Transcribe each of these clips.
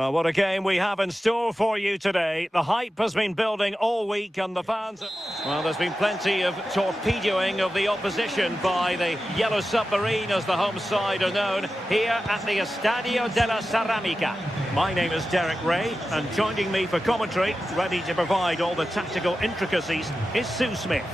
Well, what a game we have in store for you today. The hype has been building all week and the fans... Well, there's been plenty of torpedoing of the opposition by the Yellow Submarine, as the home side are known, here at the Estadio de la Ceramica. My name is Derek Ray, and joining me for commentary, ready to provide all the tactical intricacies, is Sue Smith.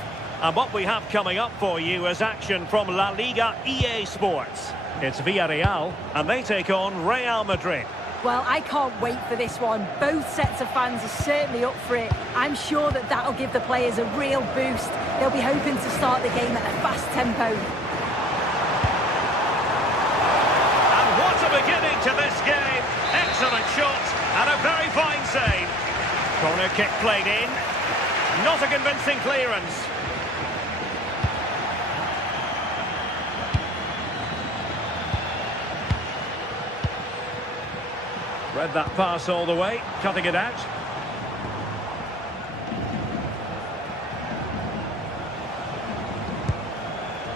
And what we have coming up for you is action from La Liga EA Sports. It's Villarreal, and they take on Real Madrid. Well, I can't wait for this one. Both sets of fans are certainly up for it. I'm sure that that'll give the players a real boost. They'll be hoping to start the game at a fast tempo. And what a beginning to this game. Excellent shot and a very fine save. Corner kick played in. Not a convincing clearance. Read that pass all the way, cutting it out.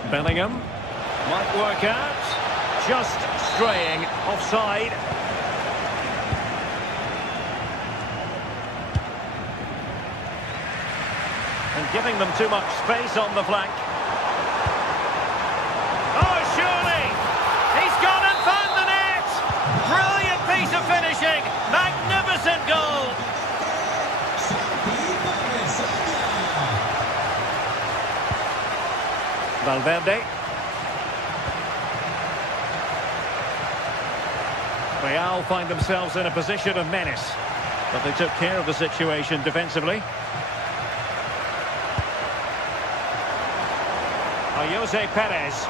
Bellingham might work out. Just straying offside. And giving them too much space on the flank. Oh, surely! He's gone and found the net! Brilliant piece of finishing! Magnificent goal! Valverde. Real find themselves in a position of menace, but they took care of the situation defensively. Jose Perez.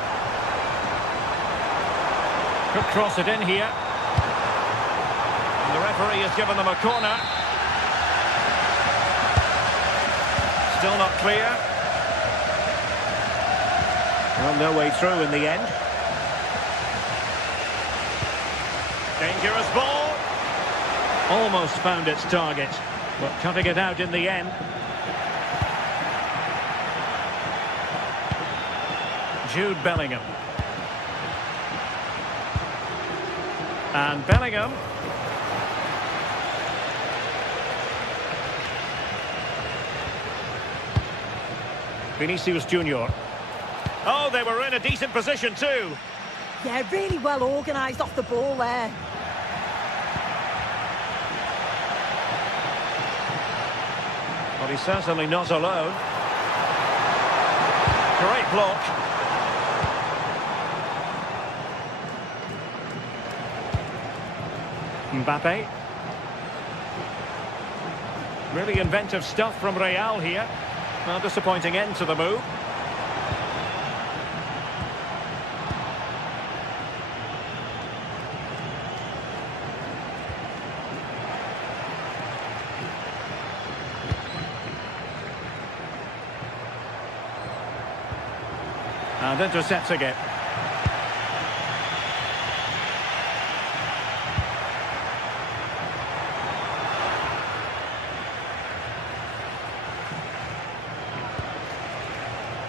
Could cross it in here. And the referee has given them a corner. Still not clear. Well, no way through in the end. Dangerous ball. Almost found its target, but cutting it out in the end. Jude Bellingham. And Bellingham. Vinicius Junior. Oh, they were in a decent position too. Yeah, really well organised off the ball there. Well, he's certainly not alone. Great block. Mbappe. Really inventive stuff from Real here. Well, disappointing end to the move. And intercepting it.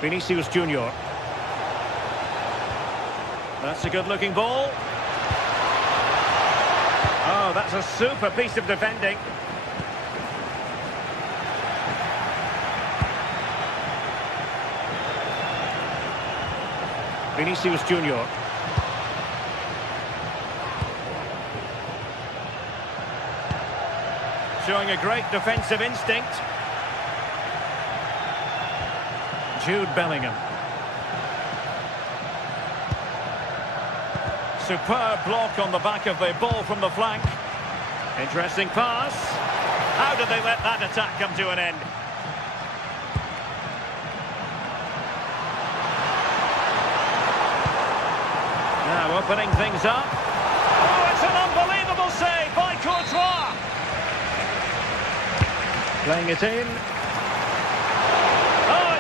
Vinicius Junior. That's a good-looking ball. Oh, that's a super piece of defending. Vinicius Junior. Showing a great defensive instinct. Jude Bellingham. Superb block on the back of the ball from the flank. Interesting pass. How did they let that attack come to an end? Now opening things up. Oh, it's an unbelievable save by Courtois. Playing it in.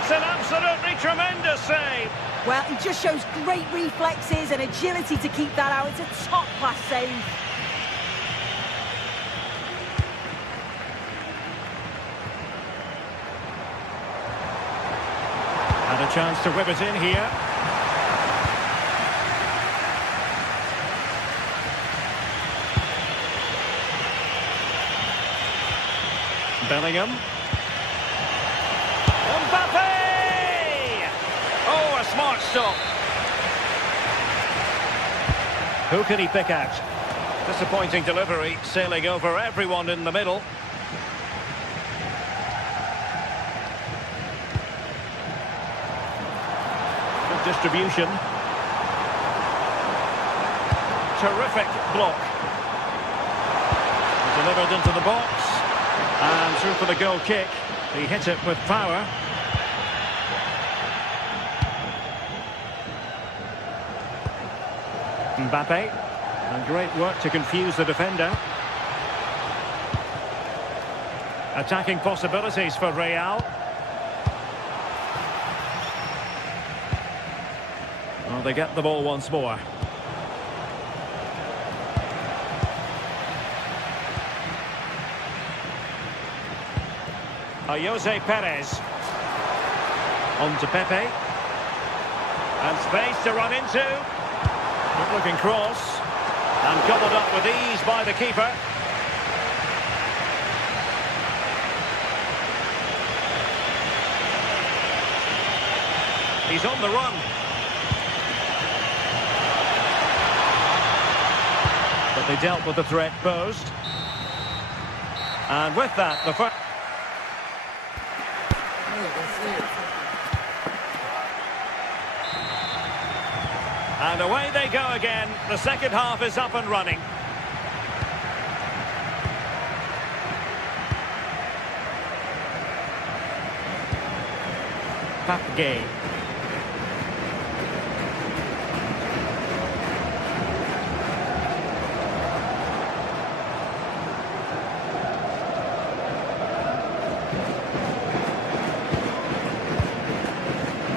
It's an absolutely tremendous save. Well, he just shows great reflexes and agility to keep that out. It's a top-class save. And a chance to rip it in here. Bellingham. Mbappe! Oh, a smart stop. Who can he pick out? Disappointing delivery, sailing over everyone in the middle. Good distribution. Terrific block. Delivered into the box. And through for the goal kick. He hit it with power. Mbappe. And great work to confuse the defender. Attacking possibilities for Real. Well, they get the ball once more. Jose Perez. On to Pepe. And space to run into. Good looking cross. And gobbled up with ease by the keeper. He's on the run. But they dealt with the threat posed. And with that, the first... And away they go again. The second half is up and running. Papgay.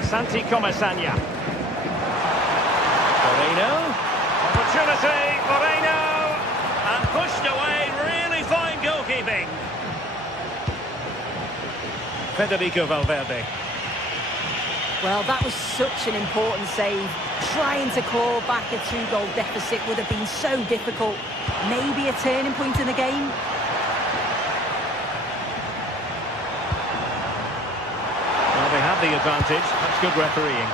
Santi Comesaña. Opportunity, Moreno, and pushed away, really fine goalkeeping. Federico Valverde. Well, that was such an important save. Trying to claw back a 2-goal deficit would have been so difficult. Maybe a turning point in the game. Well, they have the advantage. That's good refereeing.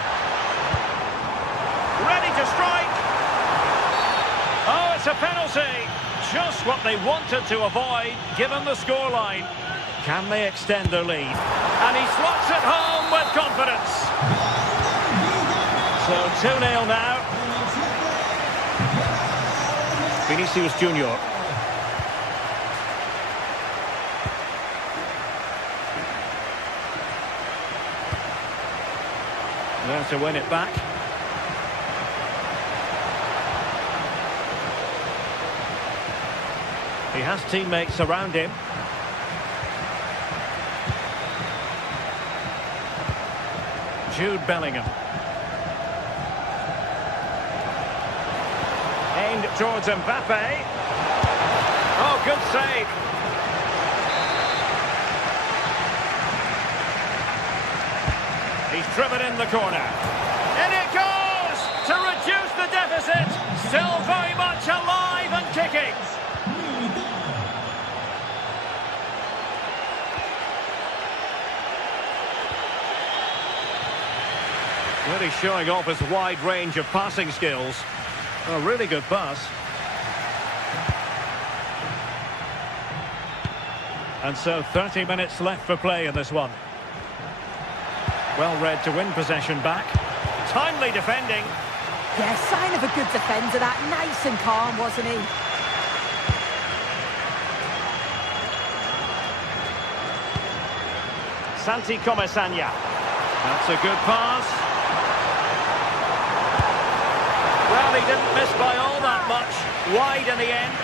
Ready to strike. Oh, it's a penalty. Just what they wanted to avoid, given the scoreline. Can they extend their lead? And he slots it home with confidence. So 2-0 now. Vinicius Junior. There to win it back. He has teammates around him. Jude Bellingham. Aimed towards Mbappe. Oh, good save. He's driven in the corner. In it goes! To reduce the deficit. Still very much alive and kicking. Really showing off his wide range of passing skills. A really good pass. And so 30 minutes left for play in this one. Well read to win possession back. Timely defending. Yeah, sign of a good defender, that. Nice and calm, wasn't he? Santi Comesaña. That's a good pass. Well, he didn't miss by all that much. Wide in the end.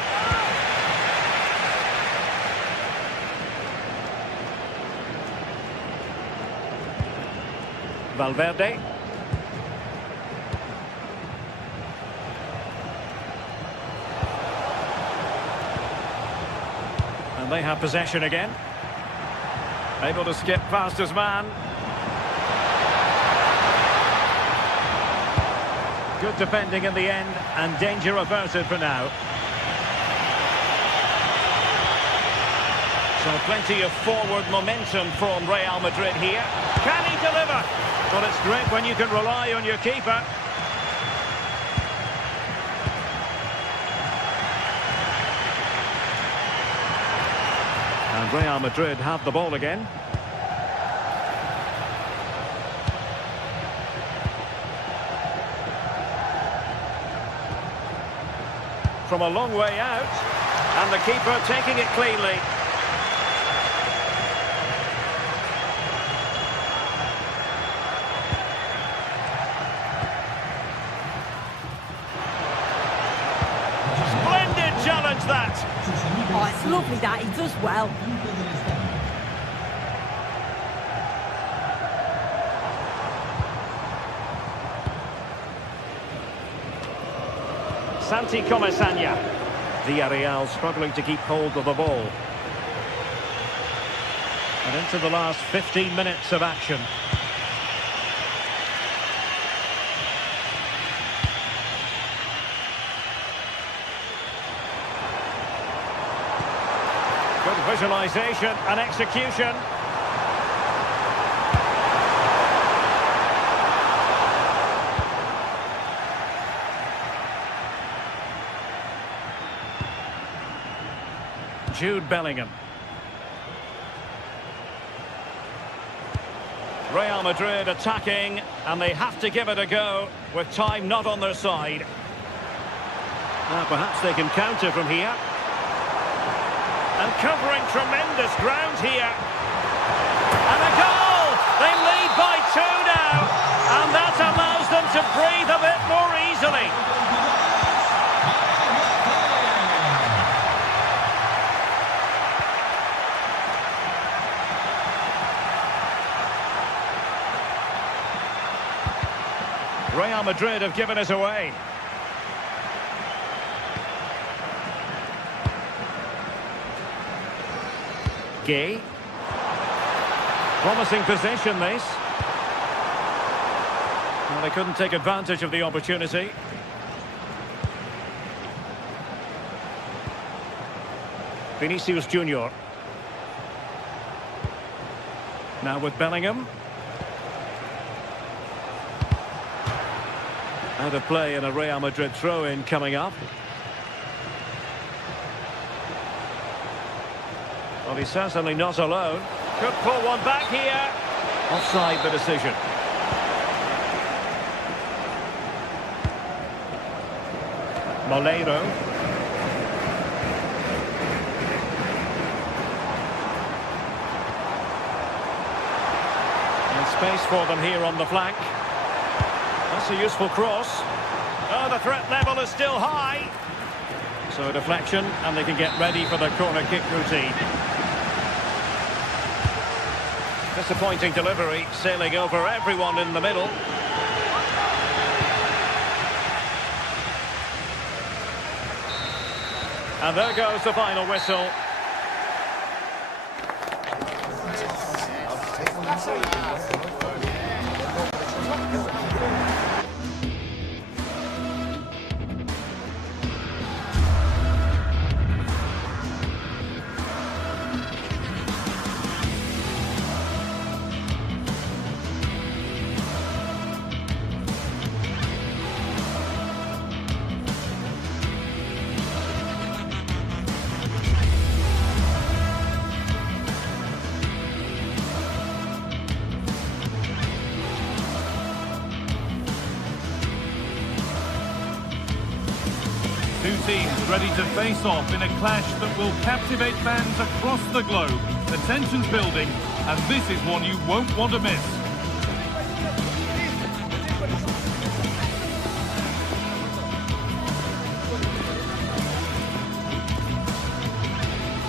Valverde. And they have possession again. Able to skip past his man. Good defending in the end, and danger averted for now. So plenty of forward momentum from Real Madrid here. Can he deliver? Well, it's great when you can rely on your keeper. And Real Madrid have the ball again. From a long way out, and the keeper taking it cleanly. Splendid challenge that! Oh, it's lovely that, he does well. Santi Comesaña. Villarreal struggling to keep hold of the ball. And into the last 15 minutes of action. Good visualisation and execution. Jude Bellingham. Real Madrid attacking, and they have to give it a go with time not on their side. Now perhaps they can counter from here. And covering tremendous ground here. And a goal! They lead by 2 now, and that allows them to breathe a bit more easily. Real Madrid have given it away. Gay. Promising possession, this. Well, they couldn't take advantage of the opportunity. Vinicius Junior. Now with Bellingham. Out of play and a Real Madrid throw-in coming up. Well, he's certainly not alone. Could pull one back here. Offside the decision. Moleiro. And space for them here on the flank. That's a useful cross. Oh, the threat level is still high. So a deflection, and they can get ready for the corner kick routine. Disappointing delivery, sailing over everyone in the middle. And there goes the final whistle. Two teams ready to face off in a clash that will captivate fans across the globe. The tension's building, and this is one you won't want to miss.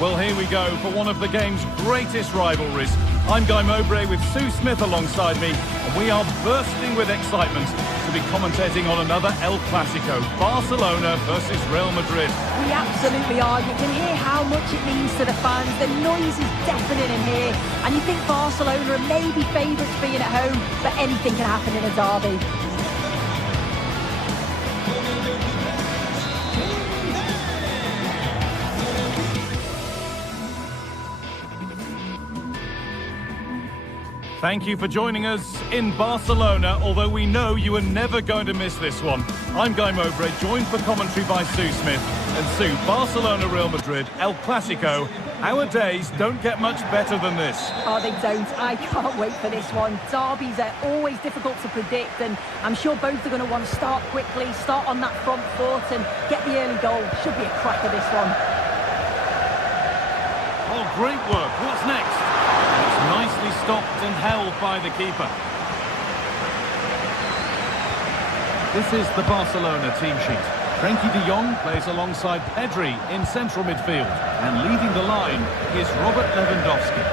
Well, here we go for one of the game's greatest rivalries. I'm Guy Mowbray with Sue Smith alongside me, and we are bursting with excitement to be commentating on another El Clasico, Barcelona versus Real Madrid. We absolutely are. You can hear how much it means to the fans. The noise is deafening in here. And you think Barcelona are maybe favourites being at home, but anything can happen in a derby. Thank you for joining us in Barcelona, although we know you are never going to miss this one. I'm Guy Mowbray, joined for commentary by Sue Smith. And Sue, Barcelona, Real Madrid, El Clasico. Our days don't get much better than this. Oh, they don't. I can't wait for this one. Derbies are always difficult to predict, and I'm sure both are going to want to start quickly, start on that front foot and get the early goal. Should be a cracker, this one. Oh, great work. What's next? It's nicely stopped and held by the keeper. This is the Barcelona team sheet. Frenkie de Jong plays alongside Pedri in central midfield. And leading the line is Robert Lewandowski.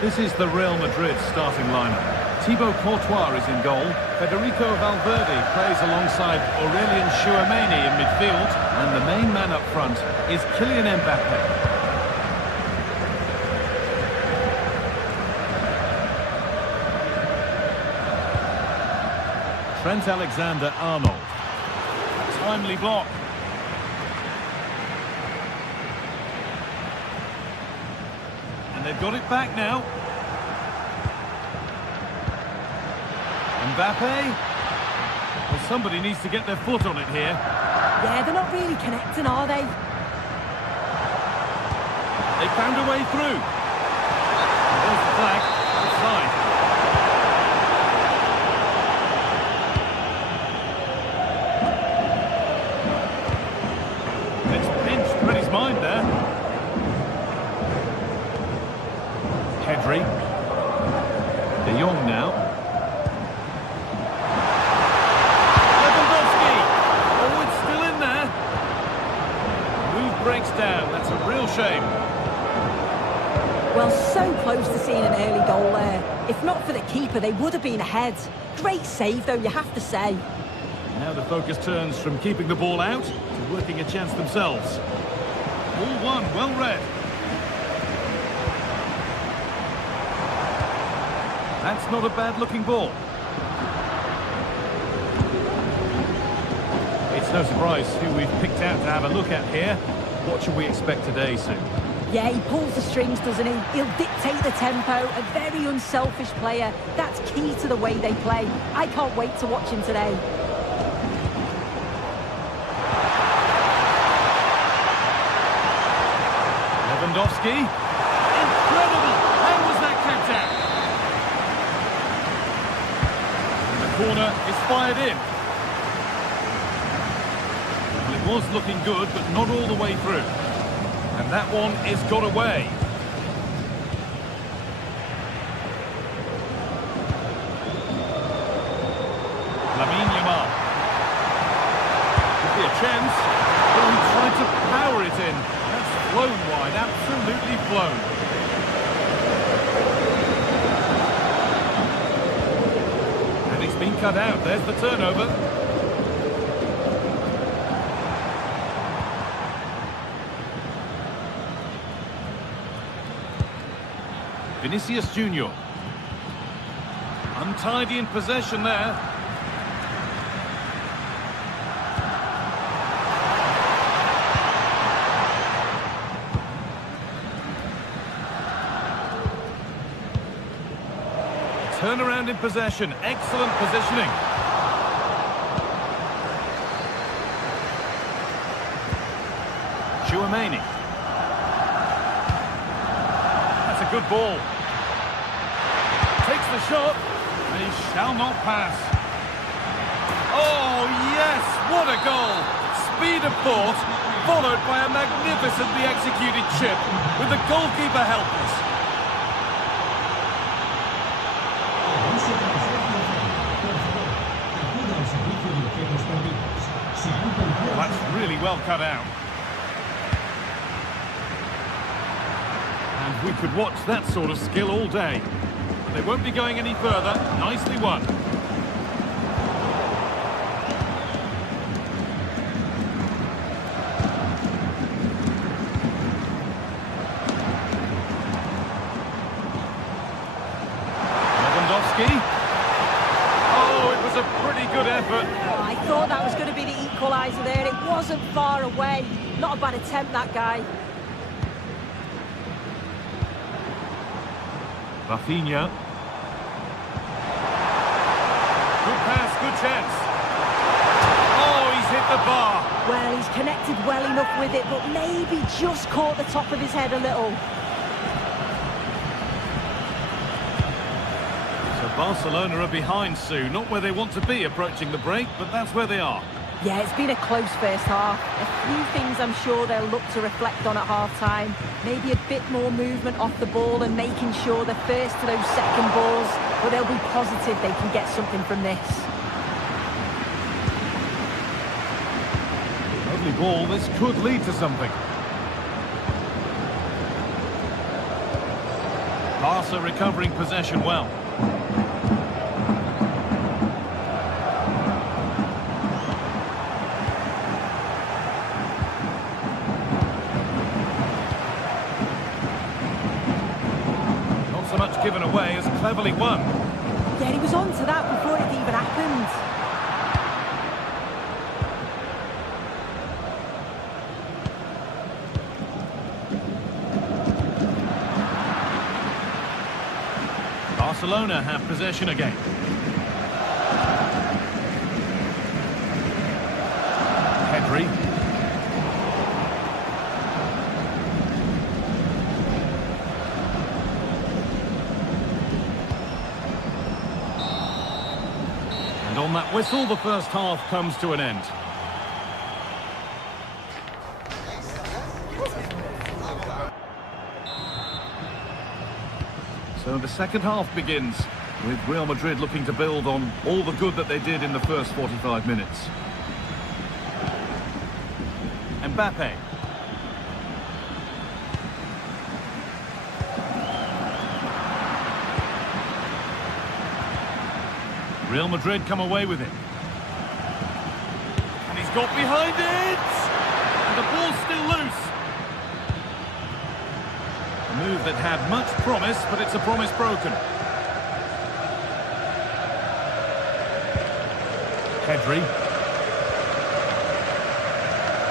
This is the Real Madrid starting lineup. Thibaut Courtois is in goal. Federico Valverde plays alongside Aurelien Tchouameni in midfield. And the main man up front is Kylian Mbappe. Trent Alexander-Arnold. Timely block. And they've got it back now. Mbappe. Well, somebody needs to get their foot on it here. Yeah, they're not really connecting, are they? They found a way through. And there's the flag. Offside. Mind there. Pedri. De Jong now. Lewandowski. Oh, it's still in there. Move breaks down. That's a real shame. Well, so close to seeing an early goal there. If not for the keeper, they would have been ahead. Great save, though, you have to say. Now the focus turns from keeping the ball out to working a chance themselves. All one, well read. That's not a bad-looking ball. It's no surprise who we've picked out to have a look at here. What should we expect today, Sue? Yeah, he pulls the strings, doesn't he? He'll dictate the tempo. A very unselfish player. That's key to the way they play. I can't wait to watch him today. Lewandowski. Incredible! How was that kept out? And the corner is fired in. Well, it was looking good, but not all the way through. And that one is got away. Lamine Yamal. Could be a chance. Oh, he tried to power it in. Flown wide, absolutely flown. And it's been cut out. There's the turnover. Vinicius Junior. Untidy in possession there. Turnaround in possession. Excellent positioning. Tchouameni. That's a good ball. Takes the shot. And he shall not pass. Oh, yes! What a goal! Speed of thought, followed by a magnificently executed chip, with the goalkeeper helpless. That's really well cut out. And we could watch that sort of skill all day. But they won't be going any further. Nicely won. Lewandowski. Oh, it was a pretty good effort. Oh, I thought that was going to be the equaliser there. It wasn't far away. Not a bad attempt, that guy. Rafinha. Good pass, good chance. Oh, he's hit the bar. Well, he's connected well enough with it, but maybe just caught the top of his head a little. So Barcelona are behind, Sue. Not where they want to be approaching the break, but that's where they are. Yeah, it's been a close first half. A few things I'm sure they'll look to reflect on at half-time. Maybe a bit more movement off the ball and making sure they're first to those second balls. But they'll be positive they can get something from this. Lovely ball. This could lead to something. Barca recovering possession well. Given away as cleverly won. Yeah, he was on to that before it even happened. Barcelona have possession again. Pedri. On that whistle, the first half comes to an end. So the second half begins, with Real Madrid looking to build on all the good that they did in the first 45 minutes. Mbappe. Real Madrid come away with it. And he's got behind it! And the ball's still loose. A move that had much promise, but it's a promise broken. Pedri.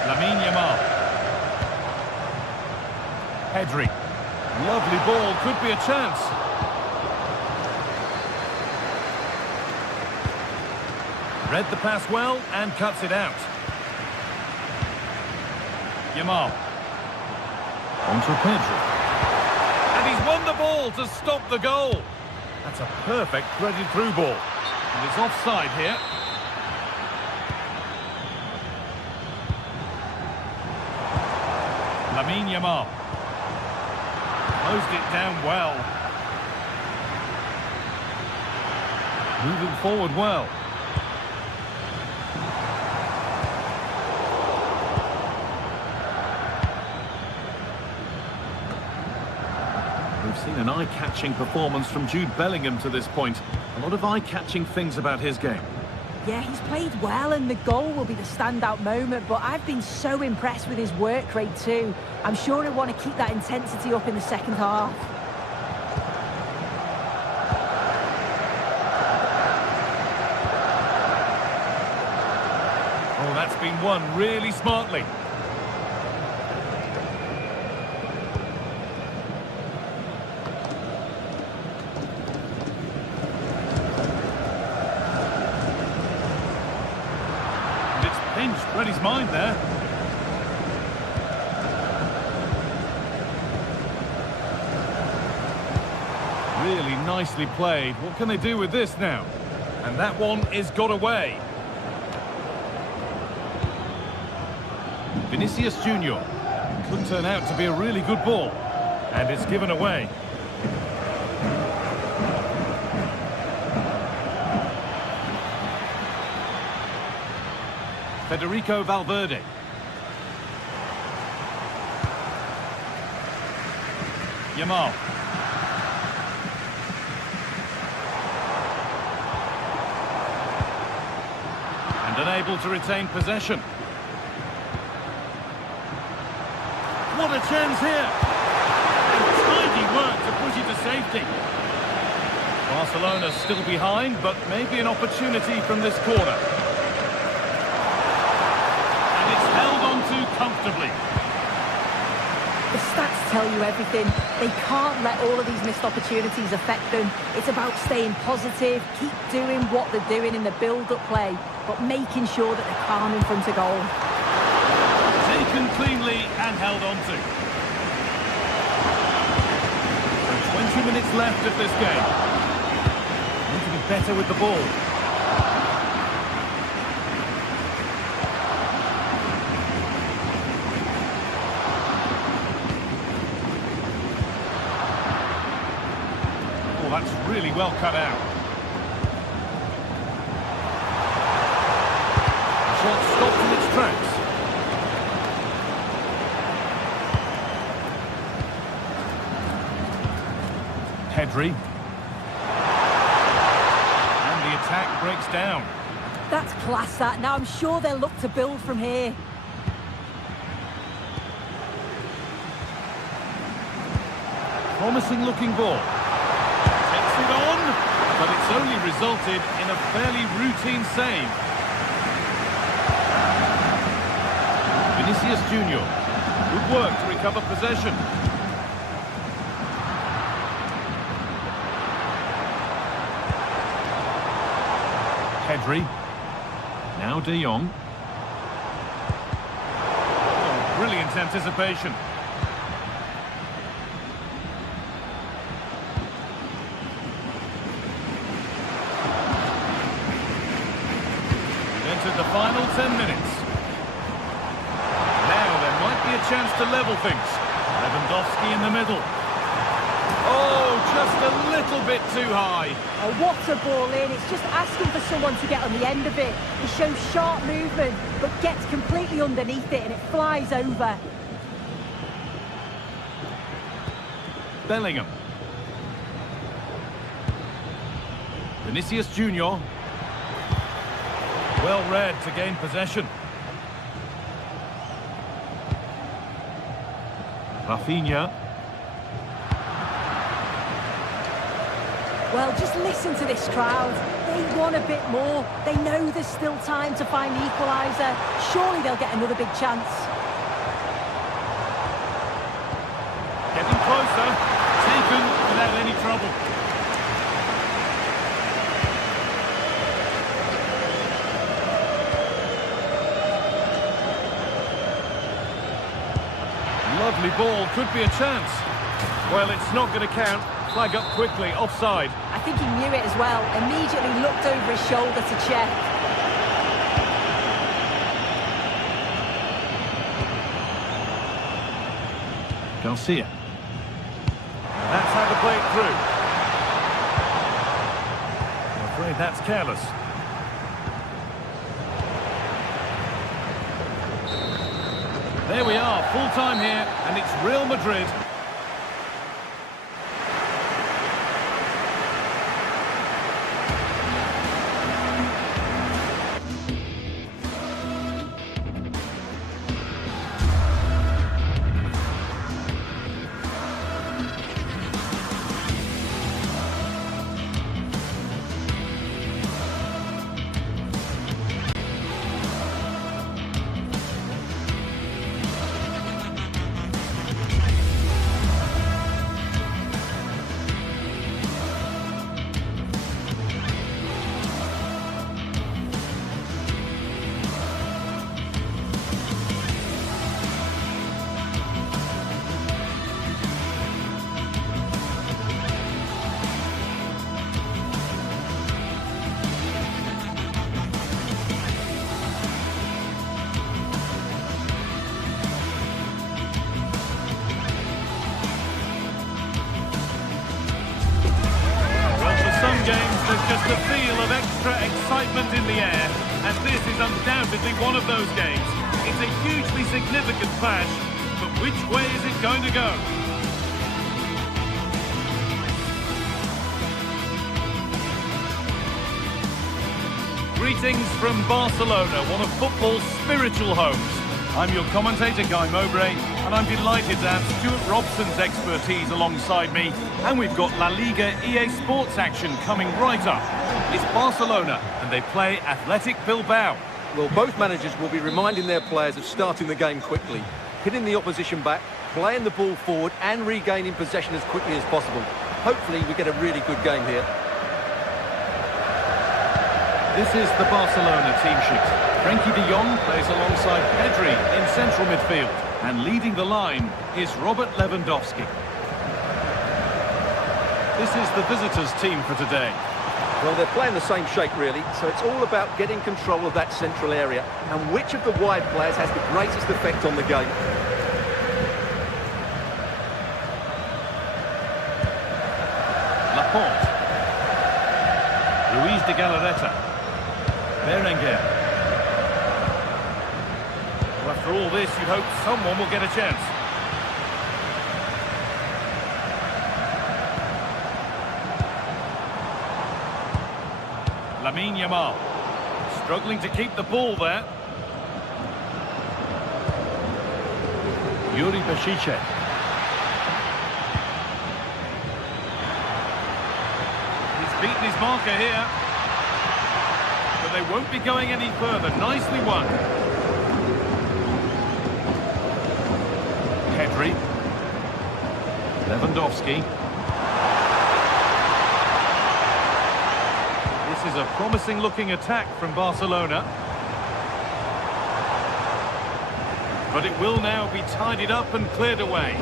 Lamine Yamal. Pedri. Lovely ball, could be a chance. Read the pass well and cuts it out. Yamal. On to Pedri. And he's won the ball to stop the goal. That's a perfect threaded through ball. And it's offside here. Lamine Yamal. Closed it down well. Moving forward well. We've seen an eye-catching performance from Jude Bellingham to this point. A lot of eye-catching things about his game. Yeah, he's played well and the goal will be the standout moment, but I've been so impressed with his work rate too. I'm sure he'll want to keep that intensity up in the second half. Oh, that's been won really smartly. Read his mind there. Really nicely played. What can they do with this now? And that one is got away. Vinicius Junior. Could turn out to be a really good ball. And it's given away. Federico Valverde. Yamal. And unable to retain possession. What a chance here! And tidy work to push it to safety. Barcelona still behind, but maybe an opportunity from this corner. Comfortably. The stats tell you everything. They can't let all of these missed opportunities affect them. It's about staying positive, keep doing what they're doing in the build-up play, but making sure that they're calm in front of goal. Taken cleanly and held on to. 20 minutes left of this game. Need to be better with the ball. Oh, that's really well cut out. The shot stopped in its tracks. Pedri. And the attack breaks down. That's class, that. Now I'm sure they'll look to build from here. Promising looking ball. Takes it on, but it's only resulted in a fairly routine save. Vinicius Junior. Good work to recover possession. Pedri. Now De Jong. Oh, brilliant anticipation. Entered the final 10 minutes. Now there might be a chance to level things. Lewandowski in the middle. Oh, just a little bit too high. Oh, what a ball in. It's just asking for someone to get on the end of it. He shows sharp movement, but gets completely underneath it and it flies over. Bellingham. Vinicius Junior. Well read to gain possession. Rafinha. Well, just listen to this crowd. They want a bit more. They know there's still time to find the equaliser. Surely they'll get another big chance. Getting closer. Taken without any trouble. Lovely ball. Could be a chance. Well, it's not going to count. Flag up quickly, offside. I think he knew it as well. Immediately looked over his shoulder to check. Garcia. That's how to play it through. I'm afraid that's careless. There we are, full time here, and it's Real Madrid. There's just a feel of extra excitement in the air, and this is undoubtedly one of those games. It's a hugely significant clash, but which way is it going to go? Greetings from Barcelona, one of football's spiritual homes. I'm your commentator, Guy Mowbray, and I'm delighted to have Stuart Robson's expertise alongside me. And we've got La Liga GTSports action coming right up. It's Barcelona, and they play Athletic Bilbao. Well, both managers will be reminding their players of starting the game quickly, hitting the opposition back, playing the ball forward and regaining possession as quickly as possible. Hopefully we get a really good game here. This is the Barcelona team sheet. Frenkie de Jong plays alongside Pedri in central midfield. And leading the line is Robert Lewandowski. This is the visitors' team for today. Well, they're playing the same shape, really, so it's all about getting control of that central area and which of the wide players has the greatest effect on the game. Laporte. Luis de Galarreta. Berenguer. Well, after all this, you'd hope someone will get a chance. Lamine Yamal. Struggling to keep the ball there. Yuri Bashicek. He's beaten his marker here. But they won't be going any further. Nicely won. Pedri. Lewandowski. This is a promising looking attack from Barcelona. But it will now be tidied up and cleared away.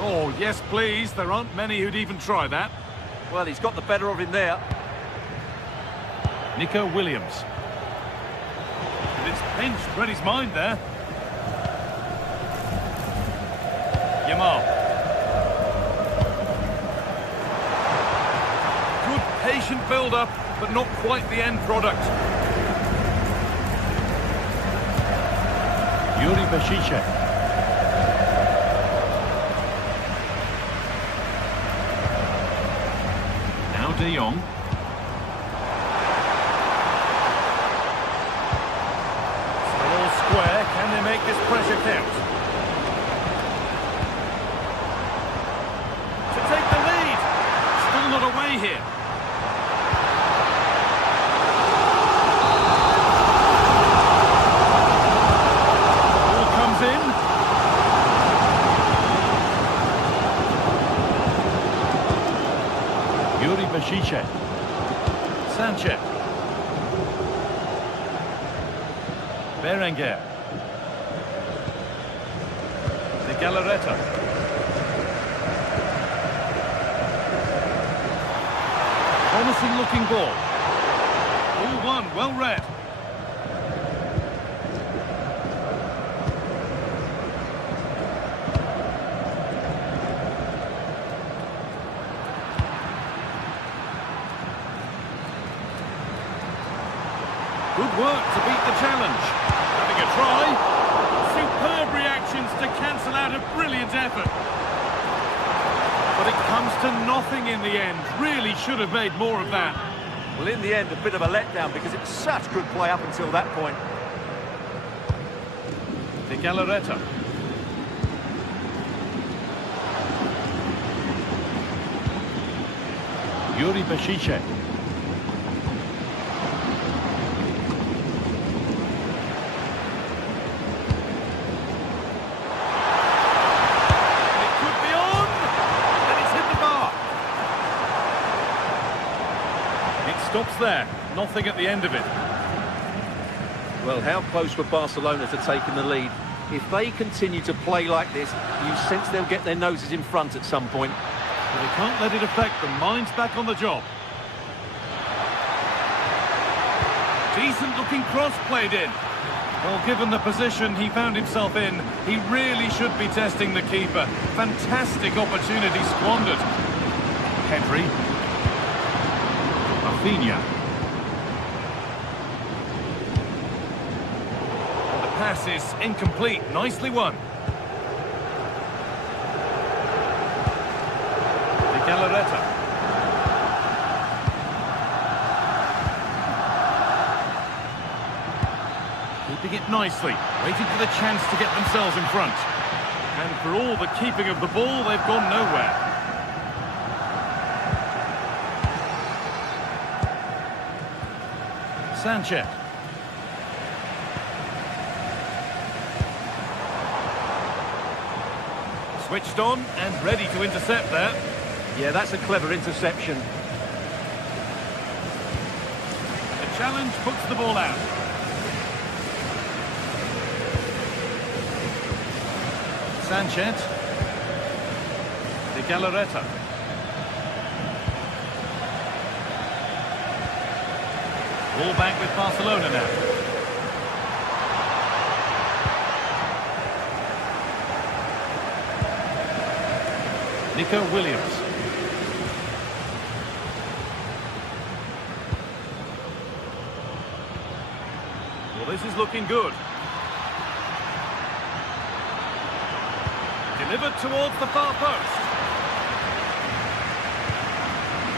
Oh, yes, please. There aren't many who'd even try that. Well, he's got the better of him there. Nico Williams. And it's pinched Reddy's mind there. Yamal. Good patient build-up, but not quite the end product. Yuri Bashicek. Now De Jong. All square. Can they make this pressure count? To take the lead. Still not away here. Yuri Bashicek. Sanchez. Berenguer. De Galarreta. Promising looking ball. All one, well read. Good work to beat the challenge. Having a try. Superb reactions to cancel out a brilliant effort. But it comes to nothing in the end. Really should have made more of that. Well, in the end, a bit of a letdown because it was such good play up until that point. De Galarreta. Yuri Bashicek. Stops there. Nothing at the end of it. Well, how close were Barcelona to taking the lead? If they continue to play like this, you sense they'll get their noses in front at some point. But they can't let it affect them. Mind's back on the job. Decent looking cross played in. Well, given the position he found himself in, he really should be testing the keeper. Fantastic opportunity squandered. Pedri. Rafinha. And the pass is incomplete. Nicely won. De Galarreta. Keeping it nicely. Waiting for the chance to get themselves in front. And for all the keeping of the ball, they've gone nowhere. Sanchez. Switched on and ready to intercept there. Yeah, that's a clever interception. The challenge puts the ball out. Sanchez. De Galarreta. Ball back with Barcelona now. Nico Williams. Well, this is looking good. Delivered towards the far post.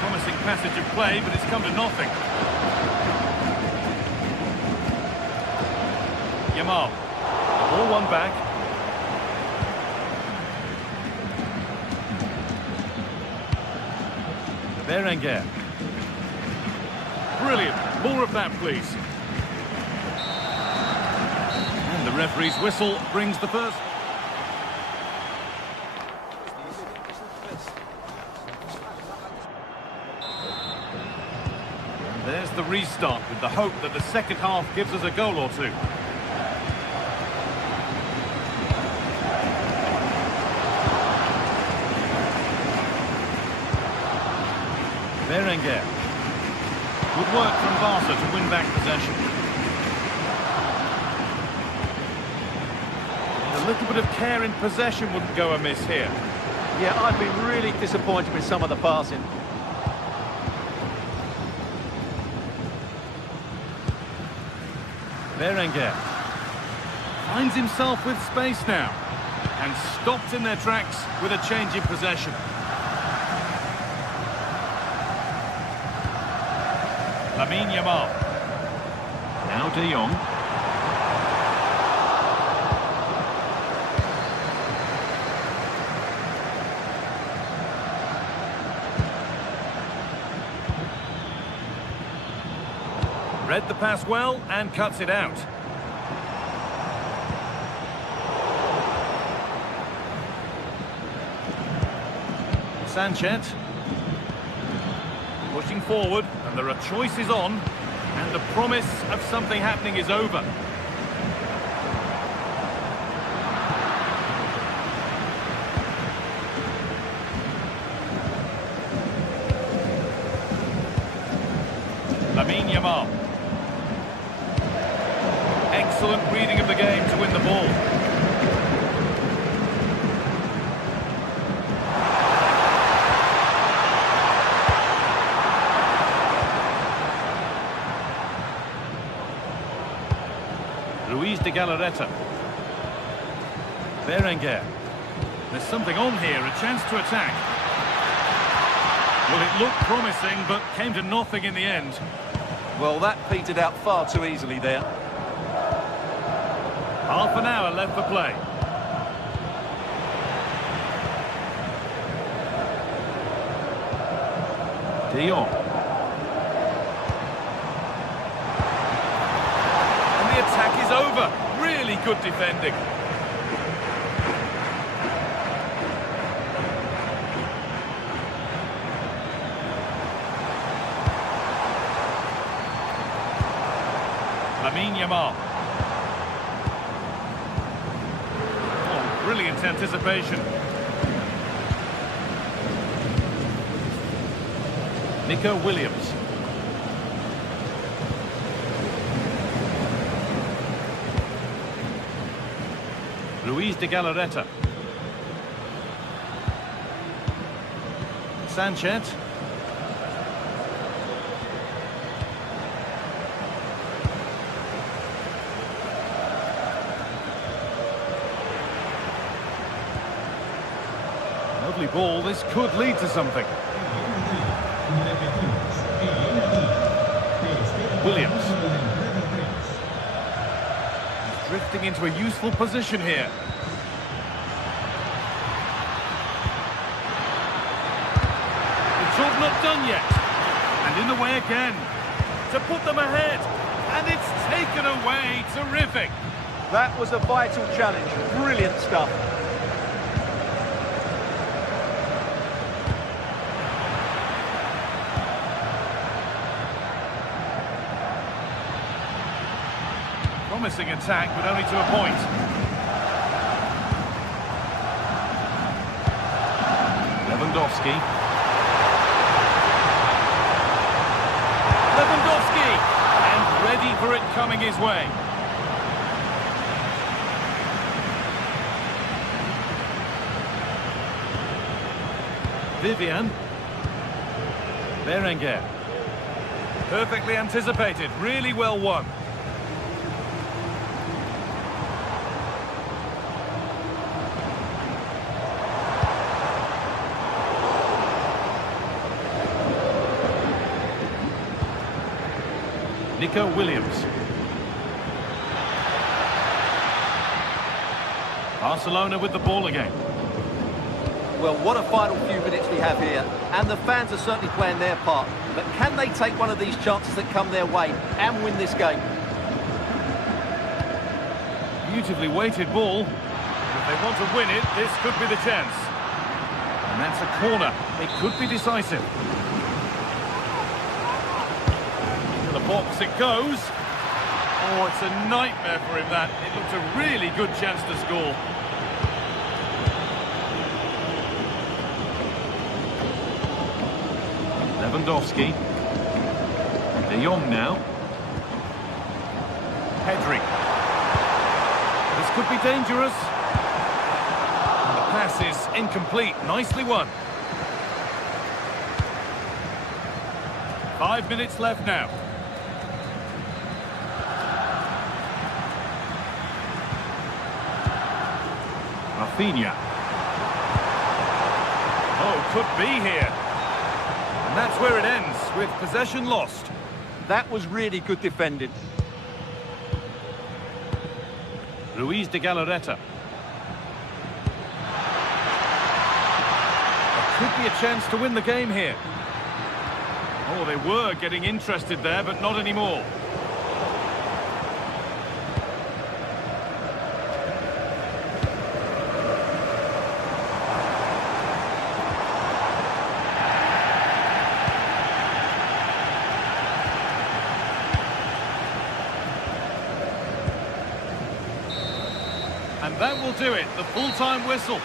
Promising passage of play, but it's come to nothing. Yamal. Ball won back. Berenguer. Brilliant. More of that, please. And the referee's whistle brings the first. And there's the restart with the hope that the second half gives us a goal or two. Berenguer. Good work from Barca to win back possession. And a little bit of care in possession wouldn't go amiss here. Yeah, I've been really disappointed with some of the passing. Berenguer finds himself with space now and stopped in their tracks with a change in possession. Lamine Yamal. Now De Jong. Read the pass well and cuts it out. Sanchez. Pushing forward, and there are choices on, and the promise of something happening is over. Lamine Yamal. Excellent reading of the game to win the ball. De Galarreta. Berenguer. There's something on here, a chance to attack. Well, it looked promising, but came to nothing in the end. Well, that petered out far too easily there. Half an hour left for play. De Jong. Attack is over. Really good defending. Lamine Yamal. Oh, brilliant anticipation. Nico Williams. De Galarreta. Sanchez. Lovely ball, this could lead to something. Williams. He's drifting into a useful position here. Job not done yet, and in the way again to put them ahead, and it's taken away. Terrific. That was a vital challenge. Brilliant stuff. promising attack, but only to a point. Lewandowski. And ready for it coming his way. Vivian. Berenguer. Perfectly anticipated, really well won. Nico Williams. Barcelona with the ball again. Well, what a final few minutes we have here, and the fans are certainly playing their part. But can they take one of these chances that come their way and win this game? Beautifully weighted ball. If they want to win it, this could be the chance. And that's a corner. It could be decisive. To the box it goes. Oh, it's a nightmare for him, that. It looks a really good chance to score. Lewandowski. De Jong now. Pedri. This could be dangerous. The pass is incomplete. Nicely won. 5 minutes left now. Rafinha. Oh, could be here. And that's where it ends, with possession lost. That was really good defending. Ruiz de Galarreta. There could be a chance to win the game here. Oh, they were getting interested there, but not anymore. And that will do it, the full-time whistle.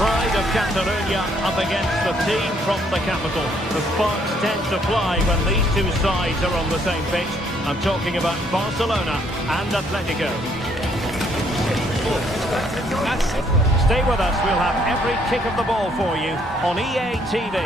Pride of Catalonia up against the team from the capital. The sparks tend to fly when these two sides are on the same pitch. I'm talking about Barcelona and Atletico. Stay with us, we'll have every kick of the ball for you on EA TV.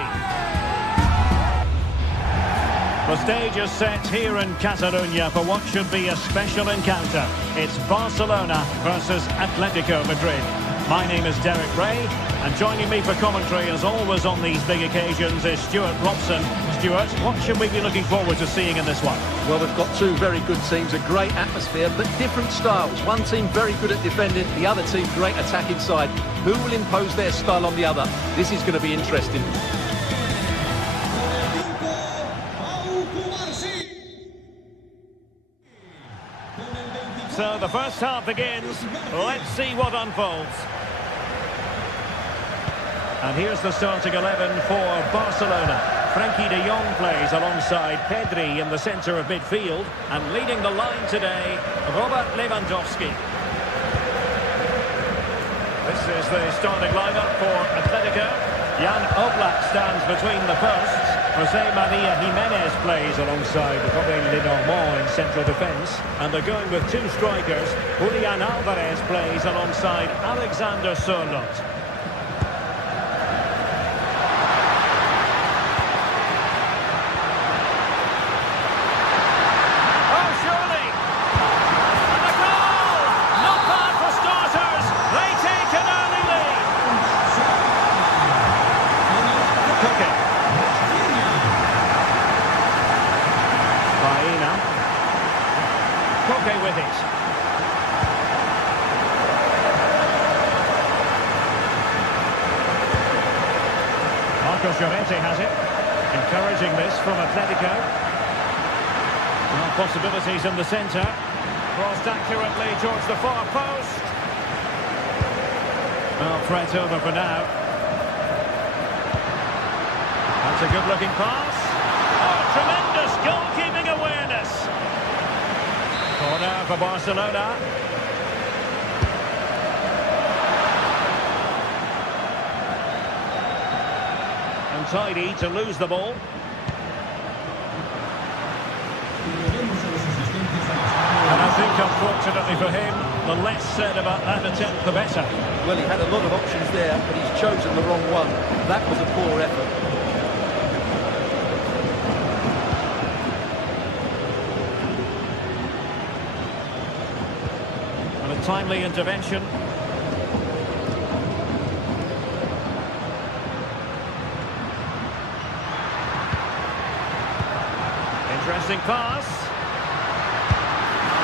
The stage is set here in Catalonia for what should be a special encounter. It's Barcelona versus Atletico Madrid. My name is Derek Ray, and joining me for commentary, as always on these big occasions, is Stuart Robson. Stuart, what should we be looking forward to seeing in this one? Well, we've got two very good teams, a great atmosphere, but different styles. One team very good at defending, the other team great attack inside. Who will impose their style on the other? This is going to be interesting. So the first half begins. Let's see what unfolds. And here's the starting 11 for Barcelona. Frankie de Jong plays alongside Pedri in the centre of midfield. And leading the line today, Robert Lewandowski. This is the starting lineup for Atletico. Jan Oblak stands between the posts. Jose Maria Jimenez plays alongside Robin Lenormand in central defence. And they're going with two strikers. Julian Alvarez plays alongside Alexander Sørloth. With it. Marcos Llorente has it. Encouraging this from Atletico. Well, possibilities in the centre. Crossed accurately towards the far post. Well, threat over for now. That's a good-looking pass. Oh, tremendous goalkeeping awareness. Corner for Barcelona. Untidy to lose the ball. And I think, unfortunately for him, the less said about that attempt, the better. Well, he had a lot of options there, but he's chosen the wrong one. That was a poor effort. Timely intervention. Interesting pass.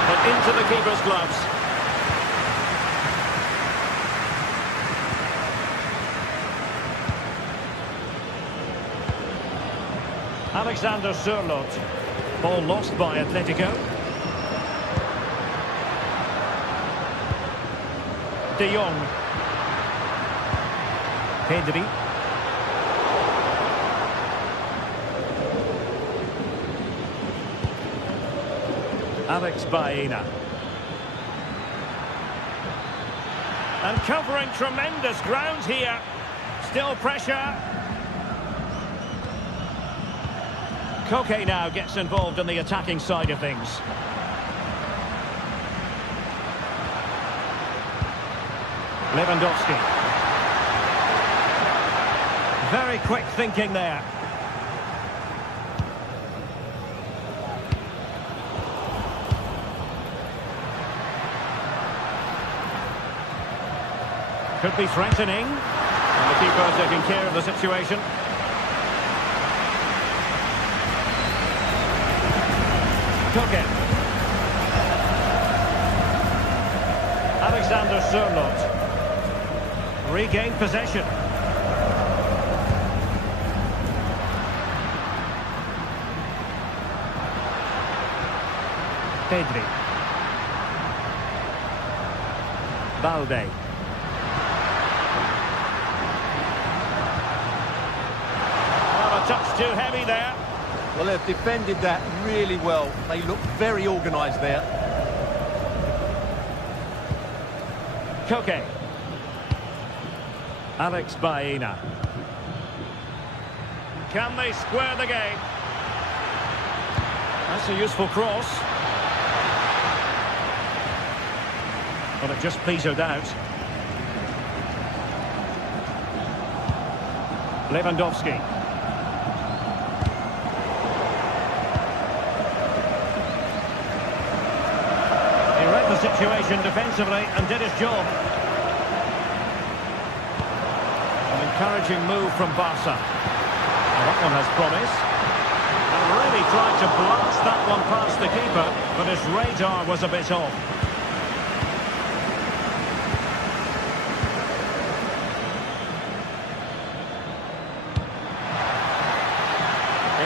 But into the keeper's gloves. Alexander Sørloth. Ball lost by Atletico. De Jong. Pedri. Alex Baena. And covering tremendous ground here. Still pressure. Koke now gets involved in the attacking side of things. Lewandowski. Very quick thinking there. Could be threatening. And the keeper taking care of the situation. Koke. Alexander Sørloth. Regained possession. Pedri. Balde. Oh, a touch too heavy there. Well, they've defended that really well. They look very organised there. Koke. Alex Baena. Can they square the game? That's a useful cross. But it just petered out. Lewandowski. He read the situation defensively and did his job. Encouraging move from Barca. Well, that one has promise. And really tried to blast that one past the keeper, but his radar was a bit off.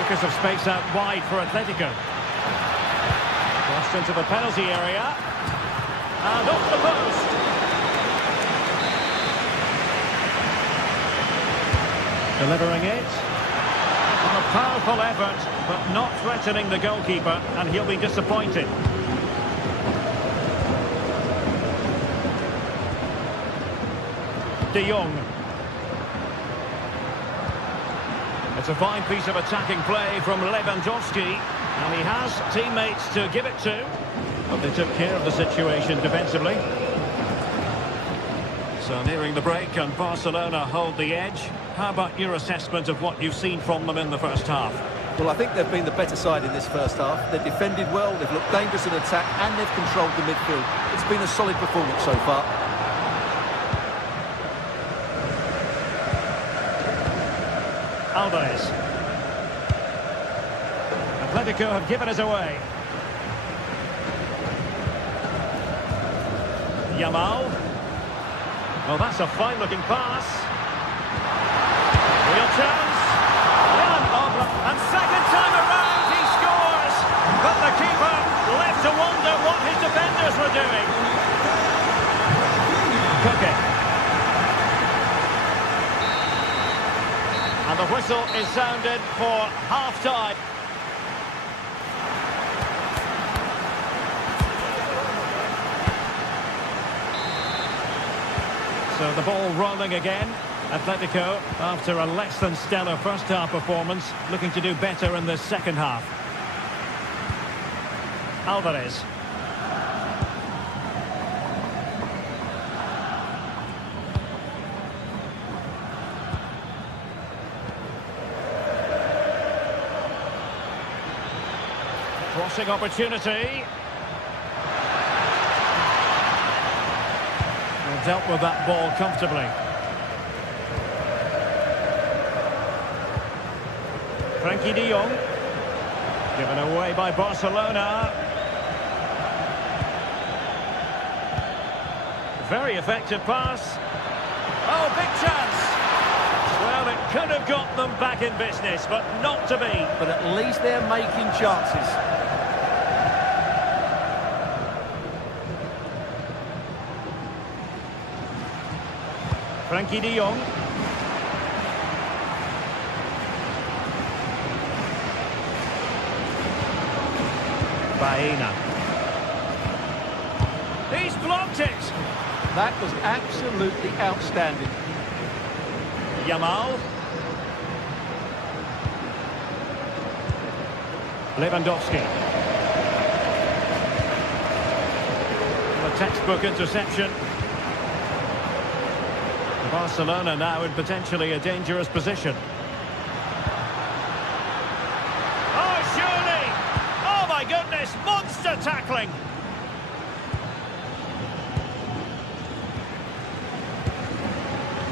Acres of space out wide for Atletico. Crossed into the penalty area. And off the post. Delivering it. On a Powerful effort, but not threatening the goalkeeper, and he'll be disappointed. De Jong. It's a fine piece of attacking play from Lewandowski, and he has teammates to give it to. But they took care of the situation defensively. So nearing the break, and Barcelona hold the edge. How about your assessment of what you've seen from them in the first half? Well, I think they've been the better side in this first half. They've defended well, they've looked dangerous in attack, and they've controlled the midfield. It's been a solid performance so far. Alvarez. Atletico have given us away. Yamal. Well, that's a fine-looking pass. Real chance. And second time around, he scores. But the keeper left to wonder what his defenders were doing. Koke. And the whistle is sounded for half-time. So the ball rolling again. Atletico, after a less than stellar first half performance, looking to do better in the second half. Alvarez. Crossing opportunity. And dealt with that ball comfortably. Frankie de Jong. Given away by Barcelona. Very effective pass. Oh, big chance. Well, it could have got them back in business, but not to be. But at least they're making chances. Frankie de Jong. Baena. He's blocked it. That was absolutely outstanding. Yamal. Lewandowski. A textbook interception. Barcelona now in potentially a dangerous position. Oh, surely! Oh, my goodness! Monster tackling!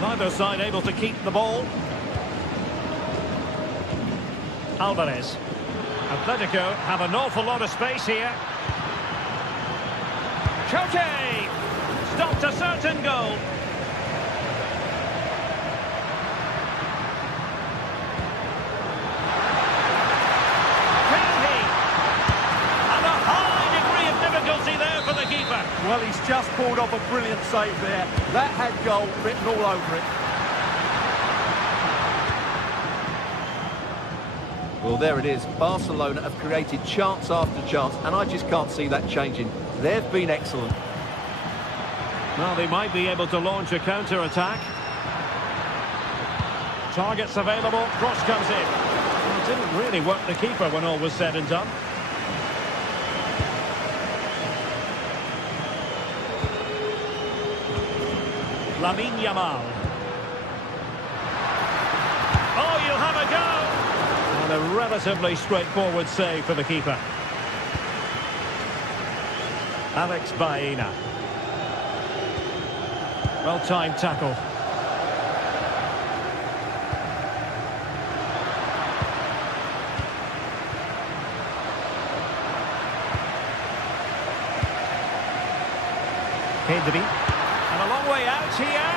Neither side able to keep the ball. Alvarez. Atletico have an awful lot of space here. Koke! Stopped a certain goal. Well, he's just pulled off a brilliant save there. That had goal written all over it. Well, there it is. Barcelona have created chance after chance, and I just can't see that changing. They've been excellent. Well, they might be able to launch a counter-attack. Targets available, cross comes in. Well, it didn't really work the keeper when all was said and done. Lamine Yamal. Oh, you'll have a go! And a relatively straightforward save for the keeper. Alex Baena. Well-timed tackle. Pedri. And a long way out here.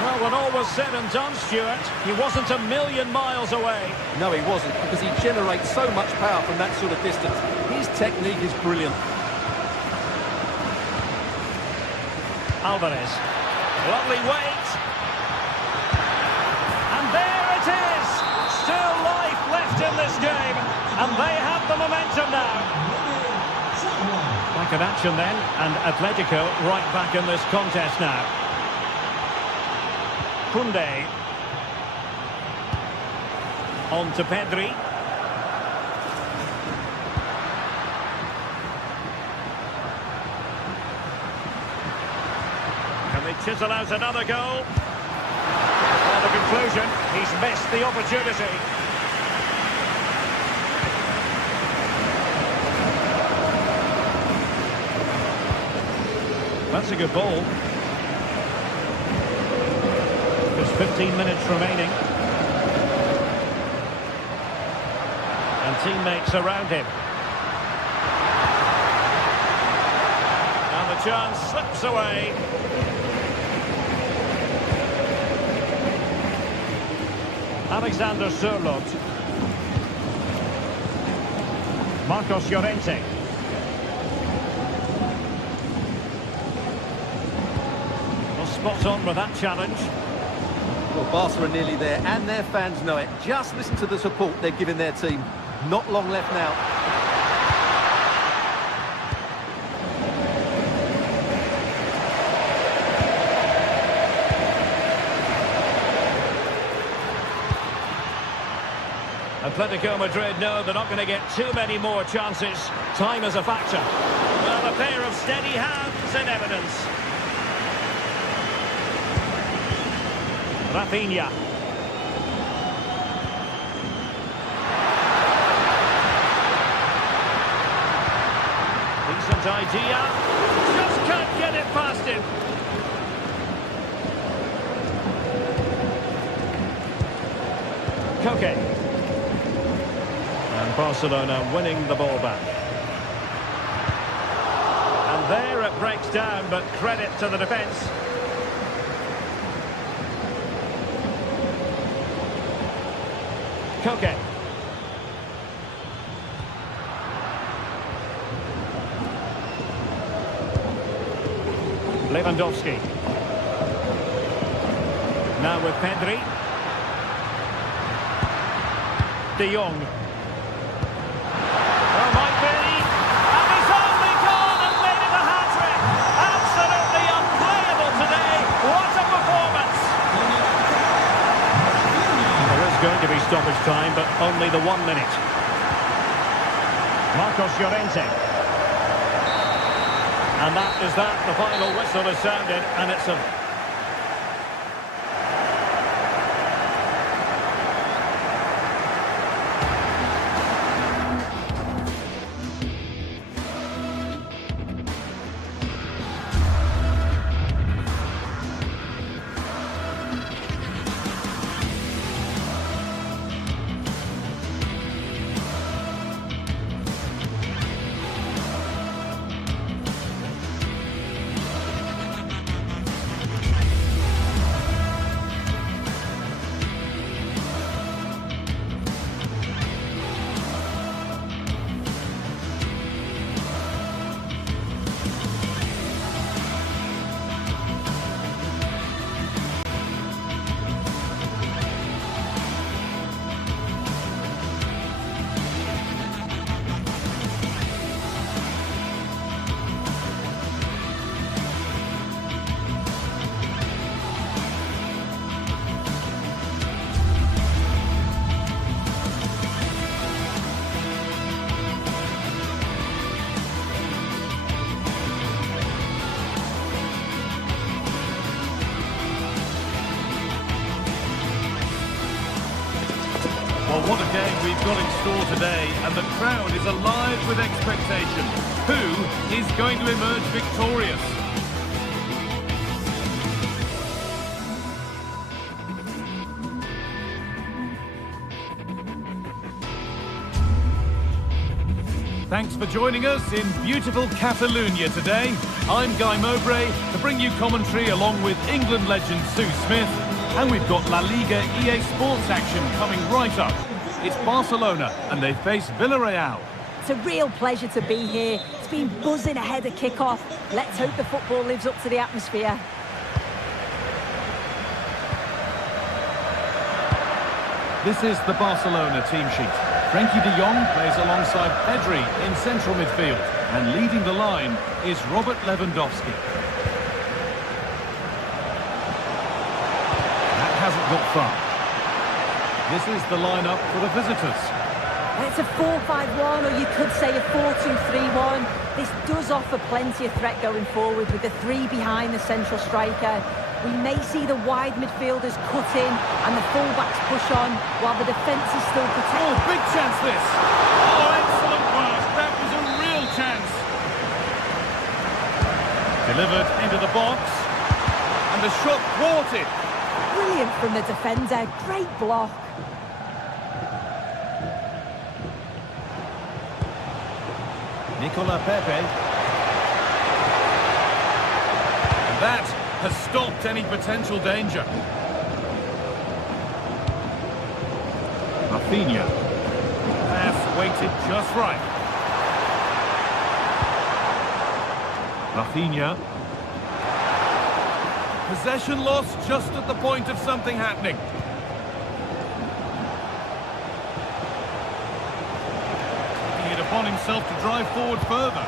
Well, when all was said and done, Stuart, he wasn't a million miles away. No, he wasn't, because he generates so much power from that sort of distance. His technique is brilliant. Alvarez. Lovely weight. And there it is. Still life left momentum now. Back in action then, and Atletico right back in this contest now. Koundé. On to Pedri. Can they chisel out another goal? Well, the conclusion, he's missed the opportunity. That's a good ball. There's 15 minutes remaining. And teammates around him. And the chance slips away. Alexander Sørloth. Marcos Llorente. Well, spot on with that challenge. Well, Barca are nearly there, and their fans know it. Just listen to the support they're giving their team. Not long left now. Atletico Madrid know they're not going to get too many more chances. Time is a factor. Well, a pair of steady hands in evidence. Rafinha. Decent idea. Just can't get it past him. Koke. And Barcelona winning the ball back. And there it breaks down, but credit to the defence. Koke. Lewandowski. Now with Pedri. De Jong. Well, might be. And he's only gone and made it a hat-trick. Absolutely unplayable today. What a performance. There is going to be stoppage time, but only the 1 minute. Marcos Llorente. And that is that. The final whistle has sounded, and it's a... Well, what a game we've got in store today, and the crowd is alive with expectation. Who is going to emerge victorious? Thanks for joining us in beautiful Catalonia today. I'm Guy Mowbray to bring you commentary along with England legend Sue Smith. And we've got La Liga GTSports action coming right up. It's Barcelona and they face Villarreal. It's a real pleasure to be here. It's been buzzing ahead of kick-off. Let's hope the football lives up to the atmosphere. This is the Barcelona team sheet. Frankie de Jong plays alongside Pedri in central midfield. And leading the line is Robert Lewandowski. That hasn't got far. This is the lineup for the visitors. It's a 4-5-1, or you could say a 4-2-3-1. This does offer plenty of threat going forward with the three behind the central striker. We may see the wide midfielders cut in and the fullbacks push on while the defence is still protected. Oh, big chance this! Oh, excellent work! That was a real chance! Delivered into the box. And the shot thwarted. Brilliant from the defender. Great block. Nicola Pepe. And that has stopped any potential danger. Rafinha. Pass weighted just right. Rafinha. Possession lost just at the point of something happening. Taking it upon himself to drive forward further.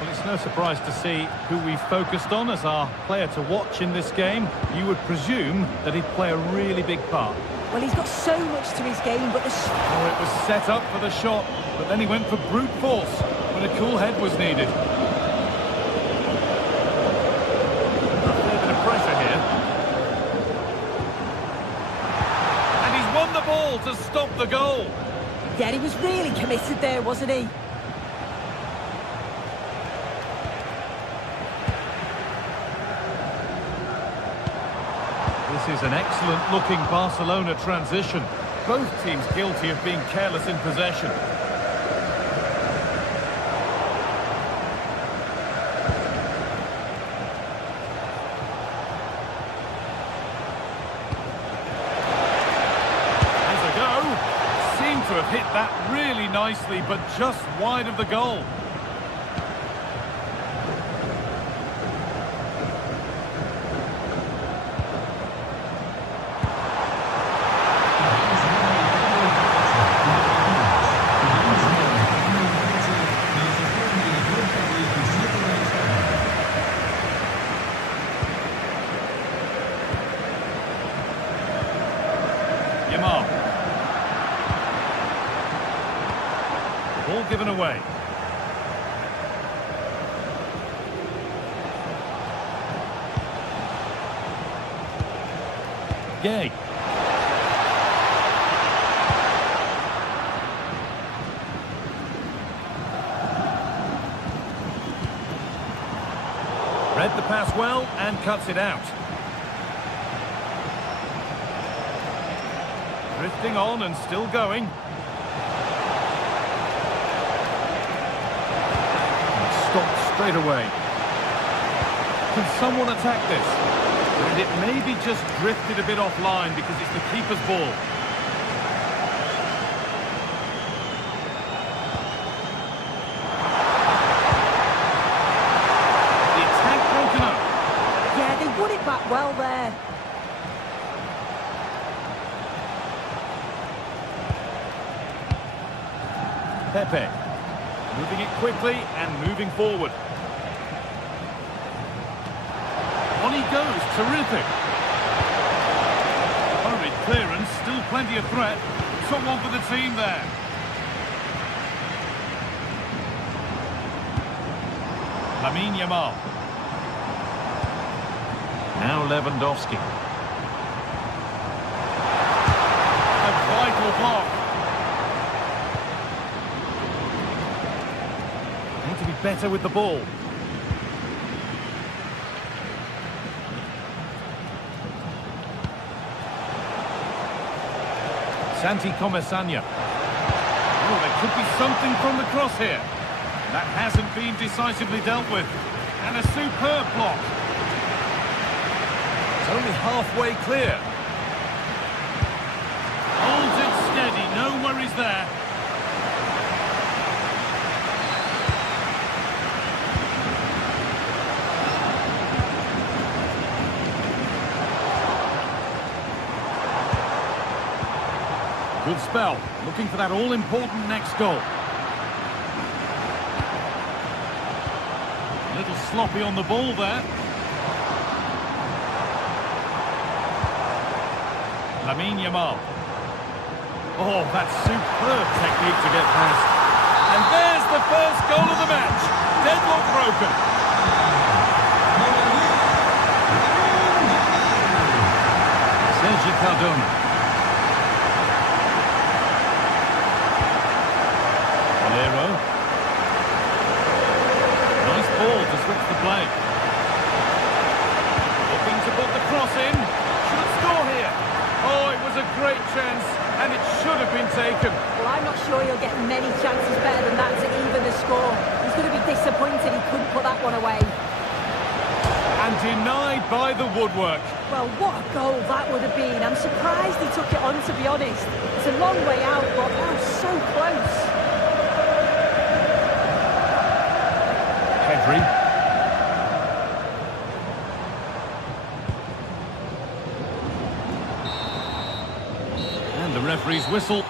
Well, it's no surprise to see who we focused on as our player to watch in this game. You would presume that he'd play a really big part. Well, he's got so much to his game, but Oh, it was set up for the shot, but then he went for brute force when a cool head was needed. A fair bit of pressure here. And he's won the ball to stop the goal. yeah, he was really committed there, wasn't he? This is an excellent-looking Barcelona transition. Both teams guilty of being careless in possession. There's a go. Seemed to have hit that really nicely, but just wide of the goal. Ball given away. Gay. Read the pass well and cuts it out. Drifting on and still going. Stopped straight away. Can someone attack this? And it maybe just drifted a bit offline because it's the keeper's ball. The attack broken up. Yeah, they won it back well there. Pepe. Moving it quickly and moving forward. On he goes, terrific. Hurried clearance, still plenty of threat. Took one for the team there. Lamine Yamal. Now Lewandowski. A vital block. Need to be better with the ball. Santi Comesaña. Oh, there could be something from the cross here. That hasn't been decisively dealt with. And a superb block. It's only halfway clear. Holds it steady, no worries there. Good spell. Looking for that all-important next goal. A little sloppy on the ball there. Lamine Yamal. Oh, that's superb technique to get past. And there's the first goal of the match. Deadlock broken. Sergi Cardona. Valero. Nice ball to switch the play. Looking to put the cross in. Should score here. Oh, it was a great chance, and it should have been taken. Well, I'm not sure he'll get many chances better than that to even the score. He's going to be disappointed he couldn't put that one away. And denied by the woodwork. Well, what a goal that would have been. I'm surprised he took it on, to be honest. It's a long way out, but that was so close. Pedri. And the referee's whistle.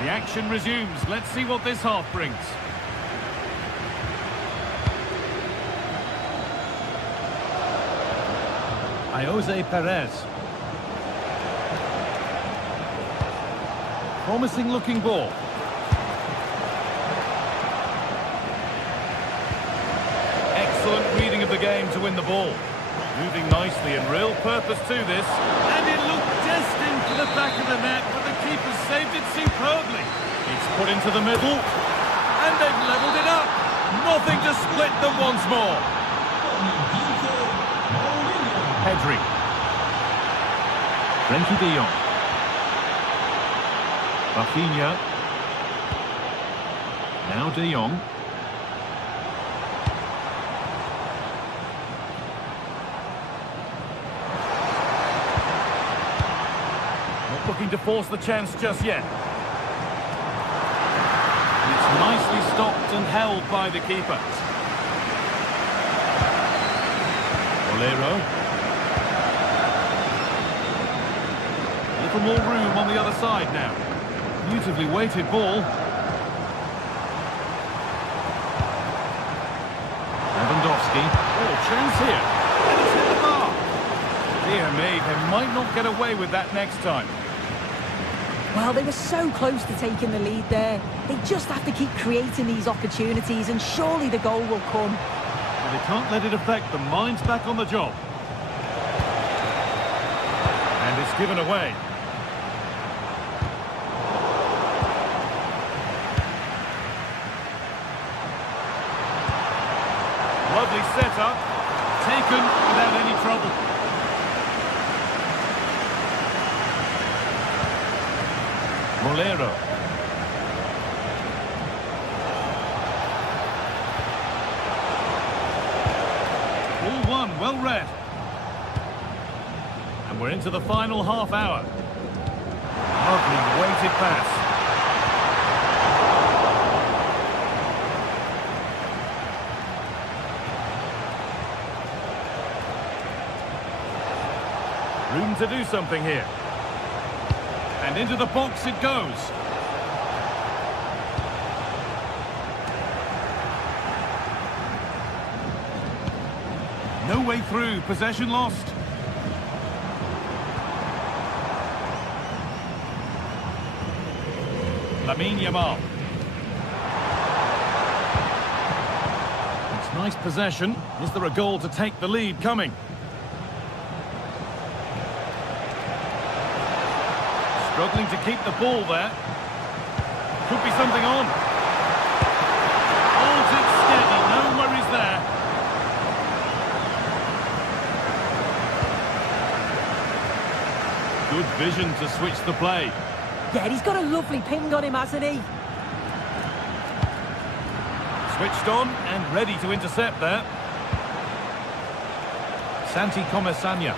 The action resumes. Let's see what this half brings. Jose Perez. Promising looking ball. Excellent reading of the game to win the ball. Moving nicely and real purpose to this. And it looked destined for the back of the net, but the keeper saved it superbly. It's put into the middle, and they've levelled it up. Nothing to split them once more. Pedri. Frenkie de Jong. Rafinha. Now de Jong. Not looking to force the chance just yet. And it's nicely stopped and held by the keeper. Valero. A little more room on the other side now. Beautifully weighted ball. Lewandowski. Oh, chance here. And it's hit the bar. Dear me, they might not get away with that next time. Well, they were so close to taking the lead there. They just have to keep creating these opportunities, and surely the goal will come. And they can't let it affect them. Mind's back on the job. And it's given away. Lovely setup, taken without any trouble. Valero. All one, well read. And we're into the final half hour. Lovely weighted pass. Room to do something here. And into the box it goes. No way through, possession lost. Lamine Yamal. It's nice possession. Is there a goal to take the lead coming? Struggling to keep the ball there. Could be something on. Holds it steady, no worries there. Good vision to switch the play. Yeah, he's got a lovely ping on him, hasn't he? Switched on and ready to intercept there. Santi Comesania.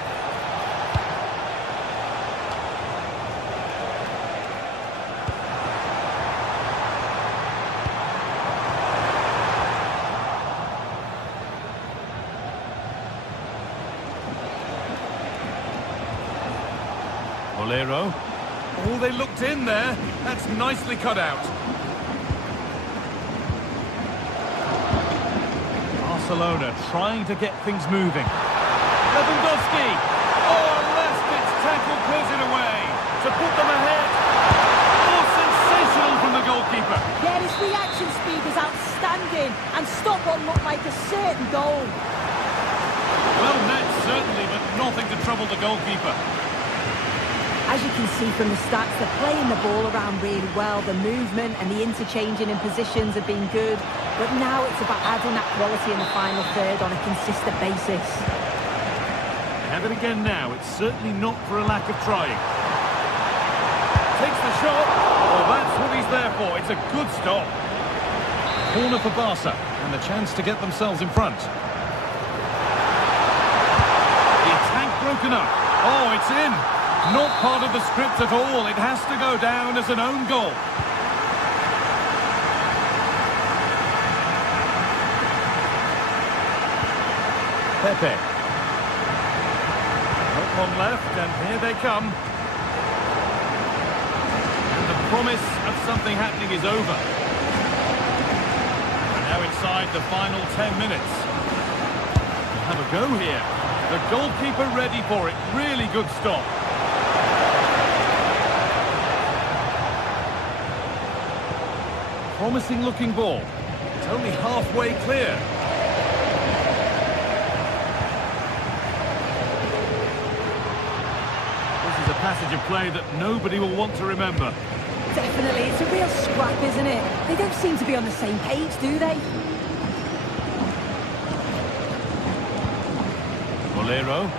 Bolero. Oh, they looked in there. That's nicely cut out. Barcelona trying to get things moving. Lewandowski. Oh, last ditch tackle clears it away to put them ahead. Oh, sensational from the goalkeeper. Yeah, his reaction speed was outstanding and stopped what looked like a certain goal. Well met, certainly, but nothing to trouble the goalkeeper. As you can see from the stats, they're playing the ball around really well. The movement and the interchanging in positions have been good. But now it's about adding that quality in the final third on a consistent basis. Have it again now. It's certainly not for a lack of trying. Takes the shot. Well, that's what he's there for. It's a good stop. Corner for Barca, and the chance to get themselves in front. The attack broken up. Oh, it's in. Not part of the script at all. It has to go down as an own goal. Pepe. Not long left, and here they come. And the promise of something happening is over. We're now inside the final 10 minutes. We'll have a go here. The goalkeeper ready for it. Really good stop. Promising looking ball. It's only halfway clear. This is a passage of play that nobody will want to remember. Definitely, it's a real scrap, isn't it? They don't seem to be on the same page, do they? Bolero.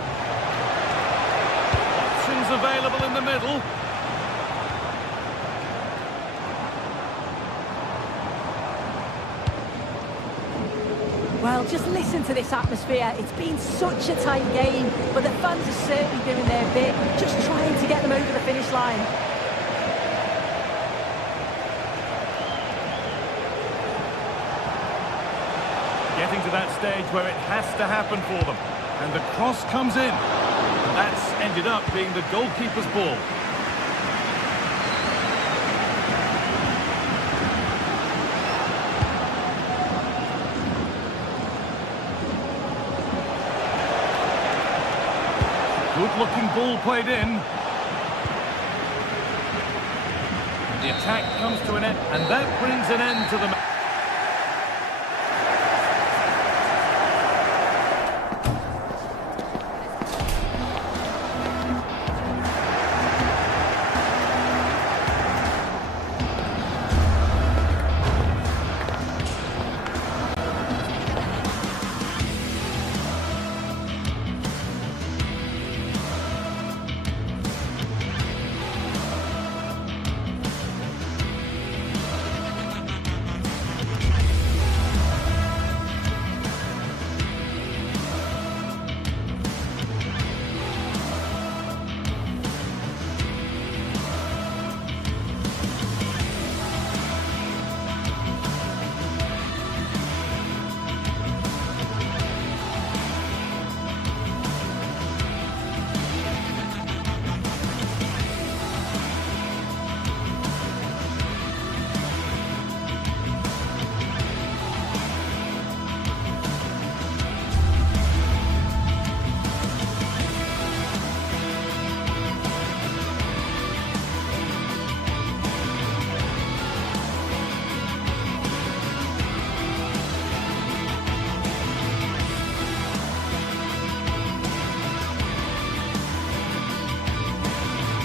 Options available in the middle. Well, just listen to this atmosphere. It's been such a tight game, but the fans are certainly doing their bit, just trying to get them over the finish line. Getting to that stage where it has to happen for them. And the cross comes in. And that's ended up being the goalkeeper's ball. Good-looking ball played in. The attack comes to an end, and that brings an end to the match.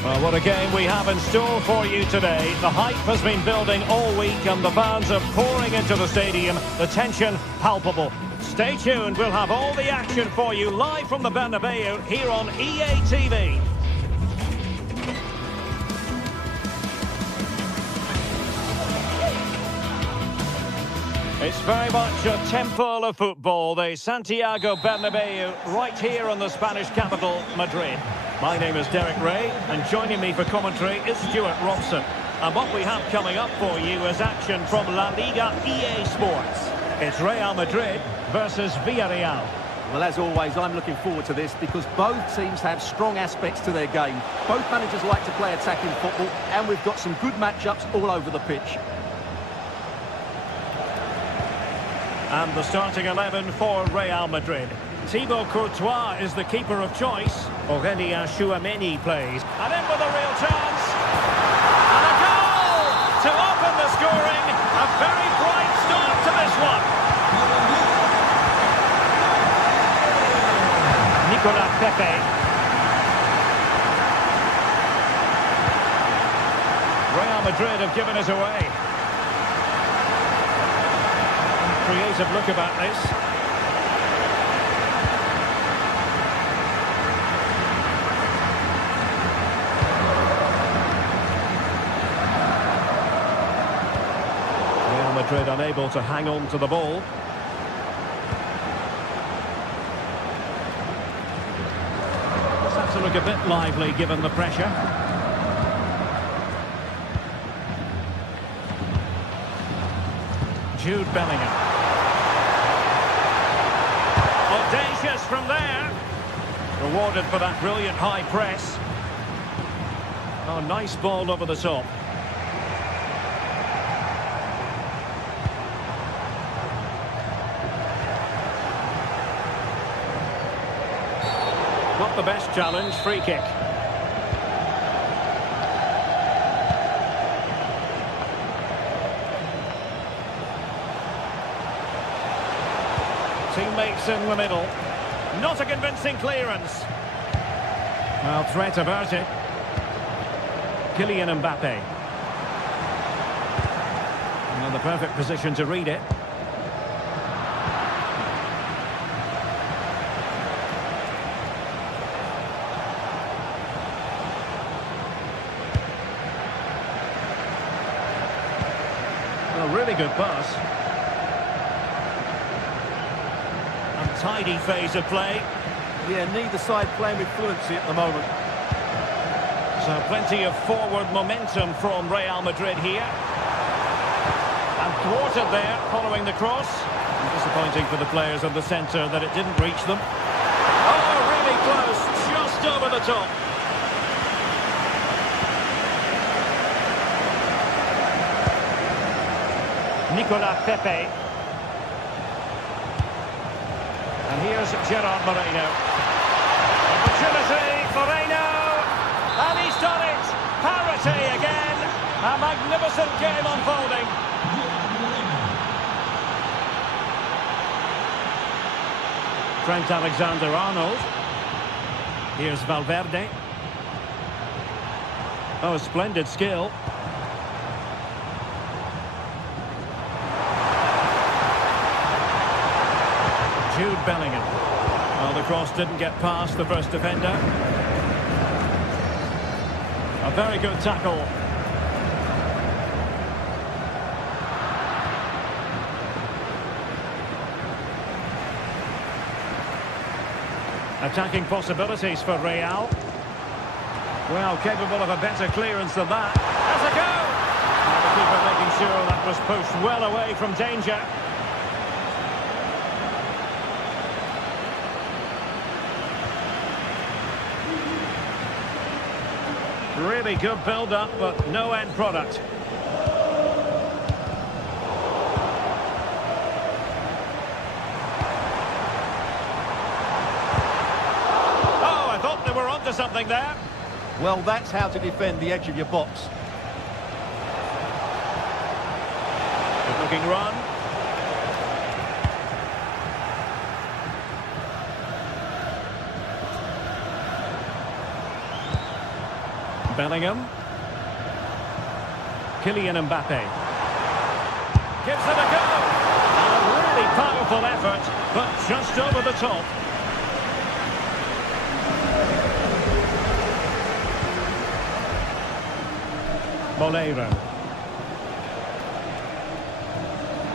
Well, what a game we have in store for you today. The hype has been building all week and the fans are pouring into the stadium. The tension palpable. Stay tuned, we'll have all the action for you live from the Bernabeu here on EA TV. It's very much a temple of football, the Santiago Bernabeu, right here in the Spanish capital, Madrid. My name is Derek Ray, and joining me for commentary is Stuart Robson. And what we have coming up for you is action from La Liga EA Sports. It's Real Madrid versus Villarreal. Well, as always, I'm looking forward to this because both teams have strong aspects to their game. Both managers like to play attacking football, and we've got some good matchups all over the pitch. And the starting 11 for Real Madrid. Thibaut Courtois is the keeper of choice. Aurélien Tchouameni plays. And in with a real chance. And a goal to open the scoring. A very bright start to this one. Nicolas Pepe. Real Madrid have given us away. Creative look about this. Real Madrid unable to hang on to the ball. Just have to look a bit lively given the pressure. Jude Bellingham. Audacious from there. Rewarded for that brilliant high press. Oh, nice ball over the top. Not the best challenge, free kick. Teammates in the middle. Not a convincing clearance. Well, threat averted. Kylian Mbappe. Well, the perfect position to read it. A really good pass. Tidy phase of play. Yeah, neither side playing with fluency at the moment. So plenty of forward momentum from Real Madrid here. And thwarted there following the cross. Disappointing for the players of the centre that it didn't reach them. Oh, really close. Just over the top. Nicolas Pepe. And here's Gerard Moreno. Opportunity, Moreno! And he's done it! Parity again! A magnificent game unfolding. Trent Alexander-Arnold. Here's Valverde. Oh, splendid skill. Jude Bellingham. Well, the cross didn't get past the first defender. A very good tackle. Attacking possibilities for Real. Well, capable of a better clearance than that. Has a go! And the keeper making sure that was pushed well away from danger. Really good build-up, but no end product. Oh, I thought they were onto something there. Well, that's how to defend the edge of your box. Good-looking run. Bellingham. Kylian Mbappe. Gives it a go. And a really powerful effort, but just over the top. Moleiro.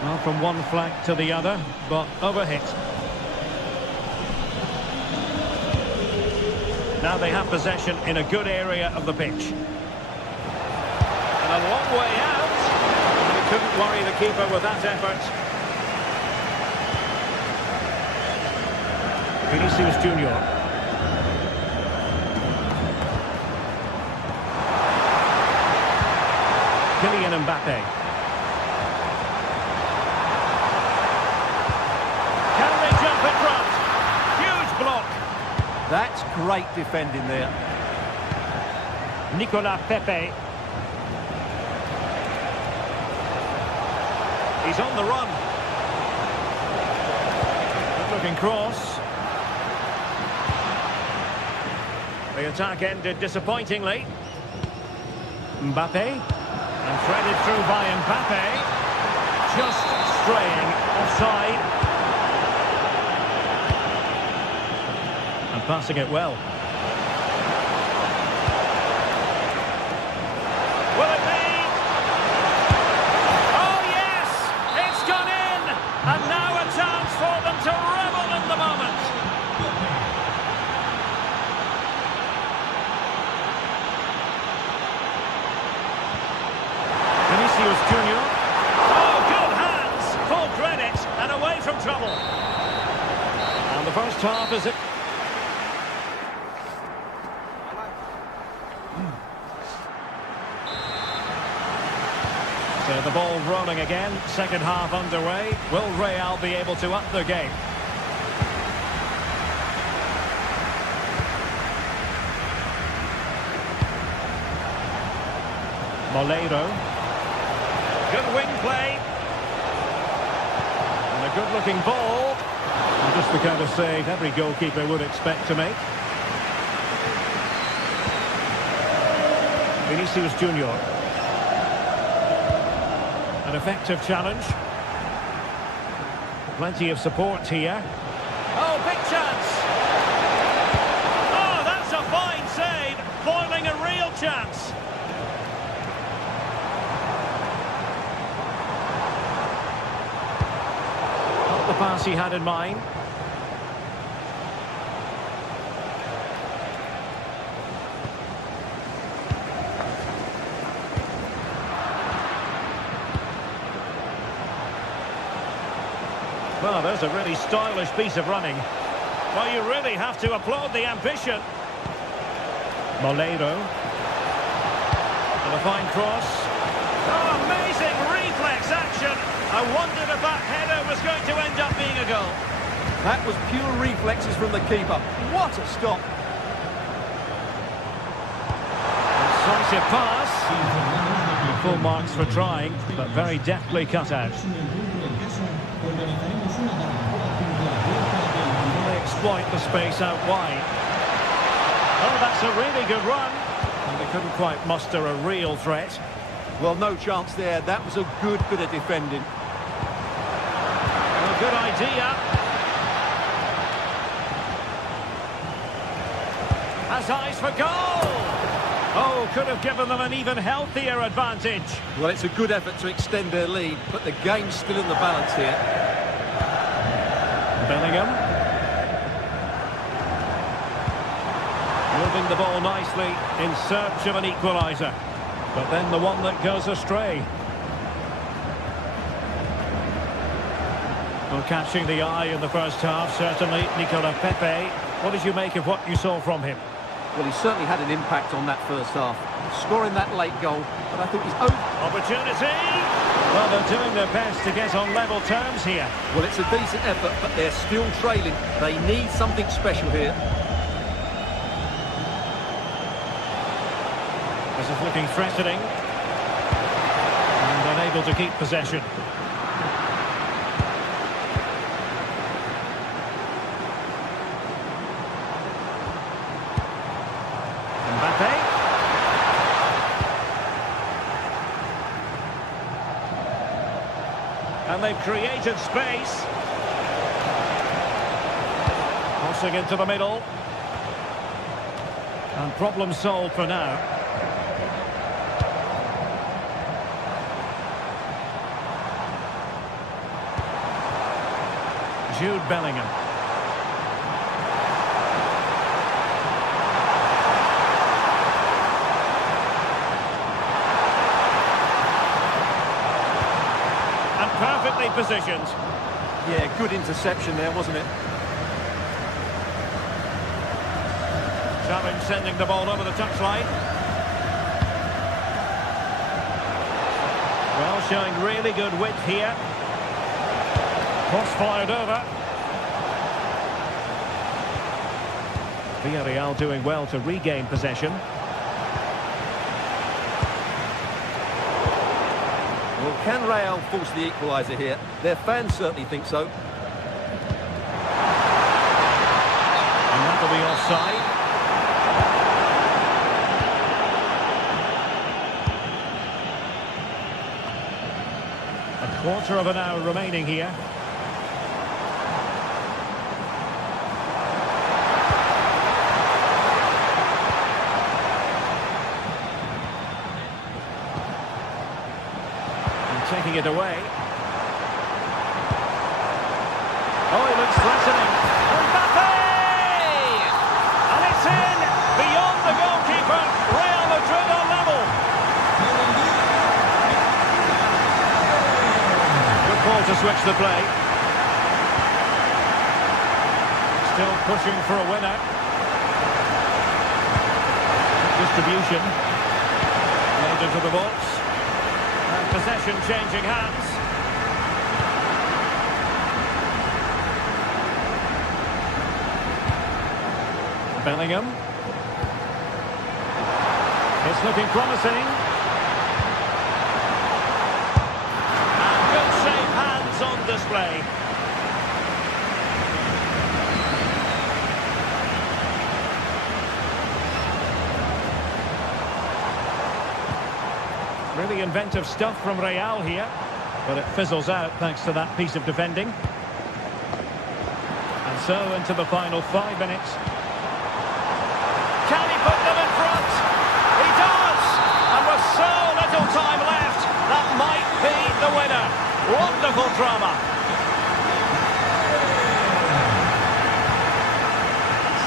Well, from one flank to the other, but overhit. Now they have possession in a good area of the pitch. And a long way out. He couldn't worry the keeper with that effort. Vinicius Junior. Kylian Mbappe. Can they jump in front? Huge block. That's great defending there. Nicolas Pepe. He's on the run. Good looking cross. The attack ended disappointingly. Mbappe. And threaded through by Mbappe. Just straying offside. And passing it well. Will it be? Oh yes! It's gone in! And now a chance for them to revel in the moment. Vinicius Junior. Oh, good hands! Full credit and away from trouble. And the first half is it. So the ball rolling again, second half underway. Will Real be able to up their game? Moleiro. Good wing play. And a good-looking ball. And just the kind of save every goalkeeper would expect to make. Vinicius Junior. An effective challenge. Plenty of support here. Oh, big chance! Oh, that's a fine save, foiling a real chance. Not the pass he had in mind. Well, there's a really stylish piece of running. Well, you really have to applaud the ambition. Moleiro. And a fine cross. Oh, amazing reflex action. I wondered if that header was going to end up being a goal. That was pure reflexes from the keeper. What a stop. Decisive pass. Full marks for trying, but very deftly cut out. They exploit the space out wide. Oh, that's a really good run. And they couldn't quite muster a real threat. Well, no chance there. That was a good bit of defending. Well, good idea. Has eyes for goal. Oh, could have given them an even healthier advantage. Well, it's a good effort to extend their lead, but the game's still in the balance here. Bellingham. Moving the ball nicely in search of an equaliser. But then the one that goes astray. Well, catching the eye in the first half, certainly, Nicolas Pepe. What did you make of what you saw from him? Well, he certainly had an impact on that first half. Scoring that late goal, but I think he's over. Opportunity! Well, they're doing their best to get on level terms here. Well, it's a decent effort, but they're still trailing. They need something special here. This is looking threatening. And unable to keep possession. Mbappe. And they've created space. Crossing into the middle. And problem solved for now. Jude Bellingham. Perfectly positioned. Yeah, good interception there, wasn't it? Xavi sending the ball over the touchline. Well, showing really good width here. Cross fired over. Villarreal doing well to regain possession. Well, can Real force the equaliser here? Their fans certainly think so. And that'll be offside. A quarter of an hour remaining here. Taking it away. Oh, he looks threatening. Mbappe! And it's in! Beyond the goalkeeper. Real Madrid are level. Good ball to switch the play. Still pushing for a winner. Distribution. Made into the box. Possession changing hands. Bellingham. It's looking promising. And good save hands on display. Really inventive stuff from Real here, but it fizzles out thanks to that piece of defending. And so into the final 5 minutes. Can he put them in front? He does! And with so little time left, that might be the winner. Wonderful drama.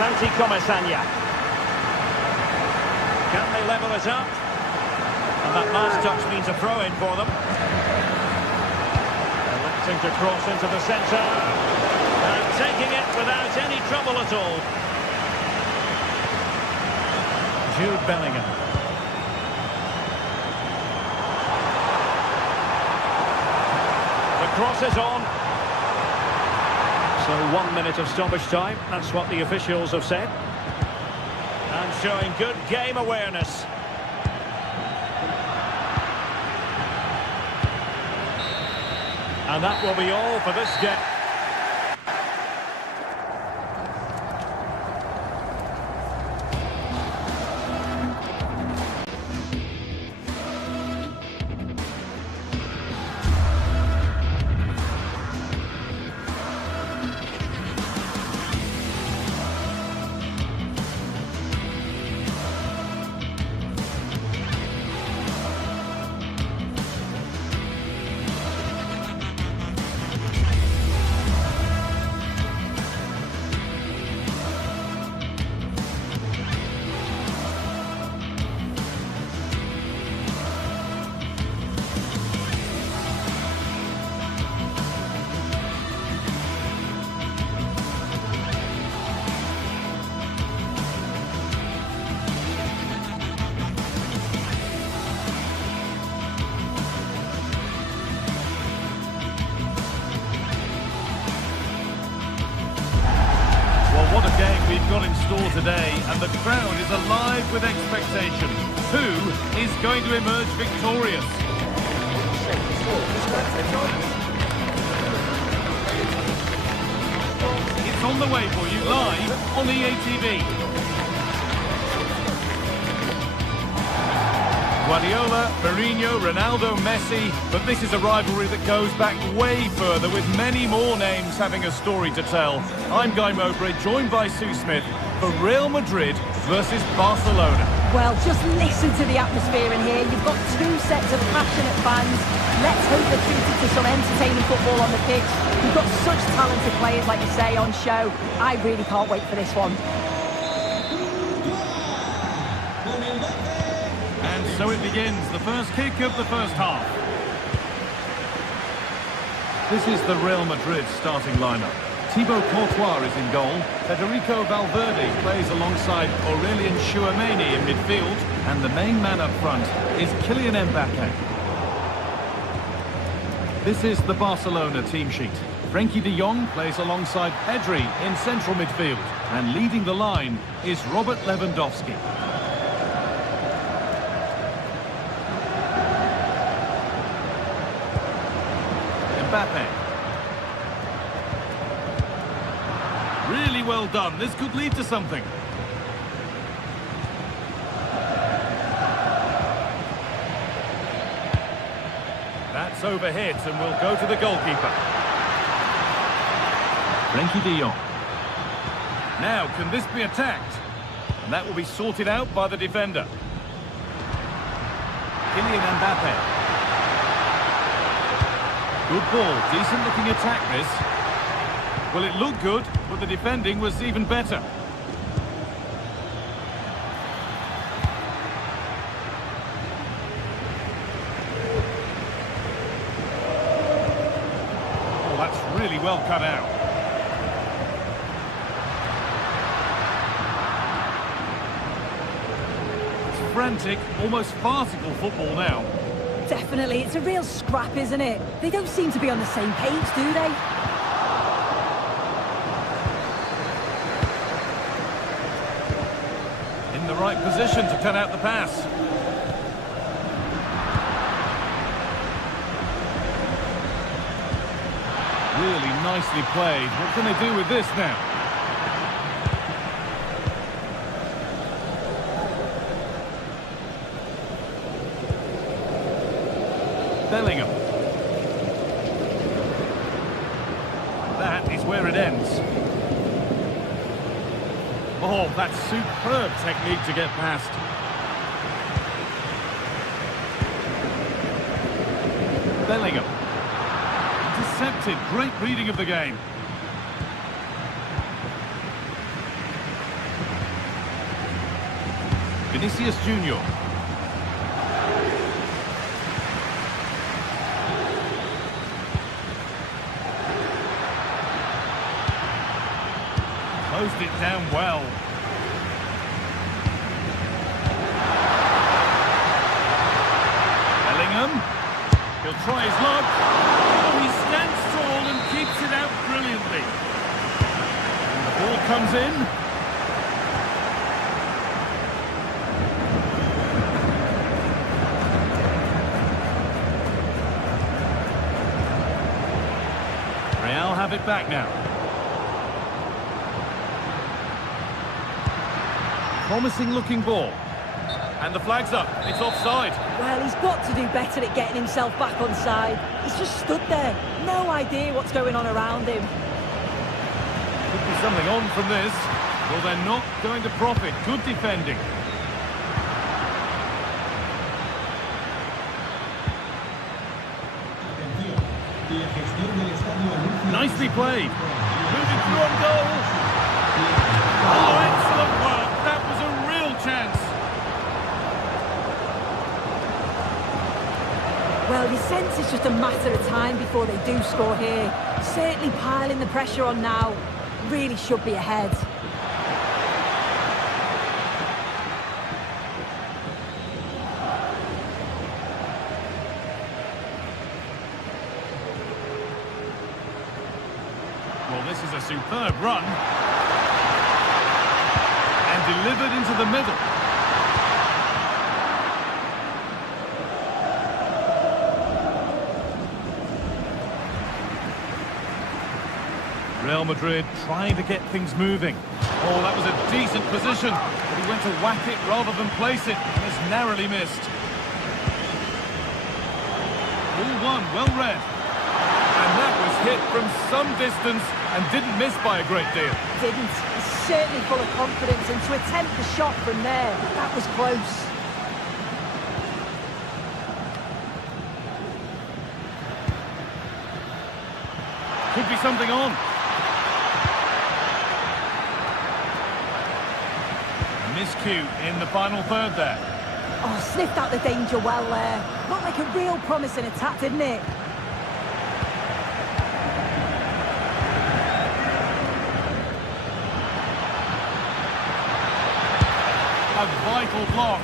Santi Comesaña. Can they level it up? And that last touch means a throw-in for them. Electing to cross into the centre. And taking it without any trouble at all. Jude Bellingham. The cross is on. So 1 minute of stoppage time. That's what the officials have said. And showing good game awareness. And that will be all for this game. What a game we've got in store today, and the crowd is alive with expectation. Who is going to emerge victorious? It's on the way for you live on EA TV. Guardiola, Mourinho, Ronaldo, Messi, but this is a rivalry that goes back way further, with many more names having a story to tell. I'm Guy Mowbray, joined by Sue Smith for Real Madrid versus Barcelona. Well, just listen to the atmosphere in here. You've got two sets of passionate fans. Let's hope they're treated to some entertaining football on the pitch. You've got such talented players, like you say, on show. I really can't wait for this one. So it begins, the first kick of the first half. This is the Real Madrid starting lineup. Thibaut Courtois is in goal. Federico Valverde plays alongside Aurelien Chouameni in midfield. And the main man up front is Kylian Mbappe. This is the Barcelona team sheet. Frenkie de Jong plays alongside Pedri in central midfield. And leading the line is Robert Lewandowski. Mbappe. Really well done. This could lead to something. That's overhit and will go to the goalkeeper. Frenkie de Jong. Now, can this be attacked? And that will be sorted out by the defender. Kylian Mbappe. Good ball, decent looking attack this. Well, it looked good, but the defending was even better. Oh, that's really well cut out. It's frantic, almost farcical football now. Definitely, it's a real scrap, isn't it? They don't seem to be on the same page, do they? In the right position to cut out the pass. Really nicely played. What can they do with this now? Bellingham. That is where it ends. Oh, that's superb technique to get past. Bellingham. Intercepted. Great reading of the game. Vinicius Junior. Closed it down well. Bellingham. He'll try his luck. Oh, he stands tall and keeps it out brilliantly. And the ball comes in. Real have it back now. Promising looking ball. And the flag's up. It's offside. Well, he's got to do better at getting himself back on side. He's just stood there. No idea what's going on around him. Could be something on from this. Well, they're not going to profit. Good defending. Nicely played. Moving through on goal. Oh, excellent work. That was a real chance. Well, you sense it's just a matter of time before they do score here. Certainly piling the pressure on now. Really should be ahead. Well, this is a superb run. And delivered into the middle. Real Madrid trying to get things moving. Oh, that was a decent position, but he went to whack it rather than place it, and has narrowly missed. Ball one, well read. And that was hit from some distance and didn't miss by a great deal. Didn't. He's certainly full of confidence, and to attempt the shot from there, that was close. Could be something on. Miscue in the final third there. Oh, sniffed out the danger well there. Looked like a real promising attack, didn't it? A vital block.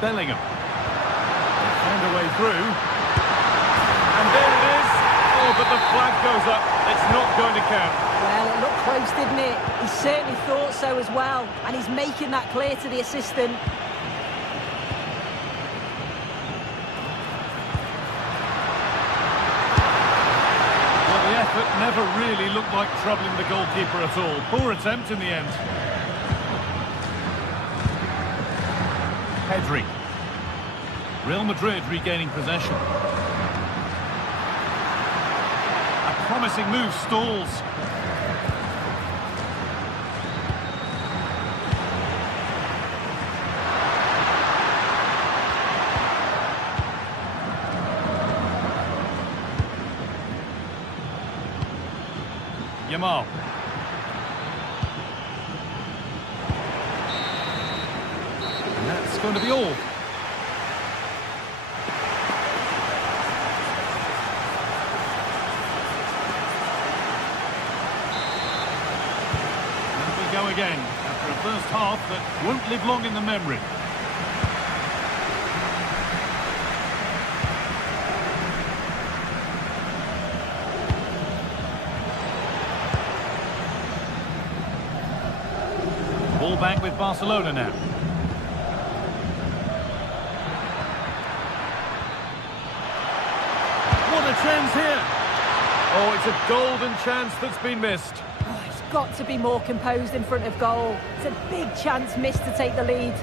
Bellingham. They found a way through. And there it is. Oh, but the flag goes up. It's not going to count. Well, it looked close, didn't it? He certainly thought so as well. And he's making that clear to the assistant. Well, the effort never really looked like troubling the goalkeeper at all. Poor attempt in the end. Pedri. Real Madrid regaining possession. A promising move stalls. Yamal. And that's going to be all. Go again after a first half that won't live long in the memory. Ball back with Barcelona now. What a chance here! Oh, it's a golden chance that's been missed. Oh, he's got to be more composed in front of goal. It's a big chance missed to take the lead.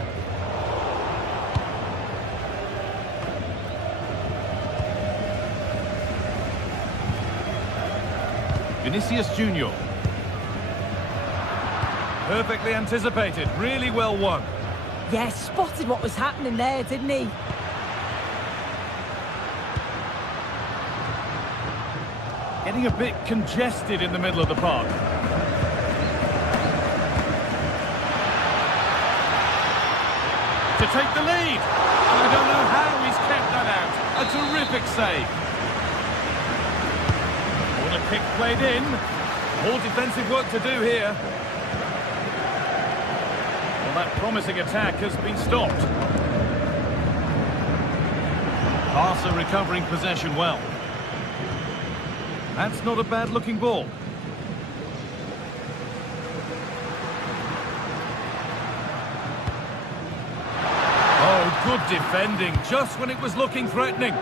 Vinicius Junior. Perfectly anticipated, really well won. Yeah, spotted what was happening there, didn't he? Getting a bit congested in the middle of the park. To take the lead. I don't know how he's kept that out. A terrific save. What a kick played in. More defensive work to do here. Well, that promising attack has been stopped. Barca recovering possession well. That's not a bad-looking ball. Oh, good defending, just when it was looking threatening.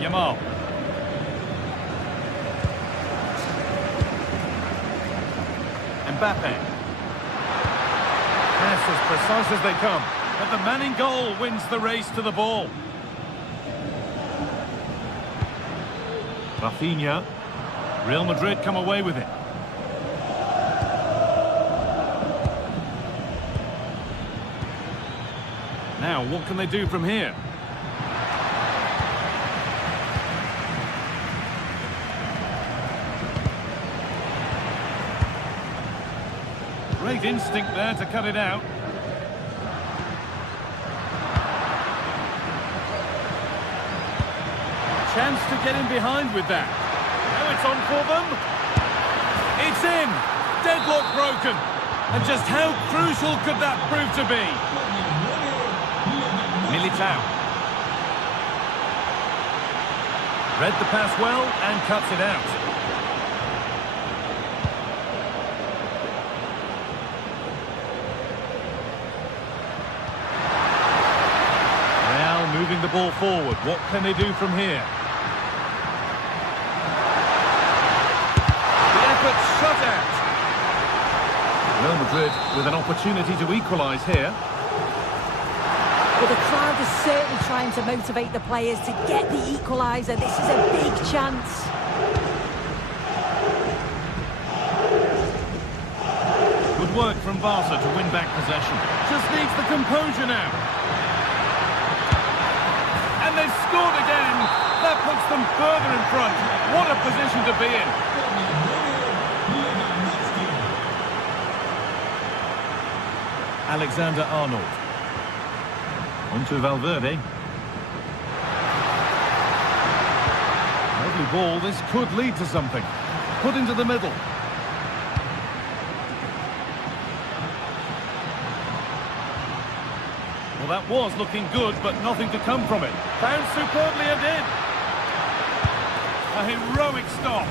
Yamal. Mbappe. Pass as precise as they come, but the man in goal wins the race to the ball. Rafinha. Real Madrid come away with it. Now, what can they do from here? Great instinct there to cut it out. Chance to get in behind with that. Now it's on for them. It's in. Deadlock broken. And just how crucial could that prove to be? Militao. Read the pass well and cuts it out. Now moving the ball forward. What can they do from here? Shut out. Real Madrid with an opportunity to equalise here. Well, the crowd is certainly trying to motivate the players to get the equaliser. This is a big chance. Good work from Barca to win back possession. Just needs the composure now. And they've scored again. That puts them further in front. What a position to be in. Alexander-Arnold. On to Valverde. lively ball. This could lead to something. Put into the middle. Well, that was looking good, but nothing to come from it. Found superbly and in. A heroic stop.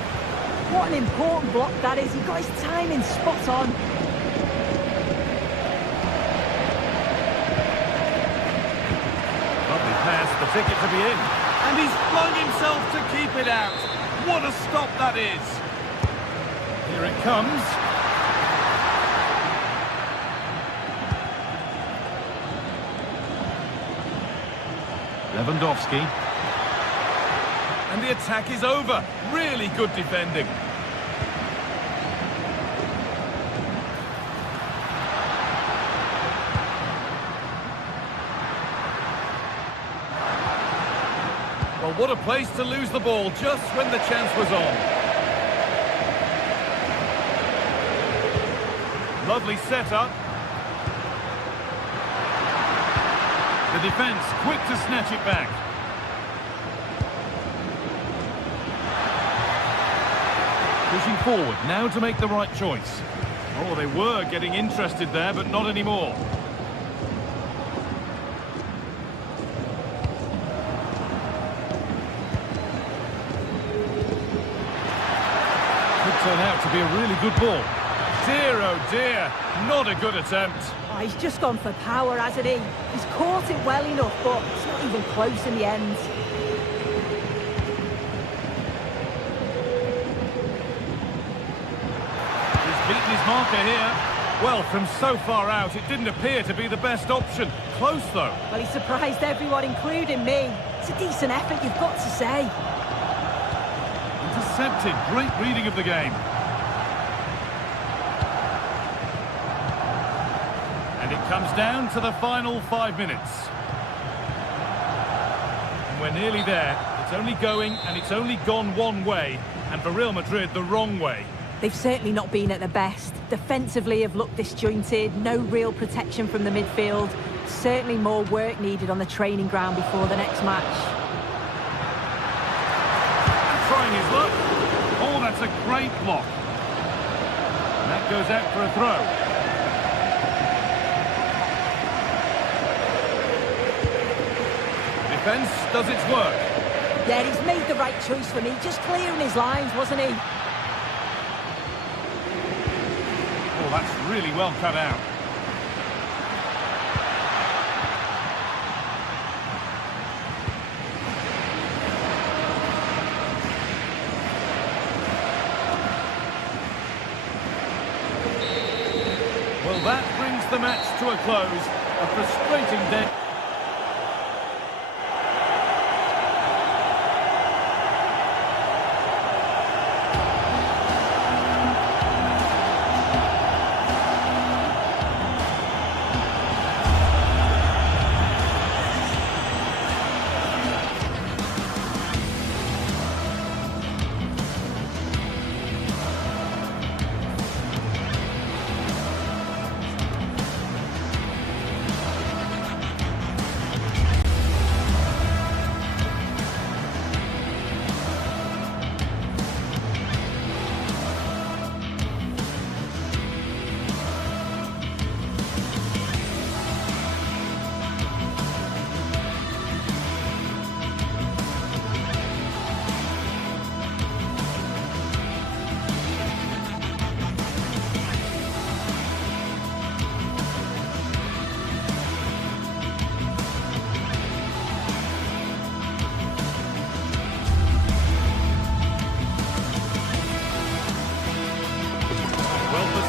What an important block that is. He got his timing spot on. Lovely pass, the ticket to be in. And he's flung himself to keep it out. What a stop that is. Here it comes. Lewandowski. And the attack is over. Really good defending. Well, what a place to lose the ball just when the chance was on. Lovely setup. The defence quick to snatch it back. Pushing forward, now to make the right choice. Oh, they were getting interested there, but not anymore. Could turn out to be a really good ball. Dear, oh dear, not a good attempt. Oh, he's just gone for power, hasn't he? He's caught it well enough, but it's not even close in the end. Beaten his marker here. Well, from so far out, it didn't appear to be the best option. Close, though. Well, he surprised everyone, including me. It's a decent effort, you've got to say. Intercepted. Great reading of the game. And it comes down to the final 5 minutes. And we're nearly there. It's only going, and it's only gone one way. And for Real Madrid, the wrong way. They've certainly not been at their best. Defensively have looked disjointed, no real protection from the midfield. Certainly more work needed on the training ground before the next match. Trying his luck. Oh, that's a great block. And that goes out for a throw. Defence does its work. Yeah, he's made the right choice for me. Just clearing his lines, wasn't he? Oh, that's really well cut out. Well, that brings the match to a close. A frustrating day.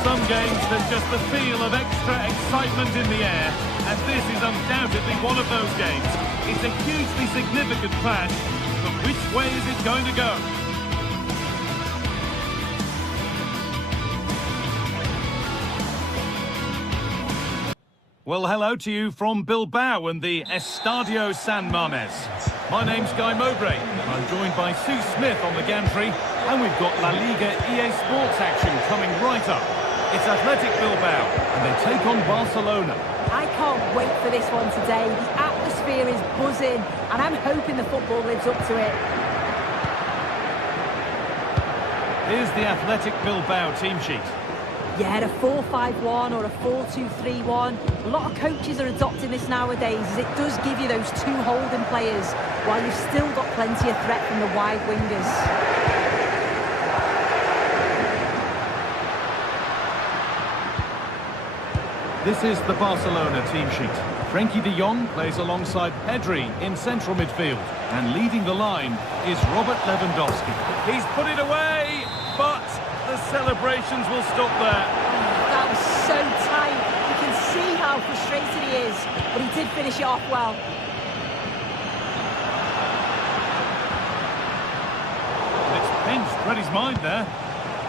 Some games there's just the feel of extra excitement in the air, and this is undoubtedly one of those games. It's a hugely significant clash, but which way is it going to go? Well, hello to you from Bilbao and the Estadio San Mamés. My name's Guy Mowbray, and I'm joined by Sue Smith on the gantry, and we've got La Liga Sports action coming right up. It's Athletic Bilbao, and they take on Barcelona. I can't wait for this one today. The atmosphere is buzzing, and I'm hoping the football lives up to it. Here's the Athletic Bilbao team sheet. Yeah, a 4-5-1 or a 4-2-3-1. A lot of coaches are adopting this nowadays, as it does give you those two holding players, while you've still got plenty of threat from the wide wingers. This is the Barcelona team sheet. Frenkie de Jong plays alongside Pedri in central midfield. And leading the line is Robert Lewandowski. He's put it away, but the celebrations will stop there. That was so tight. You can see how frustrated he is, but he did finish it off well. And it's pinched Freddie's mind there.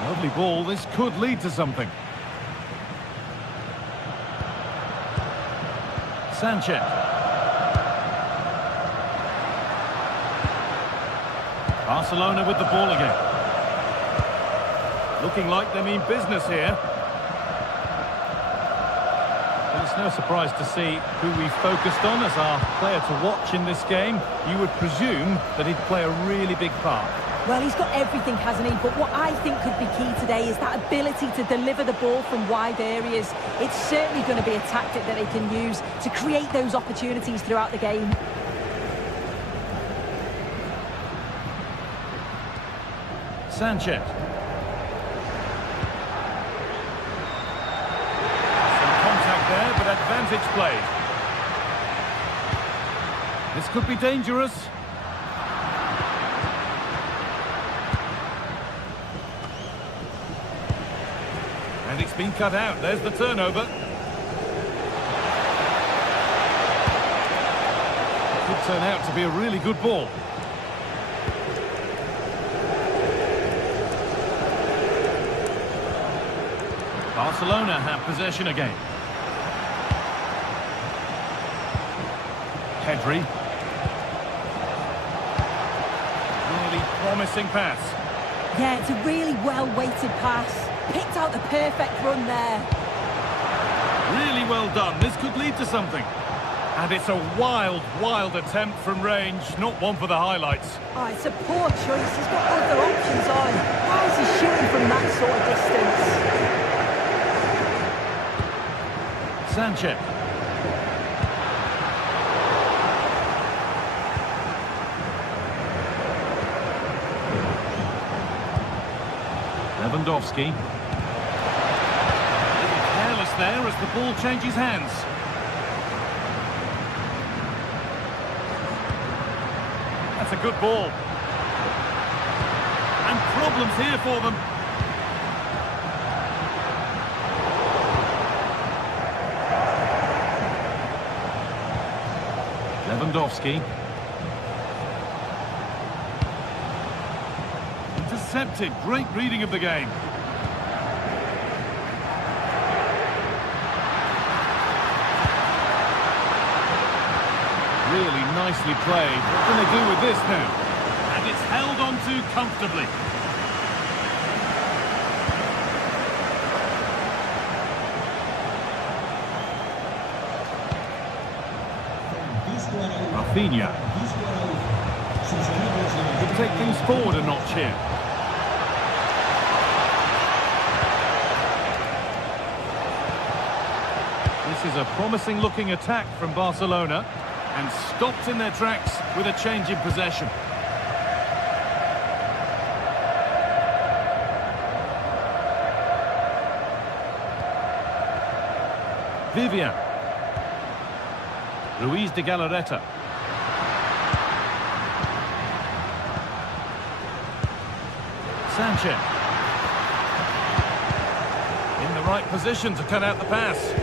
Lovely ball. This could lead to something. Sanchez. Barcelona with the ball again. Looking like they mean business here. Well, it's no surprise to see who we focused on as our player to watch in this game. You would presume that he'd play a really big part. Well, he's got everything, hasn't he? But what I think could be key today is that ability to deliver the ball from wide areas. It's certainly going to be a tactic that they can use to create those opportunities throughout the game. Sanchez. Some contact there, but advantage played. This could be dangerous. And it's been cut out. There's the turnover. Could turn out to be a really good ball. Barcelona have possession again. Pedri. Really promising pass. Yeah, it's a really well-weighted pass. Picked out the perfect run there. Really well done. This could lead to something. And it's a wild, wild attempt from range. Not one for the highlights. Oh, it's a poor choice. He's got other options on. Why is he shooting from that sort of distance? Sanchez. Lewandowski. A little careless there as the ball changes hands. That's a good ball. And problems here for them. Lewandowski. Intercepted. Great reading of the game. Really nicely played. What can they do with this now? And it's held on to comfortably. Rafinha. Could take things forward a notch here. This is a promising looking attack from Barcelona, and stopped in their tracks with a change in possession. Vivian. Luis de Galarreta. Sanchez. In the right position to cut out the pass.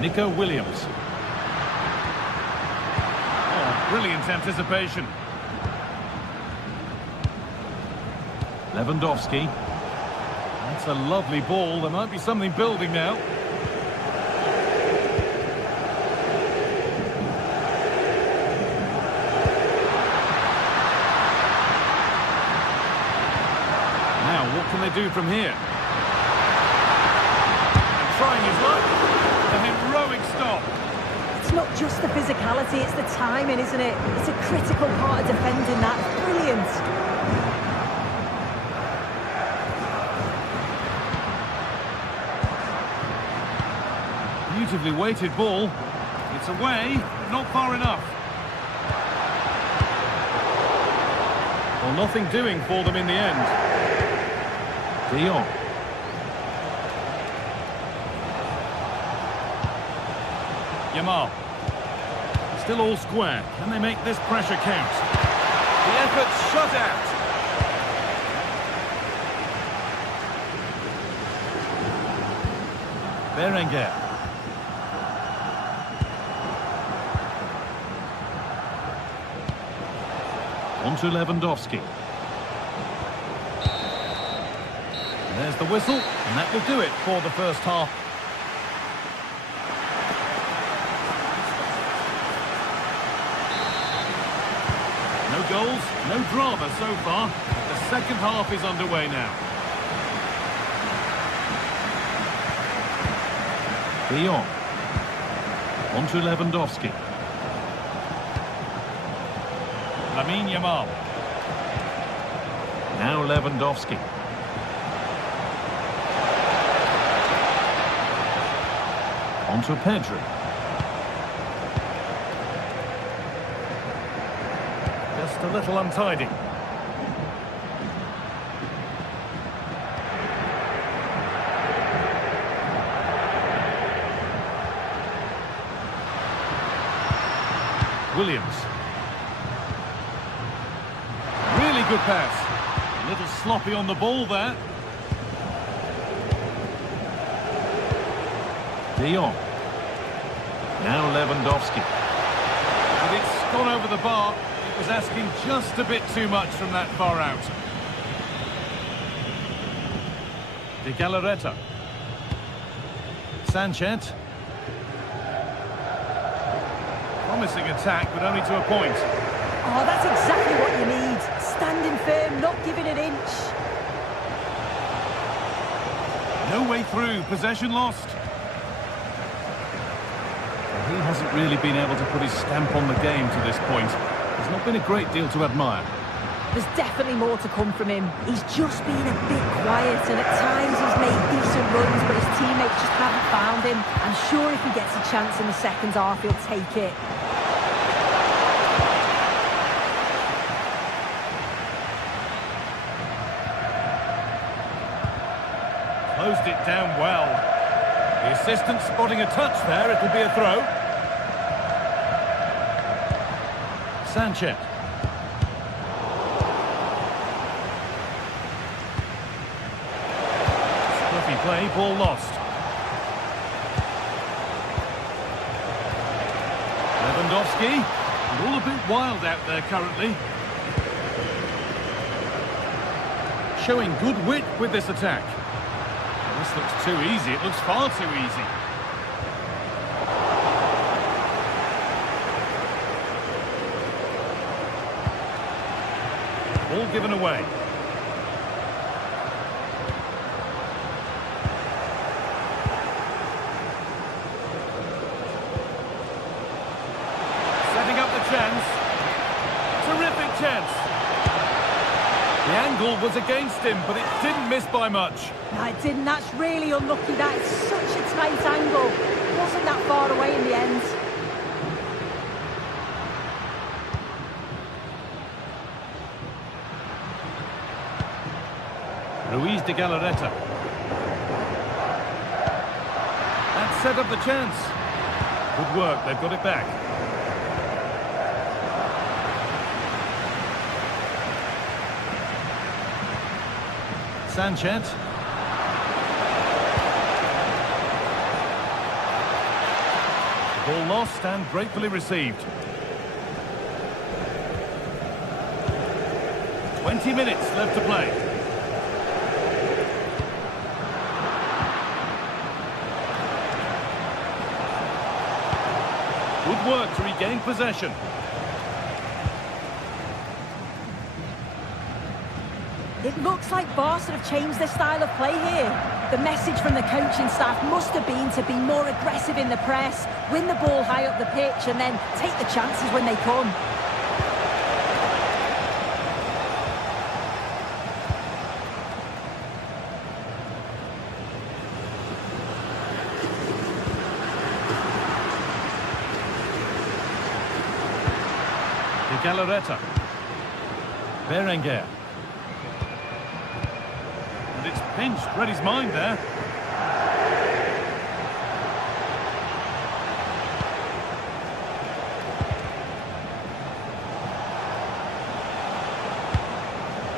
Nico Williams. Oh, brilliant anticipation. Lewandowski. That's a lovely ball. There might be something building now. Now, what can they do from here? And trying his luck. A heroic stop. It's not just the physicality, it's the timing, isn't it? It's a critical part of defending that. Brilliant. Beautifully weighted ball. It's away, not far enough. Well, nothing doing for them in the end. De Jong. Yamal. Still all square. Can they make this pressure count? The effort's shut out. Berenguer. On to Lewandowski. And there's the whistle, and that will do it for the first half. No goals, no drama so far. The second half is underway now. De Jong. On to Lewandowski. Yamal. Now Lewandowski. On to Pedri. Just a little untidy. Williams. Good pass. A little sloppy on the ball there. De Jong. Now Lewandowski. But it's gone over the bar. It was asking just a bit too much from that far out. De Galarreta. Sanchez. Promising attack, but only to a point. Oh, that's exactly what you need. Standing firm, not giving an inch. No way through, possession lost. He hasn't really been able to put his stamp on the game to this point. There's not been a great deal to admire. There's definitely more to come from him. He's just been a bit quiet, and at times he's made decent runs, but his teammates just haven't found him. I'm sure if he gets a chance in the second half, he'll take it. Closed it down well. The assistant spotting a touch there, it'll be a throw. Sanchez. Scruffy play, ball lost. Lewandowski. All a bit wild out there currently. Showing good wit with this attack. This looks too easy. It looks far too easy. Ball given away. Setting up the chance. Terrific chance. The angle was against him, but it didn't miss by much. No, it didn't. That's really unlucky. That is such a tight angle. It wasn't that far away in the end. Ruiz de Galarreta. That set up the chance. Good work, they've got it back. Sanchez. Ball lost and gratefully received. 20 minutes left to play. Good work to regain possession. It looks like Barca have changed their style of play here. The message from the coaching staff must have been to be more aggressive in the press, win the ball high up the pitch, and then take the chances when they come. Galarreta. Berenguer. And it's pinched. Read his mind there.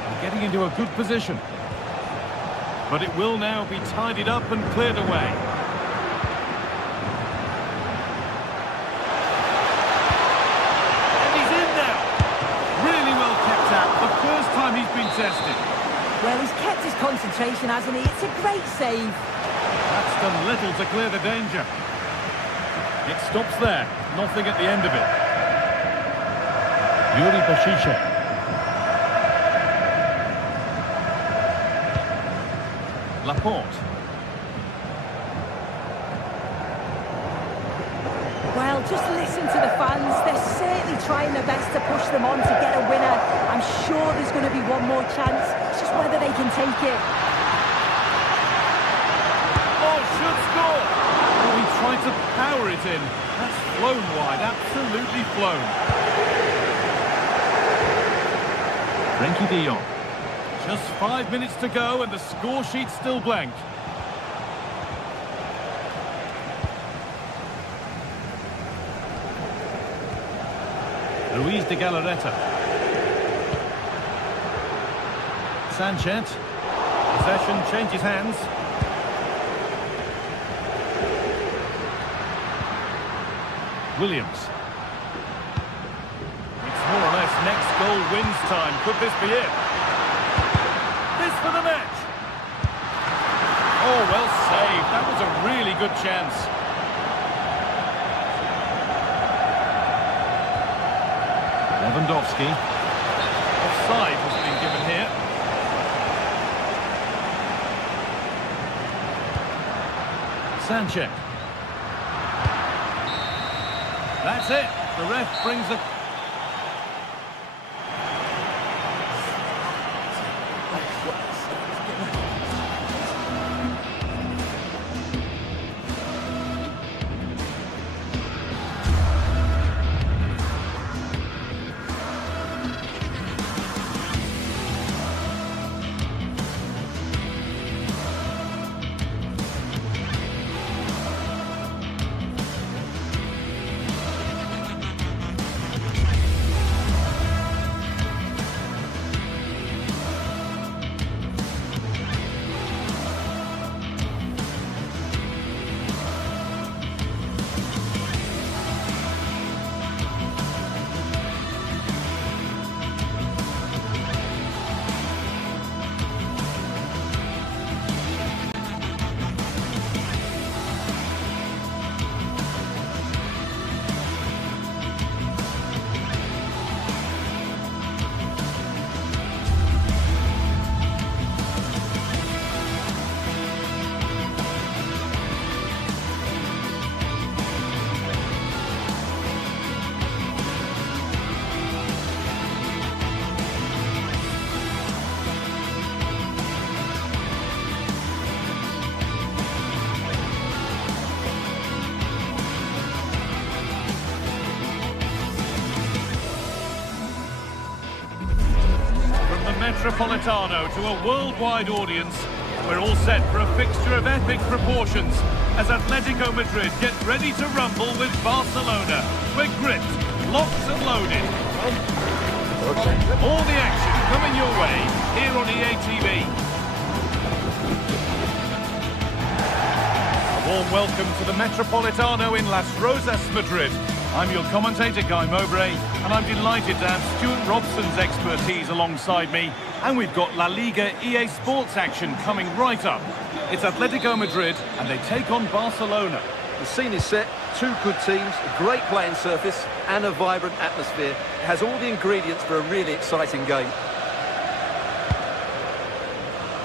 And getting into a good position. But it will now be tidied up and cleared away. He's been tested. Well, he's kept his concentration, hasn't he? It's a great save. That's done little to clear the danger. It stops there. Nothing at the end of it. Yuri Bashiche. Laporte. Well, just listen to the fans. They're certainly trying their best to push them on to get a winner. I'm sure there's going to be one more chance. It's just whether they can take it. Oh, should score! Oh, he tried to power it in. That's flown wide, absolutely flown. Frenkie de Jong. Just 5 minutes to go and the score sheet's still blank. Luis de Galarreta. Sanchez. Possession changes hands. Williams. It's more or less next goal wins time. Could this be it? This for the match. Oh, well saved. That was a really good chance. Lewandowski. Offside has been given here. Sanchez. That's it. The ref brings a... Metropolitano to a worldwide audience. We're all set for a fixture of epic proportions as Atletico Madrid get ready to rumble with Barcelona. We're gripped, locked and loaded. All the action coming your way here on EA TV. A warm welcome to the Metropolitano in Las Rosas, Madrid. I'm your commentator, Guy Mowbray, and I'm delighted to have Stuart Robson's expertise alongside me. And we've got La Liga EA Sports action coming right up. It's Atletico Madrid, and they take on Barcelona. The scene is set, two good teams, a great playing surface, and a vibrant atmosphere. It has all the ingredients for a really exciting game.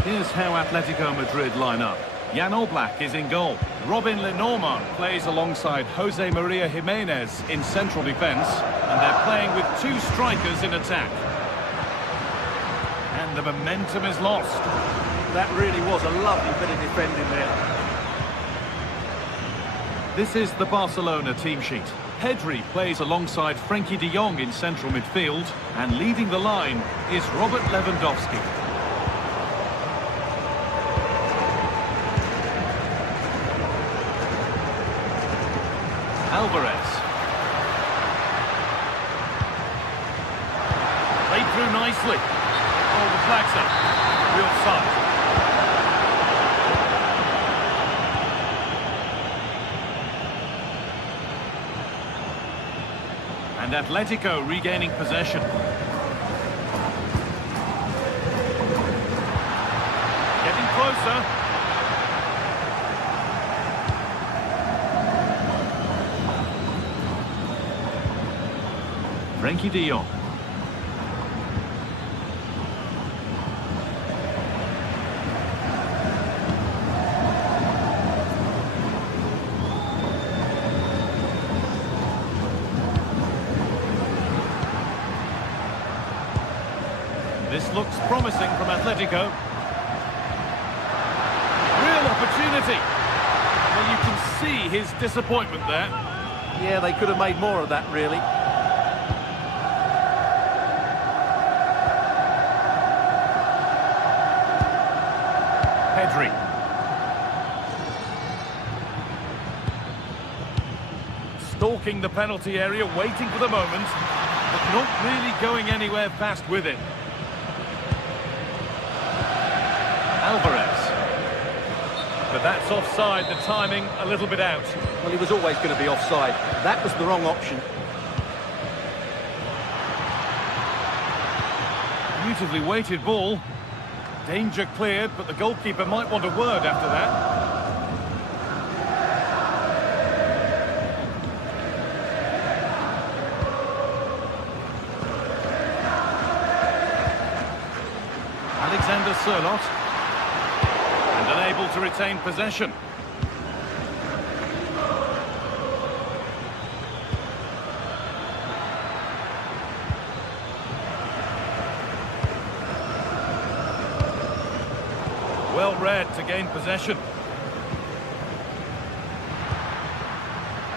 Here's how Atletico Madrid line up. Jan Oblak is in goal. Robin Lenormand plays alongside Jose Maria Jimenez in central defence. And they're playing with two strikers in attack. And the momentum is lost. That really was a lovely bit of defending there. This is the Barcelona team sheet. Pedri plays alongside Frenkie de Jong in central midfield. And leading the line is Robert Lewandowski. Alvarez. Played through nicely. Oh, the flag's up. Real side. And Atletico regaining possession. Getting closer. Frenkie de Jong. This looks promising from Atletico. Real opportunity. Well, you can see his disappointment there. Yeah, they could have made more of that, really. Pedri. Stalking the penalty area, waiting for the moment, but not really going anywhere fast with it. Alvarez. But that's offside, the timing a little bit out. Well, he was always going to be offside. That was the wrong option. Beautifully weighted ball. Danger cleared, but the goalkeeper might want a word after that. Alexander Sørloth. And unable to retain possession. Well read to gain possession.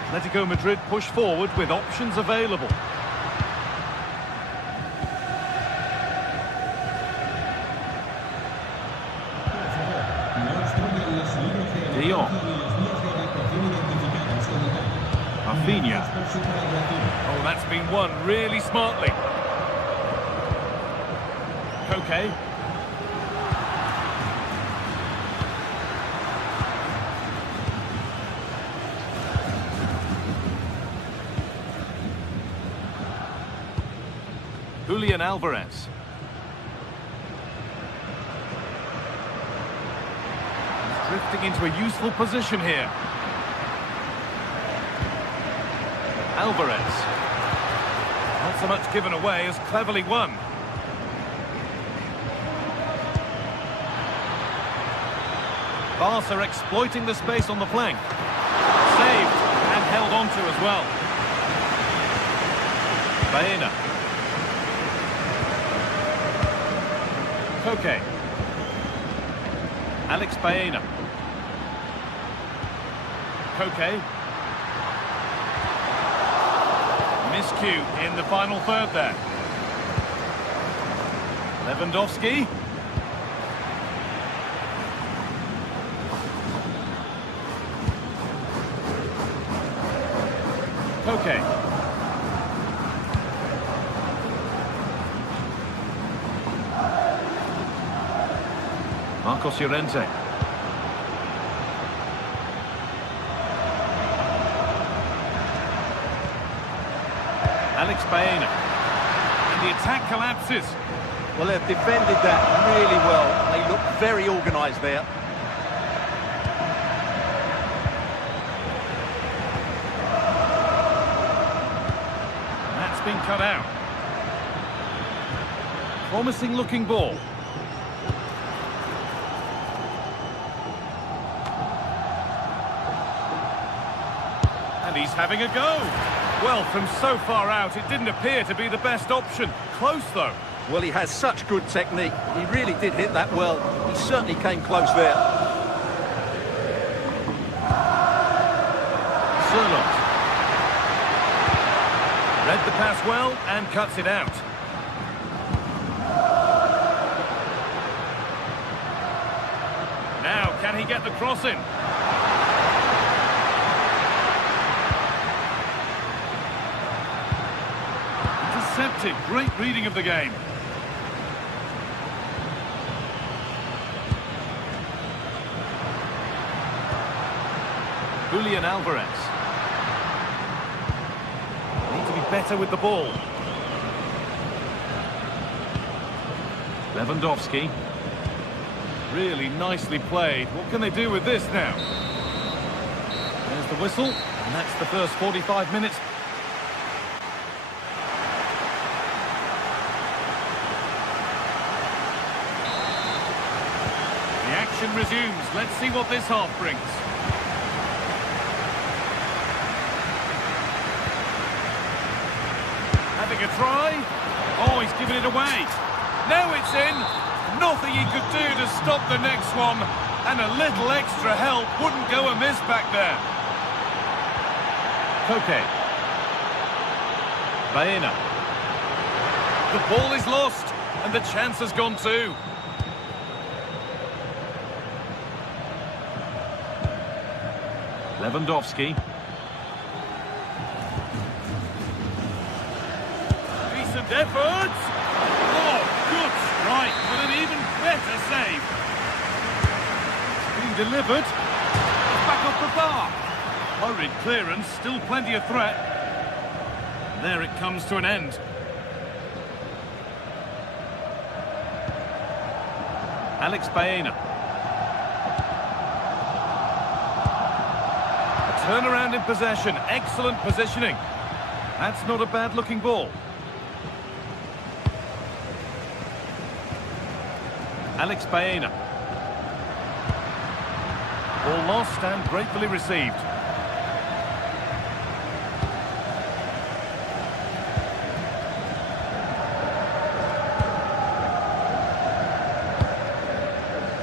Atletico Madrid push forward with options available. De Jong. Rafinha. Oh, that's been won really smartly. Koke. Julian Alvarez. He's drifting into a useful position here. Alvarez. Not so much given away as cleverly won. Barca exploiting the space on the flank. Saved and held on to as well. Baena. Koke. Alex Baena. Koke. Miscue in the final third there. Lewandowski. Koke. Marcos Llorente. Alex Baena. And the attack collapses. Well, they've defended that really well. They look very organised there. That's been cut out. Promising looking ball. he's having a go. Well, from so far out, it didn't appear to be the best option. Close, though. Well, he has such good technique. He really did hit that well. He certainly came close there. Sirlot. Read the pass well and cuts it out. Now, can he get the cross in? Intercepted. Great reading of the game. Julian Alvarez. Need to be better with the ball. Lewandowski. Really nicely played. What can they do with this now? There's the whistle, and that's the first 45 minutes. The action resumes. Let's see what this half brings. Having a try. Oh, he's given it away. Now it's in. Nothing he could do to stop the next one. And a little extra help wouldn't go amiss back there. Koke. Baena. The ball is lost. And the chance has gone too. Lewandowski. Decent efforts. Oh, good strike, but an even better save. It's being delivered. Back off the bar. Hurried clearance, still plenty of threat. There it comes to an end. Alex Baena. Turnaround in possession, excellent positioning. That's not a bad looking ball. Alex Baena. Ball lost and gratefully received.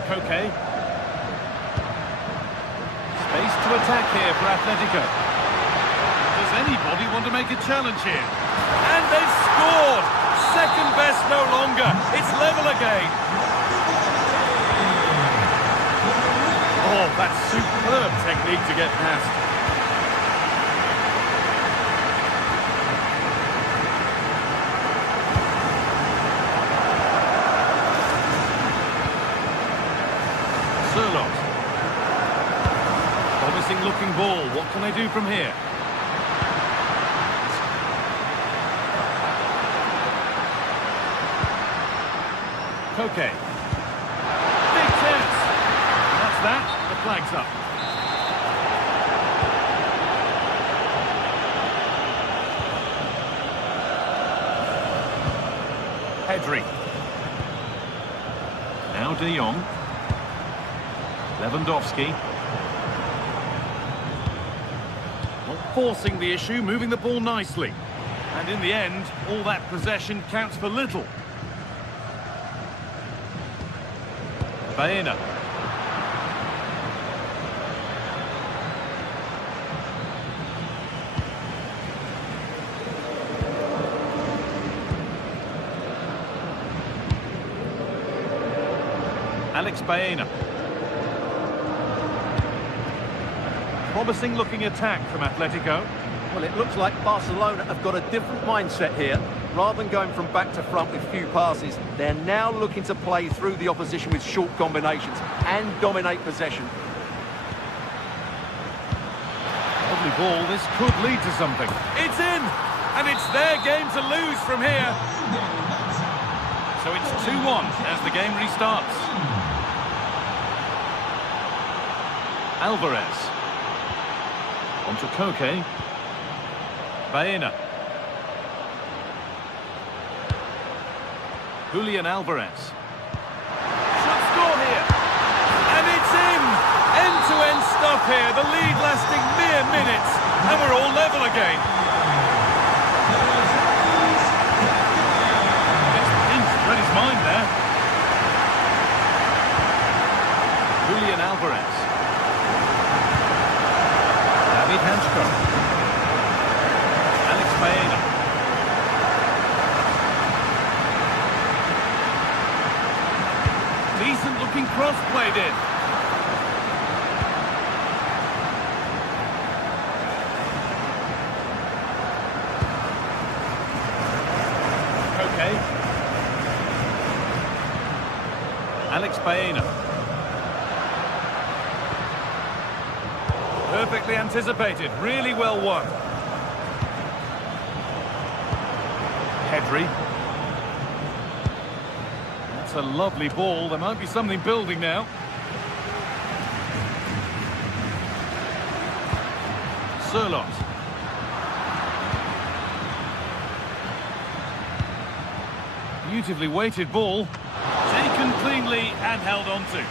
Koke. Space to attack here for Atletico. Does anybody want to make a challenge here? And they've scored! Second best no longer. It's level again. Oh, that's superb technique to get past. Sirlot. Promising looking ball. What can they do from here? Koke. Big chance. And that's that. The flag's up. Pedri. Now De Jong. Lewandowski. Not forcing the issue, moving the ball nicely. And in the end, all that possession counts for little. Baena. Alex Baena. Promising looking attack from Atletico. Well, it looks like Barcelona have got a different mindset here. Rather than going from back to front with few passes, they're now looking to play through the opposition with short combinations and dominate possession. Lovely ball, this could lead to something. It's in! And it's their game to lose from here. So it's 2-1 as the game restarts. Alvarez. On to Koke. Baena. Julian Alvarez. Should score here. And it's in! End-to-end stuff here, the lead lasting mere minutes, and we're all level again. Read his mind there. Julian Alvarez. David Hansko. Alex Baena. Decent looking cross played in. Okay. Alex Baena. Perfectly anticipated, really well won. Pedri. That's a lovely ball, there might be something building now. Sørloth. Beautifully weighted ball. Taken cleanly and held on to.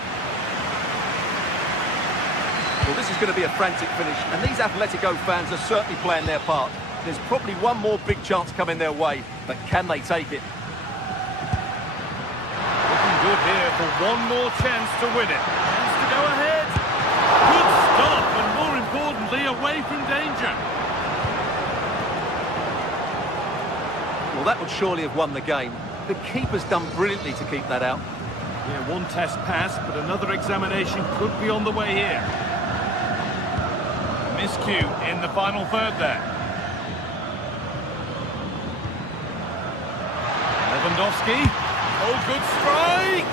Well, this is going to be a frantic finish, and these Atletico fans are certainly playing their part. There's probably one more big chance coming their way, but can they take it? Looking good here for one more chance to win it. Chance to go ahead. Good stop, and more importantly, away from danger. Well, that would surely have won the game. The keeper's done brilliantly to keep that out. Yeah, one test pass, but another examination could be on the way here. Miscue in the final third there. Lewandowski. Oh, good strike!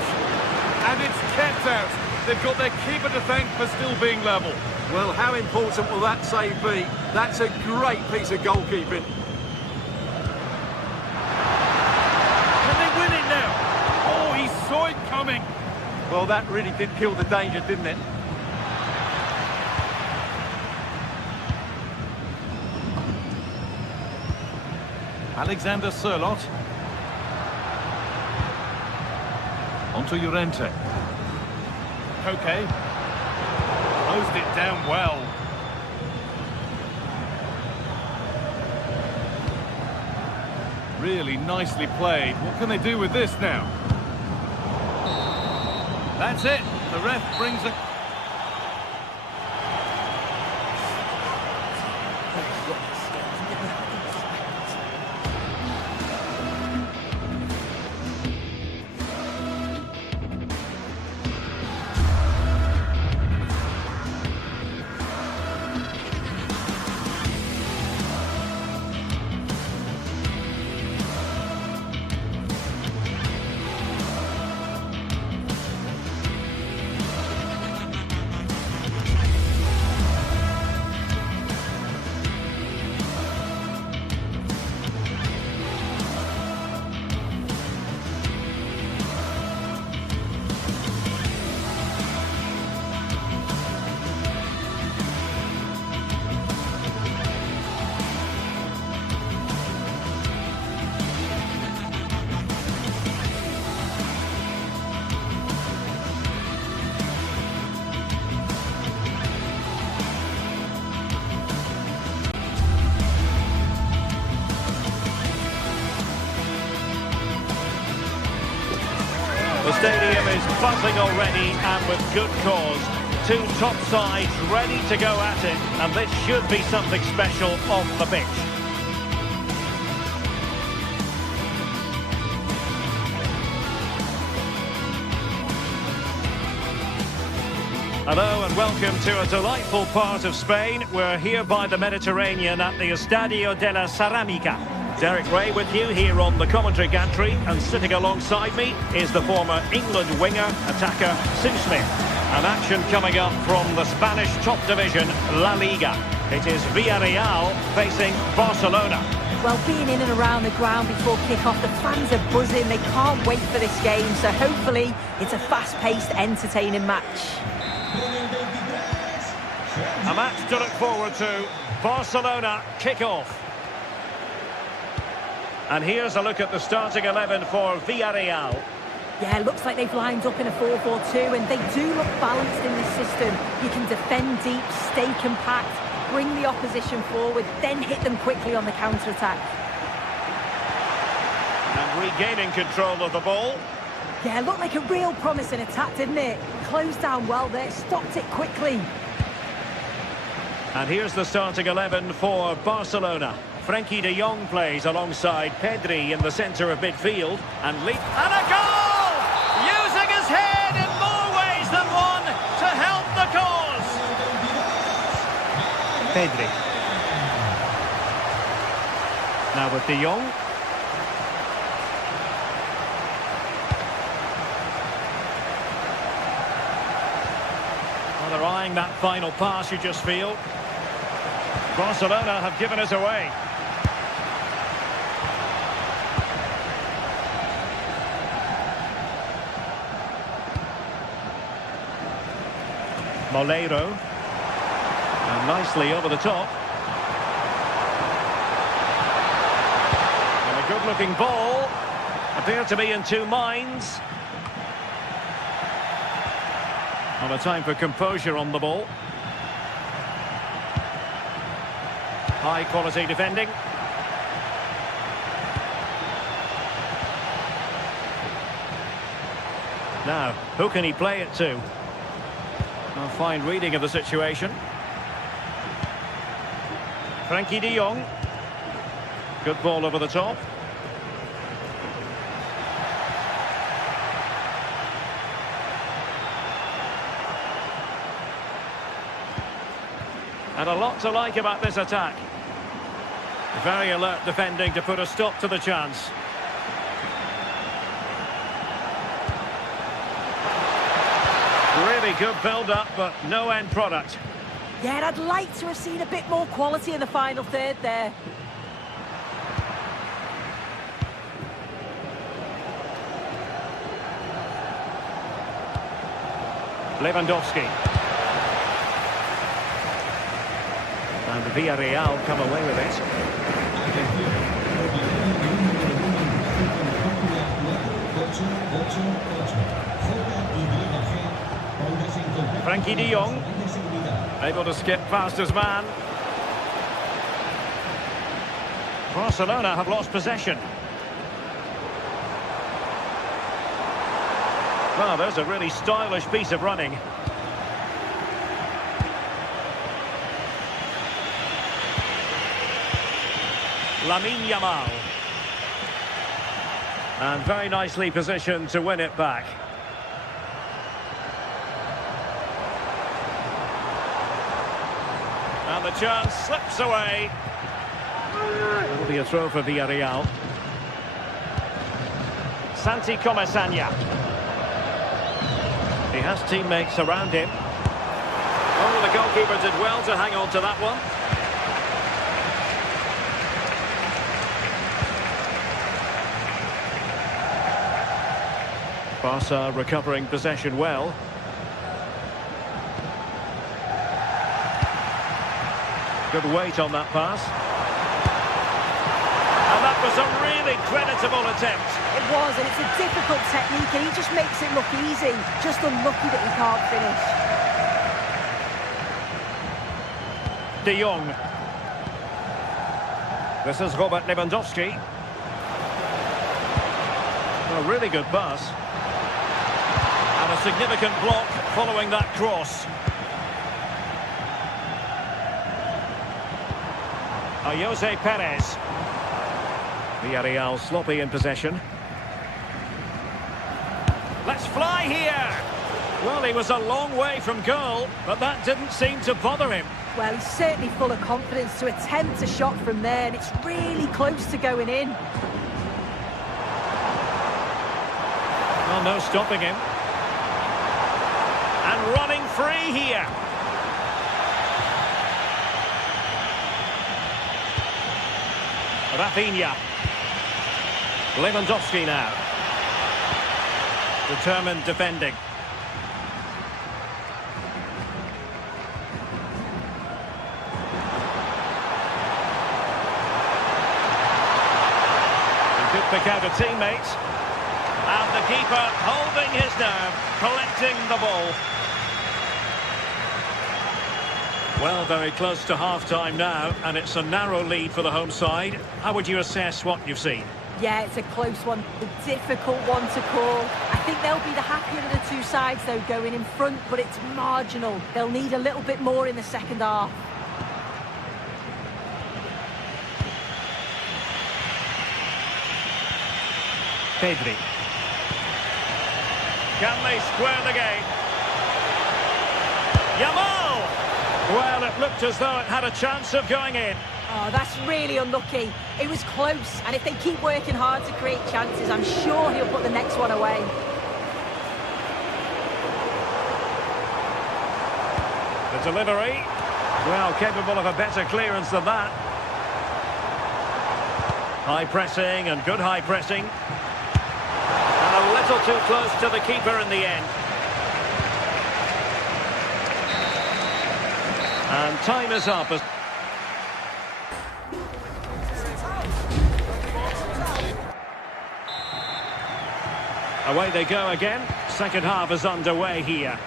And it's kept out. They've got their keeper to thank for still being level. Well, how important will that save be? That's a great piece of goalkeeping. Saw it coming. Well, that really did kill the danger, didn't it? Alexander Sørloth. Onto Llorente. Okay. Closed it down well. Really nicely played. What can they do with this now? That's it. The ref brings a... The stadium is buzzing already, and with good cause. Two top sides ready to go at it, and this should be something special off the pitch. Hello and welcome to a delightful part of Spain. We're here by the Mediterranean at the Estadio de la Ceramica. Derek Ray with you here on the commentary gantry, and sitting alongside me is the former England winger, attacker Sue Smith. An action coming up from the Spanish top division, La Liga. It is Villarreal facing Barcelona. Well, being in and around the ground before kick-off, the fans are buzzing. They can't wait for this game, so hopefully it's a fast-paced, entertaining match. A match to look forward to. Barcelona kick-off. And here's a look at the starting 11 for Villarreal. Yeah, looks like they've lined up in a 4-4-2, and they do look balanced in this system. You can defend deep, stay compact, bring the opposition forward, then hit them quickly on the counter-attack. And regaining control of the ball. Yeah, looked like a real promising attack, didn't it? Closed down well there, stopped it quickly. And here's the starting 11 for Barcelona. Frenkie de Jong plays alongside Pedri in the centre of midfield. And a goal! Using his head in more ways than one to help the cause. Pedri. Now with de Jong. Well, they're eyeing that final pass, you just feel. Barcelona have given us away. Moleiro. And nicely over the top. And a good-looking ball. Appear to be in two minds. Not a time for composure on the ball. High-quality defending. Now, who can he play it to? A fine reading of the situation. Frenkie de Jong. Good ball over the top. And a lot to like about this attack. Very alert defending to put a stop to the chance. Really good build-up, but no end product. Yeah, I'd like to have seen a bit more quality in the final third there. Lewandowski. And Villarreal come away with it. Frenkie de Jong. Able to skip past his man. Barcelona have lost possession. Well, there's a really stylish piece of running. Lamine Yamal. And very nicely positioned to win it back. And the chance slips away. It will be a throw for Villarreal. Santi Comesaña. He has teammates around him. Oh, the goalkeeper did well to hang on to that one. Barca recovering possession well. Good weight on that pass. And that was a really creditable attempt. It was, and it's a difficult technique, and he just makes it look easy. Just unlucky that he can't finish. De Jong. This is Robert Lewandowski. A really good pass. And a significant block following that cross. Jose Perez. Villarreal sloppy in possession. Let's fly here. Well, he was a long way from goal, but that didn't seem to bother him. Well, he's certainly full of confidence to attempt a shot from there, and it's really close to going in. Well, no stopping him. And running free here. Rafinha. Lewandowski now. Determined defending. He could pick out a teammate. And the keeper holding his nerve, collecting the ball. Well, very close to half-time now, and it's a narrow lead for the home side. How would you assess what you've seen? Yeah, it's a close one, a difficult one to call. I think they'll be the happier of the two sides, though, going in front, but it's marginal. They'll need a little bit more in the second half. Pedri. Can they square the game? Yamal! Well, it looked as though it had a chance of going in. Oh, that's really unlucky. It was close, and if they keep working hard to create chances, I'm sure he'll put the next one away. The delivery, well, capable of a better clearance than that. High pressing and good high pressing. And a little too close to the keeper in the end. And time is up. Away they go again. Second half is underway here.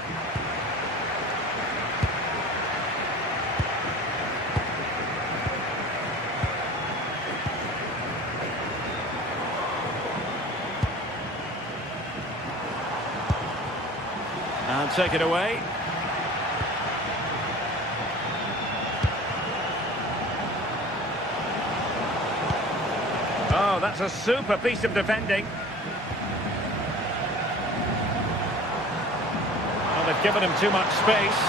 And take it away. Oh, that's a super piece of defending. Well, they've given him too much space.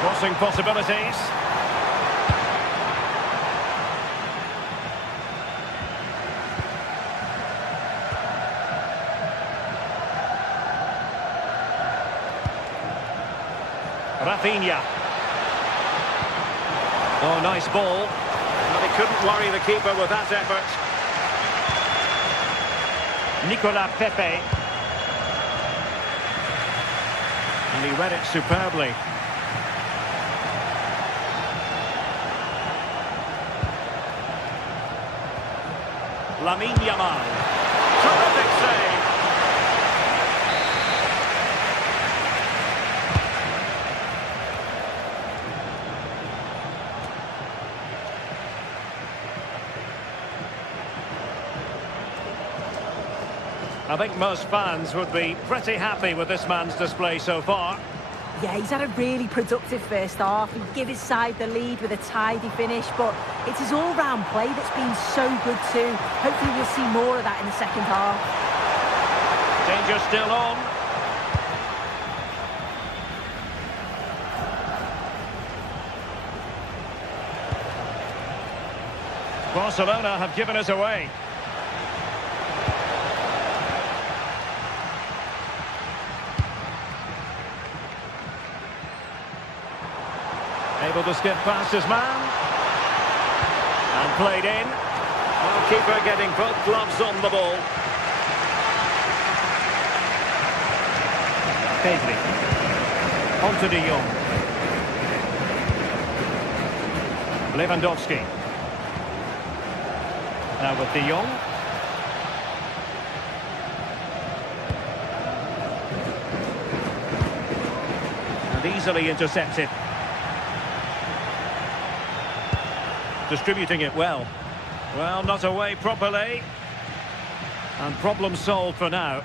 Crossing possibilities. Rafinha. Oh, nice ball. Well, he couldn't worry the keeper with that effort. Nicolas Pepe. And he read it superbly. Lamine Yamal. Terrific save. I think most fans would be pretty happy with this man's display so far. Yeah, he's had a really productive first half. He gave his side the lead with a tidy finish, but it's his all-round play that's been so good too. Hopefully we'll see more of that in the second half. Danger still on. Barcelona have given us away. Able to skip past his man. And played in. Well, keeper getting both gloves on the ball. Pedri. On to De Jong. Lewandowski. Now with De Jong. And easily intercepted. Distributing it well. Well, not away properly. And problem solved for now.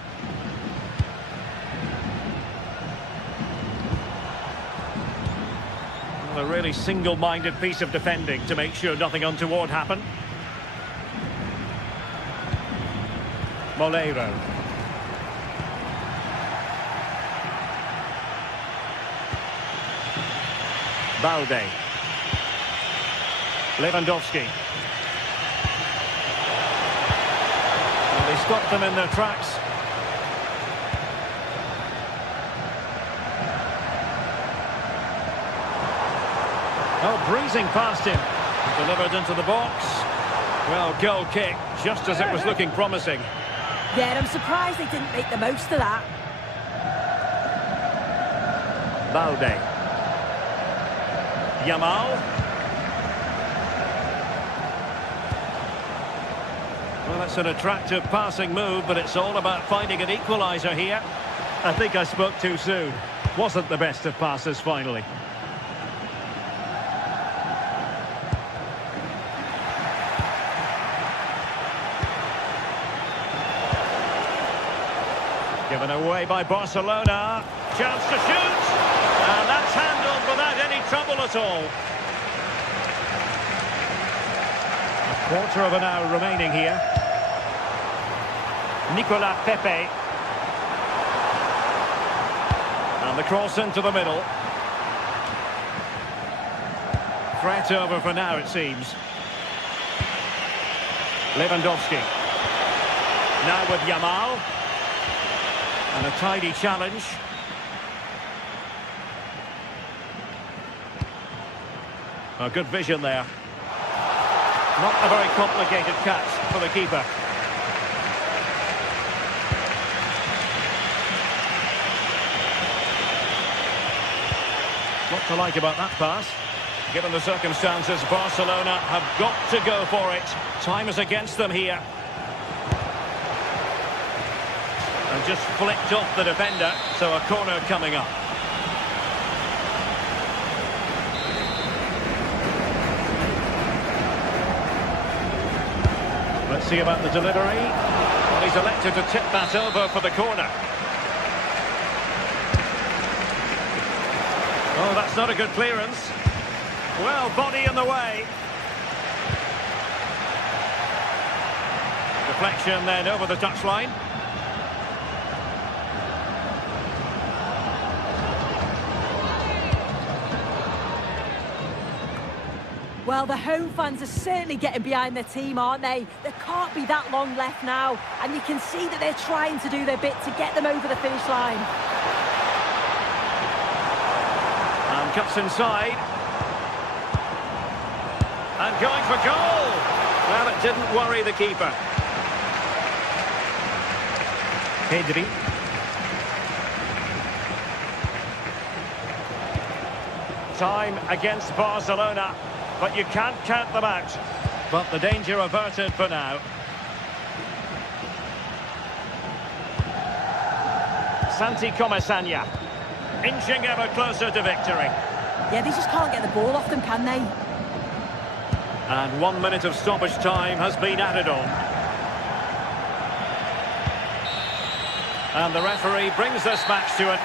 Well, a really single-minded piece of defending to make sure nothing untoward happened. Molero. Balde. Lewandowski. Well, they stopped them in their tracks. Oh, breezing past him. Delivered into the box. Well, goal kick, just as it was looking promising. Yeah, and I'm surprised they didn't make the most of that. Balde. Yamal. Well, it's an attractive passing move, but it's all about finding an equaliser here. I think I spoke too soon. Wasn't the best of passes finally. Given away by Barcelona. Chance to shoot. And that's handled without any trouble at all. A quarter of an hour remaining here. Nicolas Pepe. And the cross into the middle. Threat over for now, it seems. Lewandowski. Now with Yamal. And a tidy challenge. A good vision there. Not a very complicated catch for the keeper. What to like about that pass? Given the circumstances, Barcelona have got to go for it. Time is against them here. And just flicked off the defender, so a corner coming up. Let's see about the delivery. Well, he's elected to tip that over for the corner. Oh, that's not a good clearance. Well, body in the way. Deflection then over the touchline. Well, the home fans are certainly getting behind their team, aren't they? There can't be that long left now, and you can see that they're trying to do their bit to get them over the finish line. And cuts inside. And going for goal! Well, it didn't worry the keeper. Pedri. Time against Barcelona. But you can't count them out. But the danger averted for now. Santi Comesaña. Inching ever closer to victory. Yeah, they just can't get the ball off them, can they? And 1 minute of stoppage time has been added on. And the referee brings this match to an...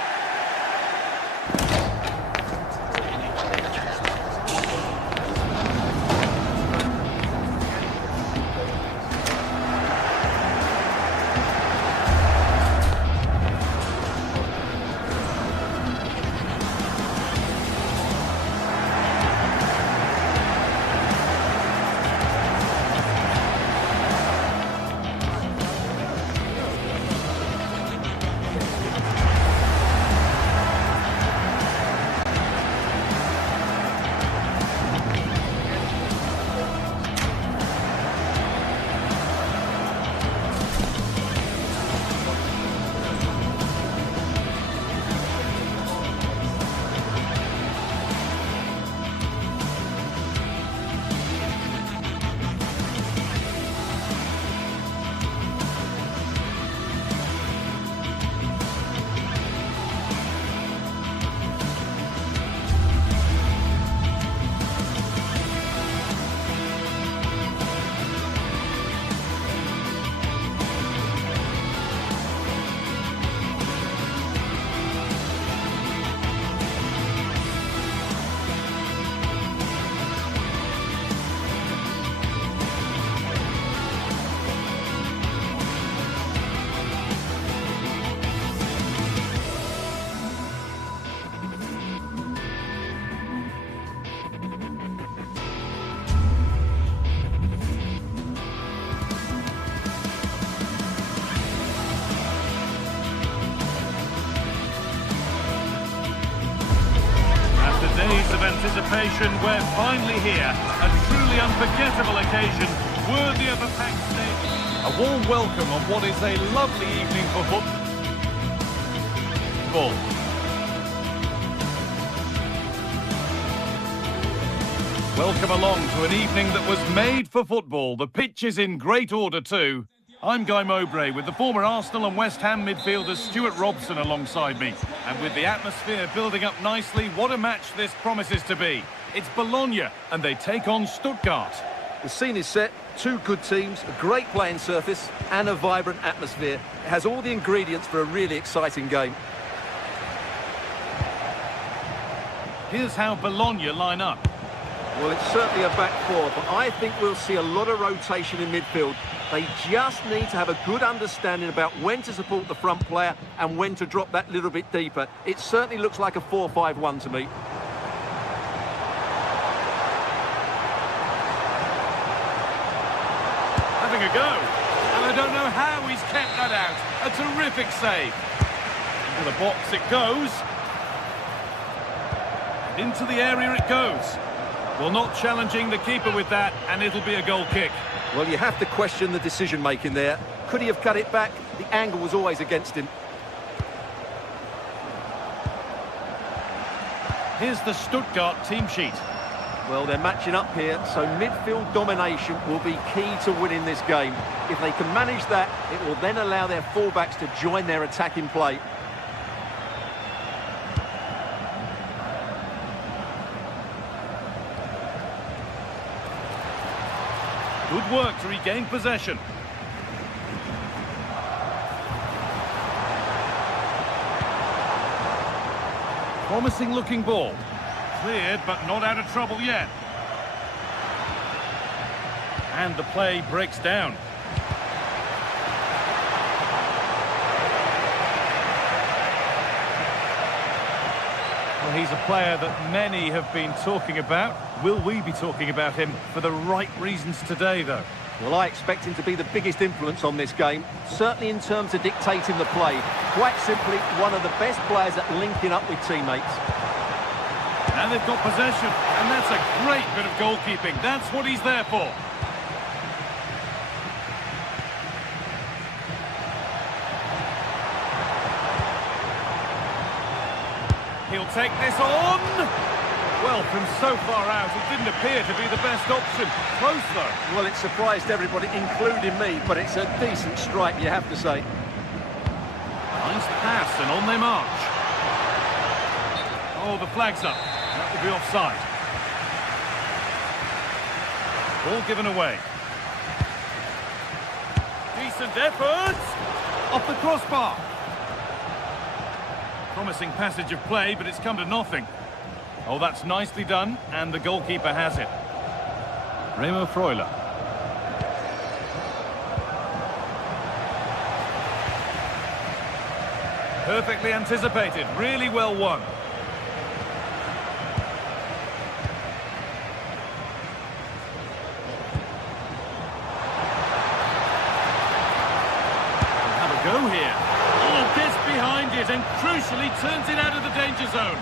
Days of anticipation, we're finally here. A truly unforgettable occasion, worthy of a packed stadium. A warm welcome on what is a lovely evening for football. Welcome along to an evening that was made for football. The pitch is in great order too. I'm Guy Mowbray with the former Arsenal and West Ham midfielder Stuart Robson alongside me. And with the atmosphere building up nicely, what a match this promises to be. It's Bologna and they take on Stuttgart. The scene is set, two good teams, a great playing surface and a vibrant atmosphere. It has all the ingredients for a really exciting game. Here's how Bologna line up. Well, it's certainly a back four, but I think we'll see a lot of rotation in midfield. They just need to have a good understanding about when to support the front player and when to drop that little bit deeper. It certainly looks like a 4-5-1 to me. Having a go. And I don't know how he's kept that out. A terrific save. Into the box it goes. Into the area it goes. Well, not challenging the keeper with that, and it'll be a goal kick. Well, you have to question the decision-making there. Could he have cut it back? The angle was always against him. Here's the Stuttgart team sheet. Well, they're matching up here, so midfield domination will be key to winning this game. If they can manage that, it will then allow their fullbacks to join their attacking play. Good work to regain possession. Promising looking ball. Cleared, but not out of trouble yet. And the play breaks down. Well, he's a player that many have been talking about. Will we be talking about him for the right reasons today, though? Well, I expect him to be the biggest influence on this game, certainly in terms of dictating the play. Quite simply, one of the best players at linking up with teammates. And they've got possession, and that's a great bit of goalkeeping. That's what he's there for. He'll take this on. Well, from so far out, it didn't appear to be the best option. Close, though. Well, it surprised everybody, including me, but it's a decent strike, you have to say. Nice pass, and on they march. Oh, the flag's up. That will be offside. Ball given away. Decent effort. Off the crossbar. Promising passage of play, but it's come to nothing. Oh, that's nicely done, and the goalkeeper has it. Remo Freuler. Perfectly anticipated, really well won. Have a go here. Oh, gets behind it and crucially turns it out of the danger zone.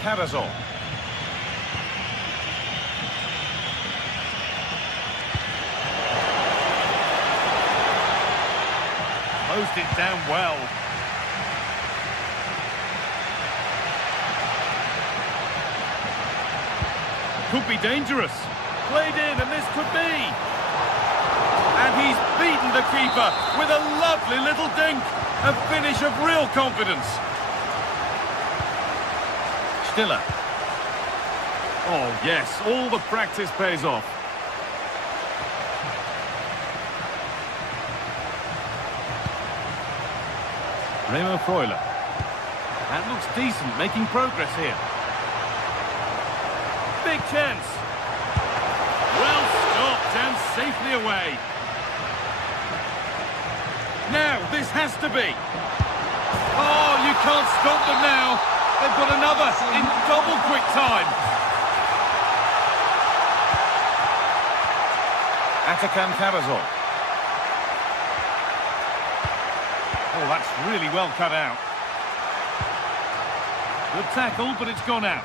Cavazol. Closed it down well. Could be dangerous. Played in, and this could be. And he's beaten the keeper with a lovely little dink. A finish of real confidence. Stiller. Oh, yes, all the practice pays off. Remo Freuler. That looks decent, making progress here. Big chance. Well stopped and safely away. Now, this has to be. Oh, you can't stop them now. They've got another in double quick time. Atakan Cavazol. Oh, that's really well cut out. Good tackle, but it's gone out.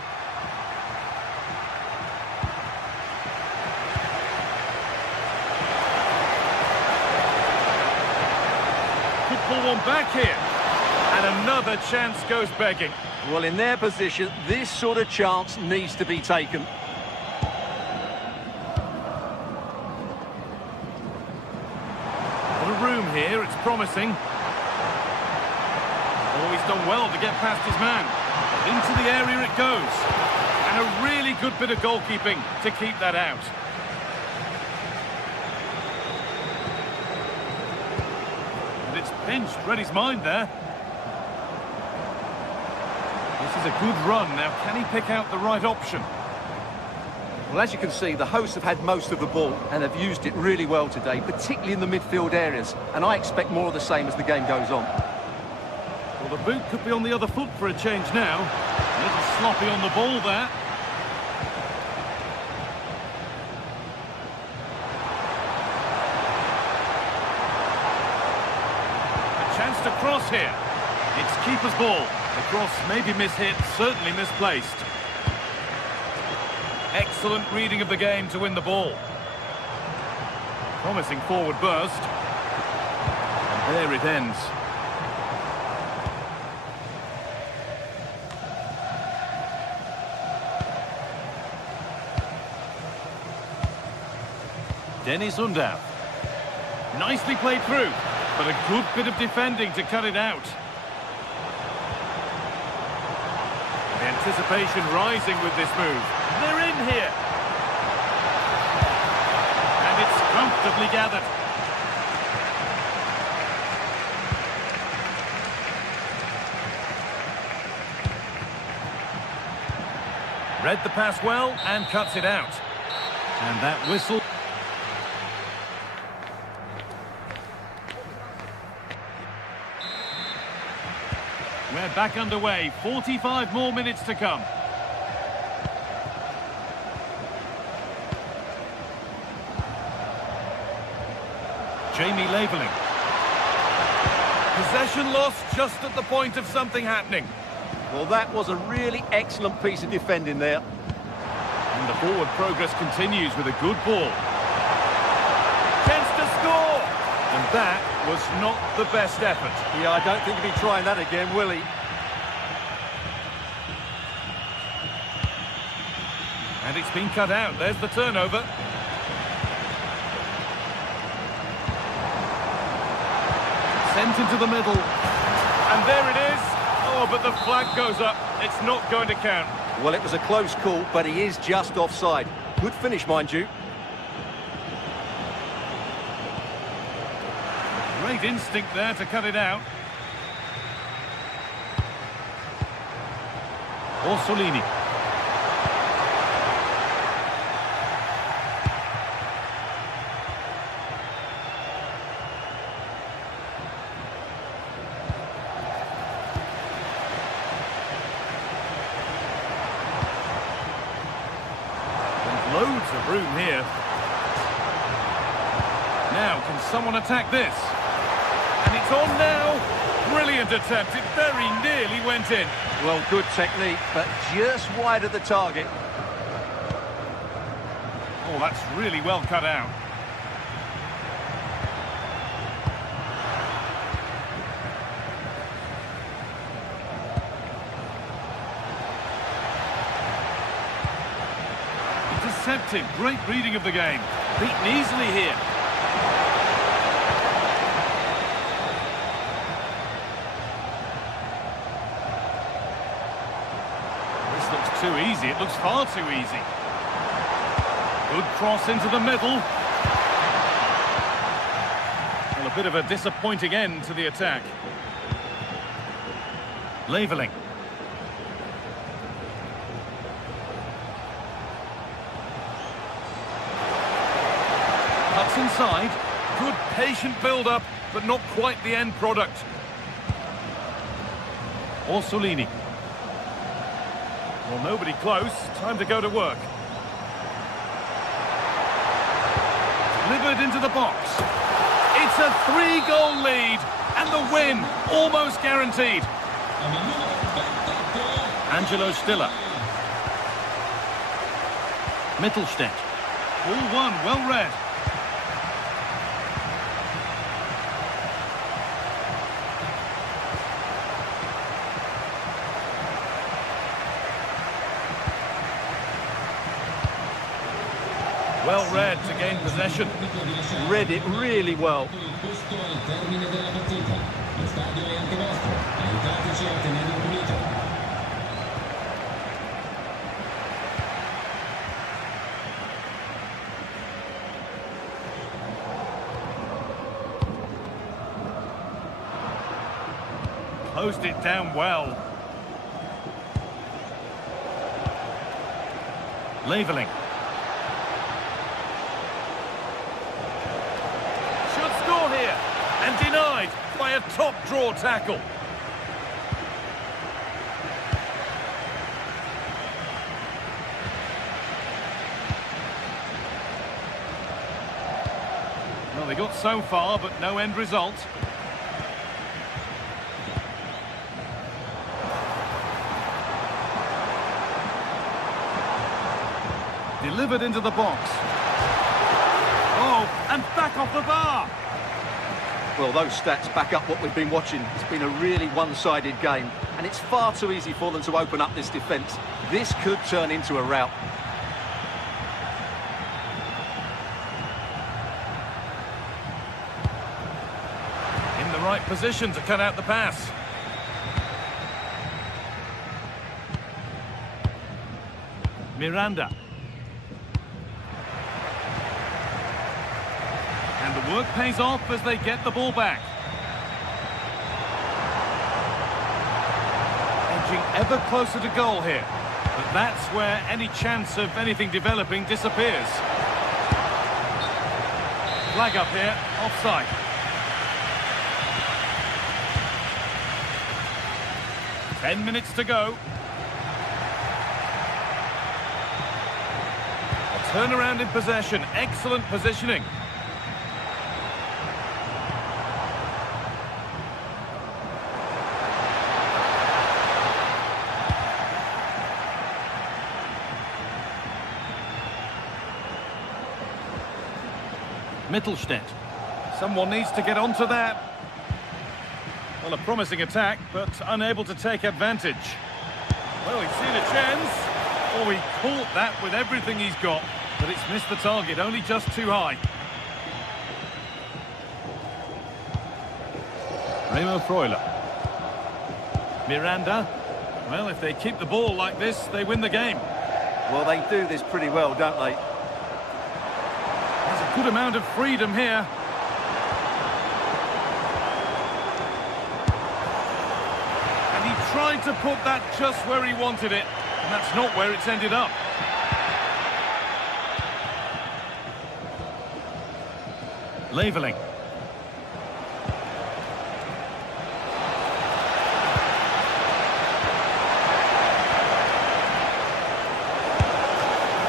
Could pull one back here. And And another chance goes begging. Well, in their position, this sort of chance needs to be taken. A lot of room here, it's promising. Oh, he's done well to get past his man. Into the area it goes. And a really good bit of goalkeeping to keep that out. And it's pinched, read his mind there. This is a good run. Now, can he pick out the right option? Well, as you can see, the hosts have had most of the ball and have used it really well today, particularly in the midfield areas. And I expect more of the same as the game goes on. Well, the boot could be on the other foot for a change now. A little sloppy on the ball there. A chance to cross here. It's keeper's ball. The cross may be mishit, certainly misplaced. Excellent reading of the game to win the ball. Promising forward burst. And there it ends. Dennis Undav. Nicely played through, but a good bit of defending to cut it out. The anticipation rising with this move. They're in here. And it's comfortably gathered. Read the pass well and cuts it out. And that whistle. We're back underway. 45 more minutes to come. Jamie Laveling. Possession lost just at the point of something happening. Well, that was a really excellent piece of defending there. And the forward progress continues with a good ball. Chance to score! And that was not the best effort. Yeah, I don't think he'll be trying that again, will he? And it's been cut out. There's the turnover. Sent into the middle. And there it is. Oh, but the flag goes up. It's not going to count. Well, it was a close call, but he is just offside. Good finish, mind you. Great instinct there to cut it out. Orsolini. Loads of room here. Now, can someone attack this? And it's on now. Brilliant attempt. It very nearly went in. Well, good technique, but just wide of the target. Oh, that's really well cut out. Intercepted. Great reading of the game. Beaten easily here. This looks too easy. It looks far too easy. Good cross into the middle. Well, a bit of a disappointing end to the attack. Laveling. Cuts inside. Good patient build-up, but not quite the end product. Orsolini. Well, nobody close. Time to go to work. Delivered into the box. It's a 3-goal lead, and the win almost guaranteed. Angelo Stiller. Mittelstedt. All one, well read. Well read to gain possession. Read it really well. Closed it down well. Leveling. Should score here. And denied by a top draw tackle. Well, they got so far, but no end result. Delivered into the box. Oh, and back off the bar. Well, those stats back up what we've been watching. It's been a really one-sided game, and it's far too easy for them to open up this defence. This could turn into a rout. In the right position to cut out the pass. Miranda. And the work pays off as they get the ball back. Edging ever closer to goal here. But that's where any chance of anything developing disappears. Flag up here, offside. Ten minutes to go. A turnaround in possession, excellent positioning. Mittelstädt. Someone needs to get onto that. Well, a promising attack, but unable to take advantage. Well, he's seen a chance. Oh, he caught that with everything he's got, but it's missed the target, only just too high. Remo Freuler. Miranda. Well, if they keep the ball like this, they win the game. Well, they do this pretty well, don't they? There's a good amount of freedom here. And he tried to put that just where he wanted it, and that's not where it's ended up. Leveling.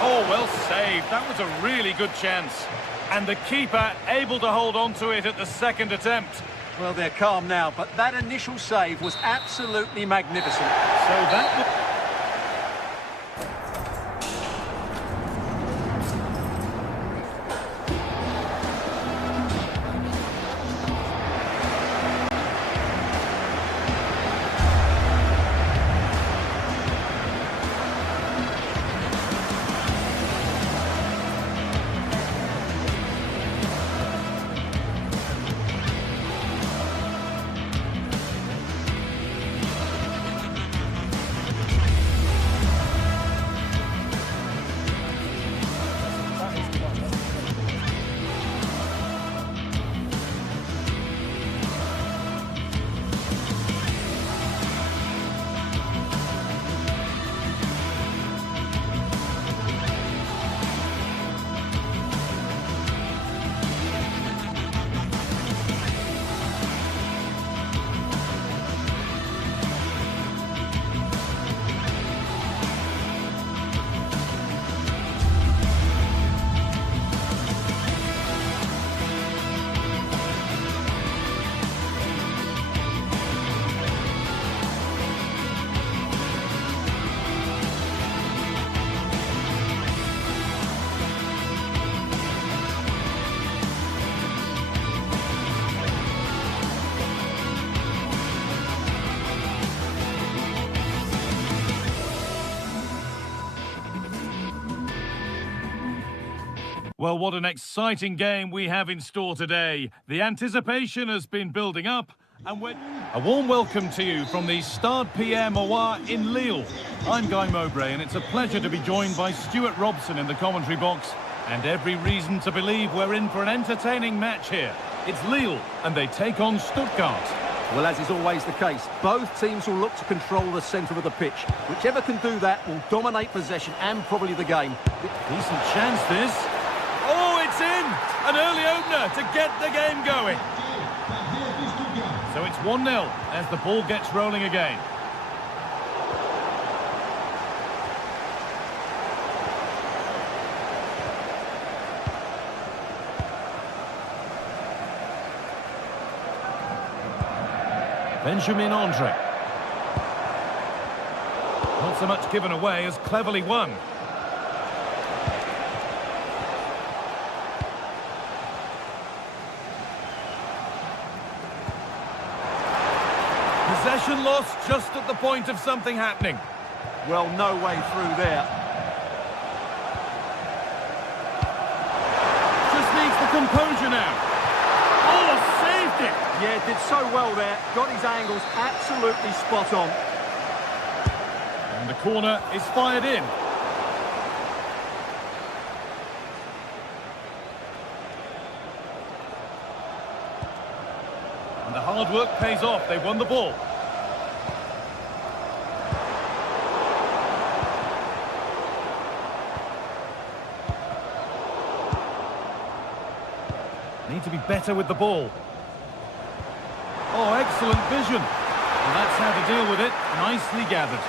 Oh, well saved. That was a really good chance. And the keeper able to hold on to it at the second attempt. Well, they're calm now, but that initial save was absolutely magnificent. So that... Well, what an exciting game we have in store today. The anticipation has been building up. And a warm welcome to you from the Stade Pierre Mauroy in Lille. I'm Guy Mowbray, and it's a pleasure to be joined by Stuart Robson in the commentary box. And every reason to believe we're in for an entertaining match here. It's Lille, and they take on Stuttgart. Well, as is always the case, both teams will look to control the centre of the pitch. Whichever can do that will dominate possession and probably the game. Decent chance, this. Oh, it's in! An early opener to get the game going. So it's 1-0 as the ball gets rolling again. Benjamin Andre. Not so much given away as cleverly won. Possession lost just at the point of something happening. Well, no way through there. Just needs the composure now. Oh, saved it! Yeah, did so well there. Got his angles absolutely spot on. And the corner is fired in. And the hard work pays off. They won the ball. Need to be better with the ball. Oh, excellent vision. Well, that's how to deal with it. Nicely gathered.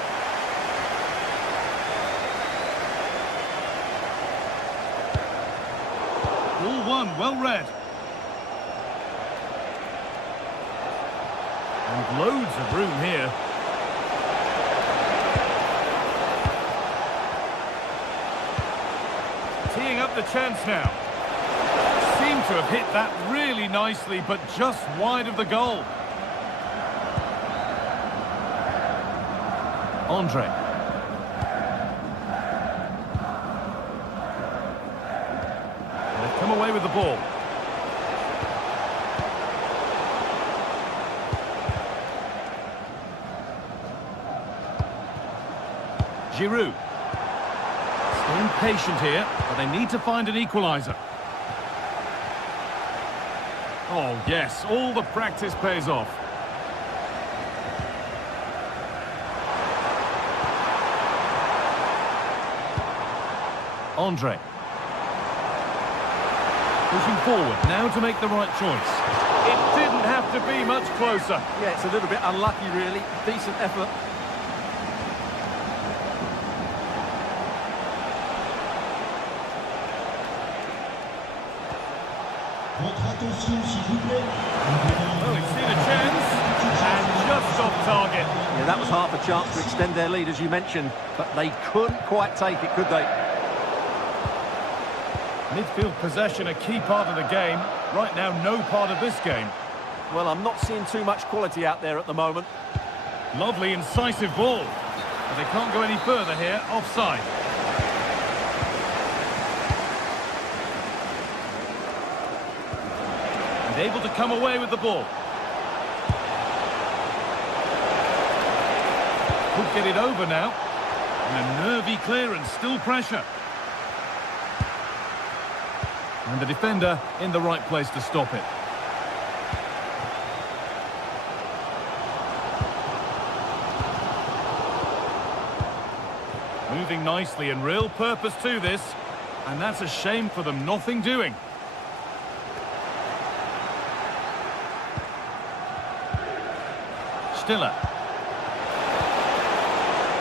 Ball one, well read. And loads of room here. Teeing up the chance now. Seemed to have hit that really nicely, but just wide of the goal. Andre. And they've come away with the ball. Giroud. Staying patient here, but they need to find an equaliser. Oh, yes, all the practice pays off. Andre. Pushing forward, now to make the right choice. It didn't have to be much closer. Yeah, it's a little bit unlucky, really. Decent effort. Well, he's seen a chance, and just off target. Yeah, that was half a chance to extend their lead, as you mentioned, but they couldn't quite take it, could they? Midfield possession, a key part of the game. Right now, no part of this game. Well, I'm not seeing too much quality out there at the moment. Lovely, incisive ball. But they can't go any further here, offside. And able to come away with the ball. Could get it over now. And a nervy clearance, still pressure. And the defender in the right place to stop it. Moving nicely and real purpose to this. And that's a shame for them, nothing doing. Stiller.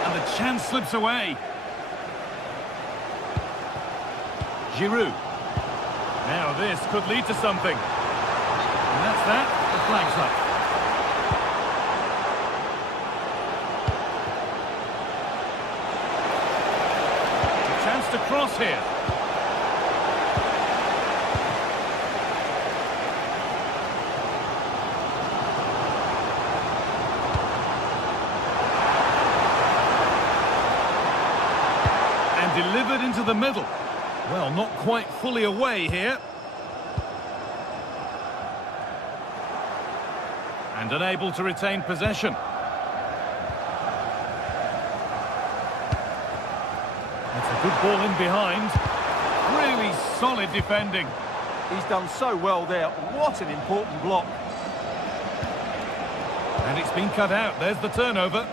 And the chance slips away. Giroud. Now this could lead to something. And that's that. The flag's up. A chance to cross here. And delivered into the middle. Well, not quite fully away here. And unable to retain possession. That's a good ball in behind. Really solid defending. He's done so well there. What an important block. And it's been cut out. There's the turnover.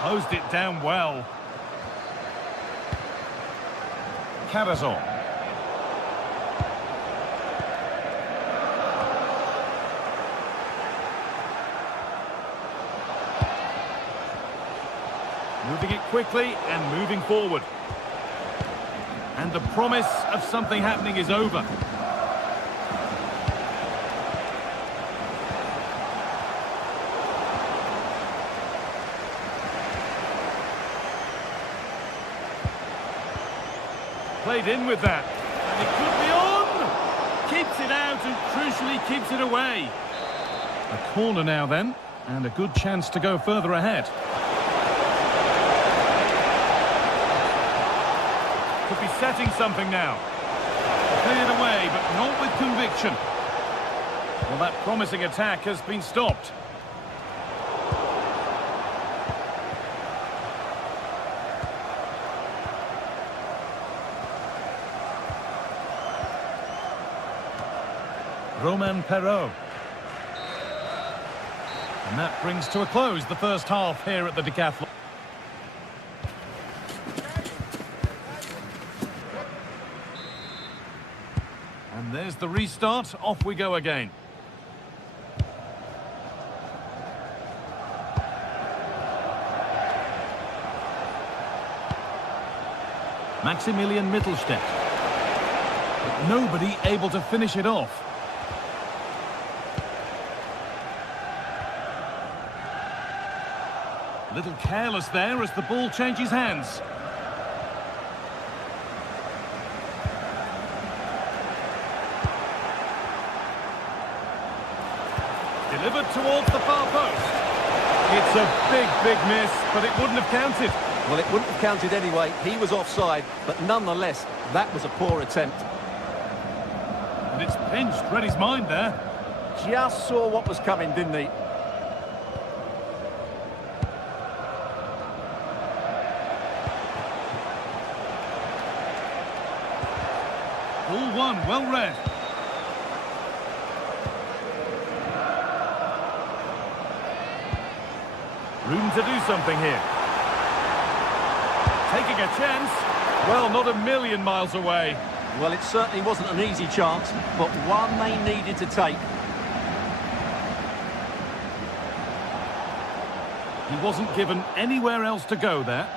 Closed it down well. Carrazon. Moving it quickly and moving forward. And the promise of something happening is over. Played in with that. And it could be on! Keeps it out and crucially keeps it away. A corner now then, and a good chance to go further ahead. Could be setting something now. Cleared away, but not with conviction. Well, that promising attack has been stopped. Romain Perrault. And that brings to a close the first half here at the Decathlon. And there's the restart. Off we go again. Maximilian Mittelstädt. But nobody able to finish it off. A little careless there as the ball changes hands. Delivered towards the far post. It's a big miss, but it wouldn't have counted. Well, it wouldn't have counted anyway. He was offside, but nonetheless, that was a poor attempt. And it's pinched, read his mind there. Just saw what was coming, didn't he? Ball one, well read. Room to do something here. Taking a chance. Well, not a million miles away. Well, it certainly wasn't an easy chance, but one they needed to take. He wasn't given anywhere else to go there.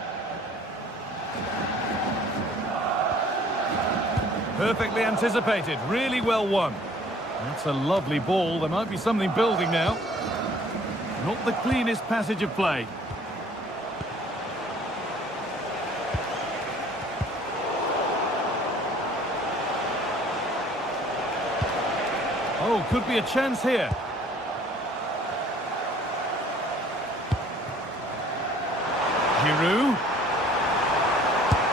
Perfectly anticipated, really well won. That's a lovely ball. There might be something building now. Not the cleanest passage of play. Oh, could be a chance here. Giroud.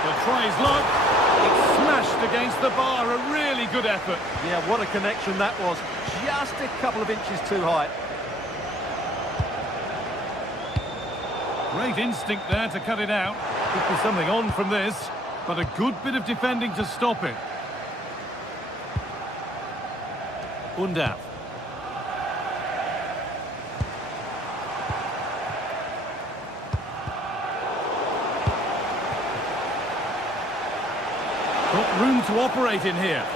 He'll try his luck. It's smashed against the bar. A really good effort. Yeah, what a connection that was. Just a couple of inches too high. Great instinct there to cut it out. Could be something on from this, but a good bit of defending to stop it. Undav. Got room to operate in here.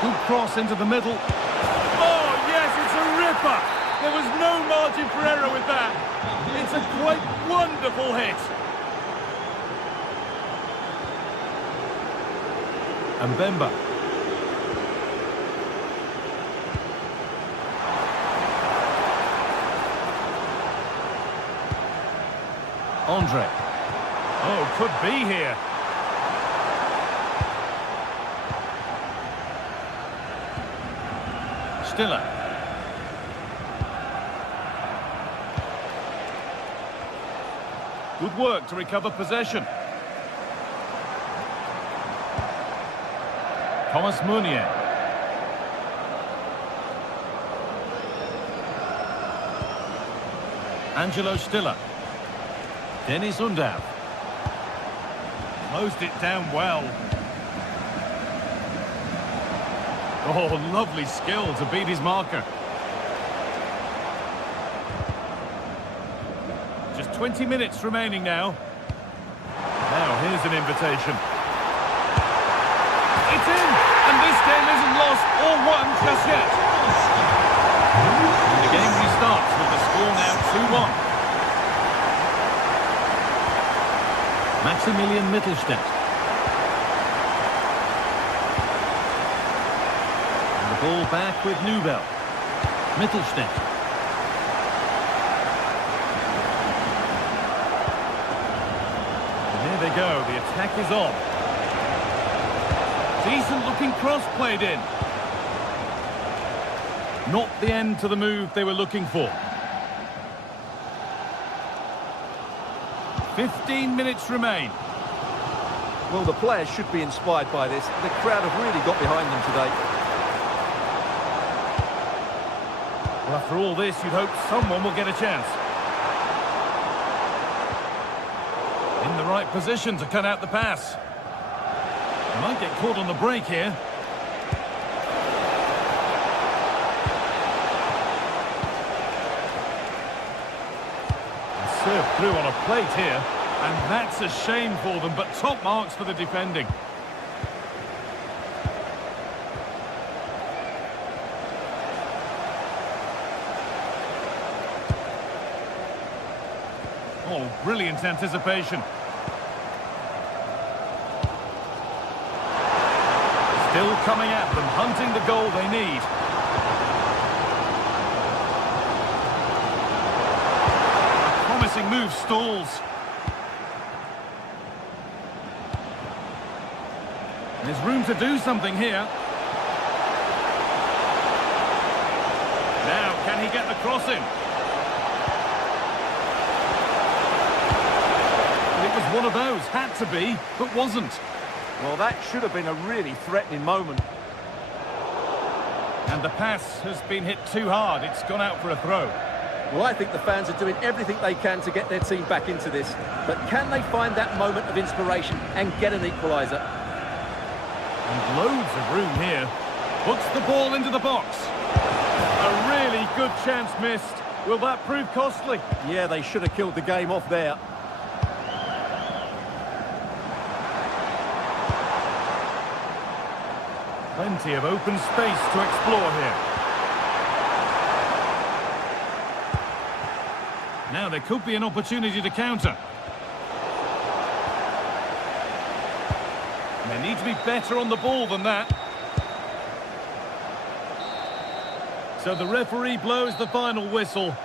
Good cross into the middle. Oh, yes, it's a ripper. There was no margin for error with that. It's a quite wonderful hit. And Mbemba. Andre. Oh, could be here. Stiller. Good work to recover possession. Thomas Meunier. Angelo Stiller. Dennis Undav. Closed it down well. Oh, lovely skill to beat his marker. Just 20 minutes remaining now. Now, here's an invitation. It's in! And this game isn't lost or won just yet. And the game restarts with the score now 2-1. Maximilian Mittelstadt. And the ball back with Nubel. Mittelstadt. And here they go, the attack is on. Decent looking cross played in. Not the end to the move they were looking for. 15 minutes remain. Well, the players should be inspired by this. The crowd have really got behind them today. Well, after all this, you'd hope someone will get a chance. In the right position to cut out the pass. Might get caught on the break here. Served through on a plate here, and that's a shame for them, but top marks for the defending. Oh, brilliant anticipation. Still coming at them, hunting the goal they need. Promising move stalls. There's room to do something here. Now, can he get the cross in? It was one of those, had to be, but wasn't. Well, that should have been a really threatening moment. And the pass has been hit too hard. It's gone out for a throw. Well, I think the fans are doing everything they can to get their team back into this. But can they find that moment of inspiration and get an equaliser? And loads of room here. Puts the ball into the box. A really good chance missed. Will that prove costly? Yeah, they should have killed the game off there. Plenty of open space to explore here. Now there could be an opportunity to counter. And they need to be better on the ball than that. So the referee blows the final whistle.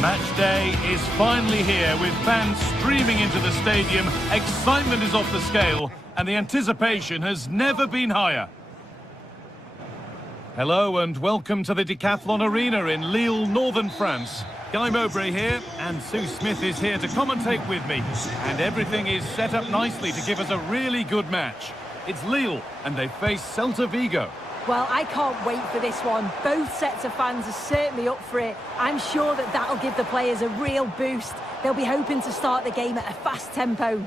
Match day is finally here with fans streaming into the stadium. Excitement is off the scale and the anticipation has never been higher. Hello and welcome to the Decathlon Arena in Lille, northern France. Guy Mowbray here, and Sue Smith is here to commentate with me. And everything is set up nicely to give us a really good match. It's Lille, and they face Celta Vigo. Well, I can't wait for this one. Both sets of fans are certainly up for it. I'm sure that that'll give the players a real boost. They'll be hoping to start the game at a fast tempo.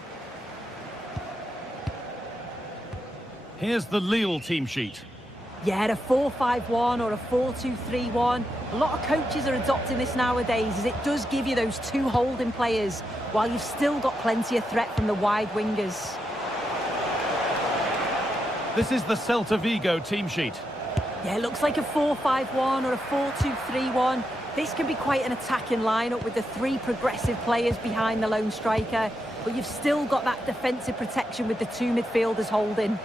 Here's the Lille team sheet. Yeah, a 4-5-1 or a 4-2-3-1. A lot of coaches are adopting this nowadays, as it does give you those two holding players, while you've still got plenty of threat from the wide wingers. This is the Celta Vigo team sheet. Yeah, it looks like a 4-5-1 or a 4-2-3-1. This can be quite an attacking lineup with the three progressive players behind the lone striker, but you've still got that defensive protection with the two midfielders holding.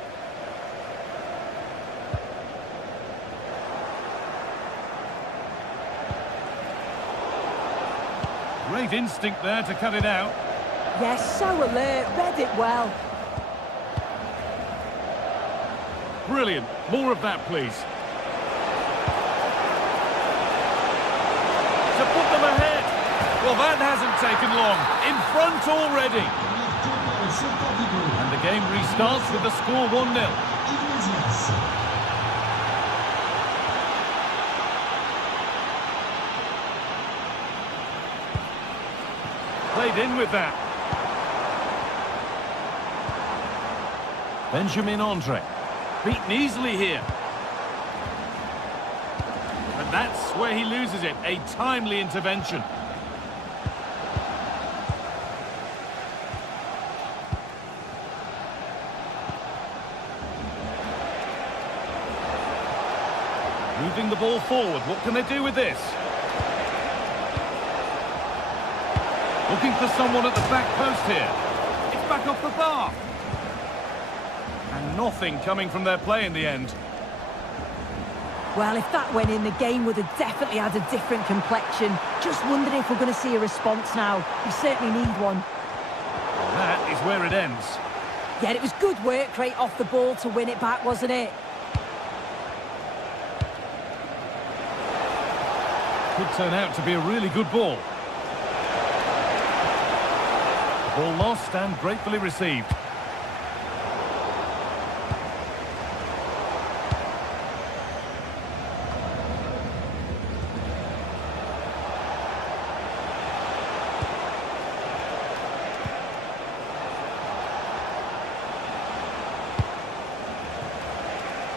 Great instinct there to cut it out. Yes, so alert, read it well. Brilliant. More of that, please. To put them ahead. Well, that hasn't taken long. In front already. And the game restarts with the score 1-0. Played in with that. Benjamin Andre. Beaten easily here. And that's where he loses it. A timely intervention. Moving the ball forward. What can they do with this? Looking for someone at the back post here. It's back off the bar. And nothing coming from their play in the end. Well, if that went in, the game would have definitely had a different complexion. Just wondering if we're going to see a response now. We certainly need one. And that is where it ends. Yeah, it was good work rate off the ball to win it back, wasn't it? Could turn out to be a really good ball. Ball lost and gratefully received.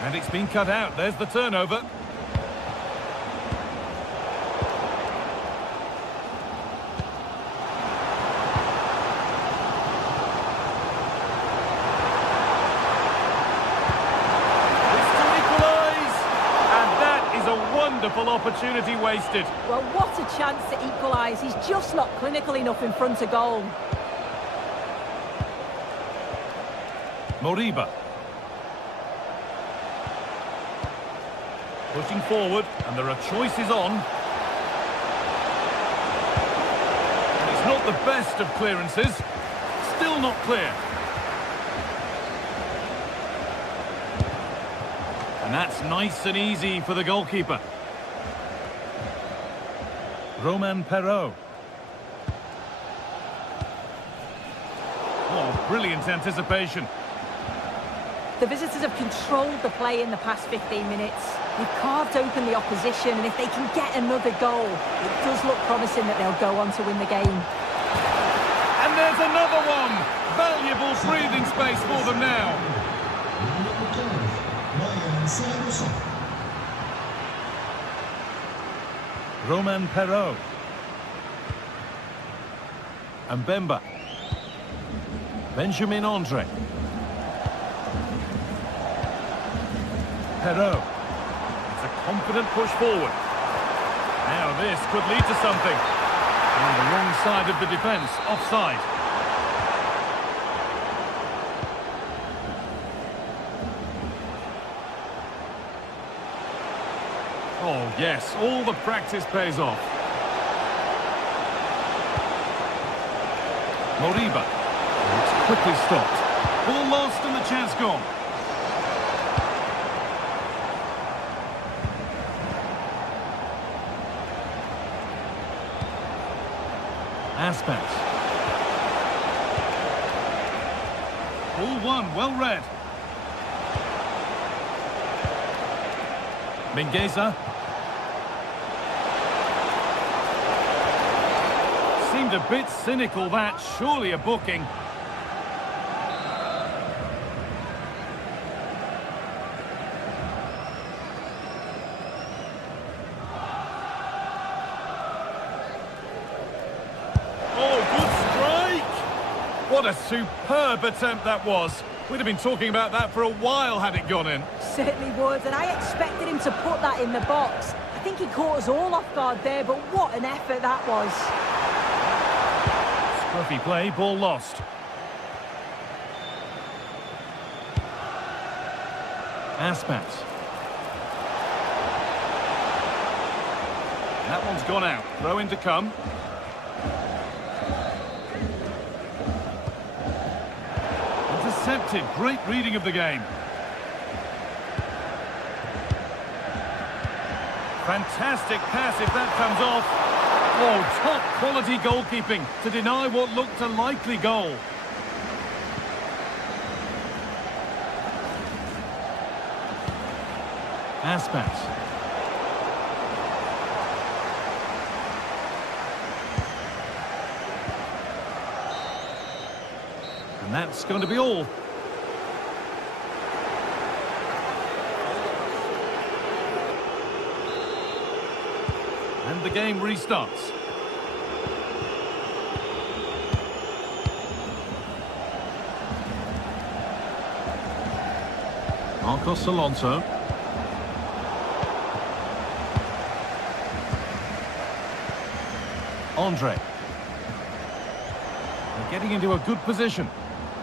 And it's been cut out. There's the turnover. Wonderful opportunity wasted. Well, what a chance to equalise. He's just not clinical enough in front of goal. Moriba. Pushing forward, and there are choices on. It's not the best of clearances. Still not clear. And that's nice and easy for the goalkeeper. Romain Perraud. Oh, brilliant anticipation. The visitors have controlled the play in the past 15 minutes. They've carved open the opposition, and if they can get another goal, it does look promising that they'll go on to win the game. And there's another one! Valuable breathing space for them now. Romain Perraud. And Mbemba. Benjamin Andre. Perraud. It's a confident push forward. Now this could lead to something. On the wrong side of the defence, offside. Oh, yes, all the practice pays off. Moriba. It's quickly stopped. Ball lost and the chance gone. Aspas. Ball one, well read. Mingueza. Seemed a bit cynical, that. Surely a booking. What a superb attempt that was. We'd have been talking about that for a while had it gone in. Certainly would, and I expected him to put that in the box. I think he caught us all off guard there, but what an effort that was. Scruffy play, ball lost. Aspas. That one's gone out. Throw in to come. Intercepted. Great reading of the game. Fantastic pass if that comes off. Oh, top quality goalkeeping to deny what looked a likely goal. Aspas. And that's going to be all. And the game restarts. Marcos Alonso. Andre. They're getting into a good position.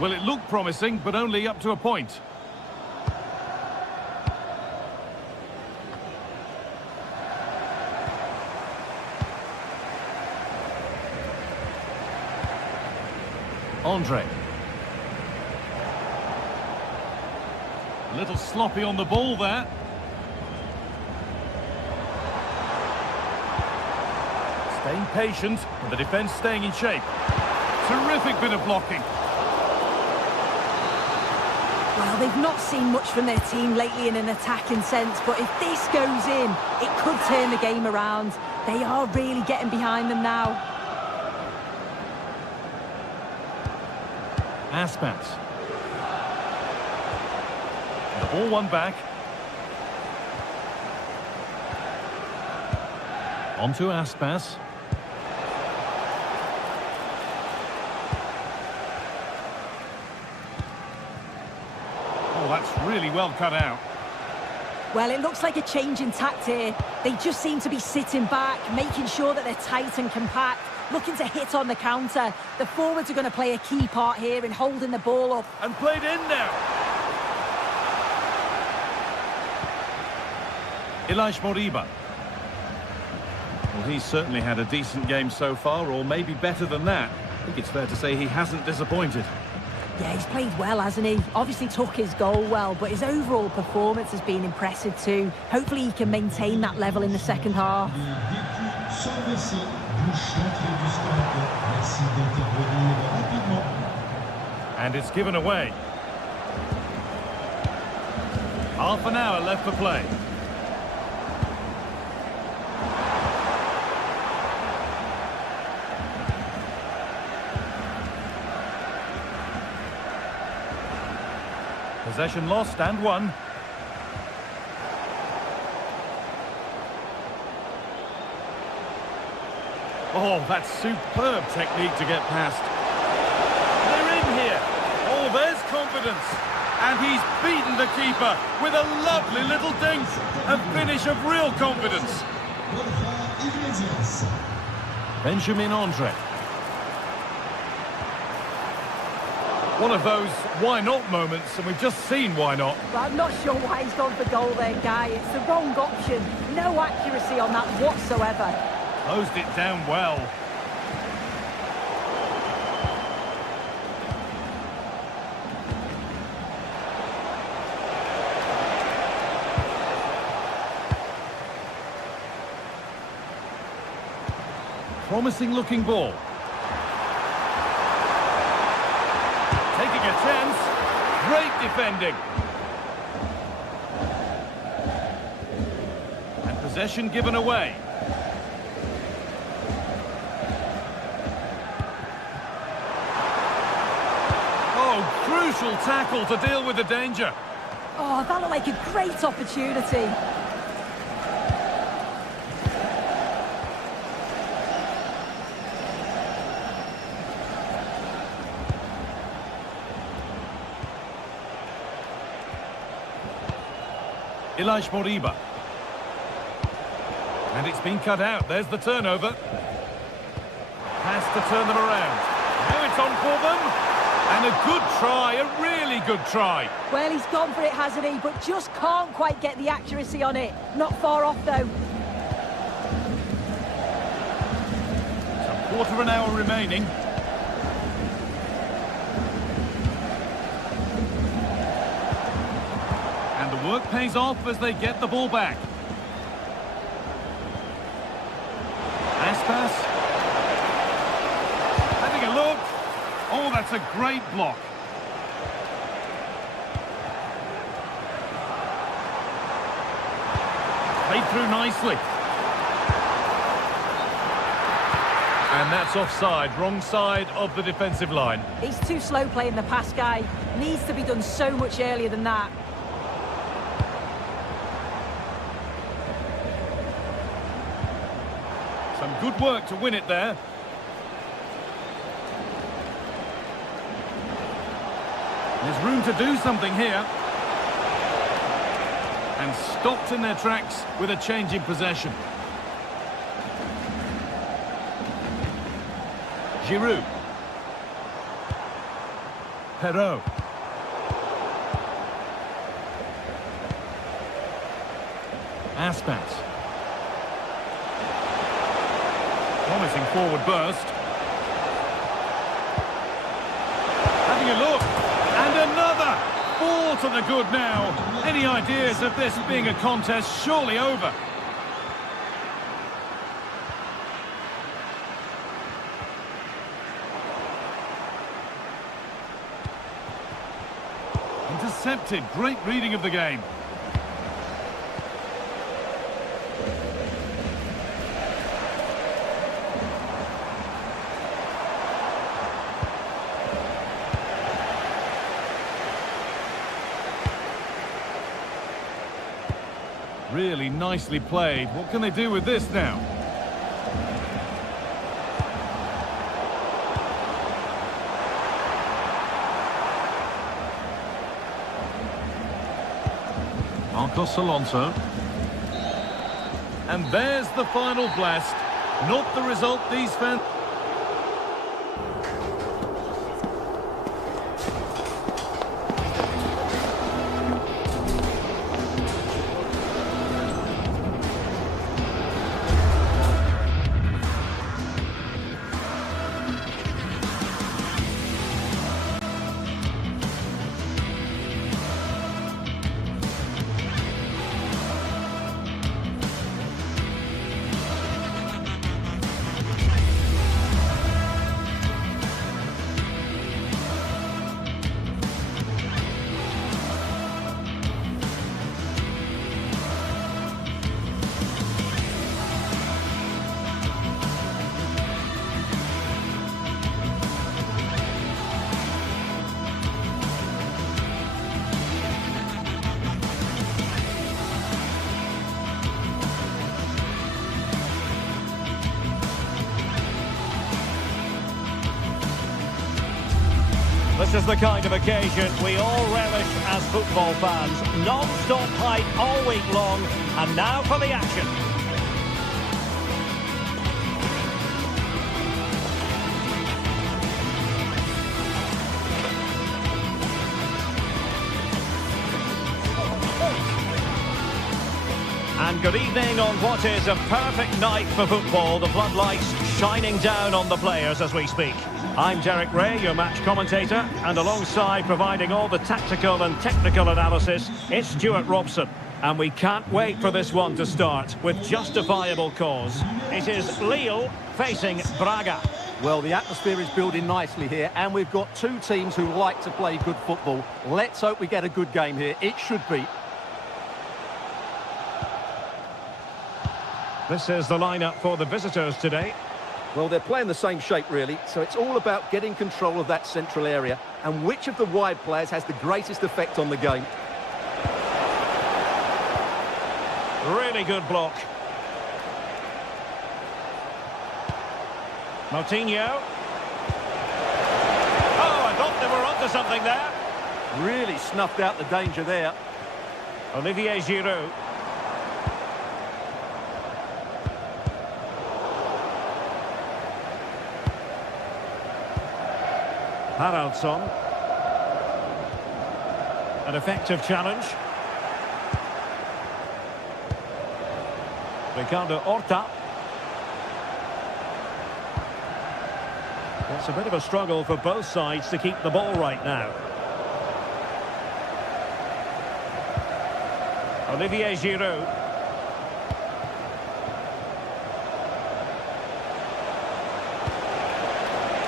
Well, it looked promising, but only up to a point. Andre. A little sloppy on the ball there. Staying patient, and the defence staying in shape. Terrific bit of blocking. Well, they've not seen much from their team lately in an attacking sense, but if this goes in, it could turn the game around. They are really getting behind them now. Aspas. The ball won back. On to Aspas. Oh, that's really well cut out. Well, it looks like a change in tact here. They just seem to be sitting back, making sure that they're tight and compact, looking to hit on the counter. The forwards are going to play a key part here in holding the ball up. And played in now. Elias Moriba. Well, he's certainly had a decent game so far, or maybe better than that. I think it's fair to say he hasn't disappointed. Yeah, he's played well, hasn't he? Obviously took his goal well, but his overall performance has been impressive too. Hopefully he can maintain that level in the second half. And it's given away. Half an hour left for play. Possession lost and won. Oh, that's superb technique to get past. They're in here. Oh, there's confidence. And he's beaten the keeper with a lovely little dink. A finish of real confidence. Benjamin Andre. One of those why not moments, and we've just seen why not. Well, I'm not sure why he's gone for goal there, Guy. It's the wrong option. No accuracy on that whatsoever. Closed it down well. Promising looking ball. Great defending. And possession given away. Oh, crucial tackle to deal with the danger. Oh, that looked like a great opportunity. Ilaix Moriba. And it's been cut out. There's the turnover. Has to turn them around. Now it's on for them. And a good try, a really good try. Well, he's gone for it, hasn't he? But just can't quite get the accuracy on it. Not far off, though. Some quarter of an hour remaining. And the work pays off as they get the ball back. Aspas. Having a look. Oh, that's a great block. Played through nicely. And that's offside, wrong side of the defensive line. He's too slow playing the pass, guy. Needs to be done so much earlier than that. Some good work to win it there. There's room to do something here. And stopped in their tracks with a change in possession. Giroud. Perrault. Aspas. Promising forward burst. Having a look. And another! 4 to the good now. Any ideas of this being a contest surely over? Intercepted. Great reading of the game. Really nicely played. What can they do with this now? Marcos Alonso. And there's the final blast. Not the result these fans... This is the kind of occasion we all relish as football fans. Non-stop hype all week long, and now for the action. And good evening on what is a perfect night for football. The floodlights shining down on the players as we speak. I'm Derek Ray, your match commentator, and alongside providing all the tactical and technical analysis, it's Stuart Robson. And we can't wait for this one to start with justifiable cause. It is Lille facing Braga. Well, the atmosphere is building nicely here, and we've got two teams who like to play good football. Let's hope we get a good game here. It should be. This is the lineup for the visitors today. Well, they're playing the same shape, really, so it's all about getting control of that central area and which of the wide players has the greatest effect on the game. Really good block. Moutinho. Oh, I thought they were onto something there. Really snuffed out the danger there. Olivier Giroud. Haraldsson. An effective challenge. Ricardo Horta. It's a bit of a struggle for both sides to keep the ball right now. Olivier Giroud.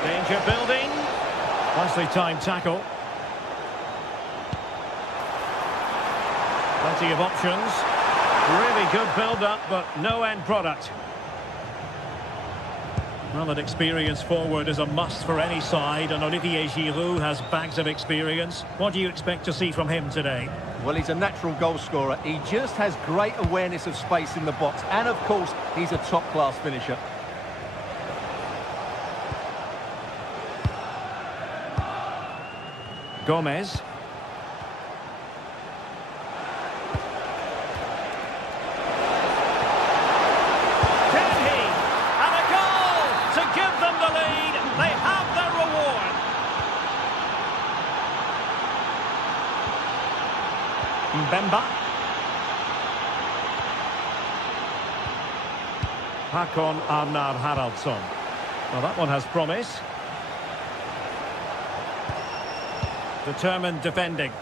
Danger building. Nicely timed tackle. Plenty of options. Really good build-up, but no end product. Well, an experienced forward is a must for any side, and Olivier Giroud has bags of experience. What do you expect to see from him today? Well, he's a natural goal scorer. He just has great awareness of space in the box, and of course, he's a top-class finisher. Gomez. Mbemba. Hakon Arnar Haraldsson. Well, that one has promise. Determined defending.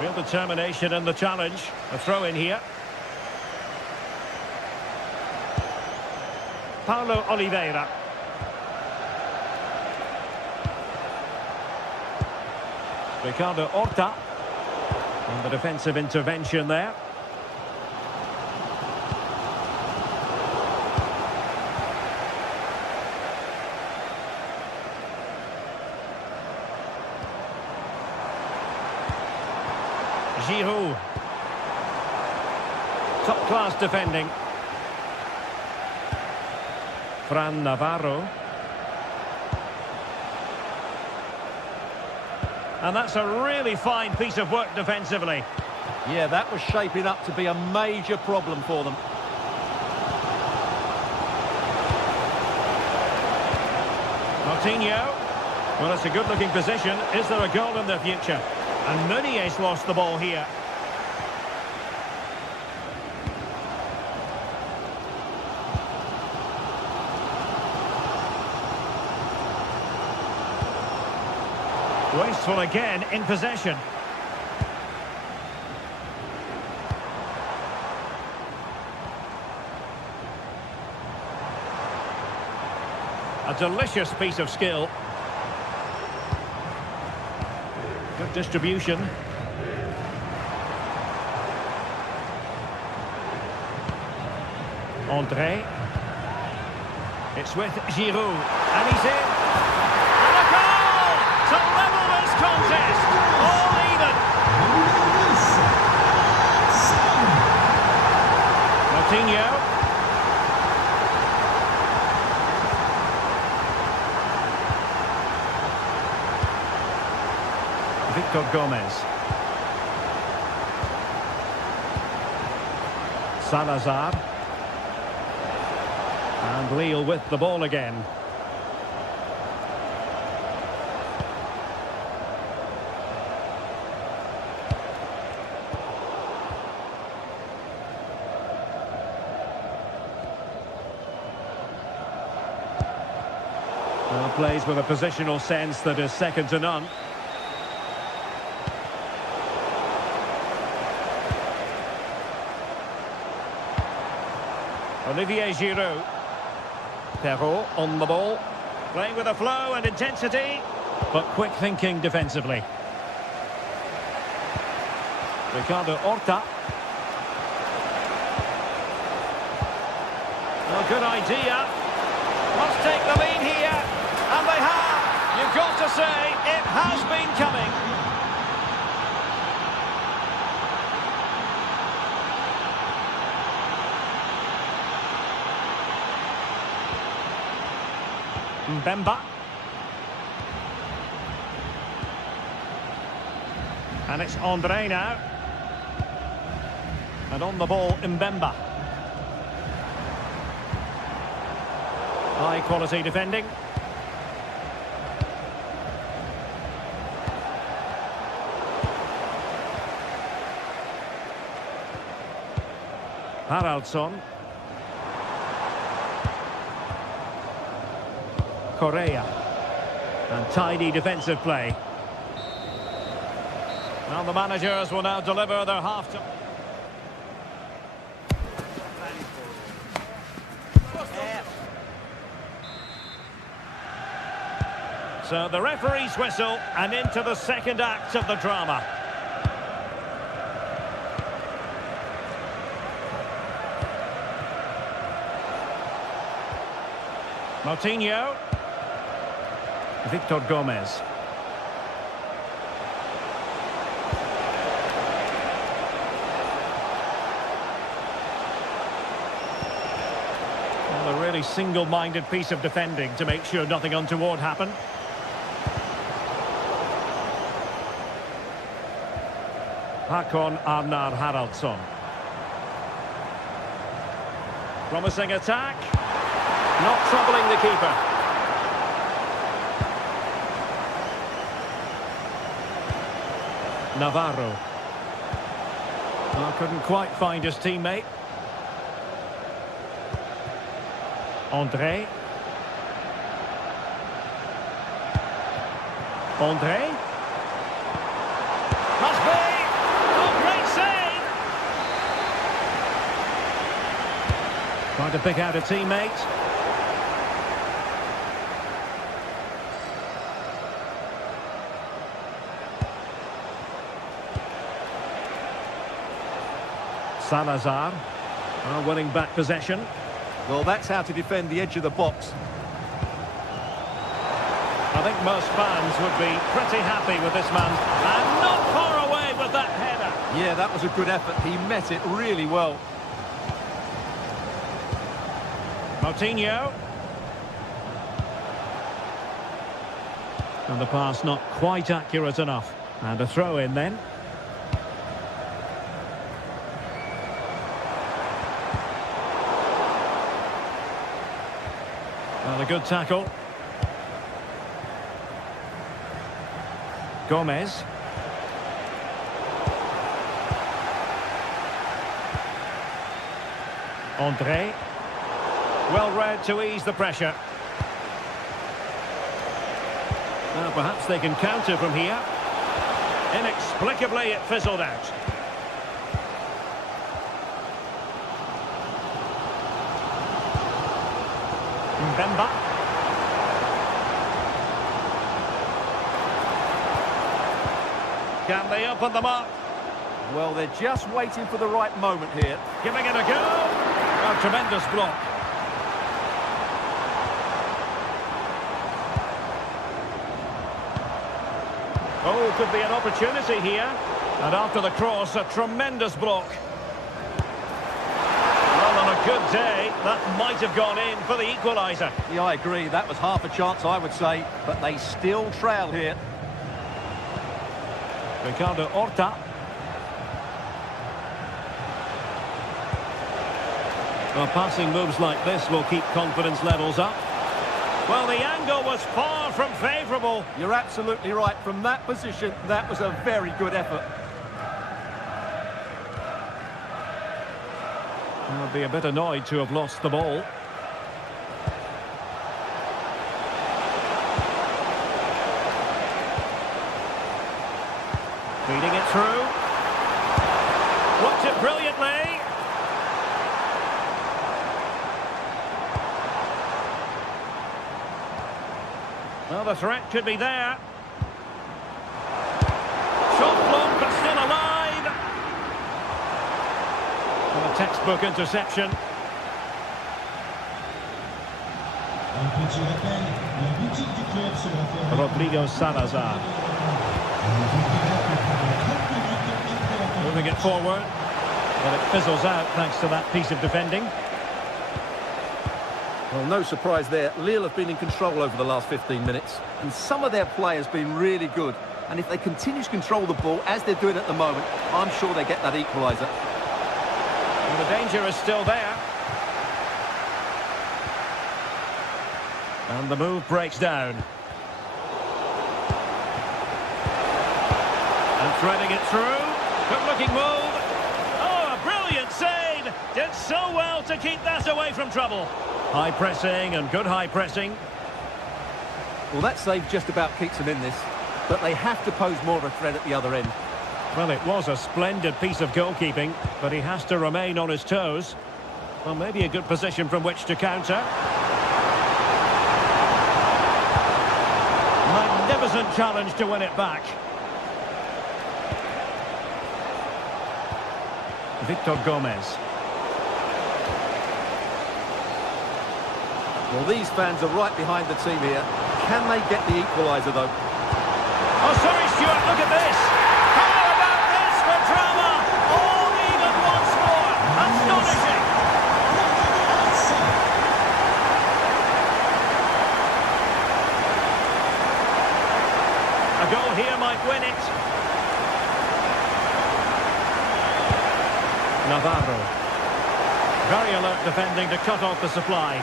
Real determination in the challenge. A throw in here. Paulo Oliveira. Ricardo Horta. And the defensive intervention there. Giroud. Top-class defending. Fran Navarro. And that's a really fine piece of work defensively. Yeah, that was shaping up to be a major problem for them. Moutinho. Well, it's a good-looking position. Is there a goal in the future? And Meunier's lost the ball here. Wasteful again in possession. A delicious piece of skill. Good distribution. André. It's with Giroud. And he's in. And a goal to level this contest. All even. Moutinho. Victor Gomez. Salazar. And Lille with the ball again. Well, plays with a positional sense that is second to none. Olivier Giroud. Perrault on the ball. Playing with a flow and intensity, but quick thinking defensively. Ricardo Horta. Well, good idea. Must take the lead here. And they have. You've got to say, it has been coming. Mbemba. And it's Andre now. And on the ball, Mbemba. High quality defending. Haraldsson. Correa. And tidy defensive play. Well, the managers will now deliver their half-time. So the referee's whistle, and into the second act of the drama. Moutinho. Victor Gomez. Well, a really single-minded piece of defending to make sure nothing untoward happened. Håkon Arnar Haraldsson. Promising attack. Not troubling the keeper. Navarro. Well, couldn't quite find his teammate. Andre. Andre. Must be. Oh, great save. Trying to pick out a teammate. Salazar, winning back possession. Well, that's how to defend the edge of the box. I think most fans would be pretty happy with this man. And not far away with that header. Yeah, that was a good effort. He met it really well. Moutinho. And the pass not quite accurate enough. And a throw in then. Well, a good tackle. Gomez. Andre. Well read to ease the pressure. Well, perhaps they can counter from here. Inexplicably, it fizzled out. Mbemba. Can they open them up? Well, they're just waiting for the right moment here. Giving it a go. A tremendous block. Oh, could be an opportunity here. And after the cross, a tremendous block. Well, on a good day, that might have gone in for the equaliser. Yeah, I agree. That was half a chance, I would say. But they still trail here. Ricardo Horta. Well, passing moves like this will keep confidence levels up. Well, the angle was far from favourable. You're absolutely right. From that position, that was a very good effort. I'll be a bit annoyed to have lost the ball. Feeding it through. Worked it brilliantly. Well, the threat could be there. Shot blocked, but still alive. And a textbook interception. Rodrigo Salazar. Moving it forward. Well, it fizzles out thanks to that piece of defending. Well, no surprise there. Lille have been in control over the last 15 minutes. And some of their players have been really good. And if they continue to control the ball, as they're doing at the moment, I'm sure they get that equaliser. And the danger is still there. And the move breaks down. And threading it through. Good-looking move. Oh, a brilliant save. Did so well to keep that away from trouble. High pressing and good high pressing. Well, that save just about keeps them in this. But they have to pose more of a threat at the other end. Well, it was a splendid piece of goalkeeping, but he has to remain on his toes. Well, maybe a good position from which to counter. Magnificent challenge to win it back. Victor Gomez. Well, these fans are right behind the team here. Can they get the equaliser, though? Oh, sorry, Stuart, look at this. How about this for drama? All even once more. Astonishing. A goal here might win it. Navarro. Very alert defending to cut off the supply.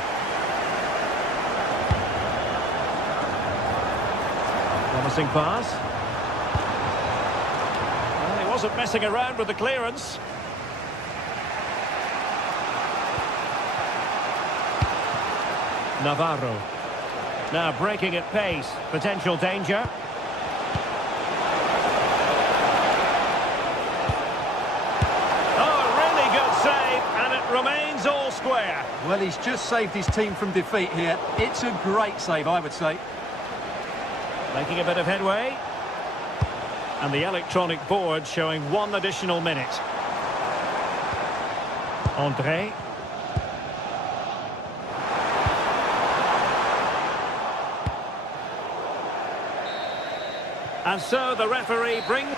Promising pass. Well, he wasn't messing around with the clearance. Navarro. Now breaking at pace. Potential danger. Remains all square. Well, he's just saved his team from defeat here. It's a great save, I would say. Making a bit of headway. And the electronic board showing 1 additional minute. André. And so the referee brings...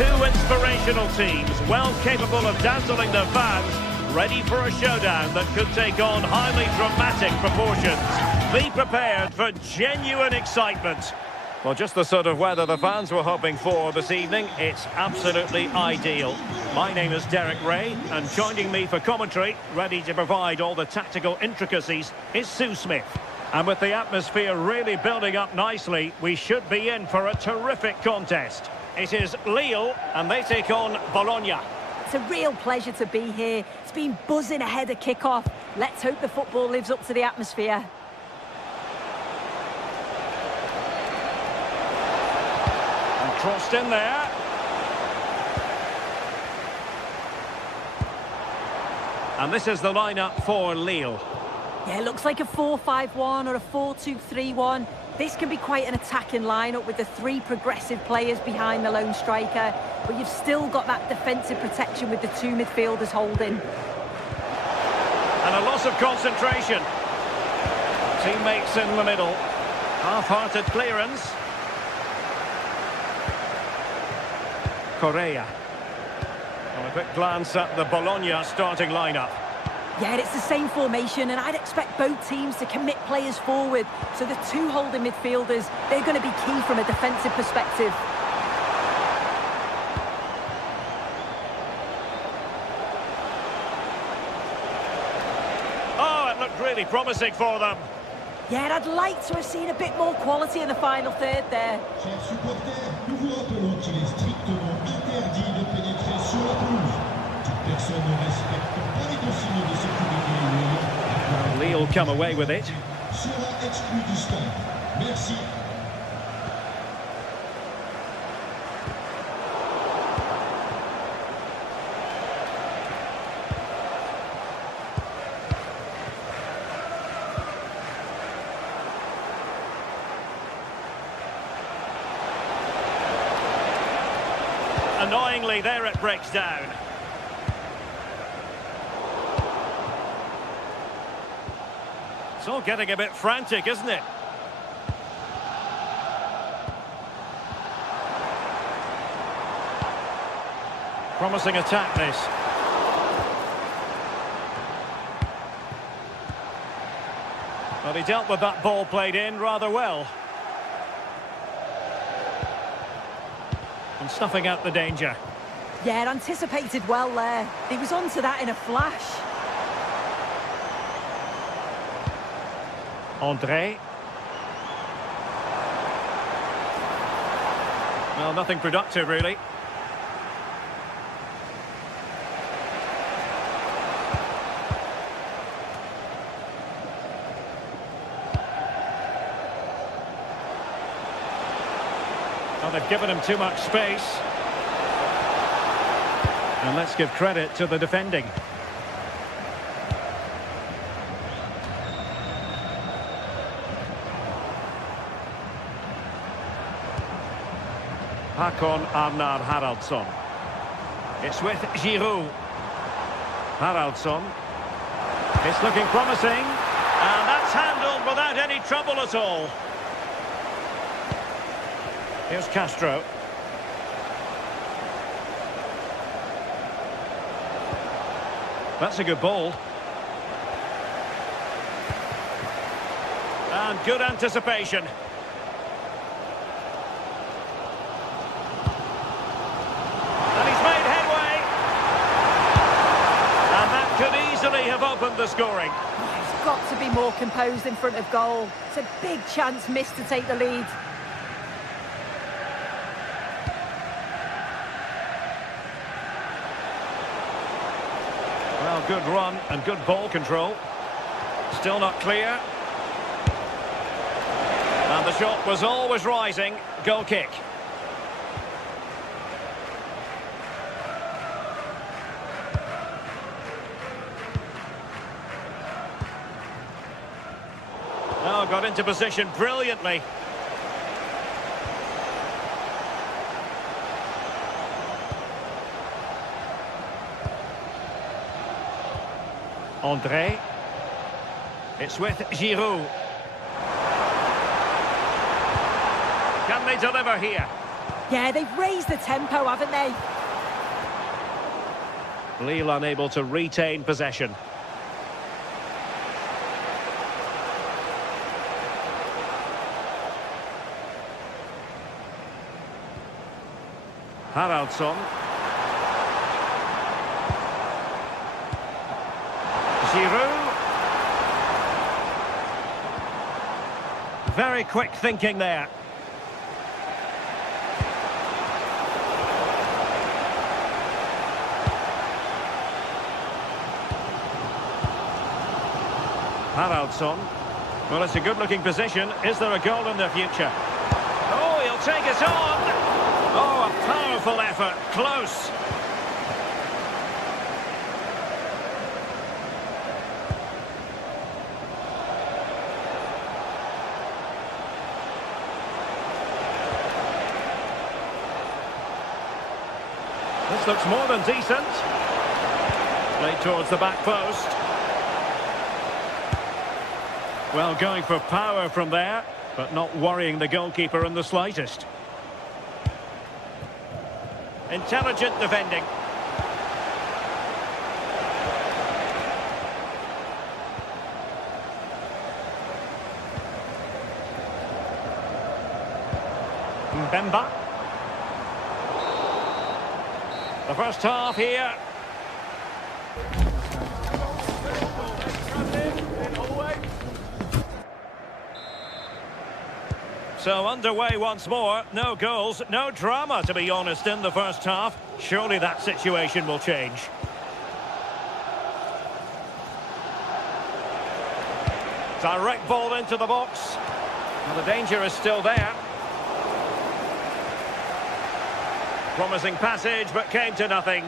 Two inspirational teams, well capable of dazzling their fans, ready for a showdown that could take on highly dramatic proportions. Be prepared for genuine excitement. Well, just the sort of weather the fans were hoping for this evening. It's absolutely ideal. My name is Derek Ray, and joining me for commentary, ready to provide all the tactical intricacies, is Sue Smith. And with the atmosphere really building up nicely, we should be in for a terrific contest. It is Lille, and they take on Bologna. It's a real pleasure to be here. It's been buzzing ahead of kick-off. Let's hope the football lives up to the atmosphere. Crossed in there. And this is the lineup for Lille. Yeah, it looks like a 4-5-1 or a 4-2-3-1. This can be quite an attacking lineup with the three progressive players behind the lone striker, but you've still got that defensive protection with the two midfielders holding. And a loss of concentration. Teammates in the middle. Half-hearted clearance. Correa. And a quick glance at the Bologna starting lineup. Yeah, it's the same formation, and I'd expect both teams to commit players forward. So the two holding midfielders, they're going to be key from a defensive perspective. Oh, it looked really promising for them. Yeah, and I'd like to have seen a bit more quality in the final third there. Chers supporters, nous vous rappelons qu'il est strictement interdit de pénétrer sur la pelouse. Toute personne ne respecte pas les consignes de sécurité Lille come away with it. sera exclu du stade. Merci. Annoyingly, there it breaks down. It's all getting a bit frantic, isn't it? Promising attack, this. Well, he dealt with that ball played in rather well. And snuffing out the danger. Yeah, it anticipated well there. He was onto that in a flash. André. Well, nothing productive, really. Well, they've given him too much space. And let's give credit to the defending. Hakon Arnar Haraldsson. It's with Giroud. Haraldsson. It's looking promising. And that's handled without any trouble at all. Here's Castro. That's a good ball. And good anticipation. And he's made headway. And that could easily have opened the scoring. He's got to be more composed in front of goal. It's a big chance missed to take the lead. Well, good run and good ball control. Still not clear. And the shot was always rising. Goal kick. Oh, got into position brilliantly. André. It's with Giroud. Can they deliver here? Yeah, they've raised the tempo, haven't they? Lille unable to retain possession. Haraldsson. Giroud. Very quick thinking there. Haraldsson. Well, it's a good-looking position. Is there a goal in the future? Oh, he'll take it on! Oh, a powerful effort. Close. This looks more than decent. Played towards the back post. Well, going for power from there, but not worrying the goalkeeper in the slightest. Intelligent defending. Mbemba. The first half here. So underway once more. No goals, no drama, to be honest, in the first half. Surely that situation will change. Direct ball into the box. Well, the danger is still there. Promising passage, but came to nothing.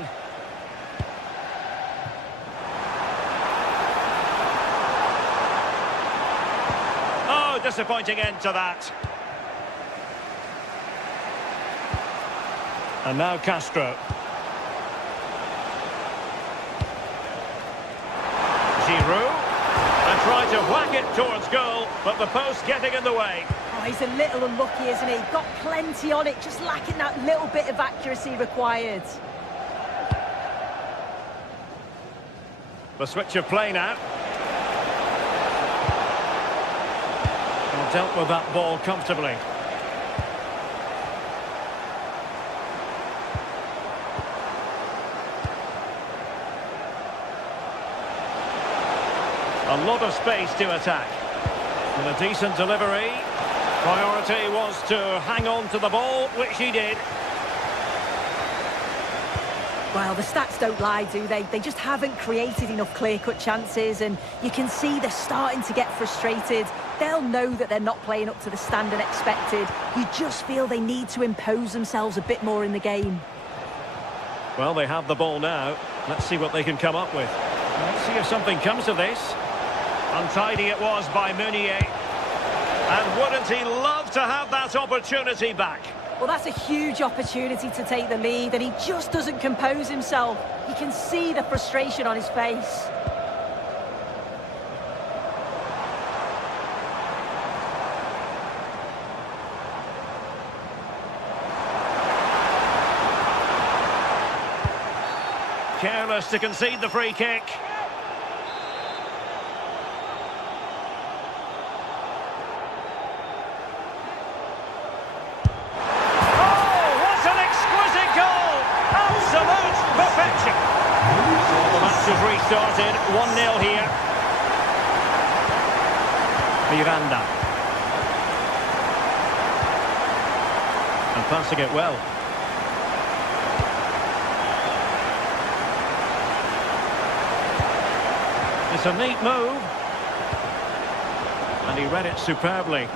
Oh, disappointing end to that. And now Castro. Giroud. And tried to whack it towards goal, but the post getting in the way. Oh, he's a little unlucky, isn't he? Got plenty on it, just lacking that little bit of accuracy required. The switch of play now. And dealt with that ball comfortably. A lot of space to attack. And a decent delivery. Priority was to hang on to the ball, which he did. Well, the stats don't lie, do they? They just haven't created enough clear-cut chances, and you can see they're starting to get frustrated. They'll know that they're not playing up to the standard expected. You just feel they need to impose themselves a bit more in the game. Well, they have the ball now. Let's see what they can come up with. Let's see if something comes of this. Untidy it was by Meunier. And wouldn't he love to have that opportunity back? Well, that's a huge opportunity to take the lead, and he just doesn't compose himself. You can see the frustration on his face. Careless to concede the free kick. Restarted, 1-0 here. Miranda. And passing it well. It's a neat move. And he read it superbly.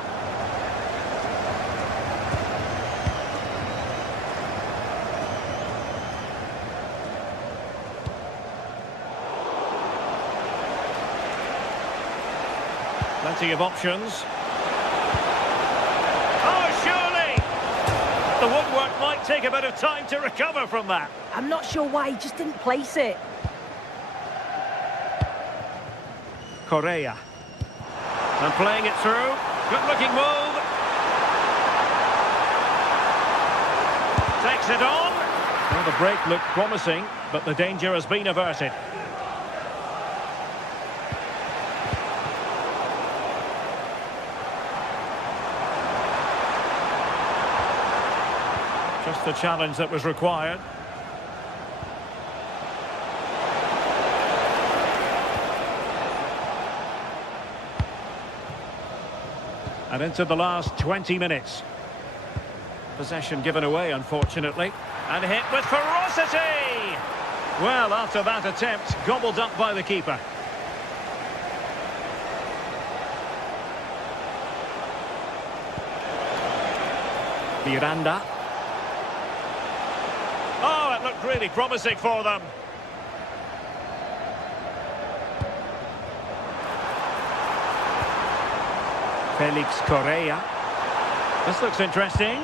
Plenty of options. Oh, surely! The woodwork might take a bit of time to recover from that. I'm not sure why he just didn't place it. Correa. And playing it through. Good-looking move. Takes it on. Well, the break looked promising, but the danger has been averted. just the challenge that was required. And into the last 20 minutes. Possession given away, unfortunately. And hit with ferocity! Well, after that attempt, gobbled up by the keeper. Miranda. Oh, it looked really promising for them. Felix Correa. This looks interesting.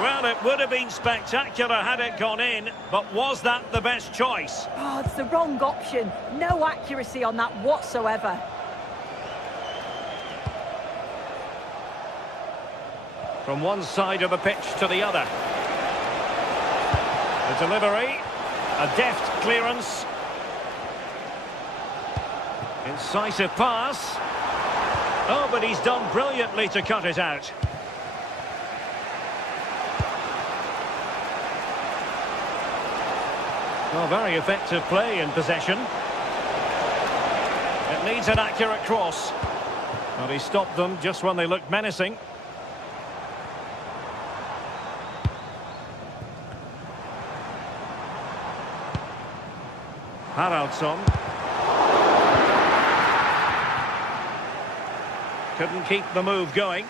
Well, it would have been spectacular had it gone in, but was that the best choice? Oh, it's the wrong option. No accuracy on that whatsoever. From one side of the pitch to the other. The delivery, a deft clearance. Incisive pass. Oh, but he's done brilliantly to cut it out. Well, very effective play in possession. It needs an accurate cross. Well, he stopped them just when they looked menacing. Haraldsson. Couldn't keep the move going.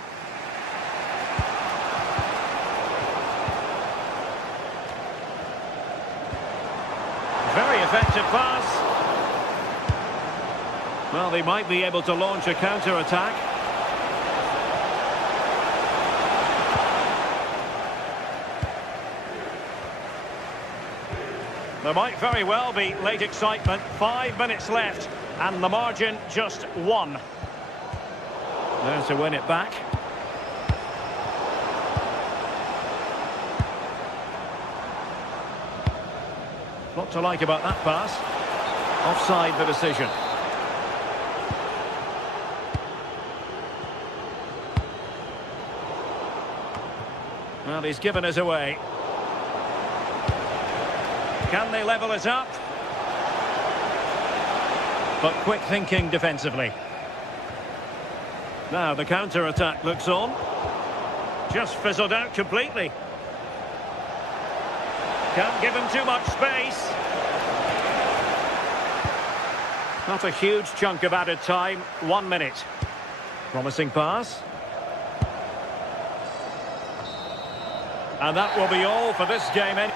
Very effective pass. Well, they might be able to launch a counter-attack. There might very well be late excitement. 5 minutes left, and the margin just 1. There to win it back. Lot to like about that pass. Offside the decision. Well, he's given us away. Can they level it up? But quick thinking defensively. Now the counter-attack looks on. Just fizzled out completely. Can't give him too much space. Not a huge chunk of added time. 1 minute. Promising pass. And that will be all for this game.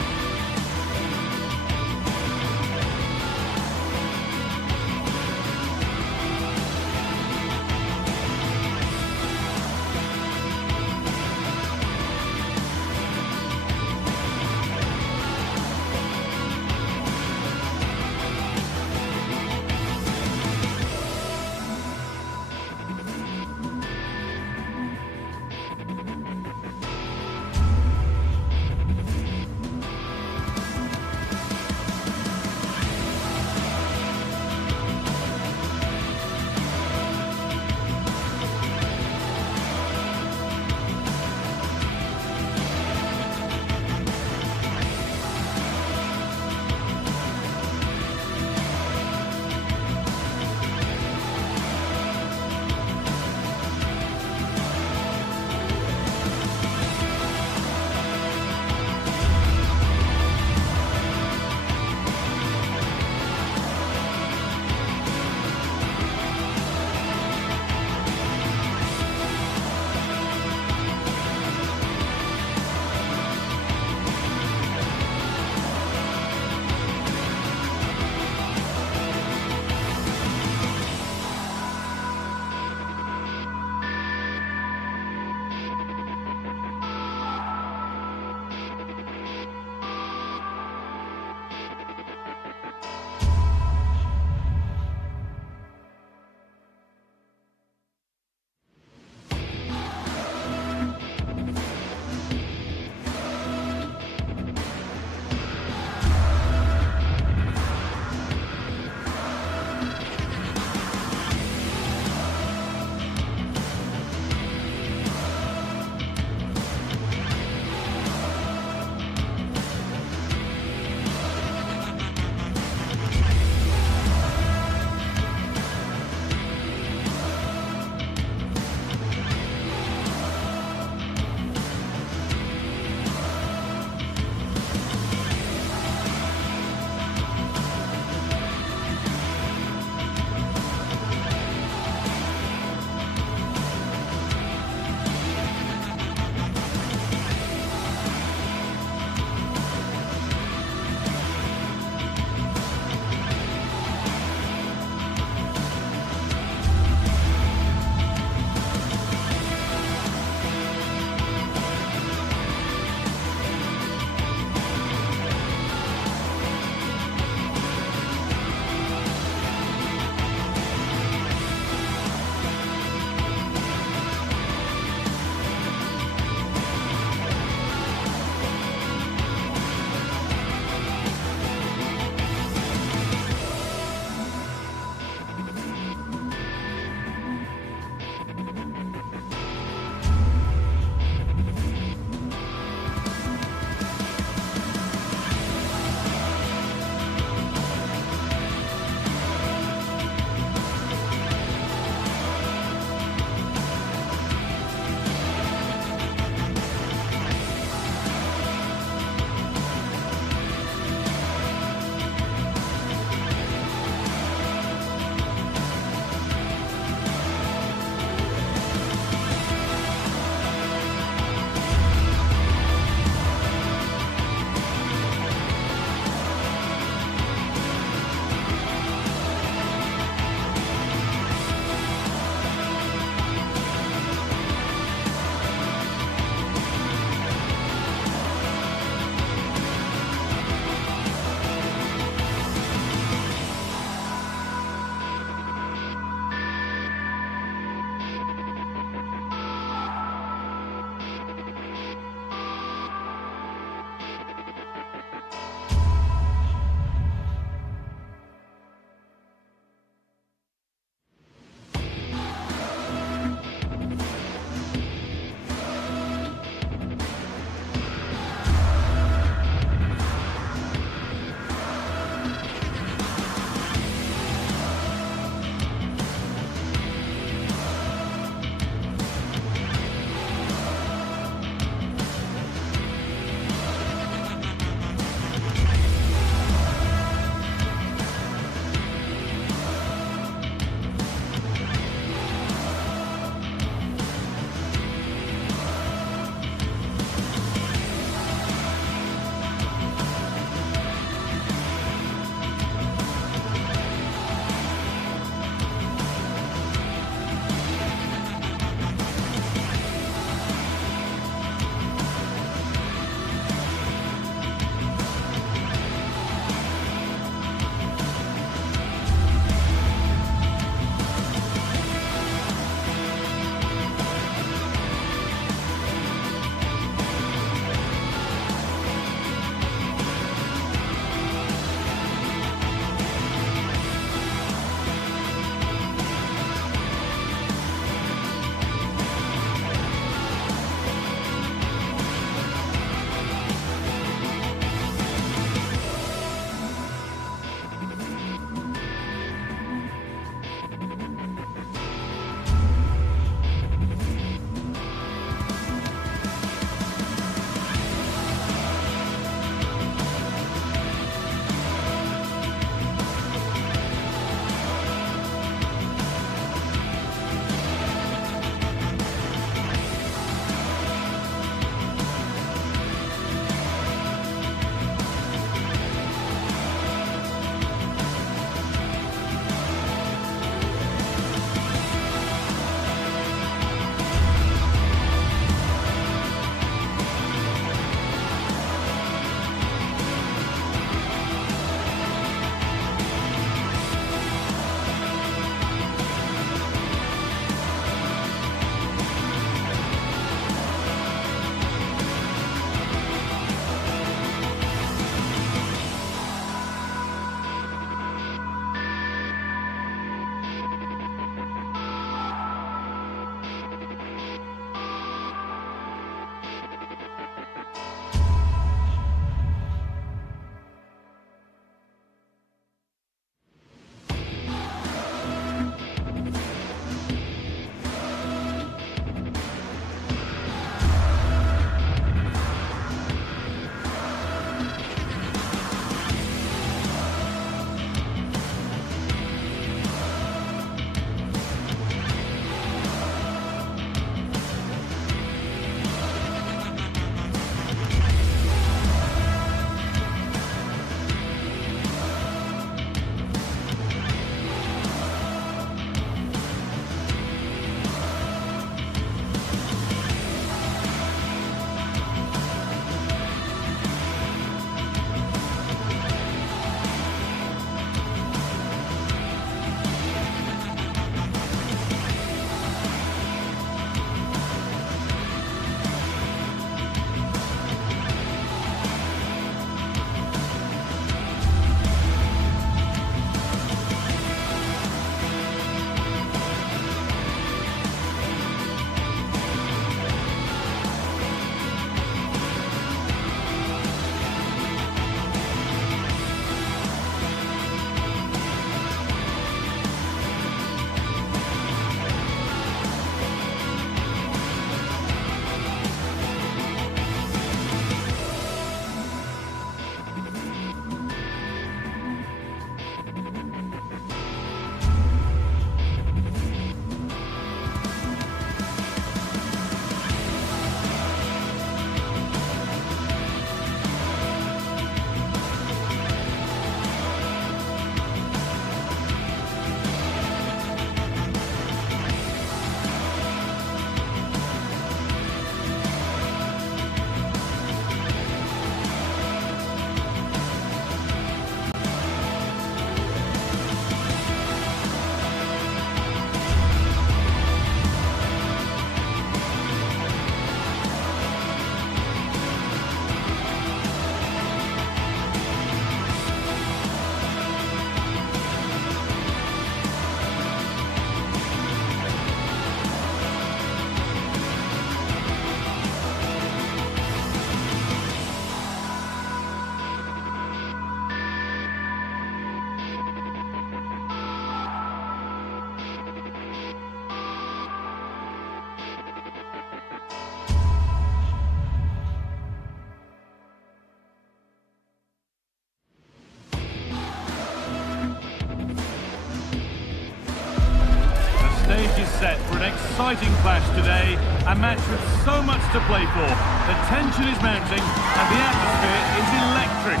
set for an exciting clash today. A match with so much to play for. The tension is mounting and the atmosphere is electric.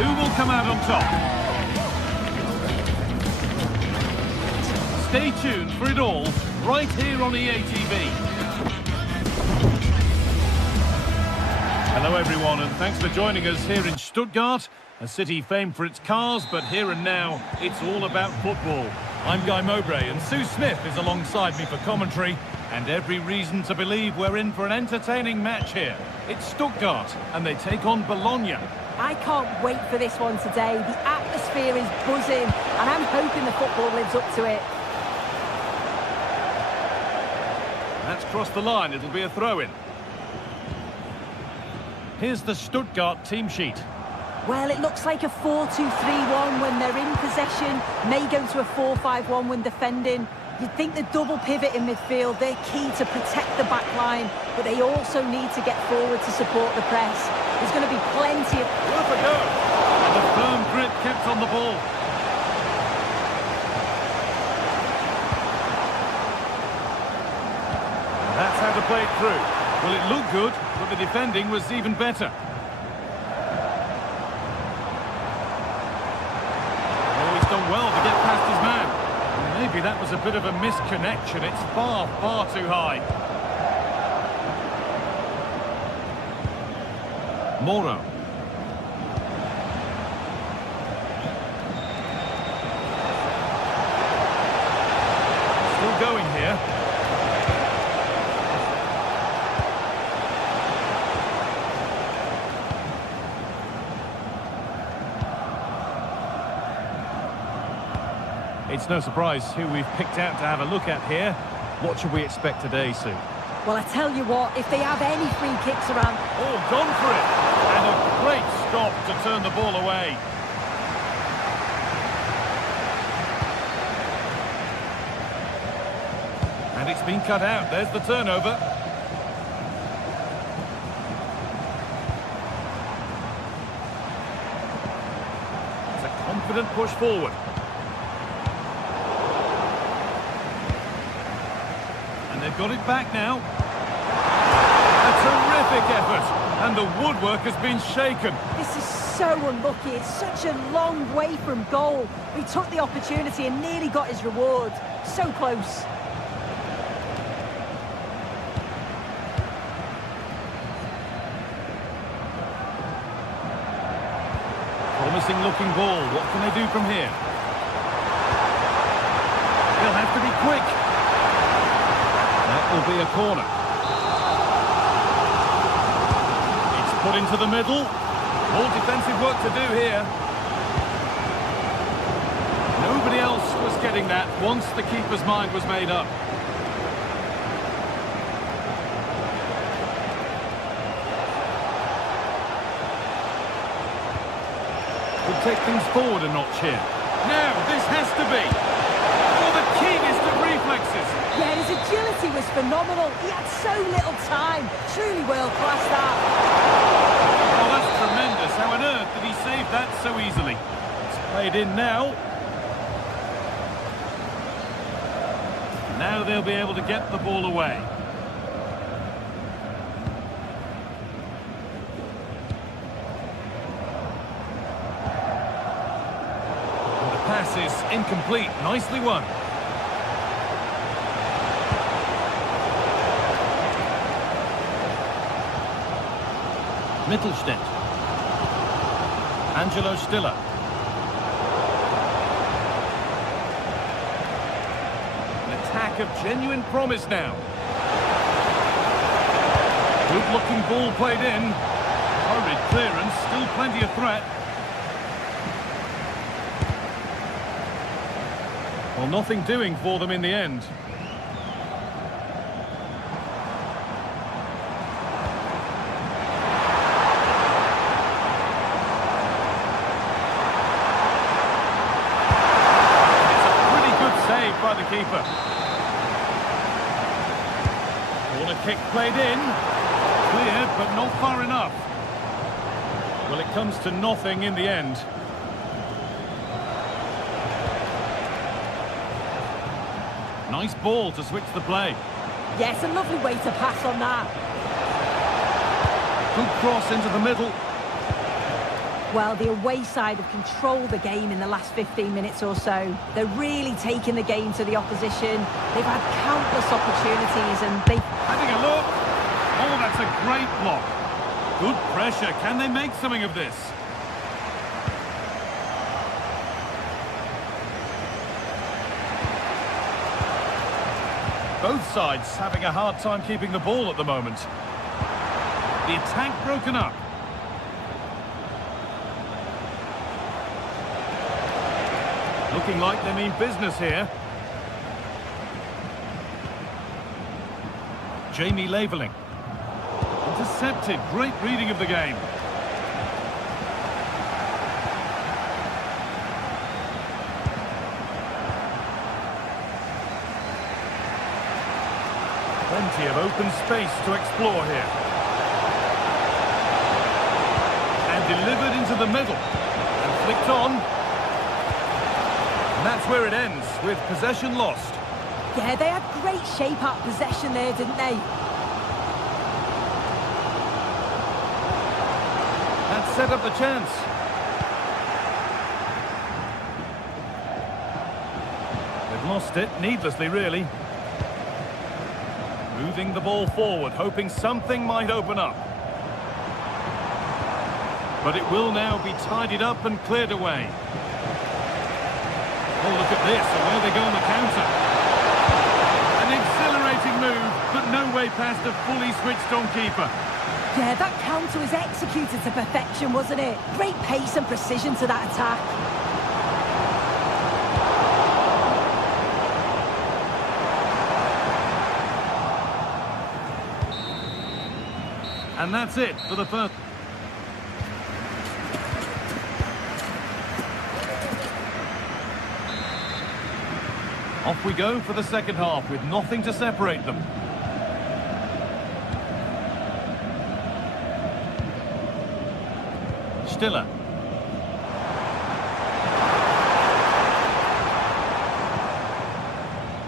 Who will come out on top? Stay tuned for it all, right here on EA TV. Hello everyone, and thanks for joining us here in Stuttgart, a city famed for its cars, but here and now, it's all about football. I'm Guy Mowbray, and Sue Smith is alongside me for commentary, and every reason to believe we're in for an entertaining match here. It's Stuttgart, and they take on Bologna. I can't wait for this one today. The atmosphere is buzzing, and I'm hoping the football lives up to it. That's crossed the line, it'll be a throw-in. Here's the Stuttgart team sheet. Well, it looks like a 4-2-3-1 when they're in possession, may go to a 4-5-1 when defending. You'd think the double pivot in midfield, they're key to protect the back line, but they also need to get forward to support the press. There's going to be plenty of... Worth a go! And the firm grip kept on the ball. That's how to play it through. Well, it looked good, but the defending was even better. Oh, he's done well to get past his man. Maybe that was a bit of a misconnection. It's far, far too high. Moro. Still going here. It's no surprise who we've picked out to have a look at here. What should we expect today, Sue? Well, I tell you what, if they have any free kicks around... Oh, gone for it! And a great stop to turn the ball away. And it's been cut out. There's the turnover. It's a confident push forward. They've got it back now. A terrific effort, and the woodwork has been shaken. This is so unlucky. It's such a long way from goal. He took the opportunity and nearly got his reward. So close. Promising looking ball. What can they do from here? They'll have to be quick. That will be a corner. It's put into the middle. More defensive work to do here. Nobody else was getting that once the keeper's mind was made up. Could take things forward a notch here. Now, this has to be. Oh, the keenest of reflexes. Yeah, his agility was phenomenal. He had so little time. Truly world-class, that. Oh, that's tremendous. How on earth did he save that so easily? It's played in now. Now they'll be able to get the ball away. And the pass is incomplete. Nicely won. Mittelstädt. Angelo Stiller. An attack of genuine promise now. Good looking ball played in. Hurried clearance, still plenty of threat. Well, nothing doing for them in the end. By the keeper. Corner kick played in. Cleared, but not far enough. Well, it comes to nothing in the end. Nice ball to switch the play. Yes, a lovely way to pass on that. Good cross into the middle. Well, the away side have controlled the game in the last 15 minutes or so. They're really taking the game to the opposition. They've had countless opportunities and they've... Having a look. Oh, that's a great block. Good pressure. Can they make something of this? Both sides having a hard time keeping the ball at the moment. The attack broken up. Looking like they mean business here. Jamie Laveling. Intercepted. Great reading of the game. Plenty of open space to explore here. And delivered into the middle. And flicked on. And that's where it ends, with possession lost. Yeah, they had great shape out possession there, didn't they? That set up the chance. They've lost it, needlessly really. Moving the ball forward, hoping something might open up. But it will now be tidied up and cleared away. Oh, look at this, and where they go on the counter. An exhilarating move, but no way past a fully switched-on keeper. Yeah, that counter was executed to perfection, wasn't it? Great pace and precision to that attack. And that's it for the first... Off we go for the second half with nothing to separate them. Stiller.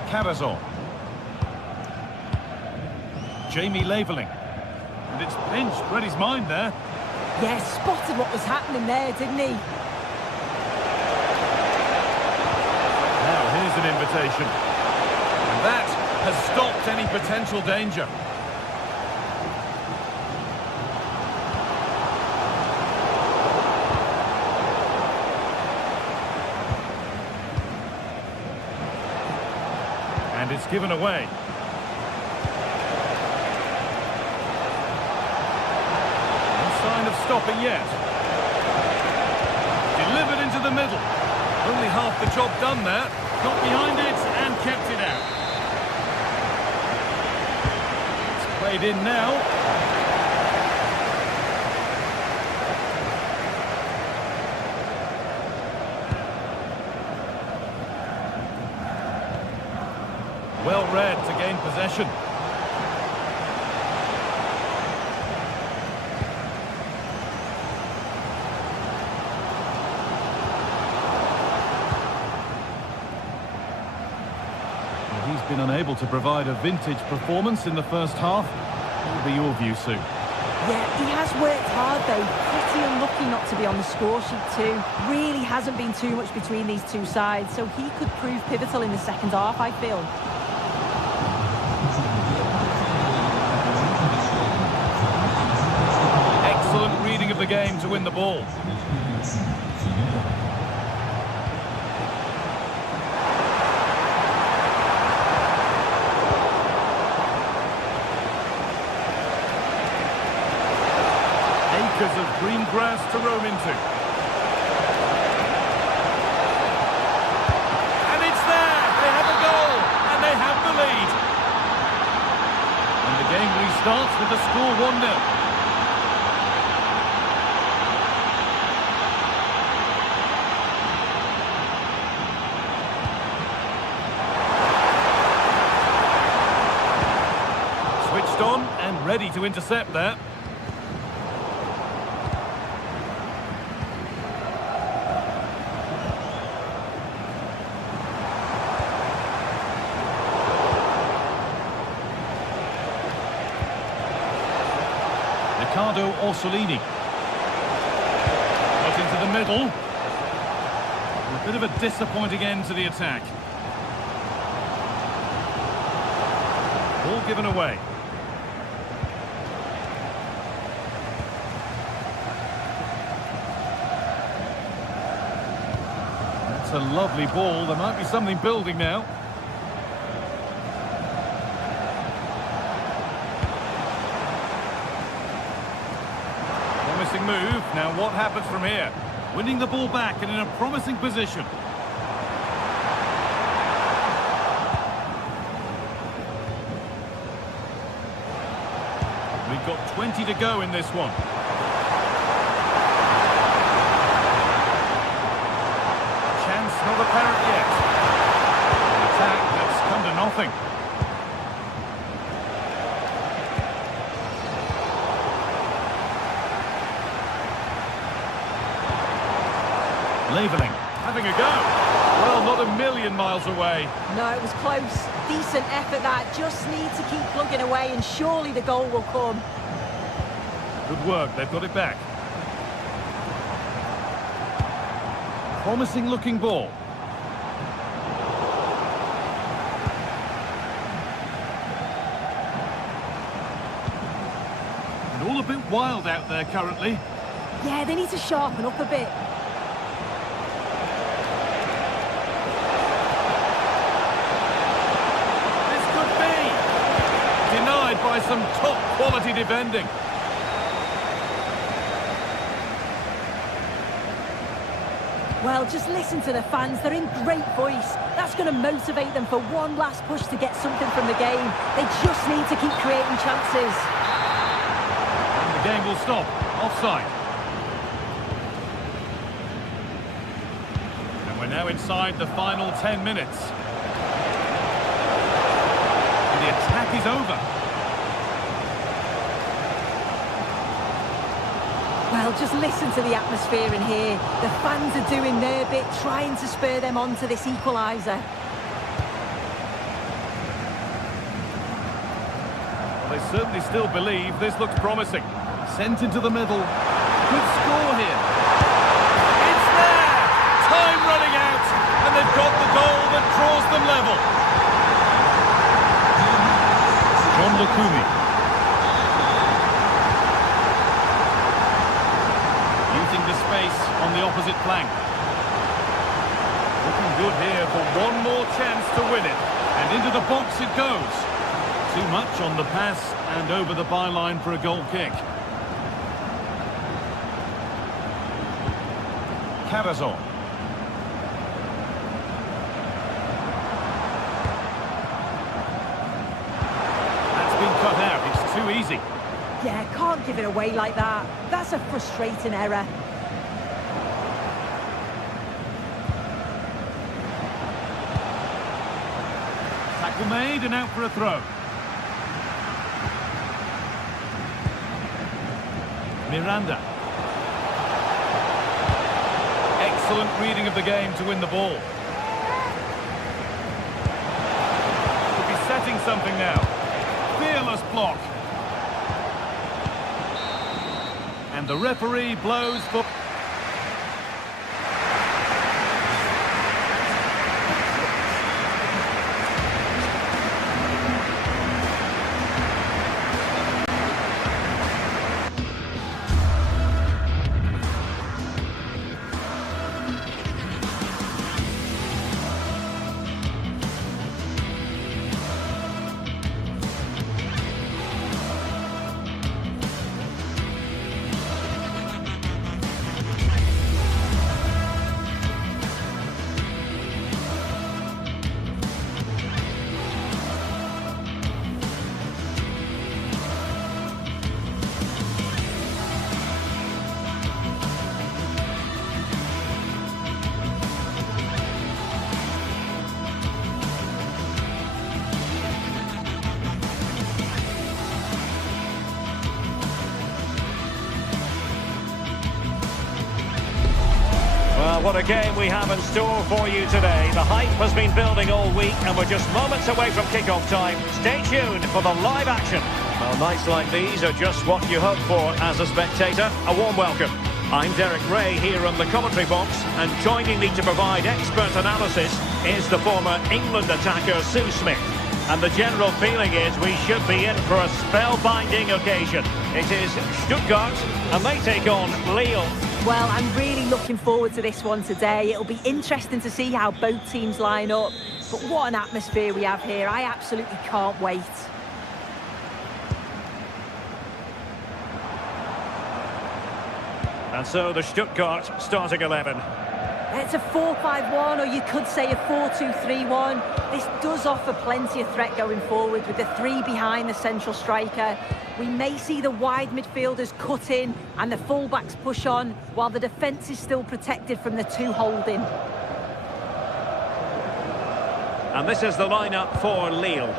Cabazon. Jamie Laveling. And it's pinched, read his mind there. Yeah, spotted what was happening there, didn't he? Now here's an invitation. And that has stopped any potential danger. And it's given away. Sign of stopping yet. Delivered into the middle. Only half the job done there. Got behind it and kept it out. It's played in now. Well read to gain possession. He's been unable to provide a vintage performance in the first half. What will be your view, Sue? Yeah, he has worked hard though. Pretty unlucky not to be on the score sheet too. Really hasn't been too much between these two sides, so he could prove pivotal in the second half, I feel. Excellent reading of the game to win the ball. Acres of green grass to roam into. And it's there! They have a goal! And they have the lead! And the game restarts with the score 1-0. Switched on and ready to intercept there. Riccardo Orsolini. Out into the middle. A bit of a disappointing end to the attack. Ball given away. That's a lovely ball. There might be something building now. Promising move. Now what happens from here? Winning the ball back and in a promising position. We've got 20 to go in this one. Chance not apparent yet. An attack that's come to nothing. Leveling, having a go. Well, not a million miles away. No, it was close. Decent effort that. Just need to keep plugging away and surely the goal will come. Good work, they've got it back. Promising looking ball. And all a bit wild out there currently. Yeah, they need to sharpen up a bit. By some top quality defending. Well, just listen to the fans. They're in great voice. That's going to motivate them for one last push to get something from the game. They just need to keep creating chances. And the game will stop. Offside. And we're now inside the final 10 minutes. And the attack is over. Well, just listen to the atmosphere in here. The fans are doing their bit, trying to spur them on to this equaliser. Well, they certainly still believe this looks promising. Sent into the middle. Good score here. It's there! Time running out, and they've got the goal that draws them level. John Lukumi. The space on the opposite flank. Looking good here for one more chance to win it. And into the box it goes. Too much on the pass and over the byline for a goal kick. Cavazon. That's been cut out. It's too easy. Yeah, can't give it away like that. That's a frustrating error. Tackle made and out for a throw. Miranda. Excellent reading of the game to win the ball. Could be setting something now. Fearless block. And the referee blows for... what a game we have in store for you today. The hype has been building all week and we're just moments away from kick-off time. Stay tuned for the live action. Well, nights like these are just what you hope for as a spectator. A warm welcome. I'm Derek Ray here on the commentary box, and joining me to provide expert analysis is the former England attacker Sue Smith. And the general feeling is we should be in for a spellbinding occasion. It is Stuttgart, and they take on Lille. Well, I'm really looking forward to this one today. It'll be interesting to see how both teams line up. But what an atmosphere we have here. I absolutely can't wait. And so the Stuttgart starting 11. It's a 4-5-1, or you could say a 4-2-3-1. This does offer plenty of threat going forward with the three behind the central striker. We may see the wide midfielders cut in and the fullbacks push on, while the defence is still protected from the two holding. And this is the lineup for Lille.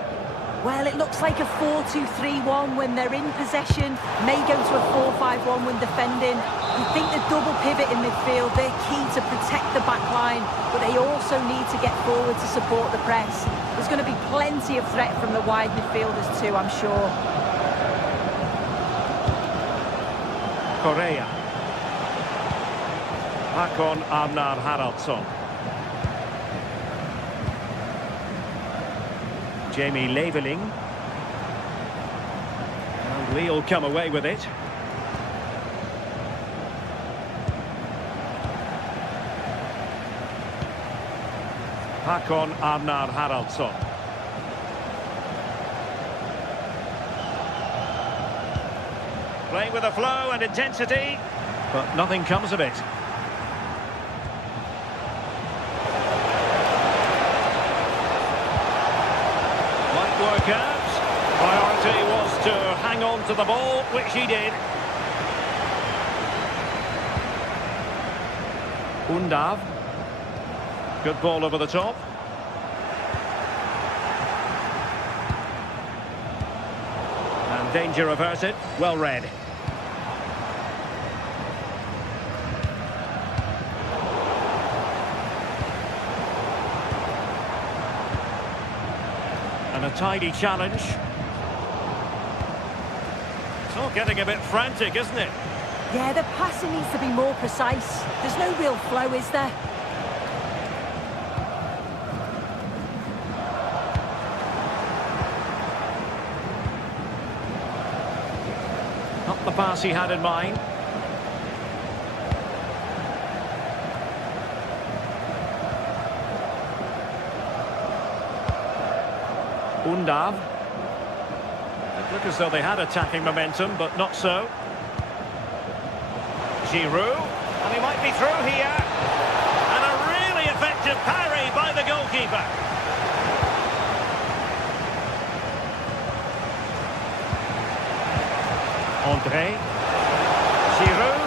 Well, it looks like a 4-2-3-1 when they're in possession, may go to a 4-5-1 when defending. You think the double pivot in midfield, they're key to protect the back line, but they also need to get forward to support the press. There's going to be plenty of threat from the wide midfielders too, I'm sure. Correa. Hakon Arnar Haraldsson. Jamie Leveling. And Lille come away with it. Hakon Arnar Haraldsson. Playing with a flow and intensity, but nothing comes of it. Work out. Priority was to hang on to the ball, which he did. Undav. Good ball over the top. And danger averted. Well read. And a tidy challenge. It's all getting a bit frantic, isn't it? Yeah, the passing needs to be more precise. There's no real flow, is there? Not the pass he had in mind. Undav. It looked as though they had attacking momentum, but not so. Giroud, and he might be through here. And a really effective parry by the goalkeeper. André. Giroud.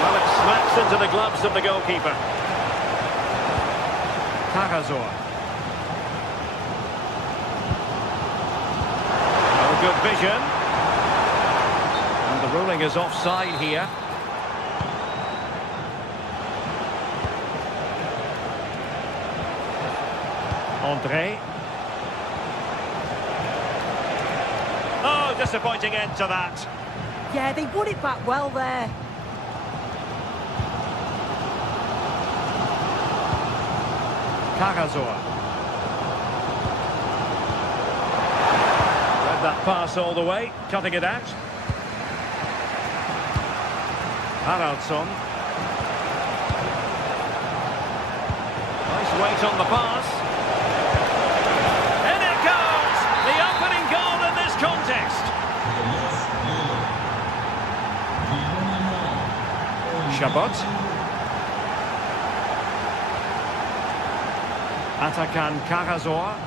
Well, it smacks into the gloves of the goalkeeper. Carrasor. Good vision. And the ruling is offside here. André. Oh, disappointing end to that. Yeah, they won it back well there. Carrasor. That pass all the way, cutting it out. Haraldsson. Nice weight on the pass. And it goes! The opening goal in this contest. Chabot. Atakan Carrasor.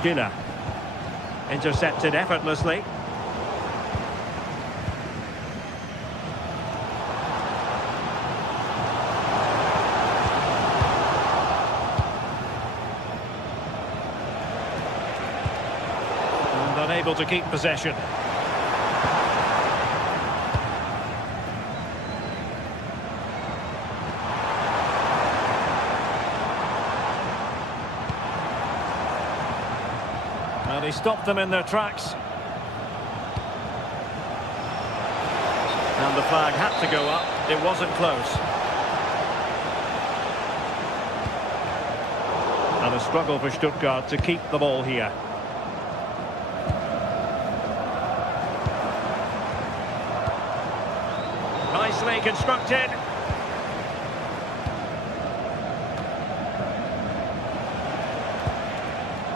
Stiller. Intercepted effortlessly. And unable to keep possession. Well, he stopped them in their tracks. And the flag had to go up. It wasn't close. And a struggle for Stuttgart to keep the ball here. Nicely constructed.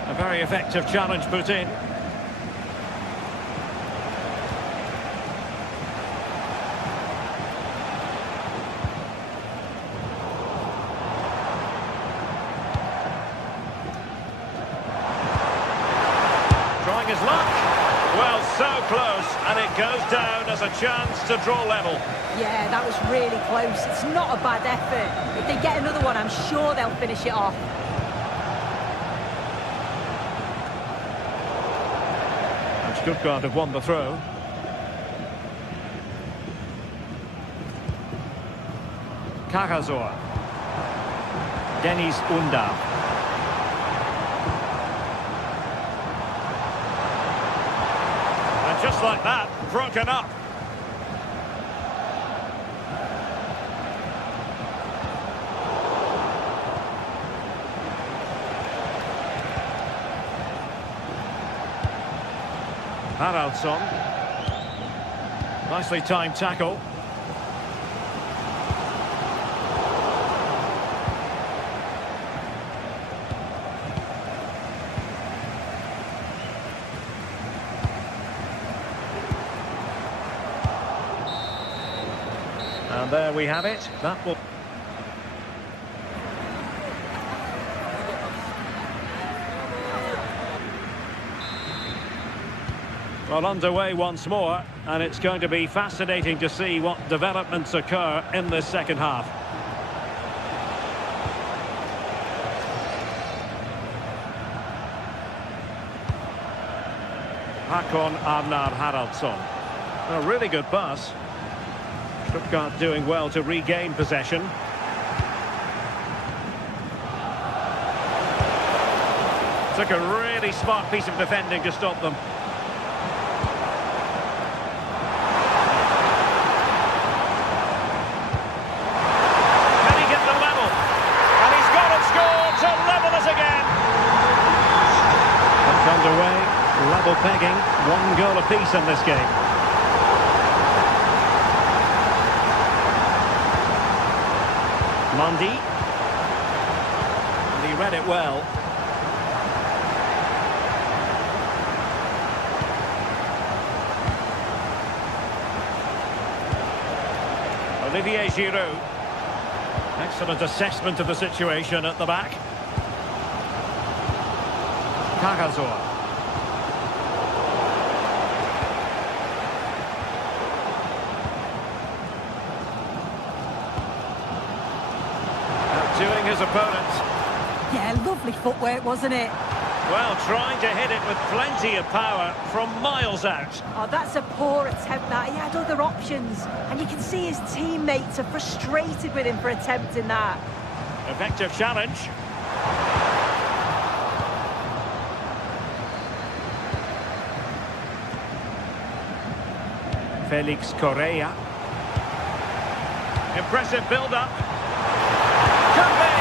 A very effective challenge put in. Trying his luck. Well, so close, and it goes down as a chance to draw level. Yeah, that was really close. It's not a bad effort. If they get another one, I'm sure they'll finish it off. And Stuttgart have won the throw. Karasor. Deniz Undar. And just like that, broken up. Haraldsson. Nicely timed tackle. And there we have it. That will... Well, underway once more, and it's going to be fascinating to see what developments occur in this second half. Håkon Arnar Haraldsson. A really good pass. Stuttgart doing well to regain possession. Took a really smart piece of defending to stop them. Can he get the level? And he's got it scored to level us again. Back underway, level pegging, 1 goal apiece in this game. Mundy. And he read it well. Olivier Giroud. Excellent assessment of the situation at the back. Karasor. Outdoing his opponent. Yeah, lovely footwork, wasn't it? Well, trying to hit it with plenty of power from miles out. Oh, that's a poor attempt, that. He had other options. And you can see his teammates are frustrated with him for attempting that. Effective challenge. Felix Correa. Impressive build-up. Could be.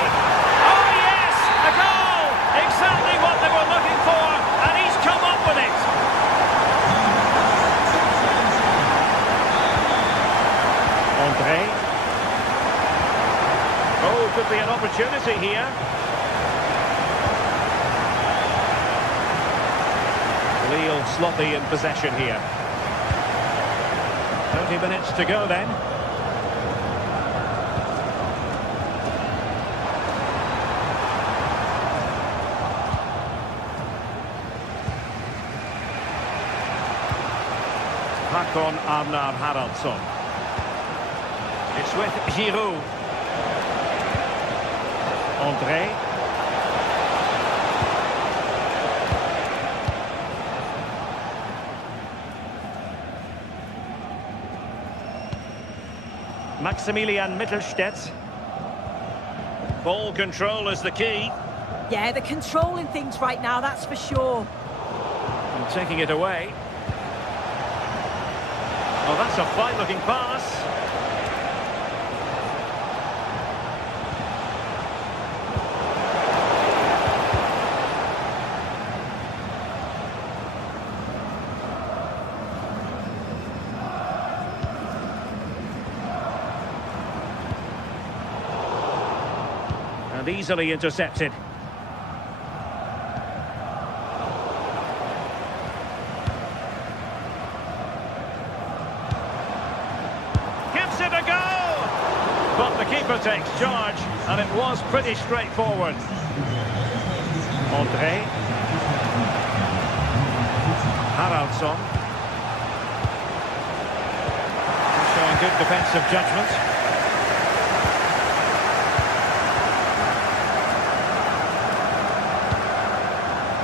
Oh, yes! A goal! Exactly what they were looking for, and he's come up with it. André. Oh, could be an opportunity here. Lille sloppy in possession here. 20 minutes to go then. Håkon Arnar Haraldsson. It's with Giroud. André. Maximilian Mittelstädt. Ball control is the key. Yeah, they're controlling things right now, that's for sure. And taking it away. Oh, that's a fine-looking pass. And easily intercepted. Gives it a go! But the keeper takes charge, and it was pretty straightforward. Andre. Haraldsson. Showing good defensive judgment.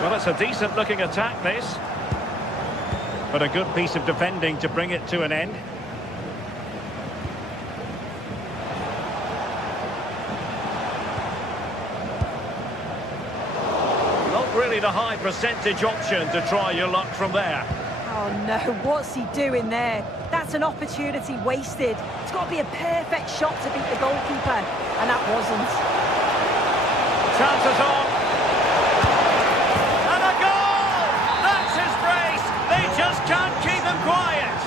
Well, it's a decent-looking attack, this. But a good piece of defending to bring it to an end. Not really the high percentage option to try your luck from there. Oh no, what's he doing there? That's an opportunity wasted. It's got to be a perfect shot to beat the goalkeeper, and that wasn't. Chances on. And a goal! That's his brace! They just can't keep him quiet.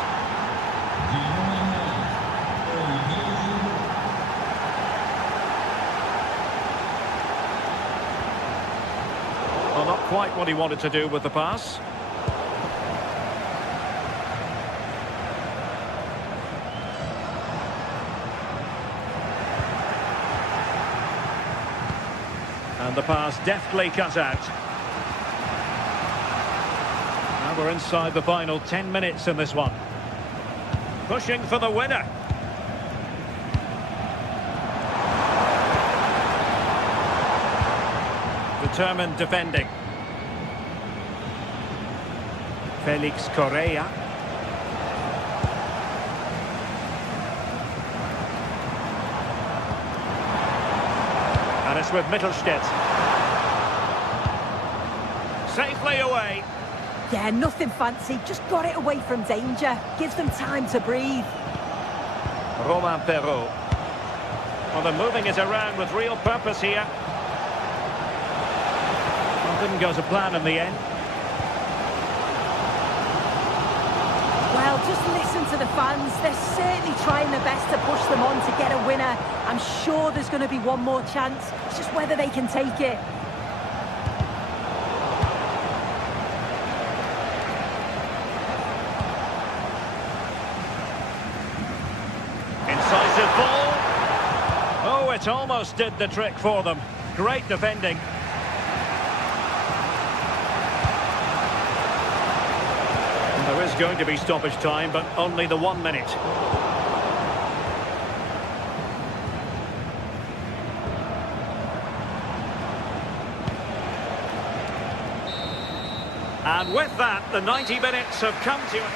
Well, not quite what he wanted to do with the pass. And the pass deftly cut out. Now we're inside the final 10 minutes in this one. Pushing for the winner. Determined defending. Felix Correa. And it's with Mittelstädt. Safely away. Yeah, nothing fancy, just got it away from danger. Gives them time to breathe. Romain Perrault. Well, they're moving it around with real purpose here. Well, didn't go to plan in the end. Well, just listen to the fans. They're certainly trying their best to push them on to get a winner. I'm sure there's going to be one more chance. It's just whether they can take it. Incisive ball. Oh, it almost did the trick for them. Great defending. There is going to be stoppage time, but only the 1 minute. And with that, the 90 minutes have come to an end.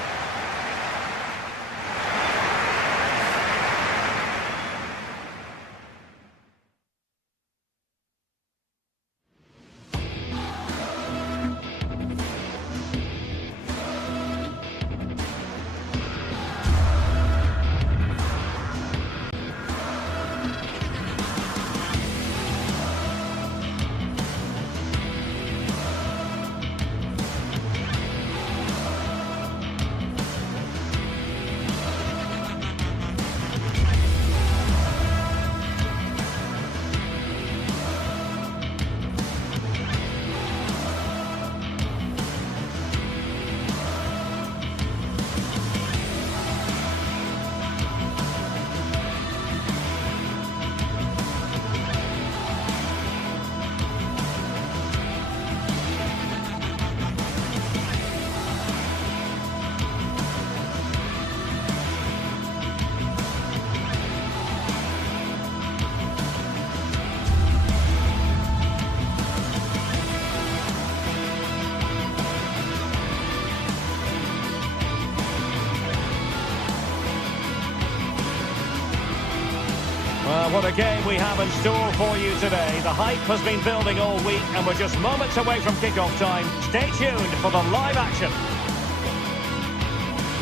for the game we have in store for you today. The hype has been building all week and we're just moments away from kick-off time. Stay tuned for the live action.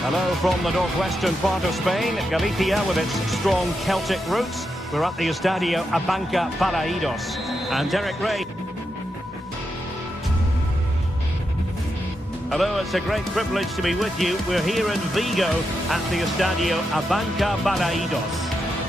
Hello from the northwestern part of Spain, Galicia with its strong Celtic roots. We're at the Estadio Abanca Balaidos. And Derek Ray. Hello, it's a great privilege to be with you. We're here in Vigo at the Estadio Abanca Balaidos.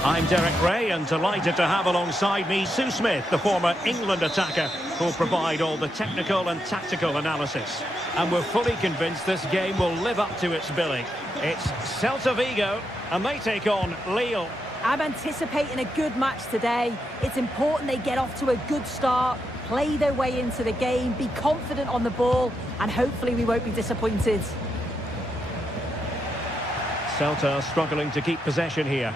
I'm Derek Ray and delighted to have alongside me Sue Smith, the former England attacker, who'll provide all the technical and tactical analysis. And we're fully convinced this game will live up to its billing. It's Celta Vigo and they take on Lille. I'm anticipating a good match today. It's important they get off to a good start, play their way into the game, be confident on the ball, and hopefully we won't be disappointed. Celta struggling to keep possession here.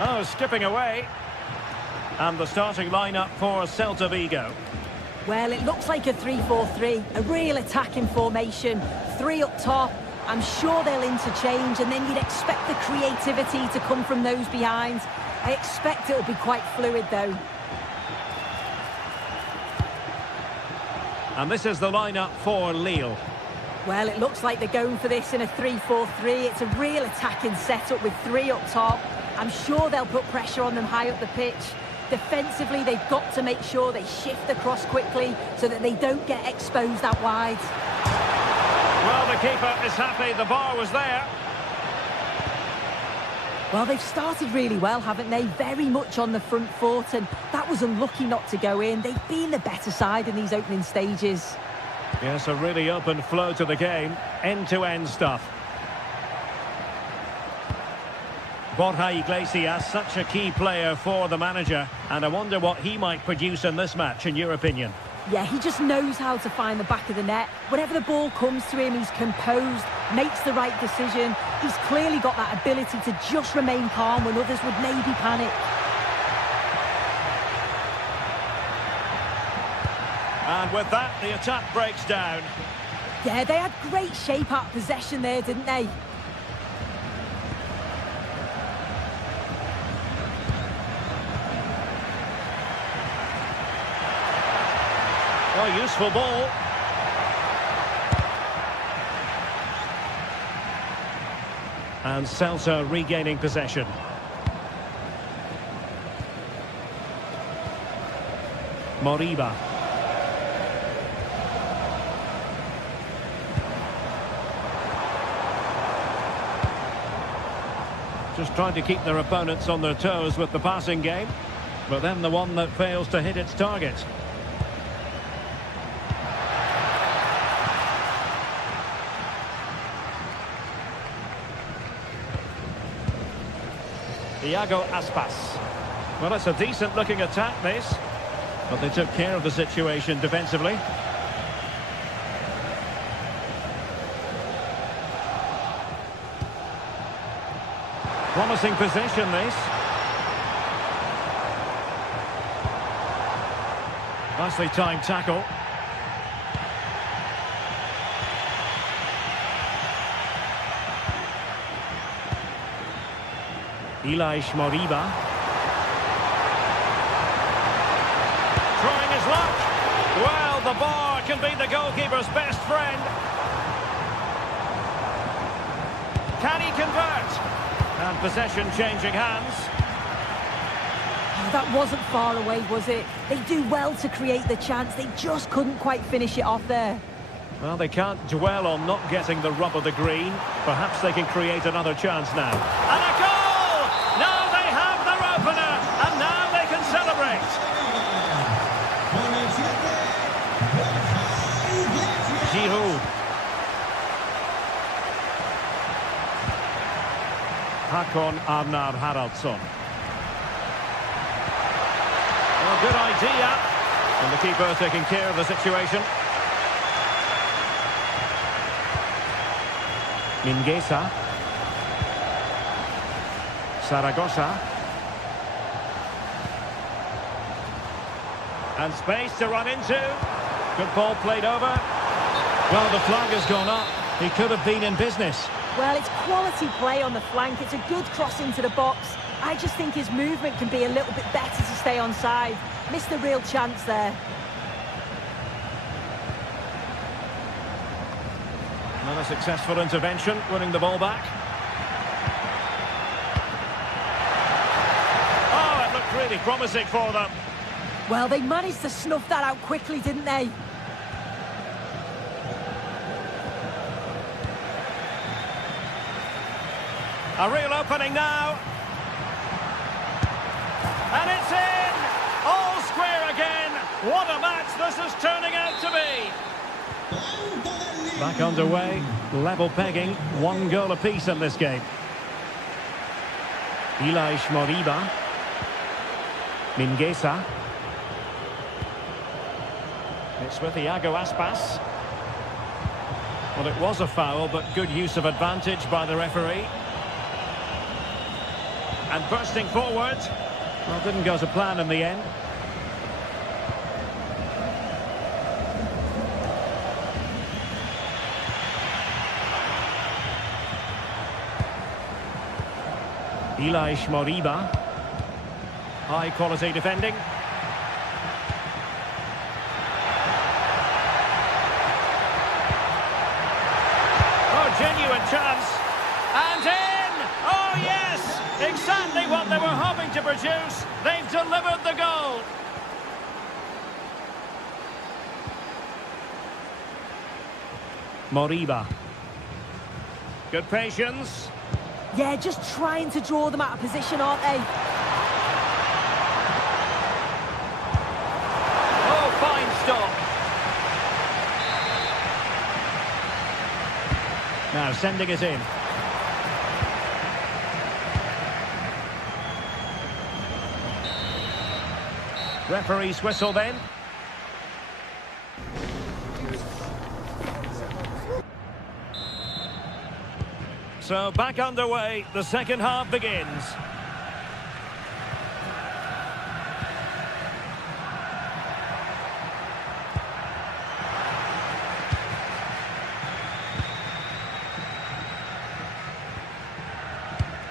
Oh, skipping away. And the starting lineup for Celta Vigo. Well, it looks like a 3-4-3, a real attacking formation. 3 up top. I'm sure they'll interchange, and then you'd expect the creativity to come from those behind. I expect it'll be quite fluid, though. And this is the lineup for Lille. Well, it looks like they're going for this in a 3-4-3. It's a real attacking setup with 3 up top. I'm sure they'll put pressure on them high up the pitch. Defensively, they've got to make sure they shift across quickly so that they don't get exposed out wide. Well, the keeper is happy. The bar was there. Well, they've started really well, haven't they? Very much on the front foot, and that was unlucky not to go in. They've been the better side in these opening stages. Yes, a really open flow to the game. End-to-end stuff. Borja Iglesias, such a key player for the manager, and I wonder what he might produce in this match, in your opinion. Yeah, he just knows how to find the back of the net. Whenever the ball comes to him, he's composed, makes the right decision. He's clearly got that ability to just remain calm when others would maybe panic. And with that, the attack breaks down. Yeah, they had great shape out possession there, didn't they? Oh, useful ball. And Celta regaining possession. Moriba. Just trying to keep their opponents on their toes with the passing game, but then the one that fails to hit its target. Iago Aspas. Well, it's a decent looking attack, this, but they took care of the situation defensively. Promising possession, this. Nicely timed tackle. Moriba. Trying his luck. Well, the bar can be the goalkeeper's best friend. Can he convert? And possession changing hands. Oh, that wasn't far away, was it? They do well to create the chance. They just couldn't quite finish it off there. Well, they can't dwell on not getting the rub of the green. Perhaps they can create another chance now. And a goal! Now they have their opener, and now they can celebrate. Giroud. Hakon Arnar Haraldsson. Well, good idea. And the keeper taking care of the situation. Mingueza. Zaragoza. And space to run into. Good ball played over. Well, the flag has gone up. He could have been in business. Well, it's quality play on the flank. It's a good cross into the box. I just think his movement can be a little bit better to stay onside. Missed a real chance there. Not a successful intervention, winning the ball back. Oh, it looked really promising for them. Well, they managed to snuff that out quickly, didn't they? A real opening now. And it's in! All square again. What a match this is turning out to be. Back underway, level pegging, 1 goal apiece in this game. Ilaix Moriba. Mingueza. It's with Iago Aspas. Well, it was a foul, but good use of advantage by the referee. And bursting forward. Well, didn't go to plan in the end. Ilaix Moriba. High quality defending. Oh, genuine chance. And in! Oh, yes! Exactly what they were hoping to produce. They've delivered the goal. Moriba. Good patience. Yeah, just trying to draw them out of position, aren't they? Oh, fine stop. Now sending it in. Referee's whistle then. So back underway, the second half begins.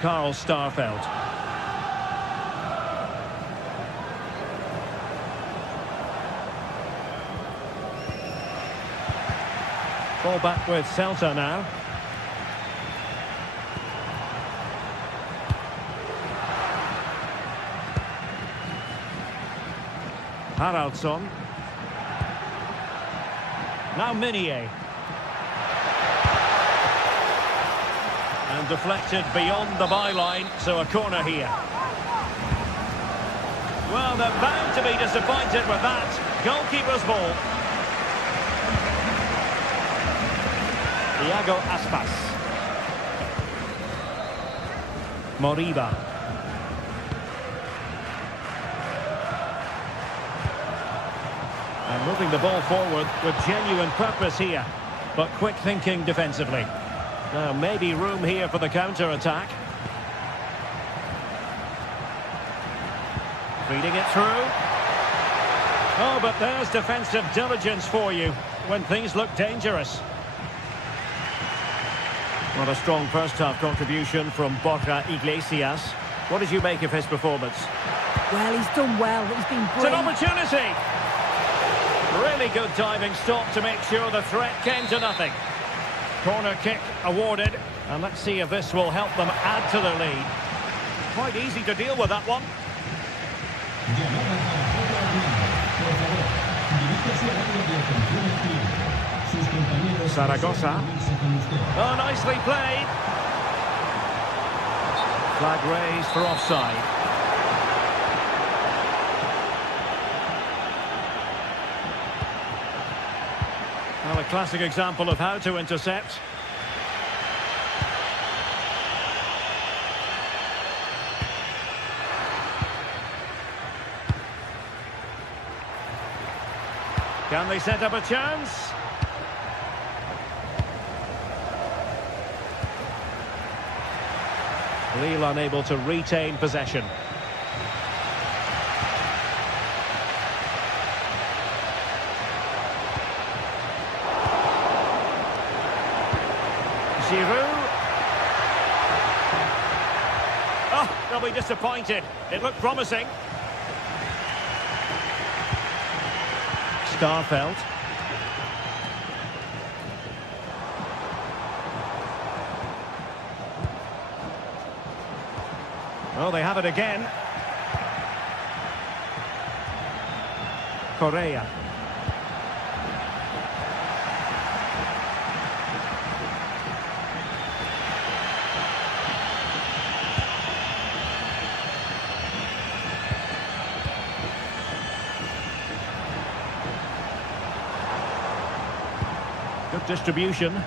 Carl Starfelt. Ball back with Celta now. Haraldsson. Now Minier. And deflected beyond the byline, so a corner here. Well, they're bound to be disappointed with that. Goalkeeper's ball. Iago Aspas. Moriba. And moving the ball forward with genuine purpose here, but quick thinking defensively. Now maybe room here for the counter-attack. Feeding it through. Oh, but there's defensive diligence for you when things look dangerous. What a strong first-half contribution from Borja Iglesias. What did you make of his performance? Well, he's done well. He's been It's an brilliant. opportunity. Really good diving stop to make sure the threat came to nothing. Corner kick awarded. And let's see if this will help them add to their lead. Quite easy to deal with that one. Zaragoza. Oh, nicely played. Flag raised for offside. Well, a classic example of how to intercept. Can they set up a chance? Lille unable to retain possession. Giroud. Oh, they'll be disappointed. It looked promising. Starfelt. Oh, they have it again. Correa. Good distribution.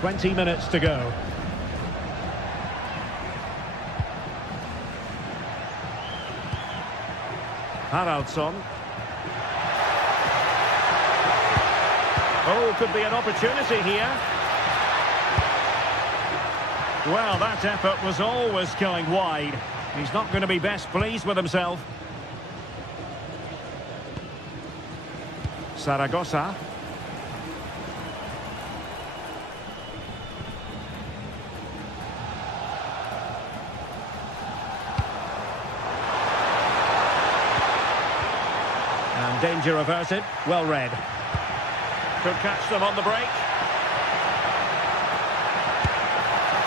"20 minutes to go." Haraldsson. Oh, could be an opportunity here. Well, that effort was always going wide. He's not going to be best pleased with himself. Zaragoza. And danger averted. Well read. Could catch them on the break.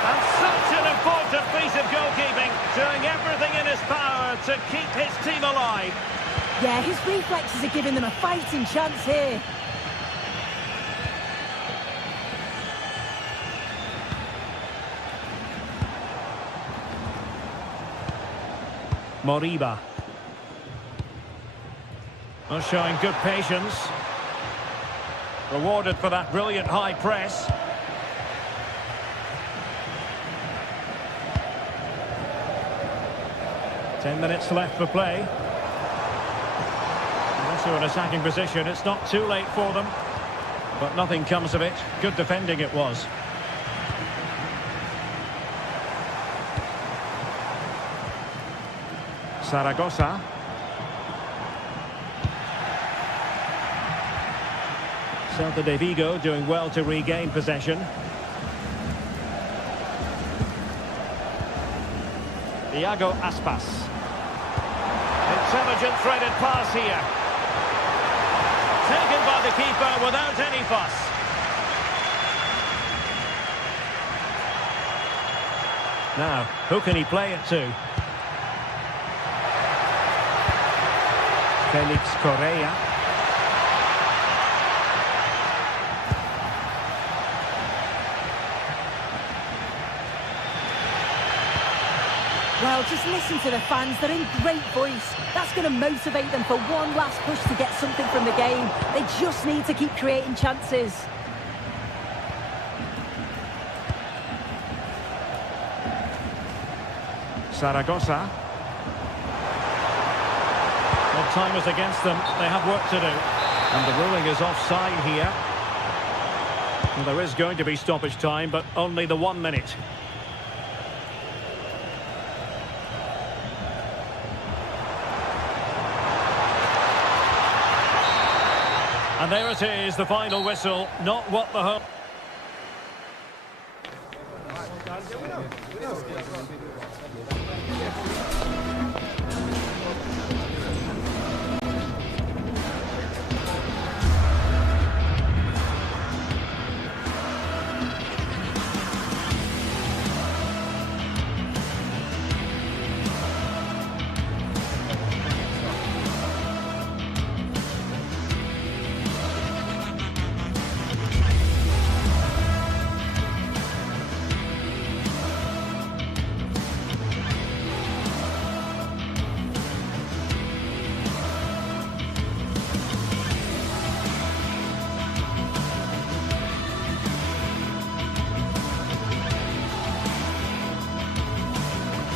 And such an important piece of goalkeeping, doing everything in his power to keep his team alive. Yeah, his reflexes are giving them a fighting chance here. Moriba. Well, showing good patience. Rewarded for that brilliant high press. Ten minutes left for play. Also an attacking position. It's not too late for them. But nothing comes of it. Good defending it was. Zaragoza. Celta de Vigo doing well to regain possession. Iago Aspas. Intelligent threaded pass here. Taken by the keeper without any fuss. Now, who can he play it to? Felix Correa. Well, just listen to the fans. They're in great voice. That's going to motivate them for one last push to get something from the game. They just need to keep creating chances. Zaragoza. Well, time is against them. They have work to do. And the ruling is offside here. Well, there is going to be stoppage time, but only the 1 minute. And there it is, the final whistle. Not what the home...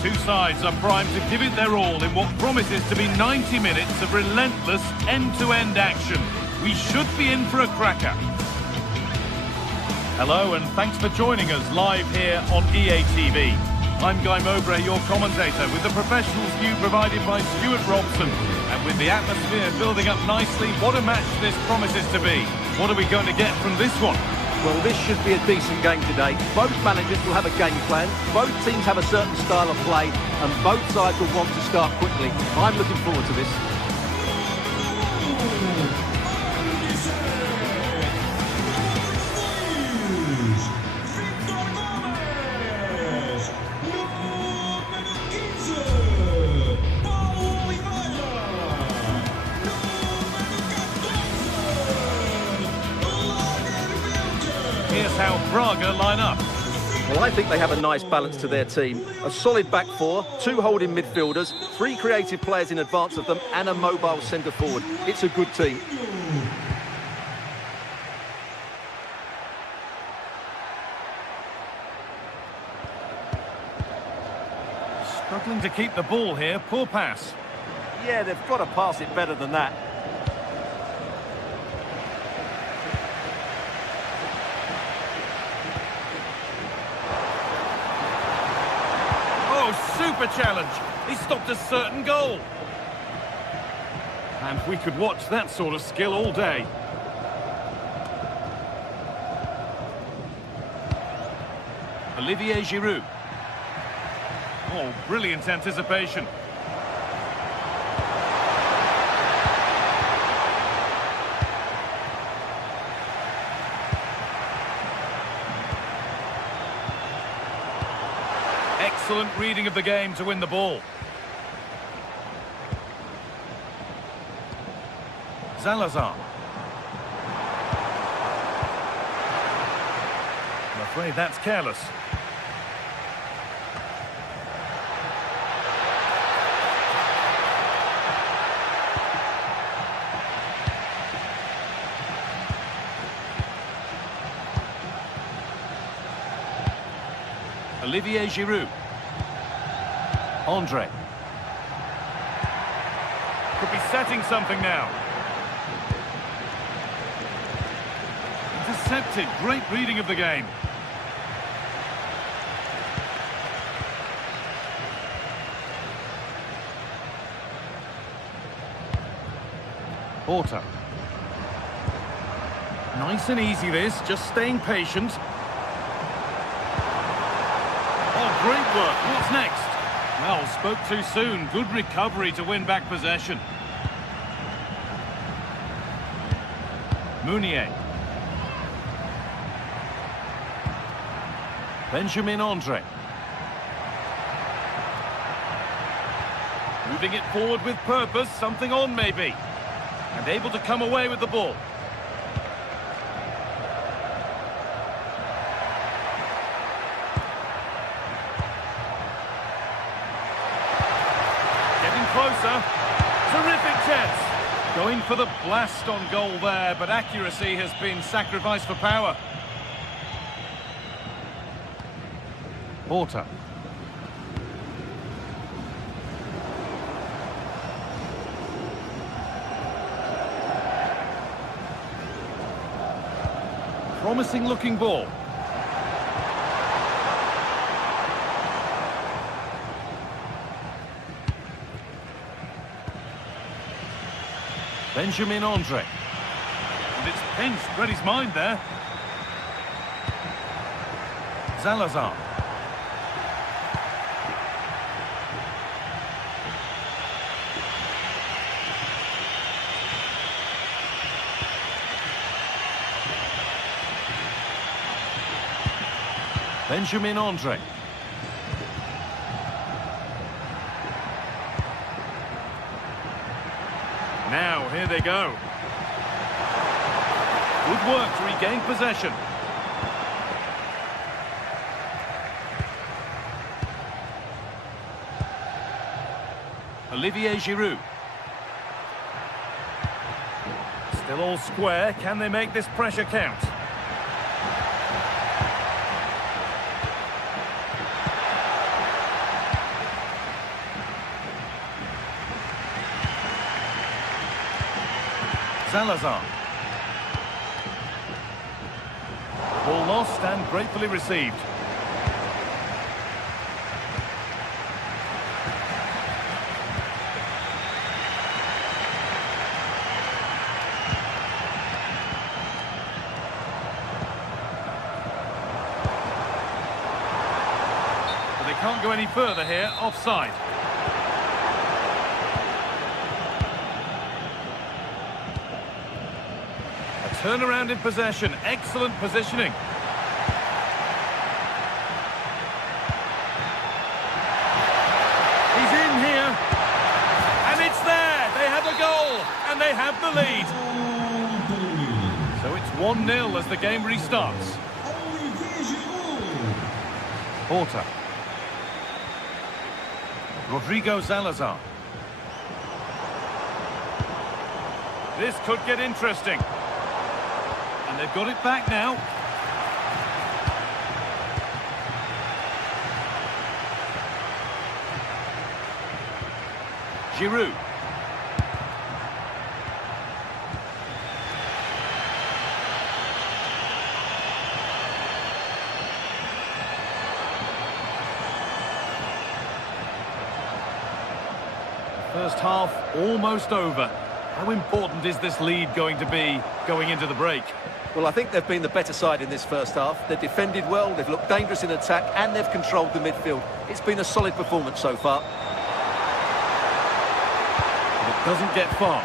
Two sides are primed to give it their all in what promises to be 90 minutes of relentless end-to-end action. We should be in for a cracker. Hello and thanks for joining us live here on EA TV. I'm Guy Mowbray, your commentator, with the professionals view provided by Stuart Robson. And with the atmosphere building up nicely, what a match this promises to be. What are we going to get from this one? Well, this should be a decent game today. Both managers will have a game plan, both teams have a certain style of play, and both sides will want to start quickly. I'm looking forward to this. Here's how Braga line up. Well, I think they have a nice balance to their team. A solid back four, 2 holding midfielders, 3 creative players in advance of them, and a mobile centre forward. It's a good team. Struggling to keep the ball here. Poor pass. Yeah, they've got to pass it better than that. Super challenge. He stopped a certain goal. And we could watch that sort of skill all day. Olivier Giroud. Oh, brilliant anticipation. Excellent reading of the game to win the ball. Salazar. I'm afraid that's careless. Olivier Giroud. Andre. Could be setting something now. Intercepted. Great reading of the game. Porter. Nice and easy this, just staying patient. Oh, great work. What's next? Well, spoke too soon. Good recovery to win back possession. Meunier. Benjamin Andre. Moving it forward with purpose, something on maybe. And able to come away with the ball. Closer. Terrific chance. Going for the blast on goal there, but accuracy has been sacrificed for power. Porter. Promising looking ball. Benjamin Andre. And it's pinched, read his mind there. Salazar. Benjamin Andre. Now, here they go. Good work to regain possession. Olivier Giroud. Still all square. Can they make this pressure count? Salazar. Ball lost and gratefully received. can't go any further here, offside. A turnaround in possession, excellent positioning. He's in here, and it's there. They have a goal, and they have the lead. So it's 1-0 as the game restarts. Porter. Rodrigo Salazar. This could get interesting. And they've got it back now. Giroud. First half almost over. How important is this lead going to be going into the break? Well, I think they've been the better side in this first half. They've defended well, they've looked dangerous in attack, and they've controlled the midfield. It's been a solid performance so far. It doesn't get far.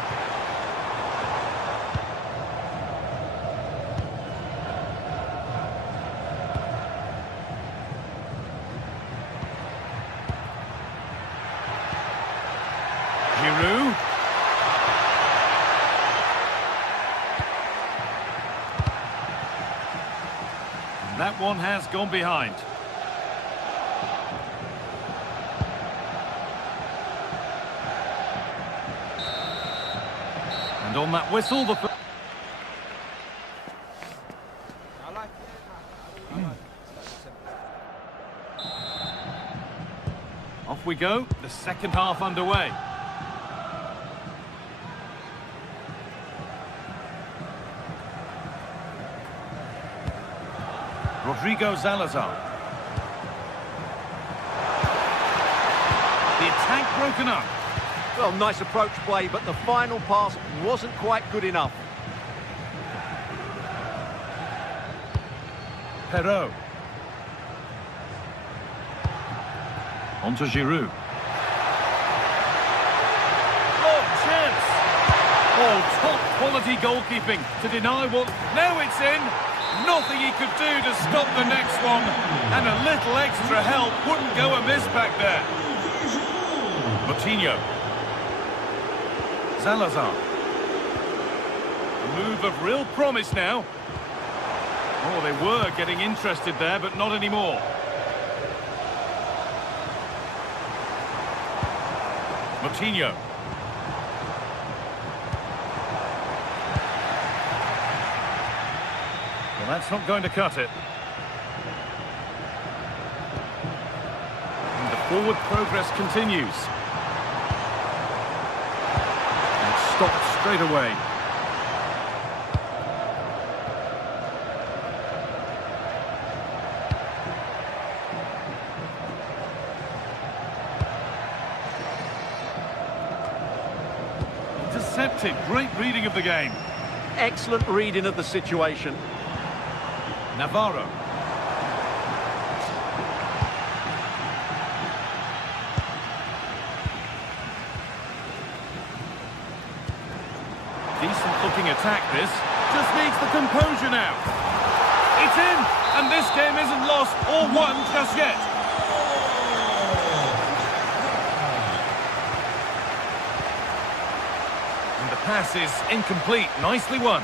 Giroud. And that one has gone behind. And on that whistle, the... Off we go, the second half underway. Rodrigo Salazar. The attack broken up. Well, nice approach play, but the final pass wasn't quite good enough. Perrault. On to Giroud. Oh, chance! Oh, top quality goalkeeping to deny what... Now it's in! Nothing he could do to stop the next one. And a little extra help wouldn't go amiss back there. Coutinho. Salazar. A move of real promise now. Oh, they were getting interested there, but not anymore. Coutinho. Well, that's not going to cut it. And the forward progress continues. And stopped straight away. Intercepted. Great reading of the game. Excellent reading of the situation. Navarro. Decent looking attack this. Just needs the composure now. It's in, and this game isn't lost or won just yet. And the pass is incomplete. Nicely won.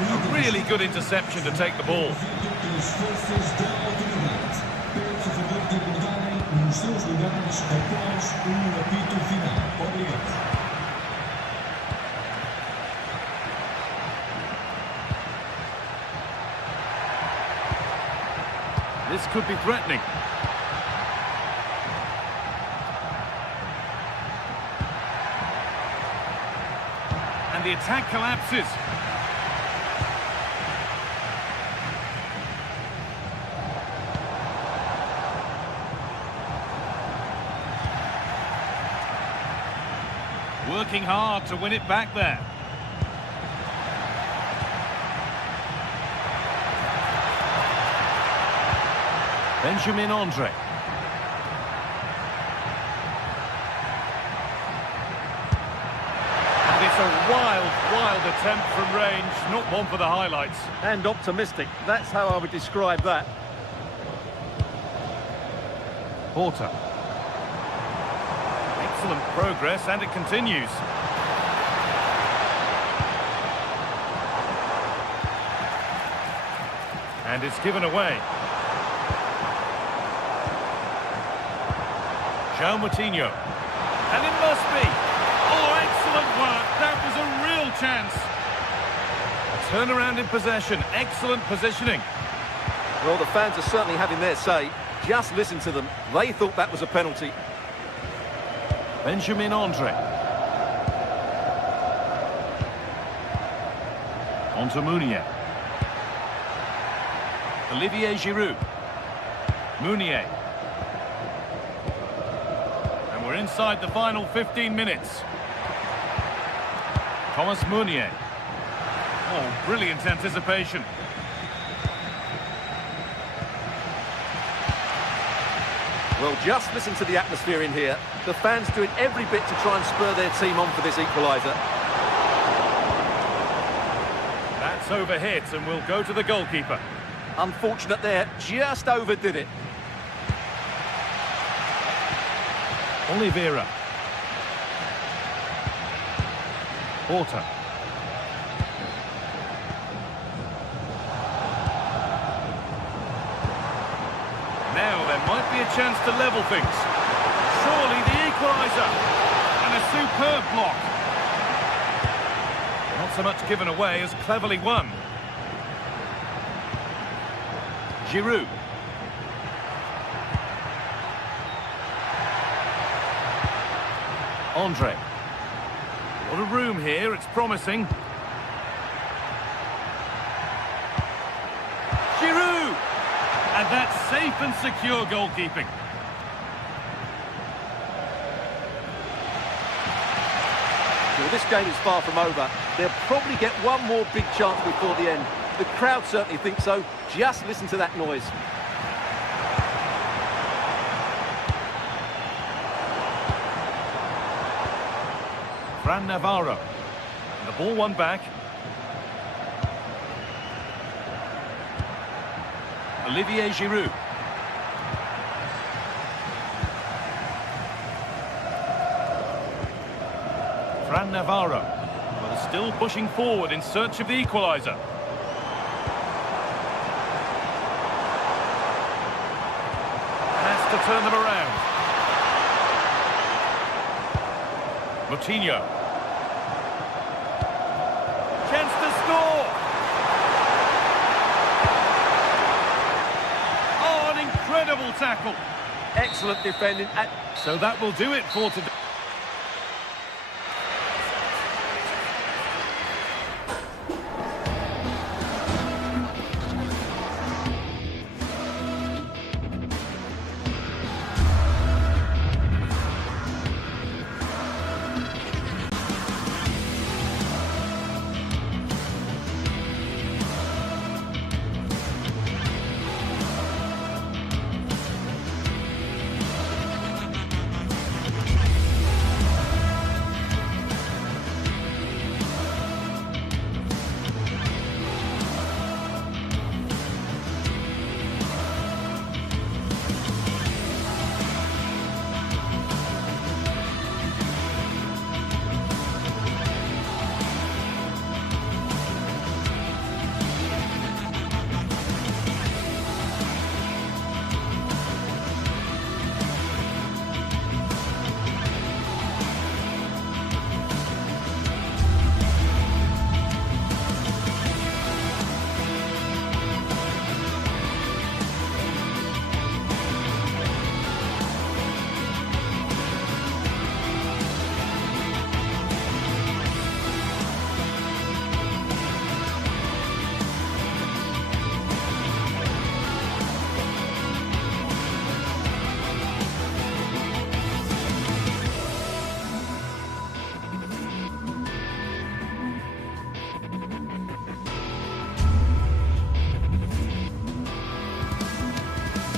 A really good interception to take the ball. This could be threatening. And the attack collapses. working hard to win it back there. Benjamin Andre. And it's a wild attempt from range. Not one for the highlights. And optimistic. That's how I would describe that. Porter. Excellent progress, and it continues. And it's given away. João Moutinho. And it must be. Oh, excellent work. That was a real chance. A turnaround in possession. Excellent positioning. Well, the fans are certainly having their say. Just listen to them. They thought that was a penalty. Benjamin Andre. On to Meunier. Olivier Giroud. Meunier. And we're inside the final 15 minutes. Thomas Meunier. Oh, brilliant anticipation. Well, just listen to the atmosphere in here. The fans doing every bit to try and spur their team on for this equaliser. That's overhit and will go to the goalkeeper. Unfortunate there, just overdid it. Oliveira. Porter. Now there might be a chance to level things. Surely the equaliser. And a superb block. Not so much given away as cleverly won. Giroud. Andre. What a room here, it's promising. Giroud! And that's safe and secure goalkeeping. Well, this game is far from over. They'll probably get one more big chance before the end. The crowd certainly think so. Just listen to that noise. Fran Navarro. And the ball won back. Olivier Giroud. Fran Navarro. Well, still pushing forward in search of the equaliser. Has to turn them around. Moutinho. Chance to score! Oh, an incredible tackle! Excellent defending. So that will do it for today.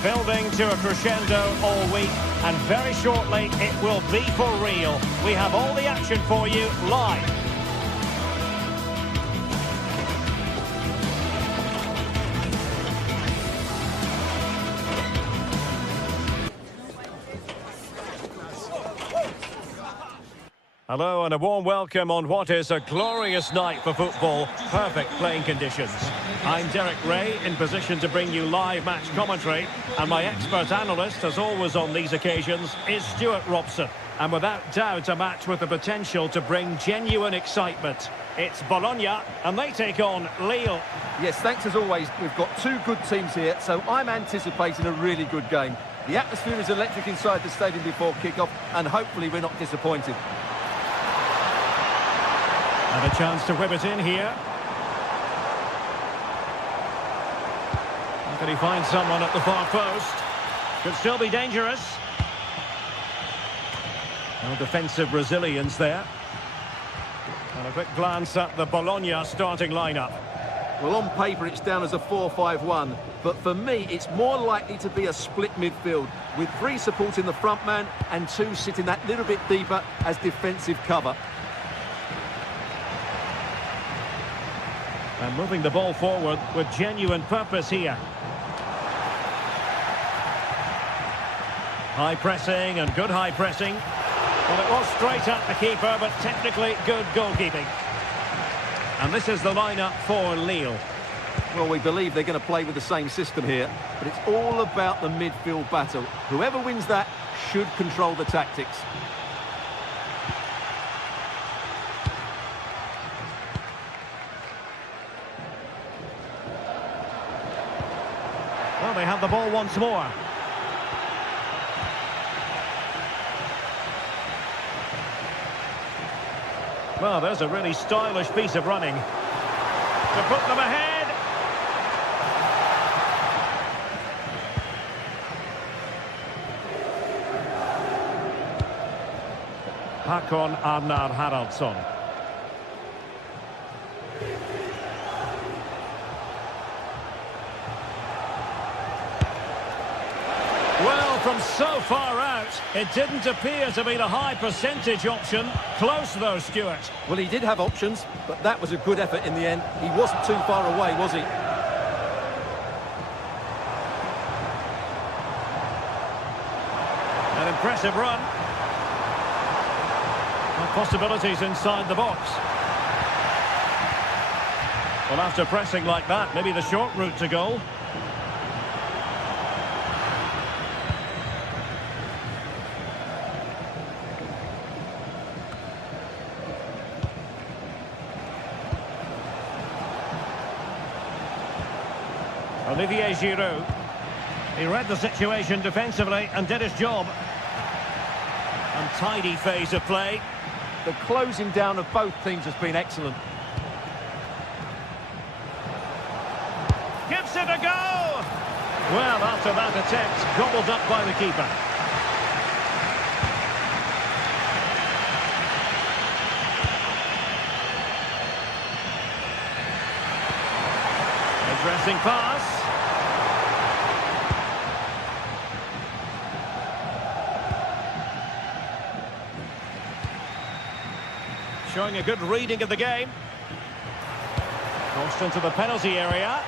building to a crescendo all week, and very shortly it will be for real. We have all the action for you live. Hello and a warm welcome on what is a glorious night for football. Perfect playing conditions. I'm Derek Ray, in position to bring you live match commentary, and my expert analyst, as always on these occasions, is Stuart Robson. And without doubt, a match with the potential to bring genuine excitement. It's Bologna, and they take on Lille. Yes, thanks as always. We've got two good teams here, so I'm anticipating a really good game. The atmosphere is electric inside the stadium before kick-off, and hopefully we're not disappointed. And a chance to whip it in here. Can he find someone at the far post? Could still be dangerous. No defensive resilience there. And a quick glance at the Bologna starting lineup. Well, on paper it's down as a 4-5-1, but for me it's more likely to be a split midfield, with 3 supporting the front man and 2 sitting that little bit deeper as defensive cover. And moving the ball forward with genuine purpose here. High pressing and good high pressing. Well, it was straight at the keeper, but technically good goalkeeping. And this is the lineup for Lille. Well, we believe they're going to play with the same system here, but it's all about the midfield battle. Whoever wins that should control the tactics. Well, they have the ball once more. Well, there's a really stylish piece of running to put them ahead. Håkon Arnar Haraldsson. Well, from so far out, it didn't appear to be the high percentage option. Close though, Stuart. Well, he did have options, but that was a good effort in the end. He wasn't too far away, was he? An impressive run. And possibilities inside the box. Well, after pressing like that, maybe the short route to goal. Olivier Giroud. He read the situation defensively and did his job. And tidy phase of play. The closing down of both teams has been excellent. Gives it a go! Well, after that attempt, gobbled up by the keeper. Addressing pass. Showing a good reading of the game. Crossed into the penalty area.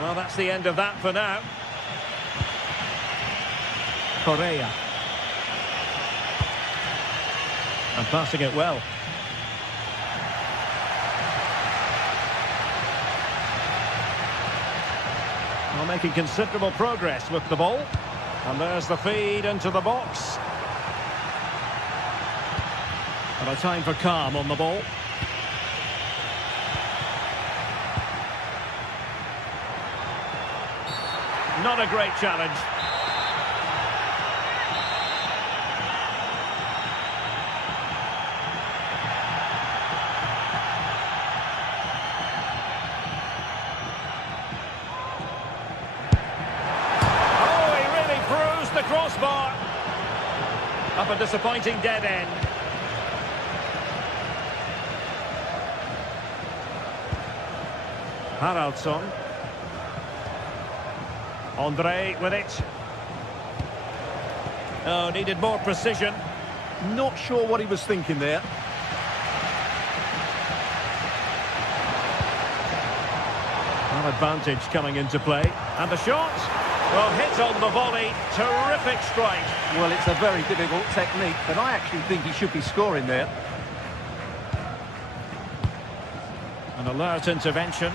Well, that's the end of that for now. Correa. And passing it well. Well, making considerable progress with the ball. And there's the feed into the box. And a time for calm on the ball. Not a great challenge. Oh, he really bruised the crossbar. Up a disappointing dead end. Haraldsson. Andre with it. Oh, needed more precision. Not sure what he was thinking there. An advantage coming into play. And the shot. Well, hit on the volley. Terrific strike. Well, it's a very difficult technique, but I actually think he should be scoring there. An alert intervention.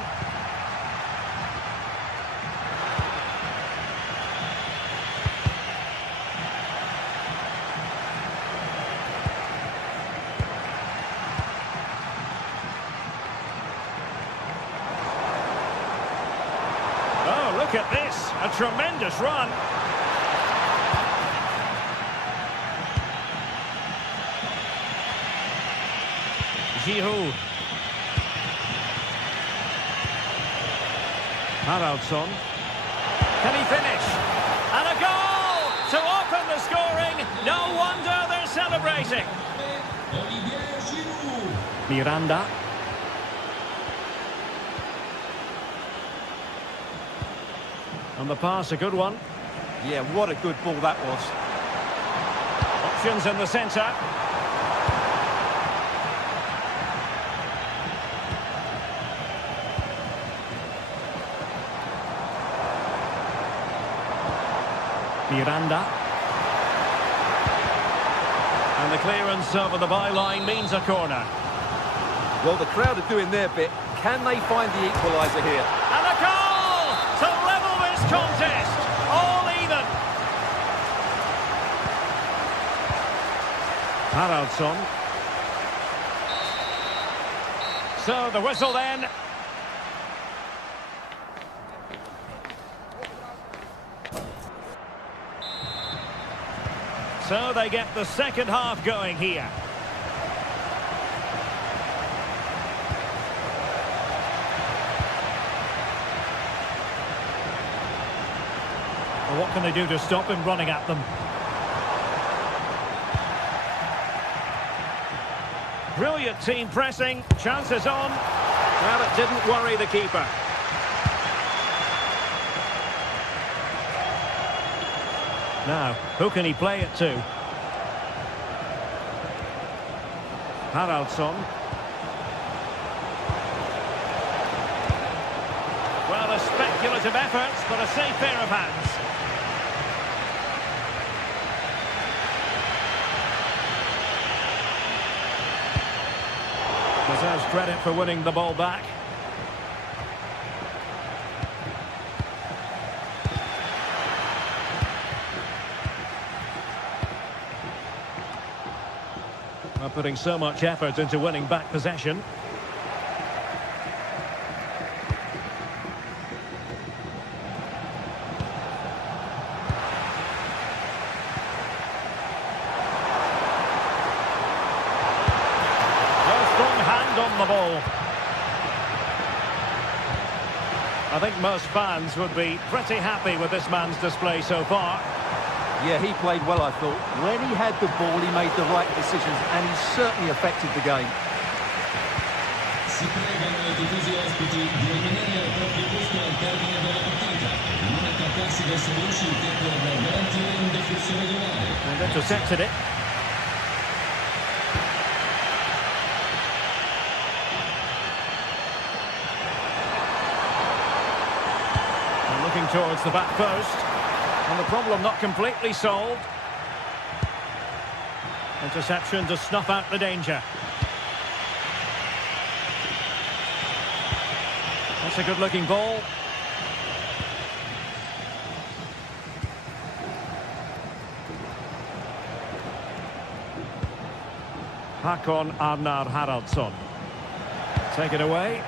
Oh, look at this. A tremendous run. Giroud. Haraldsson. Can he finish? And a goal to open the scoring. No wonder they're celebrating. Miranda. And the pass, a good one. Yeah, what a good ball that was. Options in the centre. Miranda. And the clearance over the byline means a corner. Well, the crowd are doing their bit. Can they find the equaliser here? And a goal to level this contest. All even. Haraldsson. So the whistle then. So they get the second half going here. Well, what can they do to stop him running at them? Brilliant team pressing. Chances on. Well, it didn't worry the keeper. Now, who can he play it to? Haraldsson. Well, a speculative effort, but a safe pair of hands. Deserves credit for winning the ball back. Putting so much effort into winning back possession. A strong hand on the ball. I think most fans would be pretty happy with this man's display so far. Yeah, he played well, I thought. When he had the ball, he made the right decisions, and he certainly affected the game. Si pregano i tifosi ospiti di rimanere al proprio posto al termine della partita e non attaccarsi verso le uscite per garantire un deflusso regolare. And intercepted it. And looking towards the back post. And the problem not completely solved. Interception to snuff out the danger. That's a good-looking ball. Hakon Arnar Haraldsson. Take it away.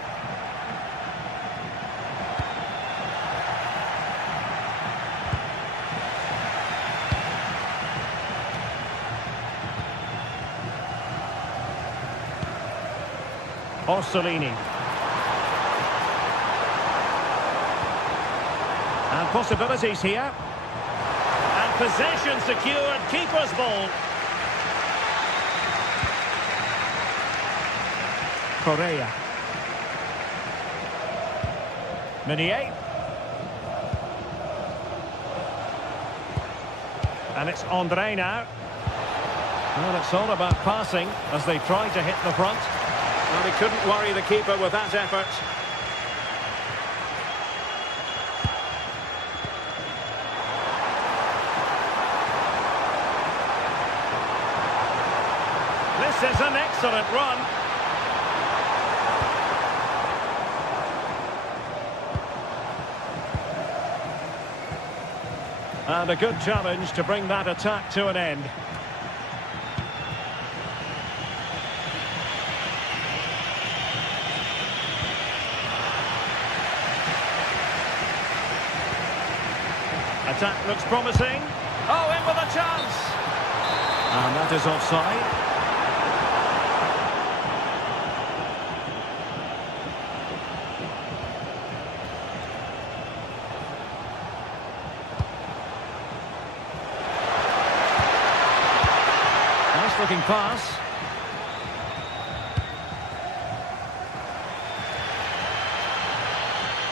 Orsolini. And possibilities here. And possession secured, keeper's ball. Correa. And it's Andre now. Well, it's all about passing as they try to hit the front. Well, he couldn't worry the keeper with that effort. This is an excellent run. And a good challenge to bring that attack to an end. Attack looks promising. Oh, in with a chance. And that is offside. Nice looking pass.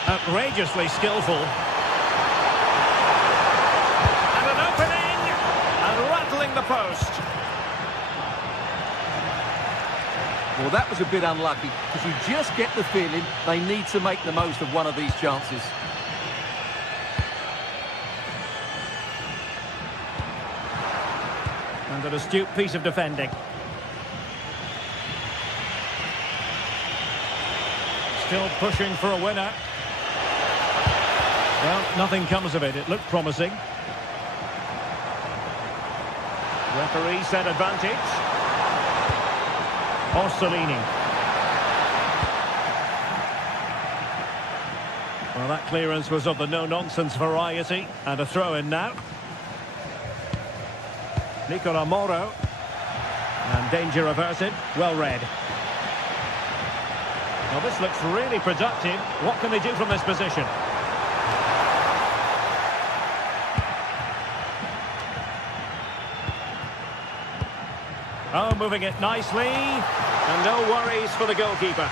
Outrageously skillful. The post. Well, that was a bit unlucky because you just get the feeling they need to make the most of one of these chances. And an astute piece of defending. Still pushing for a winner. Well, nothing comes of it. It looked promising. Referee said advantage. Orsolini. Well, that clearance was of the no-nonsense variety. And a throw-in now. Nicola Moro. And danger averted. Well read. Well, this looks really productive. What can they do from this position? Oh, moving it nicely. And no worries for the goalkeeper.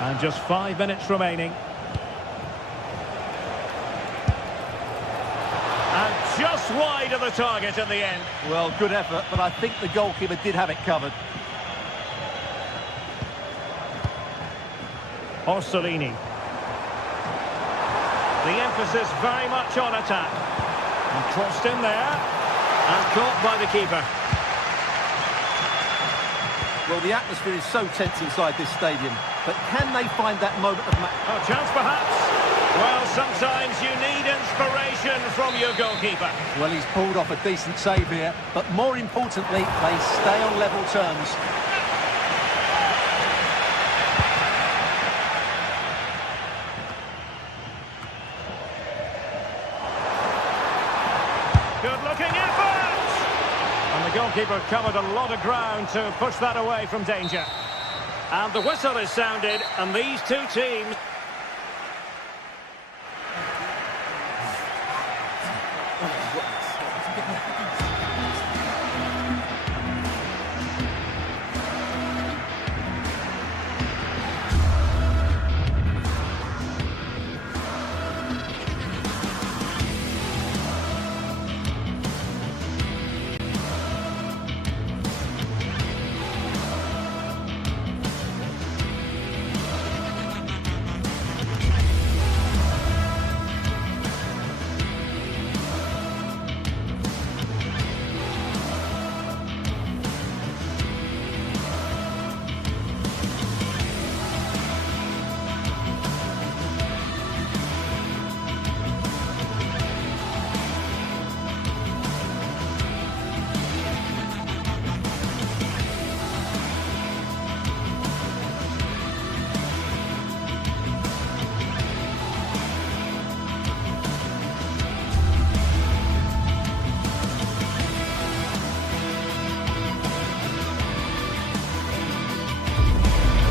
And just 5 minutes remaining. And just wide of the target in the end. Well, good effort, but I think the goalkeeper did have it covered. Orsolini. The emphasis very much on attack. And crossed in there. And caught by the keeper. Well, the atmosphere is so tense inside this stadium. But can they find that moment of match? Oh, chance perhaps. Well, sometimes you need inspiration from your goalkeeper. Well, he's pulled off a decent save here. But more importantly, they stay on level terms. Good-looking effort! And the goalkeeper covered a lot of ground to push that away from danger. And the whistle is sounded, and these two teams...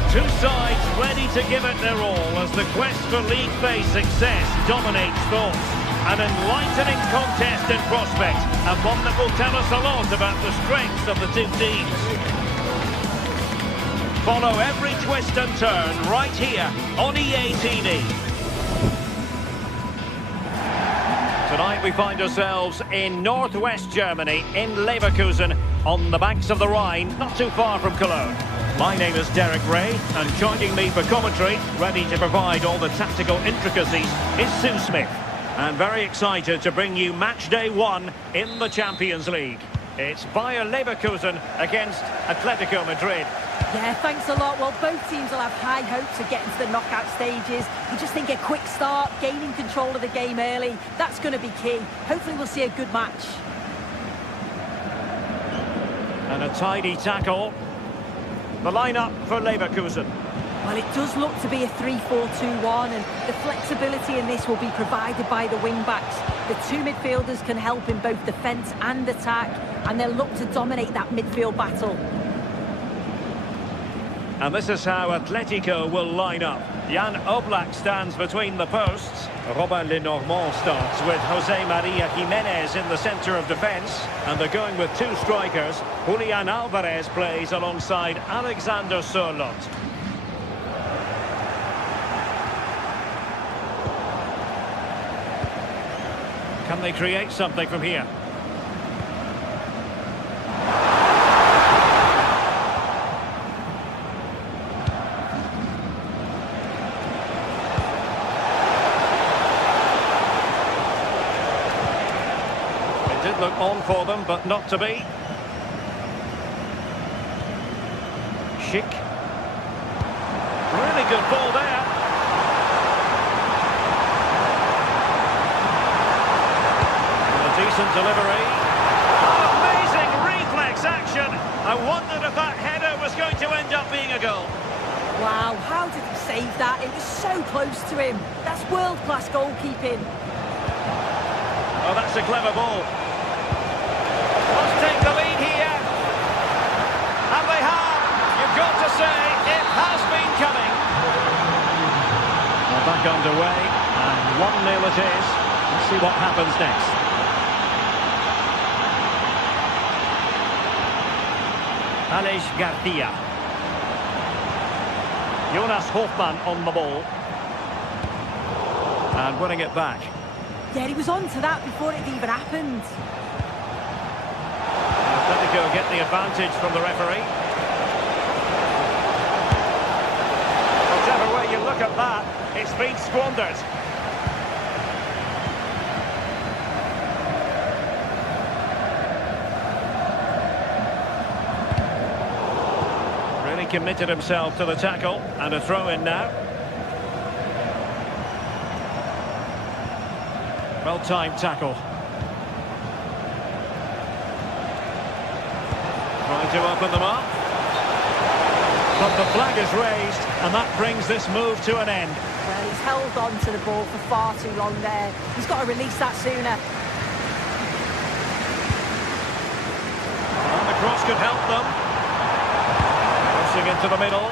Two sides ready to give it their all as the quest for league phase success dominates thoughts. An enlightening contest in prospect, and one that will tell us a lot about the strengths of the two teams. Follow every twist and turn right here on EA TV. Tonight we find ourselves in northwest Germany, in Leverkusen, on the banks of the Rhine, not too far from Cologne. My name is Derek Ray, and joining me for commentary, ready to provide all the tactical intricacies, is Sue Smith. And very excited to bring you match day 1 in the Champions League. It's Bayer Leverkusen against Atletico Madrid. Yeah, thanks a lot. Well, both teams will have high hopes of getting to the knockout stages. You just think a quick start, gaining control of the game early, that's going to be key. Hopefully we'll see a good match. And a tidy tackle. The lineup for Leverkusen. Well, it does look to be a 3-4-2-1, and the flexibility in this will be provided by the wing-backs. The two midfielders can help in both defence and attack, and they'll look to dominate that midfield battle. And this is how Atletico will line up. Jan Oblak stands between the posts. Robin Lenormand starts with Jose Maria Jimenez in the centre of defence. And they're going with two strikers. Julian Alvarez plays alongside Alexander Sørloth. Can they create something from here? Did look on for them, but not to be. Schick. Really good ball there. And a decent delivery. Oh, amazing reflex action. I wondered if that header was going to end up being a goal. Wow, how did he save that? It was so close to him. That's world-class goalkeeping. Oh, that's a clever ball. Let's take the lead here. And they have. You've got to say, it has been coming. Well, back underway, and 1-0 it is. Let's see what happens next. Aleix Garcia. Jonas Hofmann on the ball. And winning it back. Yeah, he was on to that before it even happened. Atletico get the advantage from the referee. Whichever way you look at that, it's been squandered. Really committed himself to the tackle, and a throw-in now. Well-timed tackle. Trying to open them up. But the flag is raised, and that brings this move to an end. Well, he's held on to the ball for far too long there. He's got to release that sooner. And the cross could help them. Crossing into the middle.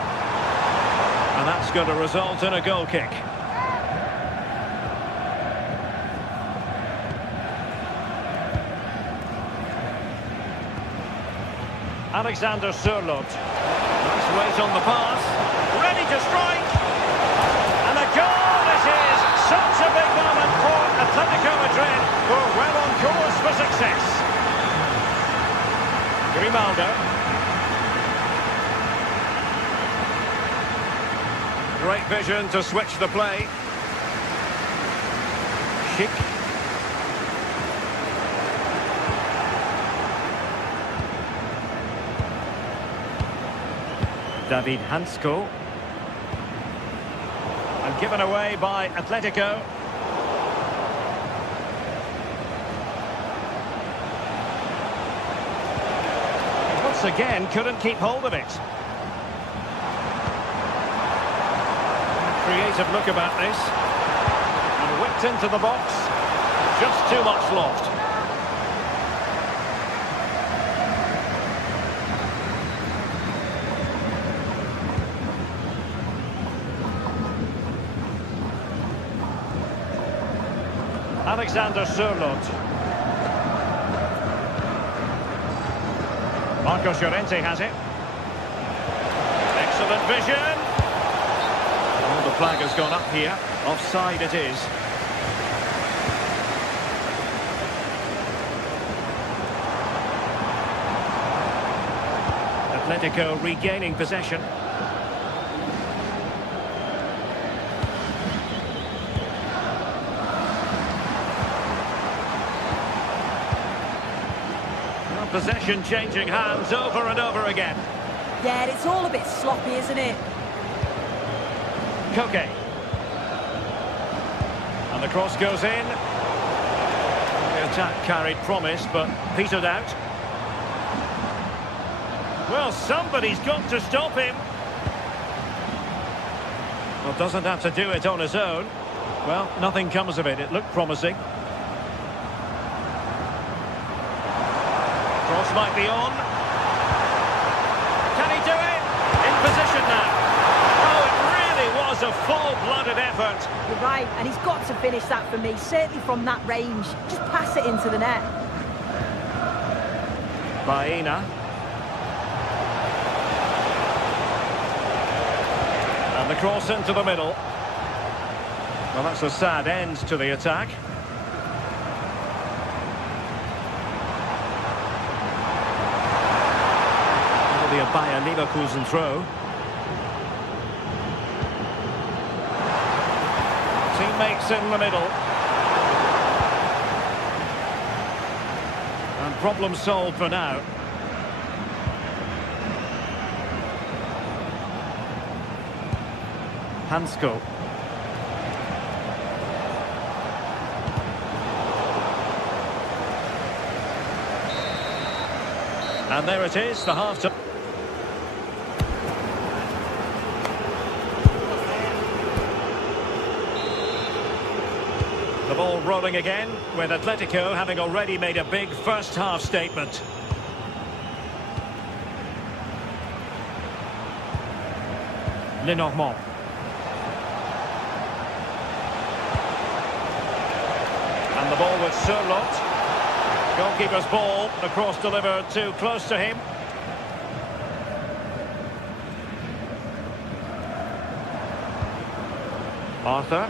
And that's going to result in a goal kick. Alexander Sørloth. Nice weight on the pass. Ready to strike. And a goal it is. Such a big moment for Atletico Madrid, who are well on course for success. Grimaldo. Great vision to switch the play. Schick. David Hansko. And given away by Atletico. Once again, couldn't keep hold of it. Creative look about this. And whipped into the box. Just too much loft. Alexander Sørloth. Marcos Llorente has it. Excellent. Excellent vision. Oh, the flag has gone up here. Offside it is. Atletico regaining possession. Well, possession changing hands over and over again. Yeah, it's all a bit sloppy, isn't it? Koke. And the cross goes in. The attack carried promise, but petered out. Well, somebody's got to stop him. Well, doesn't have to do it on his own. Well, nothing comes of it. It looked promising. Cross might be on. Can he do it? In position now. Oh, it really was a full-blooded effort. You're right, and he's got to finish that for me, certainly from that range. Just pass it into the net. Baena. And the cross into the middle. Well, that's a sad end to the attack. That'll be a Bayer Leverkusen throw. Teammates in the middle. And problem solved for now. Hansko. And there it is, the half-time. The ball rolling again, with Atletico having already made a big first-half statement. Lenormand. And the ball with Surlot. Goalkeeper's ball, the cross delivered too close to him. Arthur.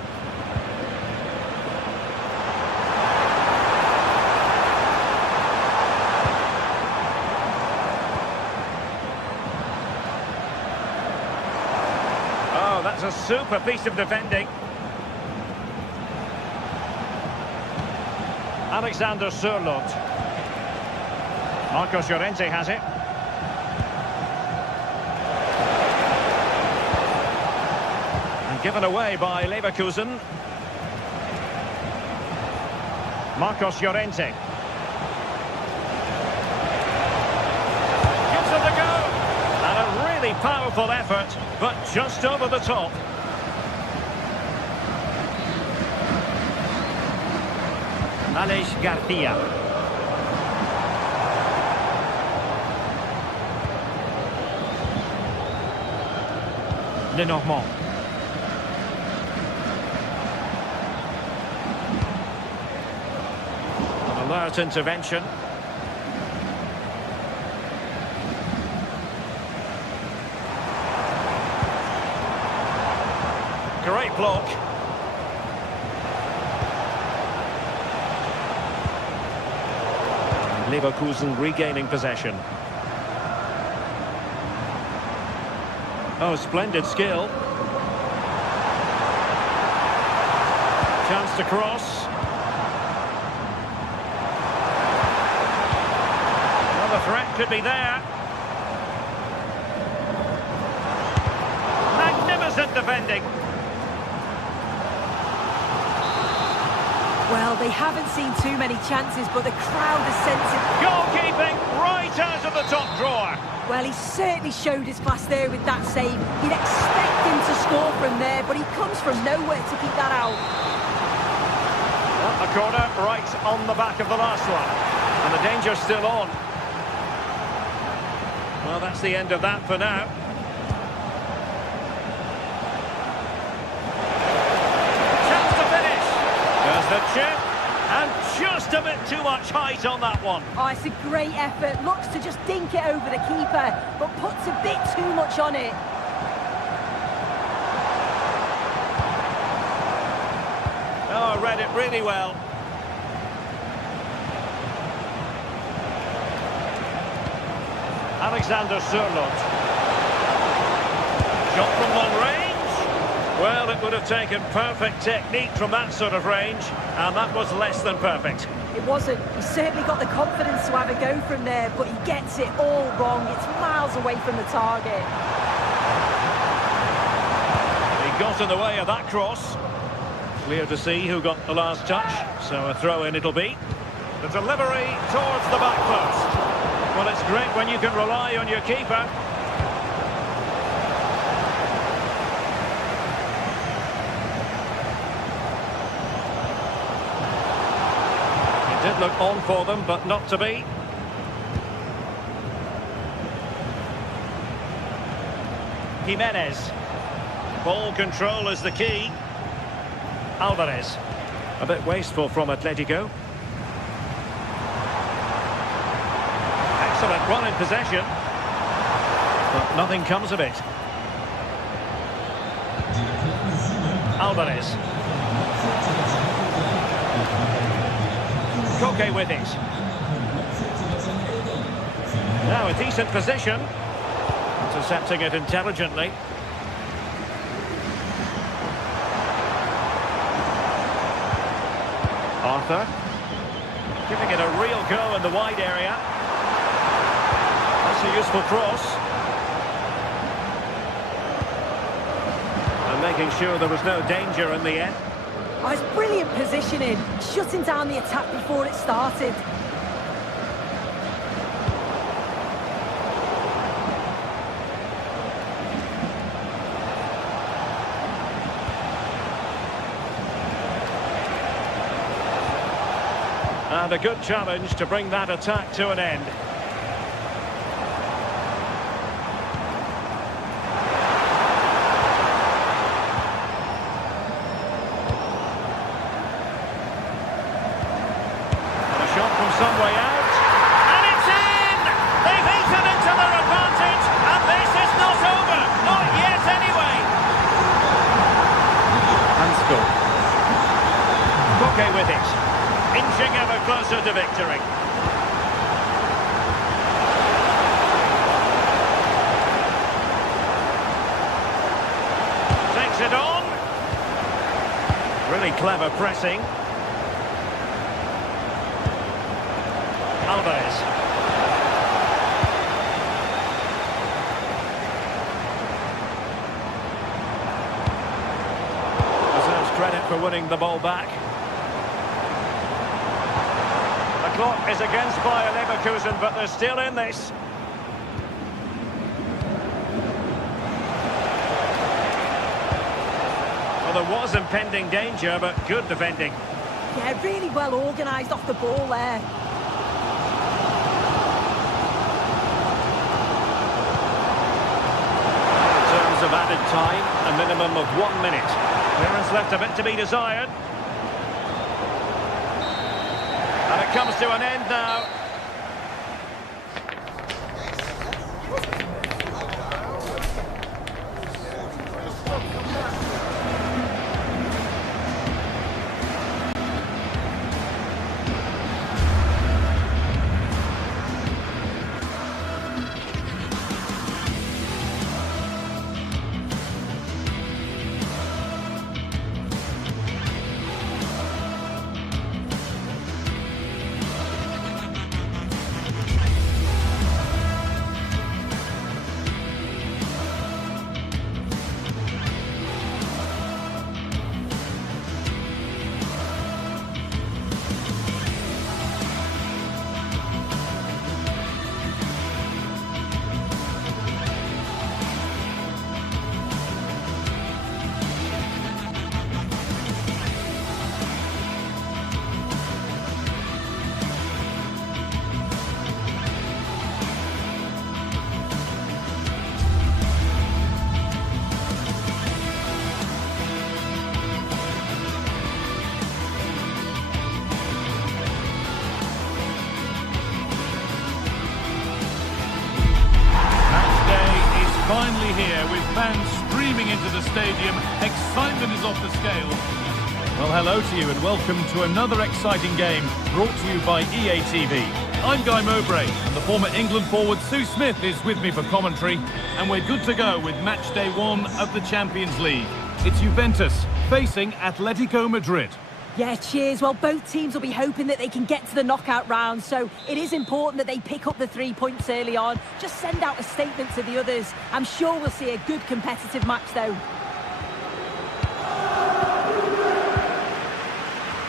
Oh, that's a super piece of defending. Alexander Surlot. Marcos Llorente has it. And given away by Leverkusen. Marcos Llorente. Gives it a go. And a really powerful effort, but just over the top. Alex Garcia. Lenormand. An alert intervention. Great block. Leverkusen regaining possession. Oh, splendid skill. Chance to cross. Well, the threat could be there. Magnificent defending. Well, they haven't seen too many chances, but the crowd has sensed it. Goalkeeping right out of the top drawer. Well, he certainly showed his class there with that save. You'd expect him to score from there, but he comes from nowhere to keep that out. Well, a corner right on the back of the last one. And the danger's still on. Well, that's the end of that for now. Chance to finish. There's the chip. And just a bit too much height on that one. Oh, it's a great effort. Looks to just dink it over the keeper, but puts a bit too much on it. Oh, read it really well. Alexander Sørloth. Shot from long range. Well, it would have taken perfect technique from that sort of range, and that was less than perfect. It wasn't. He certainly got the confidence to have a go from there, but he gets it all wrong. It's miles away from the target. He got in the way of that cross. Clear to see who got the last touch, so a throw-in it'll be. The delivery towards the back post. Well, it's great when you can rely on your keeper. It did look on for them, but not to be. Jimenez. Ball control is the key. Alvarez. A bit wasteful from Atletico. Excellent run in possession. But nothing comes of it. Alvarez. Koke with it. Now a decent position. Intercepting it intelligently. Arthur. Giving it a real go in the wide area. That's a useful cross. And making sure there was no danger in the end. Oh, it's brilliant positioning. Shutting down the attack before it started. And a good challenge to bring that attack to an end. And a shot from some way out. And it's in! They've eaten into their advantage, and this is not over. Not yet, anyway. And score. Koke with it. Inching ever closer to victory. Takes it on. Really clever pressing. Alvarez. Deserves credit for winning the ball back. The clock is against Bayer Leverkusen, but they're still in this. Well, there was impending danger, but good defending. Yeah, really well organised off the ball there. In terms of added time, a minimum of 1 minute. Clearance left a bit to be desired. And it comes to an end now. Finally here, with fans streaming into the stadium, excitement is off the scale. Well, hello to you and welcome to another exciting game brought to you by EA TV. I'm Guy Mowbray and the former England forward Sue Smith is with me for commentary, and we're good to go with match day 1 of the Champions League. It's Juventus facing Atletico Madrid. Yeah, cheers. Well, both teams will be hoping that they can get to the knockout round, so it is important that they pick up the 3 points early on. Just send out a statement to the others. I'm sure we'll see a good competitive match, though.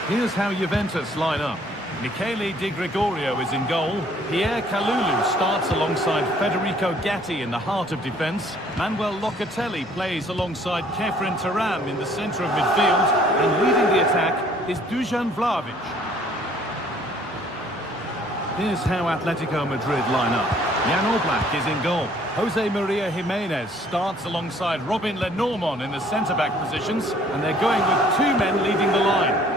Here's how Juventus line up. Michele Di Gregorio is in goal. Pierre Kalulu starts alongside Federico Gatti in the heart of defence. Manuel Locatelli plays alongside Kefren Turam in the centre of midfield. And leading the attack is Dusan Vlahovic. Here's how Atletico Madrid line up. Jan Oblak is in goal. Jose Maria Jimenez starts alongside Robin Lenormand in the centre-back positions. And they're going with 2 men leading the line.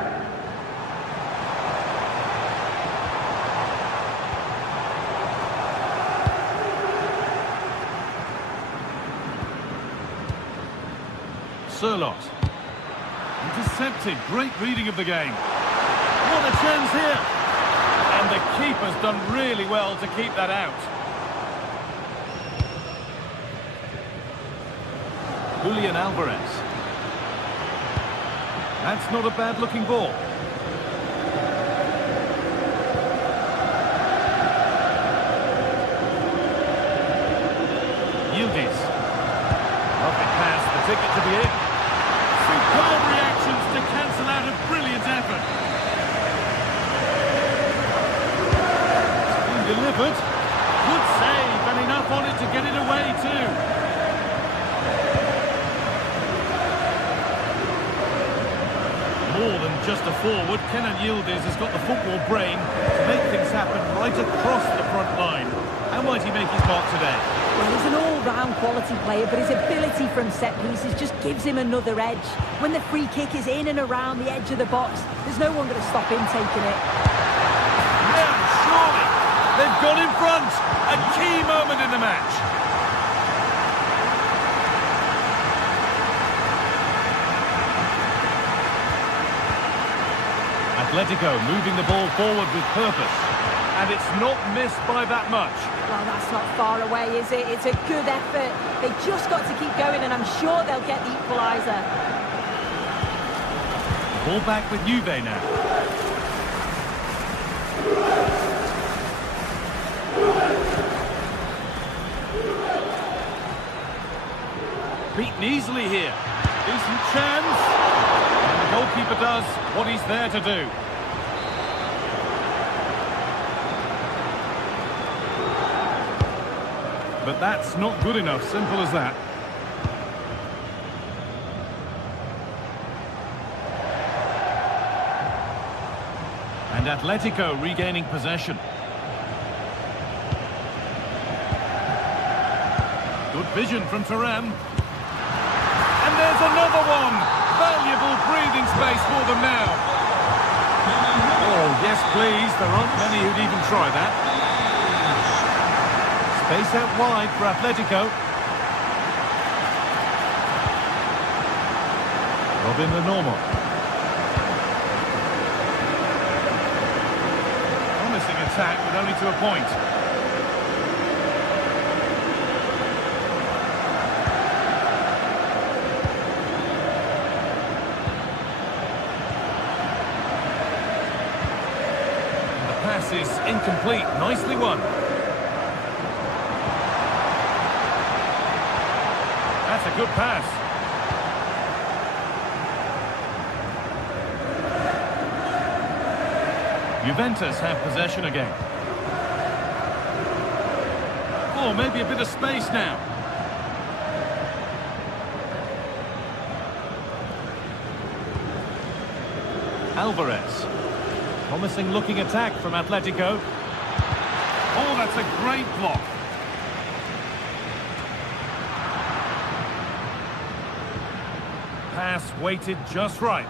Sirlot. Intercepted. Great reading of the game. What a chance here. And the keeper's done really well to keep that out. Julian Alvarez. That's not a bad looking ball. Yildiz. Lovely pass, the ticket to be in. Superb reactions to cancel out a brilliant effort. It's been delivered. Good save, and enough on it to get it away too. More than just a forward, Kenan Yildiz has got the football brain to make things happen right across the front line. How might he make his mark today? Well, he's an all-round quality player, but his ability from set pieces just gives him another edge. When the free kick is in and around the edge of the box, there's no one going to stop him taking it. Yeah, surely. They've got in front. A key moment in the match. Atletico moving the ball forward with purpose. And it's not missed by that much. Well, that's not far away, is it? It's a good effort. They just got to keep going, and I'm sure they'll get the equaliser. Ball back with Juve now. Beaten easily here. Decent chance. And the goalkeeper does what he's there to do. But that's not good enough, simple as that. And Atletico regaining possession. Good vision from Turam. And there's another one! Valuable breathing space for them now. Oh, yes please, there aren't many who'd even try that. Space out wide for Atletico. Robin Lenormand. Promising attack, but only to a point. And the pass is incomplete. Nicely won. That's a good pass. Juventus have possession again. Oh, maybe a bit of space now. Alvarez. Promising looking attack from Atletico. Oh, that's a great block. Pass weighted just right.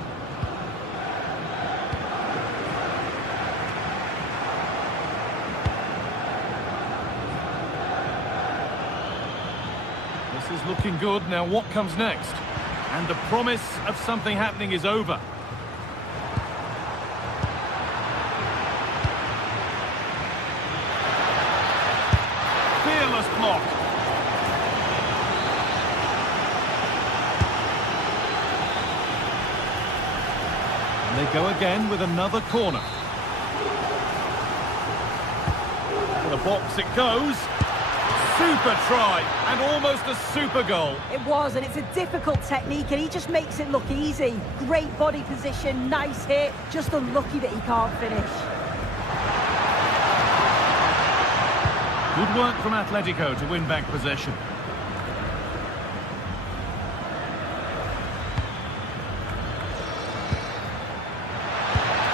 This is looking good. Now what comes next? And the promise of something happening is over. first block. And they go again with another corner. To the box it goes. Super try, and almost a super goal. It was, and it's a difficult technique, and he just makes it look easy. Great body position, nice hit, just unlucky that he can't finish. Good work from Atletico to win back possession.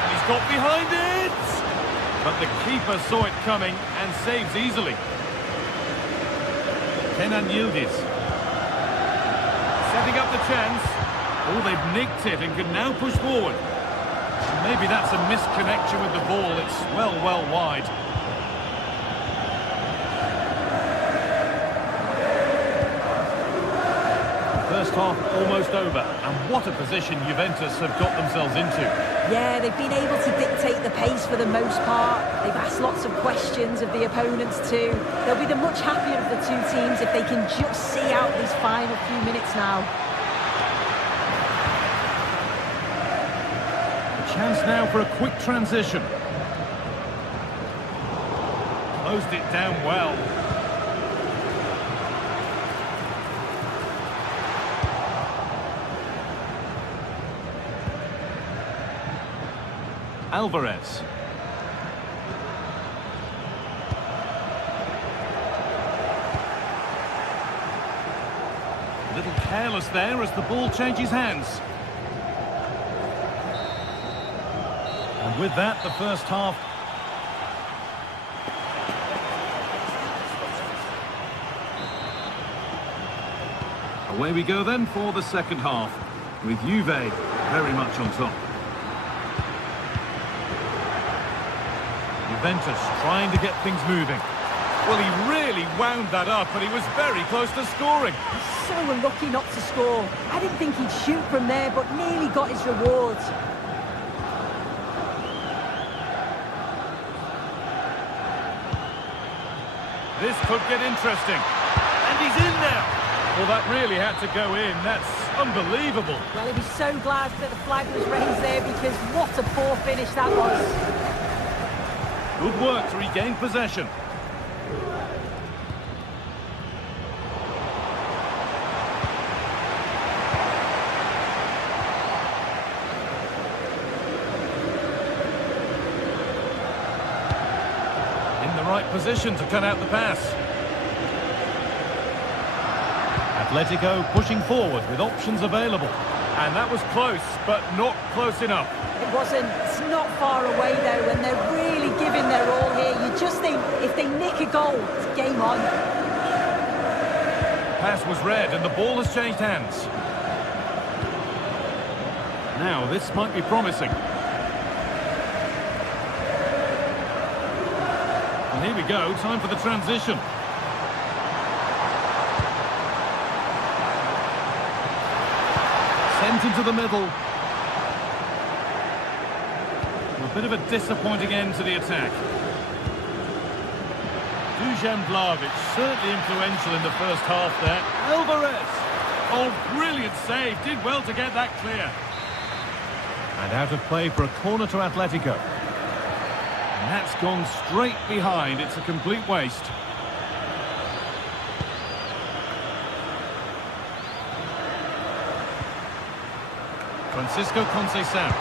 He's got behind it! But the keeper saw it coming and saves easily. Kenan Yildiz. Setting up the chance. Oh, they've nicked it and can now push forward. Maybe that's a misconnection with the ball. It's well wide. First half almost over, and what a position Juventus have got themselves into. Yeah, they've been able to dictate the pace for the most part. They've asked lots of questions of the opponents too. They'll be the much happier of the two teams if they can just see out these final few minutes now. A chance now for a quick transition. Closed it down well. Alvarez. A little careless there as the ball changes hands. And with that, the first half. Away we go then for the second half, with Juve very much on top. Juventus trying to get things moving. Well, he really wound that up, and he was very close to scoring. He's so unlucky not to score. I didn't think he'd shoot from there, but nearly got his reward. This could get interesting. And he's in now. Well, that really had to go in. That's unbelievable. Well, he'd be so glad that the flag was raised there, because what a poor finish that was. Good work to regain possession. In the right position to cut out the pass. Atletico pushing forward with options available. And that was close, but not close enough. It wasn't. It's not far away, though, and they're really giving their all here. You just think, if they nick a goal, it's game on. Pass was read, and the ball has changed hands. Now, this might be promising. And here we go, time for the transition. Sent into the middle. A bit of a disappointing end to the attack. Dusan Vlahovic, certainly influential in the first half there. Alvarez! Oh, brilliant save. Did well to get that clear. And out of play for a corner to Atletico. And that's gone straight behind. It's a complete waste. Francisco Conceição.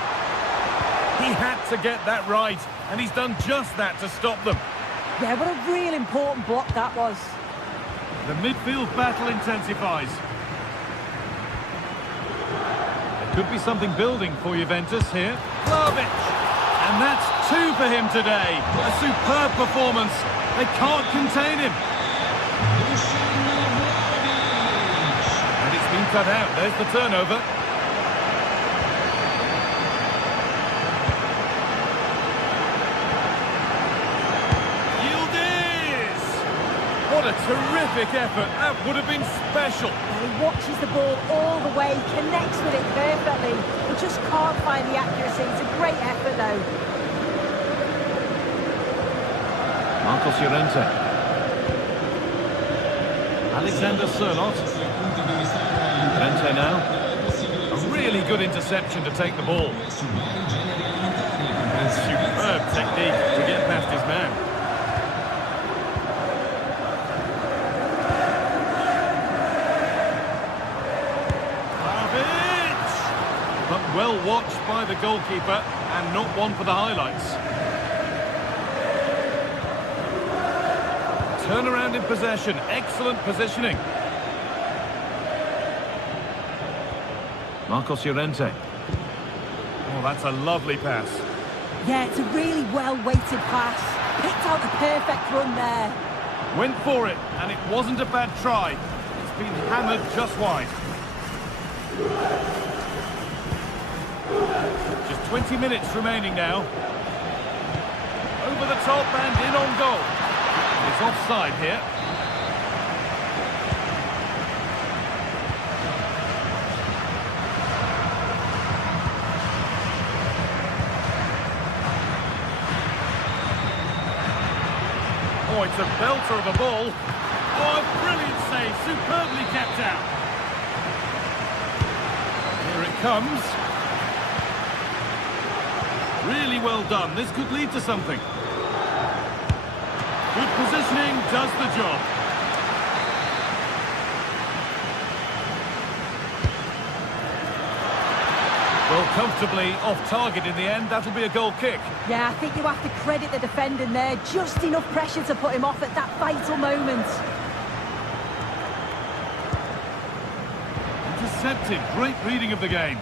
He had to get that right, and he's done just that to stop them. Yeah, what a real important block that was. The midfield battle intensifies. There could be something building for Juventus here. Vlahovic! And that's two for him today. A superb performance. They can't contain him. And it's been cut out. There's the turnover. What a terrific effort. That would have been special. He watches the ball all the way, connects with it perfectly. He just can't find the accuracy. It's a great effort, though. Marcos Llorente. Alexander Sernot. Rente now. A really good interception to take the ball. And superb technique to get past his man. But well watched by the goalkeeper, and not one for the highlights. Turnaround in possession, excellent positioning. Marcos Llorente. Oh, that's a lovely pass. Yeah, it's a really well-weighted pass. Picked out the perfect run there. Went for it, and it wasn't a bad try. It's been hammered just wide. Just 20 minutes remaining now. Over the top and in on goal. It's offside here. Oh, it's a belter of a ball. Oh, a brilliant save, superbly kept out. Here it comes. Really well done. This could lead to something. Good positioning does the job. Well, comfortably off target in the end. That'll be a goal kick. Yeah, I think you have to credit the defending there. Just enough pressure to put him off at that vital moment. Intercepted. Great reading of the game.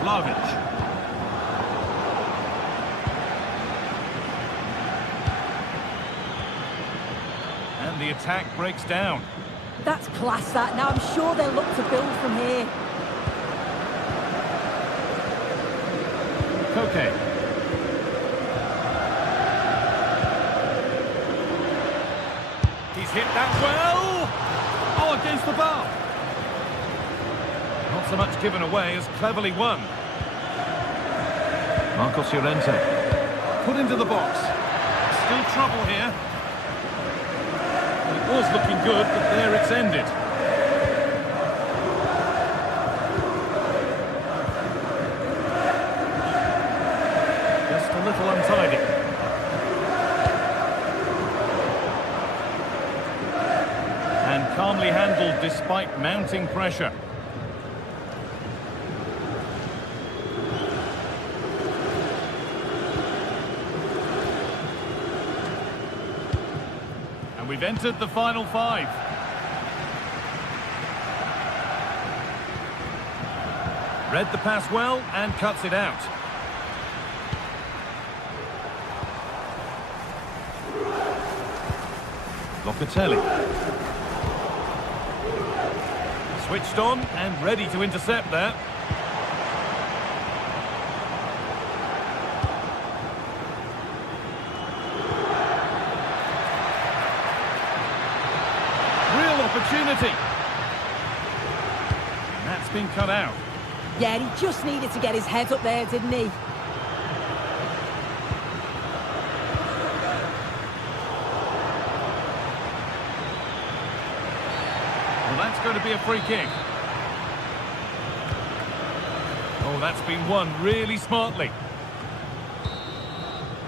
Vlahovic. And the attack breaks down. That's class, that. Now I'm sure they'll look to build from here. Koke. He's hit that well. Oh, against the bar. Not so much given away as cleverly won. Marcos Llorente. Put into the box. Still trouble here. It was looking good, but there it's ended. Just a little untidy. And calmly handled despite mounting pressure. We've entered the final five. Read the pass well and cuts it out. Locatelli. Switched on and ready to intercept there. Opportunity. And that's been cut out. Yeah, he just needed to get his head up there, didn't he? Well, that's going to be a free kick. Oh, that's been won really smartly.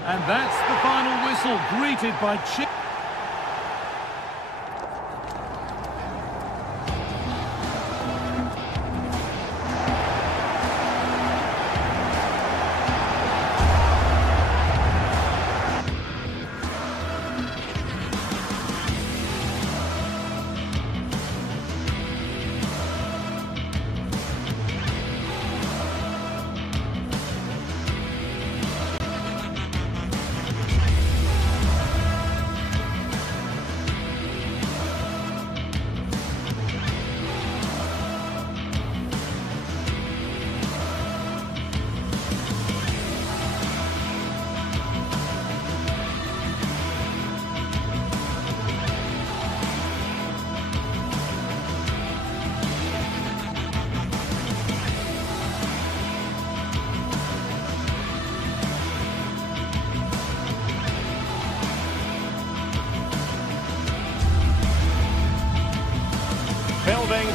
And that's the final whistle, greeted by Chip.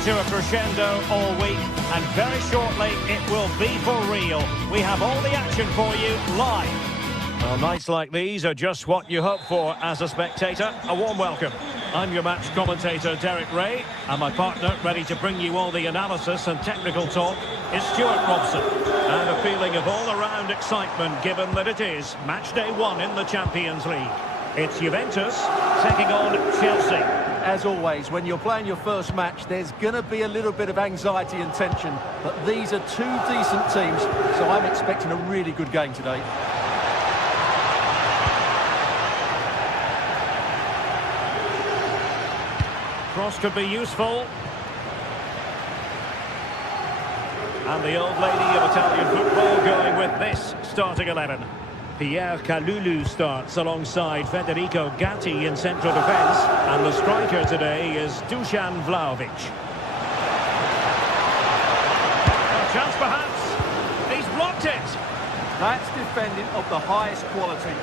to a crescendo all week, and very shortly it will be for real. We have all the action for you live. Well, nights like these are just what you hope for as a spectator. A warm welcome. I'm your match commentator, Derek Ray, and my partner, ready to bring you all the analysis and technical talk, is Stuart Robson. And a feeling of all-around excitement, given that it is match day 1 in the Champions League. It's Juventus taking on Chelsea. As always, when you're playing your first match, there's going to be a little bit of anxiety and tension. But these are two decent teams, so I'm expecting a really good game today. Cross could be useful. And the old lady of Italian football going with this starting 11. Pierre Kalulu starts alongside Federico Gatti in central defence. And the striker today is Dusan Vlahovic. A chance perhaps. He's blocked it. That's defending of the highest quality.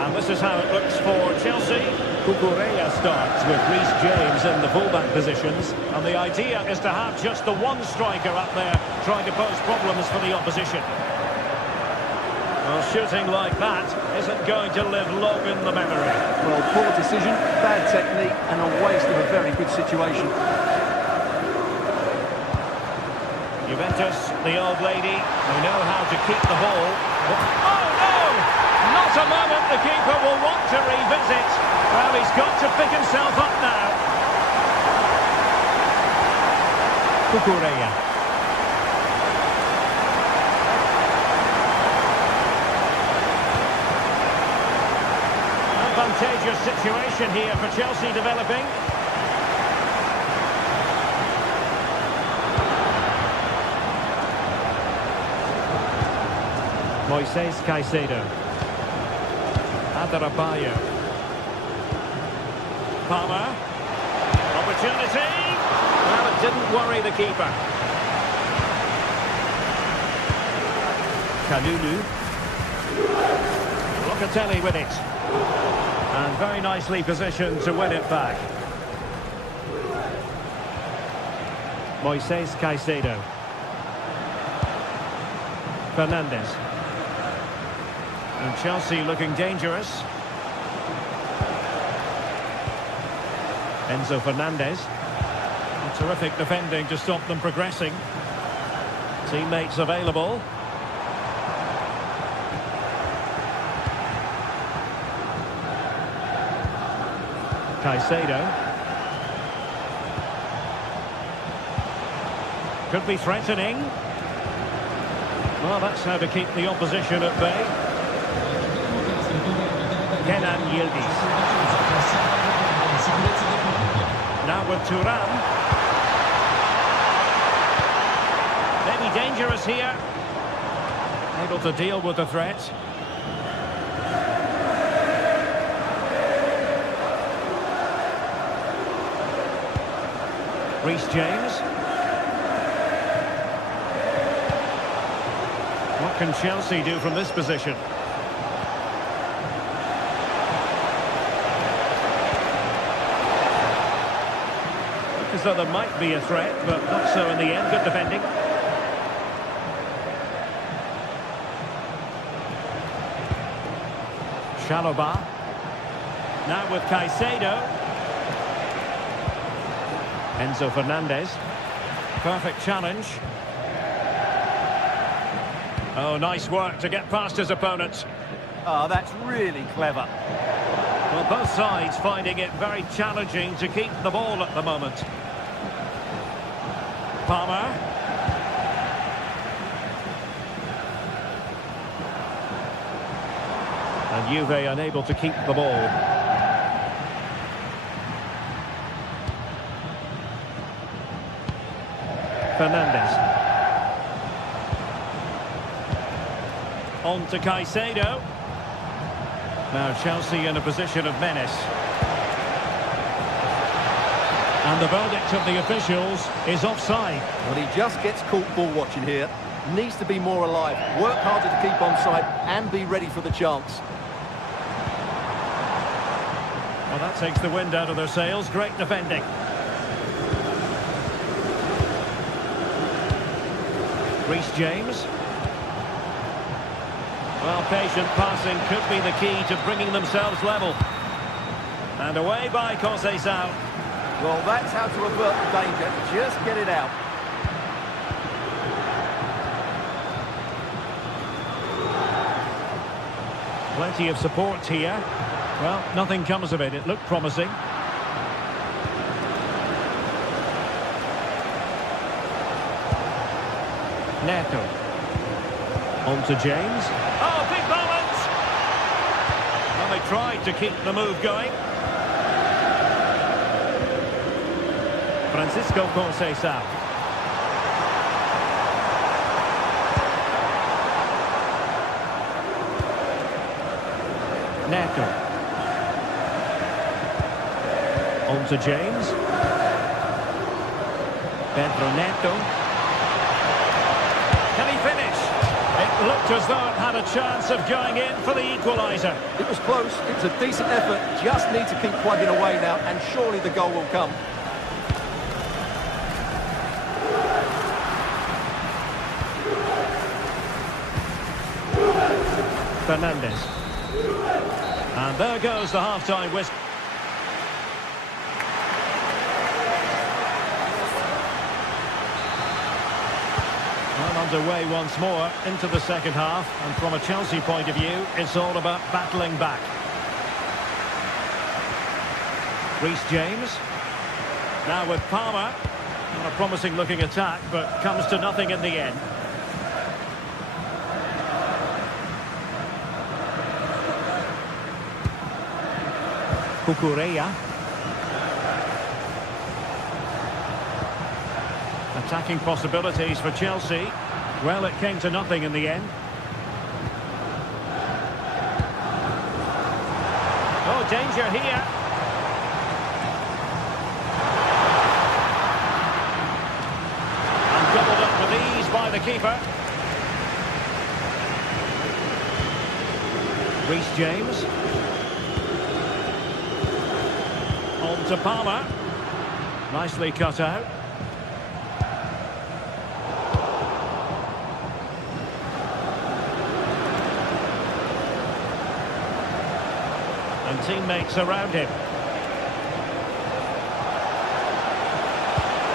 And this is how it looks for Chelsea. Cucurella starts with Reece James in the fullback positions. And the idea is to have just the one striker up there trying to pose problems for the opposition. Well, shooting like that isn't going to live long in the memory. Well, poor decision, bad technique, and a waste of a very good situation. Juventus, the old lady, they know how to keep the ball. Oh, no! Not a moment the keeper will want to revisit. Well, he's got to pick himself up now. Cucurella. Advantageous situation here for Chelsea developing. Moises Caicedo. Adarabioyo. Palmer. Opportunity. Well, it didn't worry the keeper. Kalulu. Locatelli with it. And very nicely positioned to win it back. Moises Caicedo. Fernandes. And Chelsea looking dangerous. Enzo Fernandez. Terrific defending to stop them progressing. Teammates available. Caicedo. Could be threatening. Well, that's how to keep the opposition at bay. Kenan Yildiz. Now with Thuram. Maybe dangerous here. Able to deal with the threat. Reece James. What can Chelsea do from this position? As though there might be a threat, but not so in the end. Good defending. Chalobah. Now with Caicedo. Enzo Fernandez. Perfect challenge. Oh, nice work to get past his opponent. Oh, that's really clever. Well, both sides finding it very challenging to keep the ball at the moment. Palmer. And Juve unable to keep the ball. Fernandes. On to Caicedo. Now Chelsea in a position of menace. And the verdict of the officials is offside. Well, he just gets caught ball watching here. Needs to be more alive, work harder to keep onside and be ready for the chance. Well, that takes the wind out of their sails. Great defending. Reece James. Well, patient passing could be the key to bringing themselves level. And away by Conceição. Well, that's how to avert the danger. Just get it out. Plenty of support here. Well, nothing comes of it. It looked promising. Neto. On to James. Oh, big moment! Well, they tried to keep the move going. Francisco Conceição. Neto. On to James. Pedro Neto. Can he finish? It looked as though it had a chance of going in for the equaliser. It was close. It was a decent effort. Just need to keep plugging away now, and surely the goal will come. Fernandez. And there goes the half-time whistle. Well, underway once more into the second half, and from a Chelsea point of view, it's all about battling back. Reece James. Now with Palmer. On a promising looking attack, but comes to nothing in the end. Cucurella. Attacking possibilities for Chelsea. Well, it came to nothing in the end. Oh, danger here. And doubled up with ease by the keeper. Reece James. On to Palmer. Nicely cut out. And teammates around him.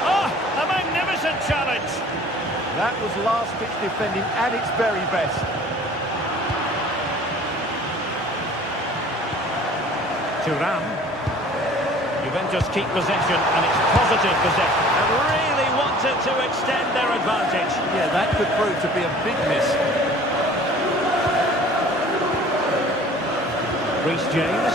Oh, a magnificent challenge. That was last-ditch defending at its very best. Thuram. Juventus keep possession, and it's positive possession, and really wanted to extend their advantage. Yeah, that could prove to be a big miss. Reece James.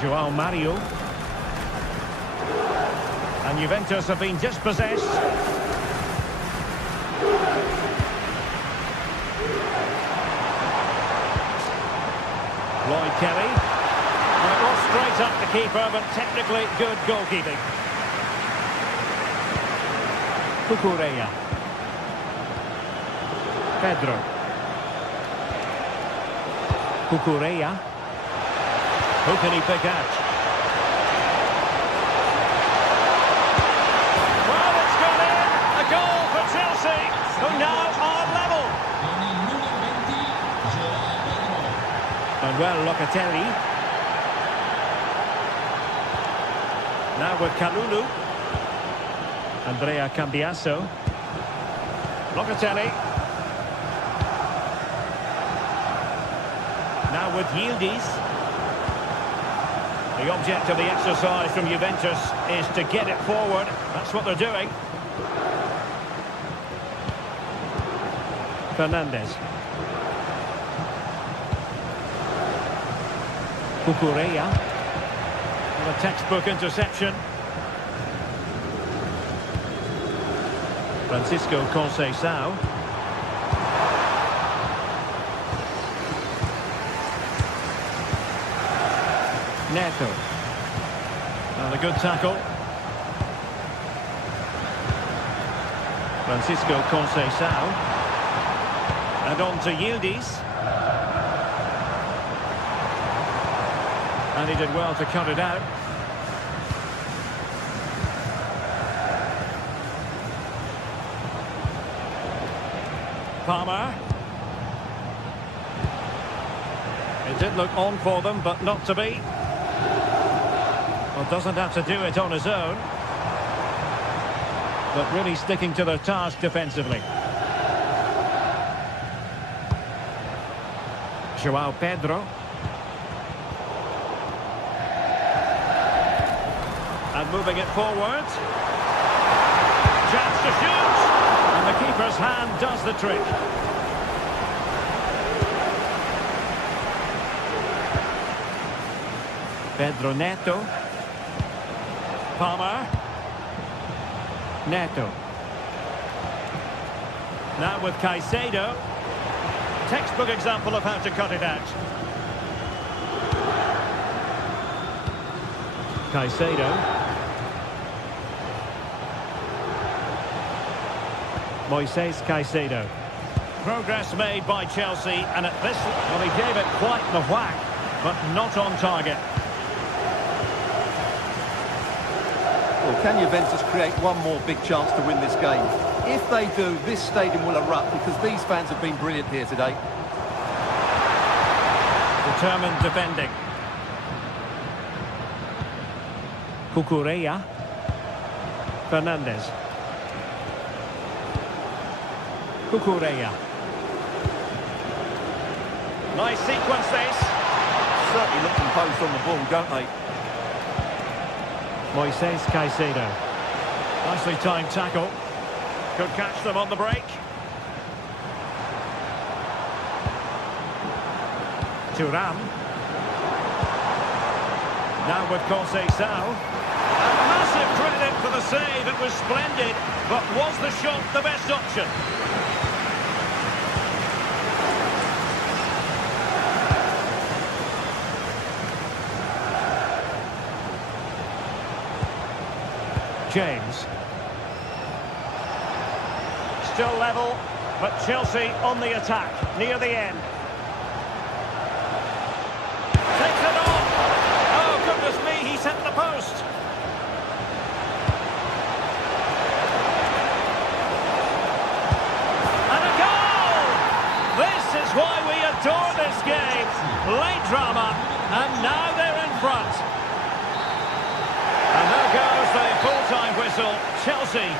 João Mario. And Juventus have been dispossessed. Lloyd Kelly. Well, it was straight up the keeper, but technically good goalkeeping. Cucurella. Pedro. Cucurella. Who can he pick out? Well, it's gone in. A goal for Chelsea, who now are level. And well, Locatelli. Now with Kalulu. Andrea Cambiasso. Locatelli. Now with Yildiz. The object of the exercise from Juventus is to get it forward. That's what they're doing. Fernandez. Cucurella. And a textbook interception. Francisco Conceição. Neto. And a good tackle. Francisco Conceição. And on to Yildiz. And he did well to cut it out. Palmer. It did look on for them, but not to be. Well, doesn't have to do it on his own. But really sticking to their task defensively. João Pedro. And moving it forward. Chance to shoot. And the keeper's hand does the trick. Pedro Neto. Palmer. Neto. Now with Caicedo. Textbook example of how to cut it out. Caicedo. Moises Caicedo. Progress made by Chelsea, and at this, well, he gave it quite the whack, but not on target. Well, can Juventus create one more big chance to win this game? If they do, this stadium will erupt because these fans have been brilliant here today. Determined defending. Cucurella. Fernandes. Cucurella. Nice sequence this. Certainly look composed on the ball, don't they? Moises Caicedo. Nicely timed tackle. Could catch them on the break. Thuram. Now with Conceição. And massive credit for the save. It was splendid. But was the shot the best option? James. Still level, but Chelsea on the attack, near the end. Takes it on! Oh, goodness me, he's hit the post! And a goal! This is why we adore this game. Late drama, and now they're in front. And there goes the full-time whistle. Chelsea.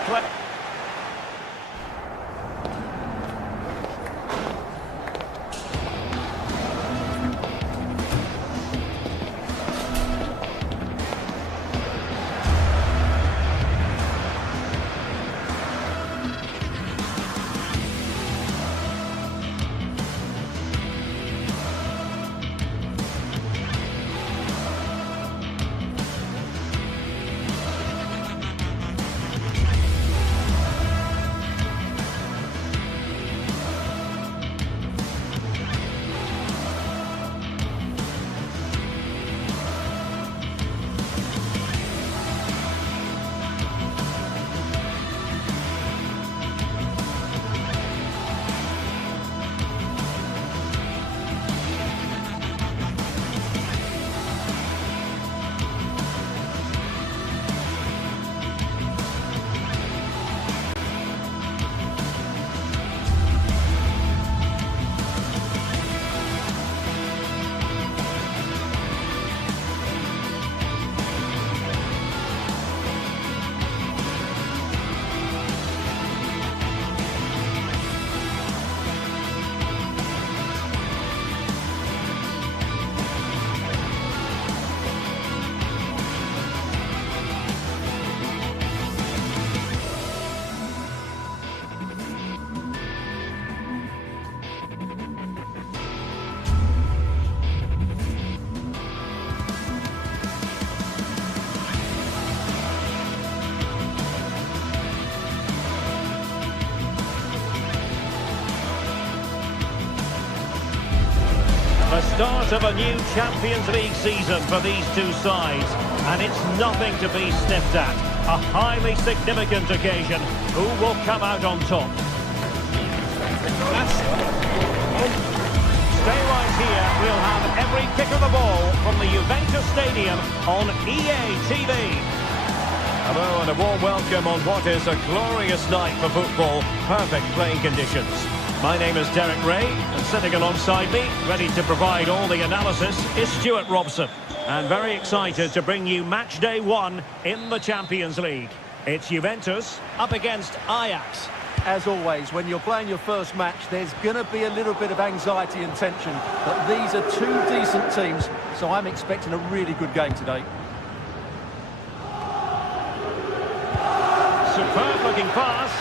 The start of a new Champions League season for these two sides, and it's nothing to be sniffed at. A highly significant occasion. Who will come out on top? Stay right here. We'll have every kick of the ball from the Juventus Stadium on EA TV. Hello and a warm welcome on what is a glorious night for football. Perfect playing conditions. My name is Derek Ray, and sitting alongside me, ready to provide all the analysis, is Stuart Robson. And very excited to bring you match day 1 in the Champions League. It's Juventus up against Ajax. As always, when you're playing your first match, there's going to be a little bit of anxiety and tension. But these are two decent teams, so I'm expecting a really good game today. Superb looking pass.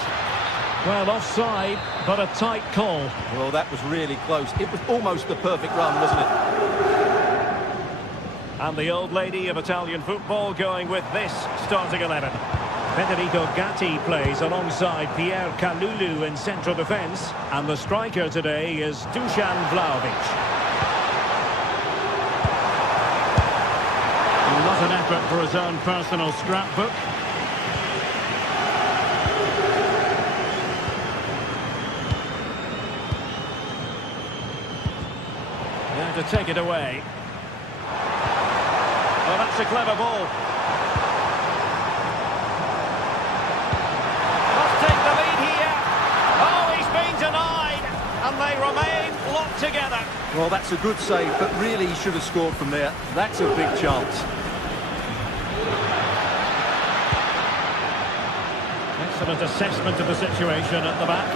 Well, offside, but a tight call. Well, that was really close. It was almost the perfect run, wasn't it? And the old lady of Italian football going with this starting 11. Federico Gatti plays alongside Pierre Kalulu in central defence. And the striker today is Dusan Vlahovic. Not an effort for his own personal scrapbook. There to take it away. Well, that's a clever ball. Must take the lead here. Oh, he's been denied. And they remain locked together. Well, that's a good save, but really he should have scored from there. That's a big chance. Excellent assessment of the situation at the back.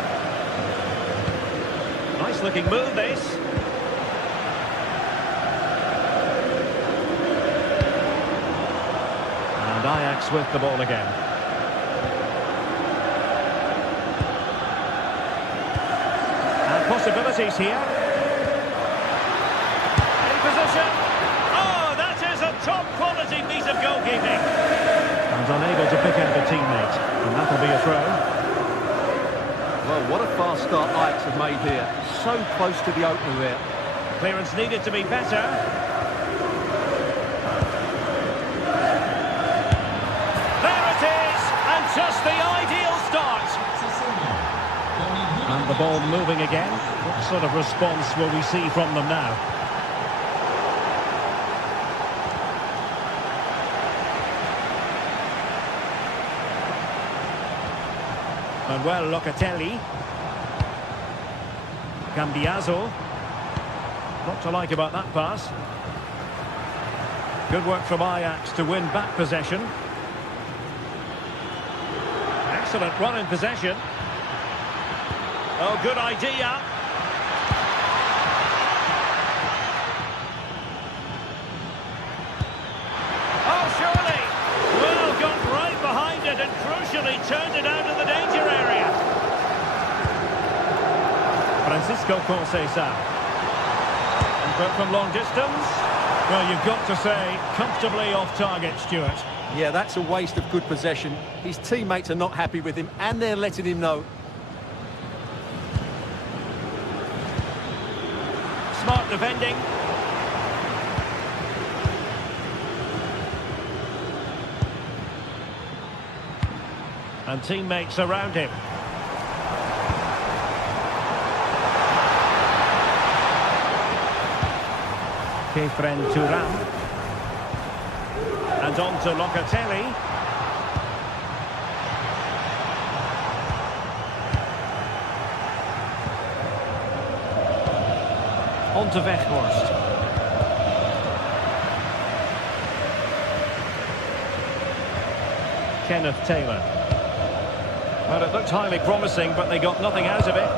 Nice looking move, this. And Ajax with the ball again. And possibilities here. In position. Oh, that is a top quality piece of goalkeeping. And unable to pick out a teammate. And that'll be a throw. Well, what a fast start Ajax have made here. So close to the opener there. Clearance needed to be better. There it is! And just the ideal start. And the ball moving again. What sort of response will we see from them now? Manuel Locatelli. Cambiaso. Not to like about that pass. Good work from Ajax to win back possession. Excellent run in possession. Oh, good idea. Oh, surely. Well, got right behind it and crucially turned it out of the danger area. Francisco Conceição. But from long distance, well, you've got to say, comfortably off target, Stuart. Yeah, that's a waste of good possession. His teammates are not happy with him, and they're letting him know. Smart defending. And teammates around him. Kefren Turam. And on to Locatelli. On to Weghorst. Kenneth Taylor. Well, it looked highly promising, but they got nothing out of it.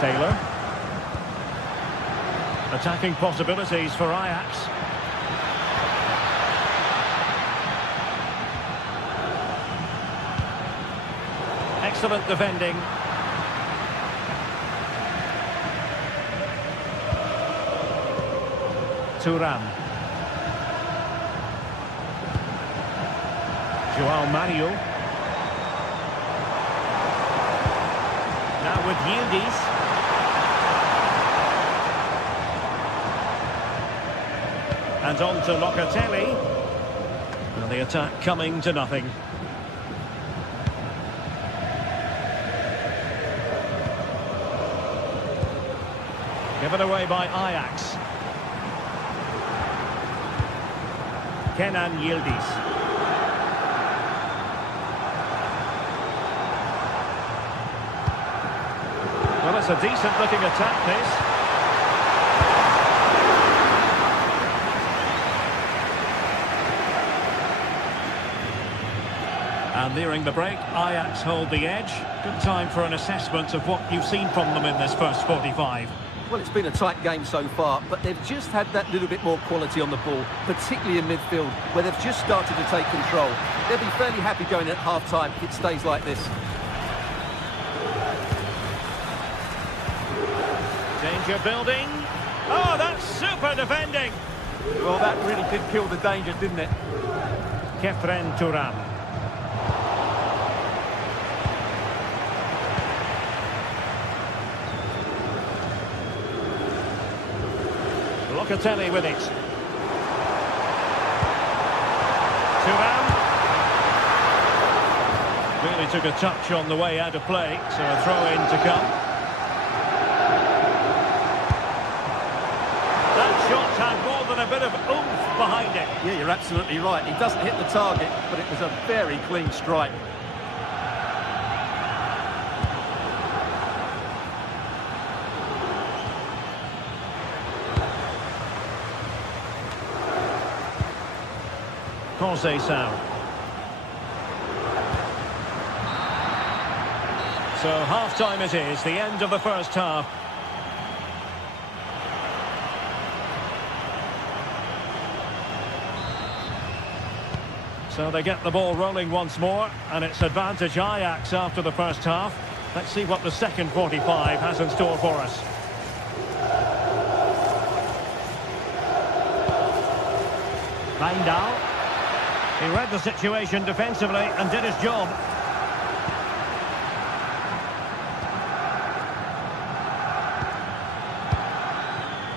Taylor. Attacking possibilities for Ajax. Excellent defending. Thuram. João Mario. Now with Yildiz. And on to Locatelli. And the attack coming to nothing. Given away by Ajax. Kenan Yildiz. Well, it's a decent-looking attack, this. And nearing the break, Ajax hold the edge. Good time for an assessment of what you've seen from them in this first 45. Well, it's been a tight game so far, but they've just had that little bit more quality on the ball, particularly in midfield, where they've just started to take control. They'll be fairly happy going at half-time if it stays like this. Danger building. Oh, that's super defending. Well, that really did kill the danger, didn't it? Kefren Turam. Locatelli with it. Thuram. Really took a touch on the way out of play, so a throw-in to come. That shot had more than a bit of oomph behind it. Yeah, you're absolutely right. He doesn't hit the target, but it was a very clean strike. Conceição. So half-time it is, the end of the first half. So they get the ball rolling once more, and it's advantage Ajax after the first half. Let's see what the second 45 has in store for us. Wijndal. He read the situation defensively and did his job.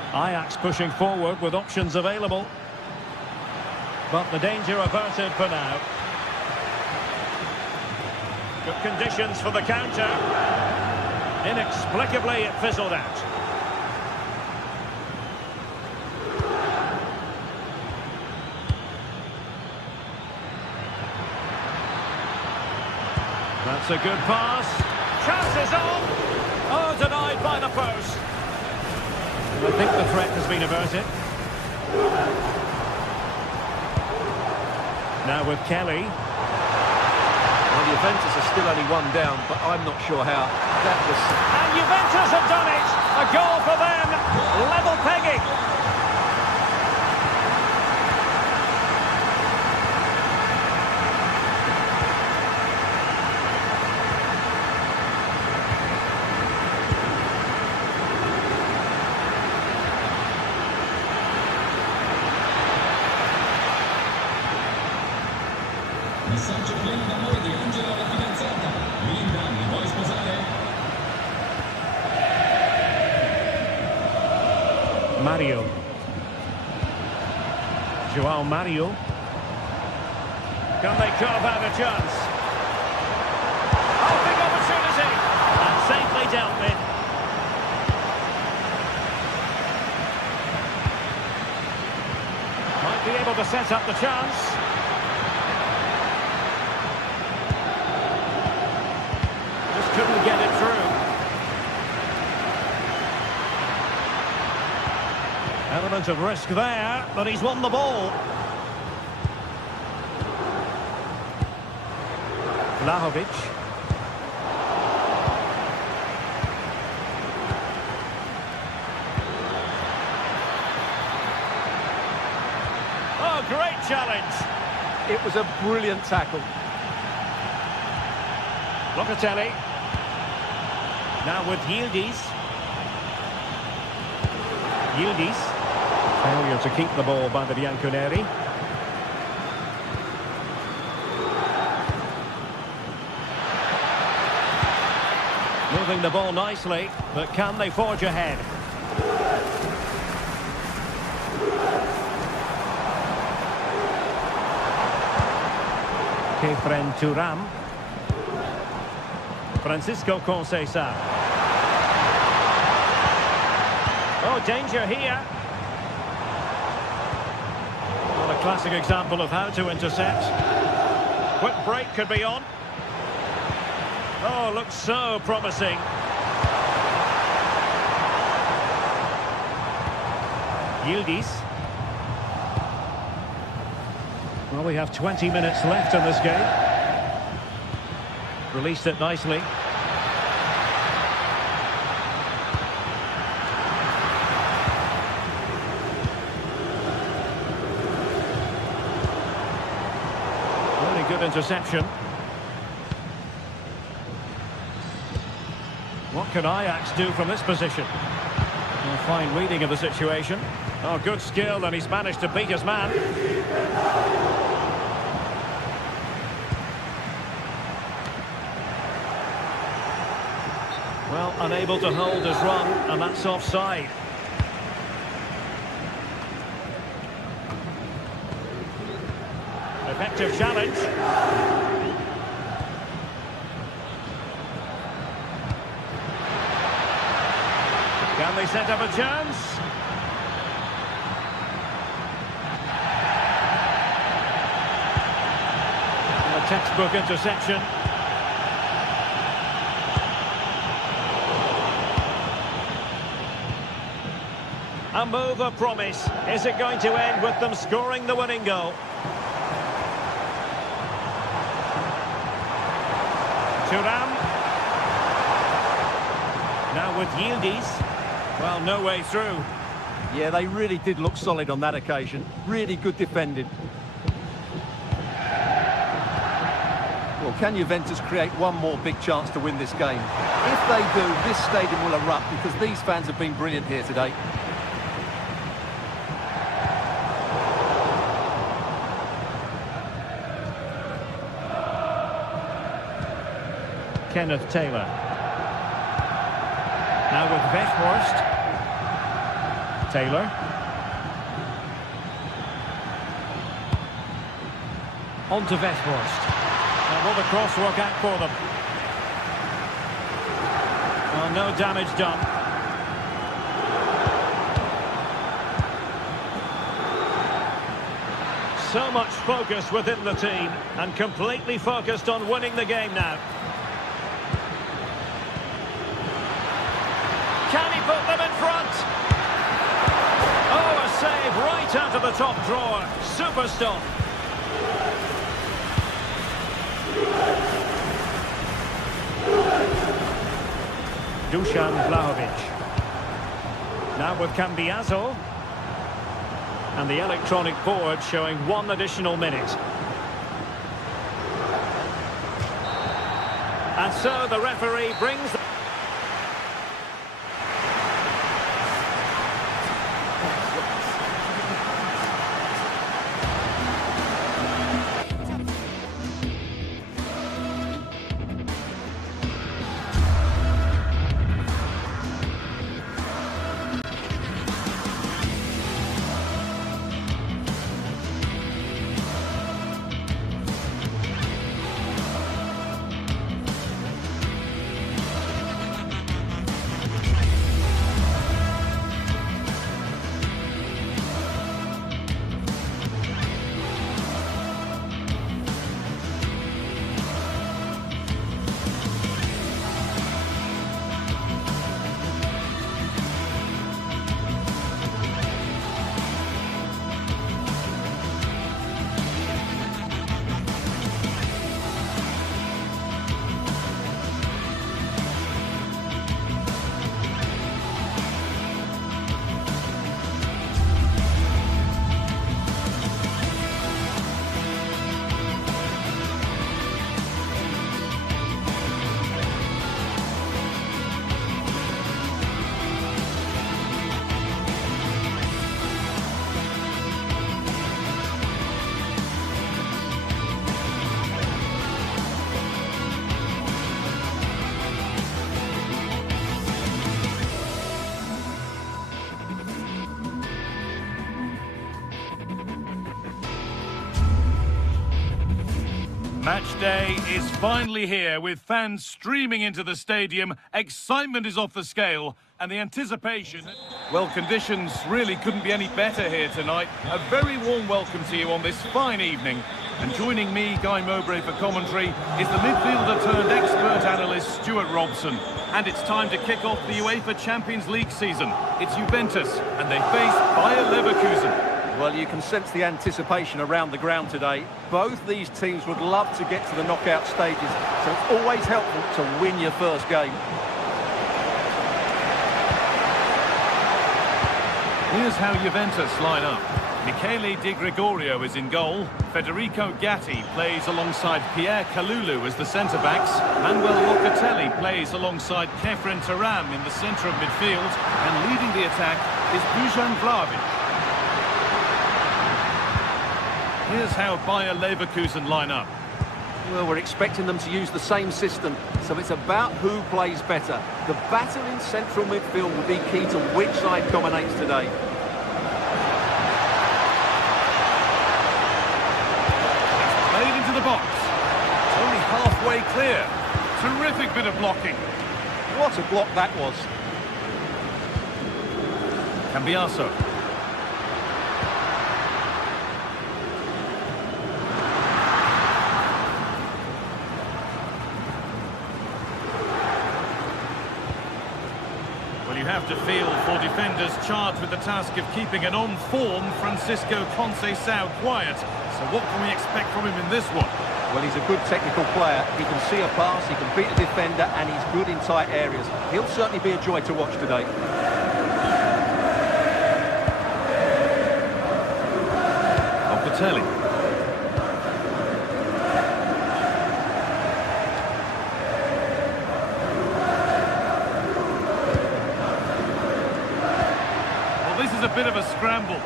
Ajax pushing forward with options available. But the danger averted for now. Good conditions for the counter. Inexplicably it fizzled out. That's a good pass. Chances on. Oh, denied by the post. I think the threat has been averted. Now with Kelly. Well, Juventus are still only one down, but I'm not sure how. That was... And Juventus have done it. A goal for them. Level pegging. Messaggio pieno d'amore di Angelo alla fidanzata. Linda, mi vuoi sposare? Mario. Joao Mario. Can they carve out a chance? Oh, big opportunity. And safely dealt with. Might be able to set up the chance. Couldn't get it through. Element of risk there, but he's won the ball. Vlahovic. Oh, great challenge. It was a brilliant tackle. Locatelli. Now with Yildiz. Yildiz. Failure to keep the ball by the Bianconeri. Moving the ball nicely, but can they forge ahead? Kefren Turam. Francisco Conceição. Oh, danger here. Well, a classic example of how to intercept. Quick break could be on. Oh, looks so promising. Yildiz. Well, we have 20 minutes left in this game. Released it nicely. Really good interception. What can Ajax do from this position? A fine reading of the situation. Oh, good skill, and he's managed to beat his man. Well, unable to hold his run, and that's offside. Effective challenge. Can they set up a chance? A textbook interception. A move of promise. Is it going to end with them scoring the winning goal? Thuram. Now with Yildiz. Well, no way through. Yeah, they really did look solid on that occasion. Really good defending. Well, can Juventus create one more big chance to win this game? If they do, this stadium will erupt because these fans have been brilliant here today. Kenneth Taylor. Now with Weghorst. Taylor. On to Weghorst. And will the cross work out for them? Well, no damage done. So much focus within the team, and completely focused on winning the game now. Can he put them in front? Oh, a save right out of the top drawer. Super stop. Dusan Vlahovic. Now with Cambiaso. And the electronic board showing 1 additional minute. And so the referee brings the Match day is finally here, with fans streaming into the stadium. Excitement is off the scale, and the anticipation... Well, conditions really couldn't be any better here tonight. A very warm welcome to you on this fine evening. And joining me, Guy Mowbray, for commentary is the midfielder-turned-expert analyst Stuart Robson. And it's time to kick off the UEFA Champions League season. It's Juventus, and they face Bayer Leverkusen. Well, you can sense the anticipation around the ground today. Both these teams would love to get to the knockout stages, so it's always helpful to win your first game. Here's how Juventus line up. Michele Di Gregorio is in goal. Federico Gatti plays alongside Pierre Kalulu as the centre-backs. Manuel Locatelli plays alongside Kefren Turam in the centre of midfield. And leading the attack is Dusan Vlahovic. Here's how Bayer Leverkusen line up. Well, we're expecting them to use the same system, so it's about who plays better. The battle in central midfield will be key to which side dominates today. Played into the box. It's only halfway clear. Terrific bit of blocking. What a block that was. Cambiaso. Well, you have to feel for defenders charged with the task of keeping an on-form Francisco Conceição quiet. So what can we expect from him in this one? Well, he's a good technical player. He can see a pass, he can beat a defender, and he's good in tight areas. He'll certainly be a joy to watch today. Locatelli. This is a bit of a scramble.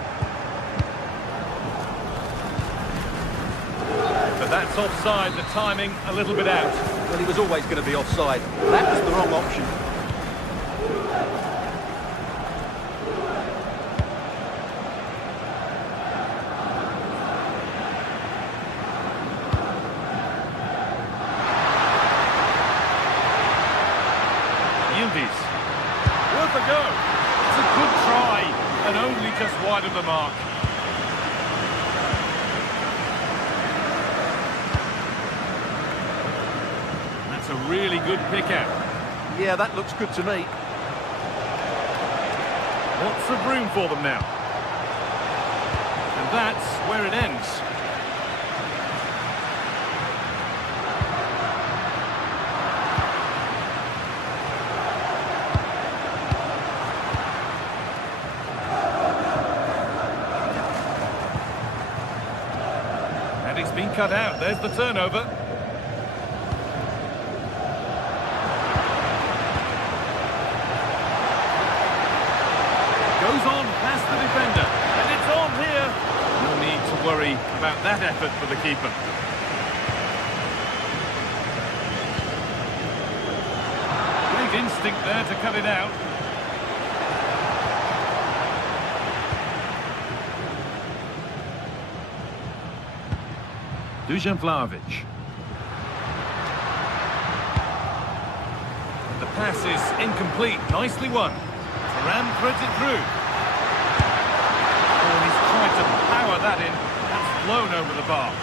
But that's offside, the timing a little bit out. Well, he was always going to be offside. That was the wrong option. Yildiz. Worth a go. It's a good try. And only just wide of the mark. That's a really good pick out. Yeah, that looks good to me. Lots of room for them now. And that's where it ends. It's been cut out. There's the turnover. Goes on past the defender. And it's on here. No need to worry about that effort for the keeper. Great instinct there to cut it out. Dusan Vlahovic. The pass is incomplete. Nicely won. Turam threads it through. Oh, he's tried to power that in. That's flown over the bar.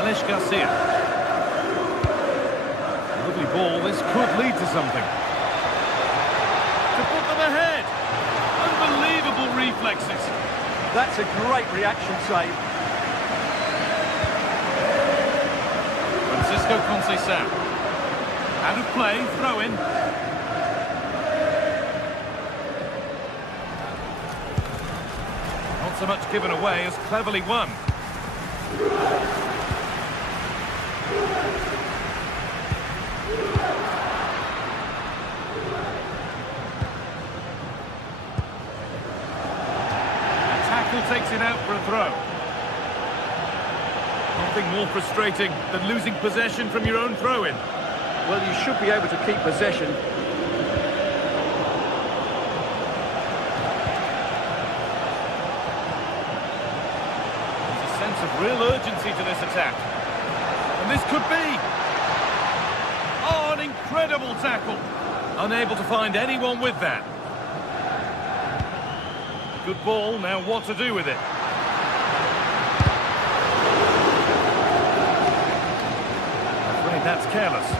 Alex Garcia. Lovely ball. This could lead to something. To put them ahead. Unbelievable reflexes. That's a great reaction save. Francisco Conceição. Out of play, throw in. Not so much given away as cleverly won. Takes it out for a throw. Nothing more frustrating than losing possession from your own throw-in. Well, you should be able to keep possession. of real urgency to this attack. And this could be... Oh, an incredible tackle. Unable to find anyone with that. Good ball, now what to do with it? I'm afraid that's careless.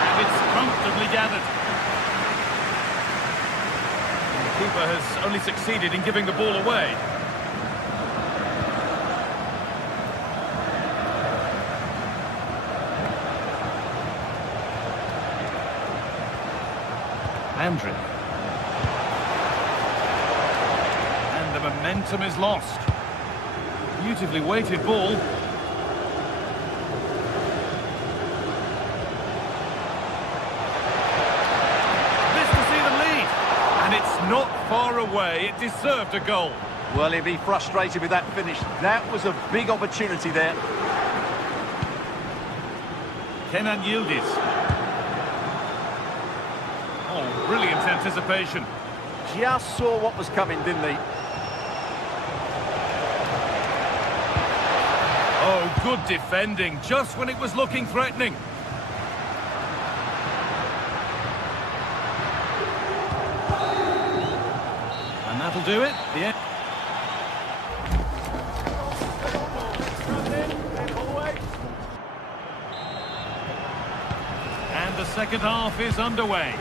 And it's comfortably gathered. The keeper has only succeeded in giving the ball away. Andrick. And the momentum is lost. Beautifully weighted ball. Missed to see the lead. And it's not far away. It deserved a goal. Well, he'll be frustrated with that finish. That was a big opportunity there. Kenan Yildiz. Oh, brilliant anticipation. Just saw what was coming, didn't he? Oh, good defending, just when it was looking threatening. And that'll do it. The end. And the second half is underway.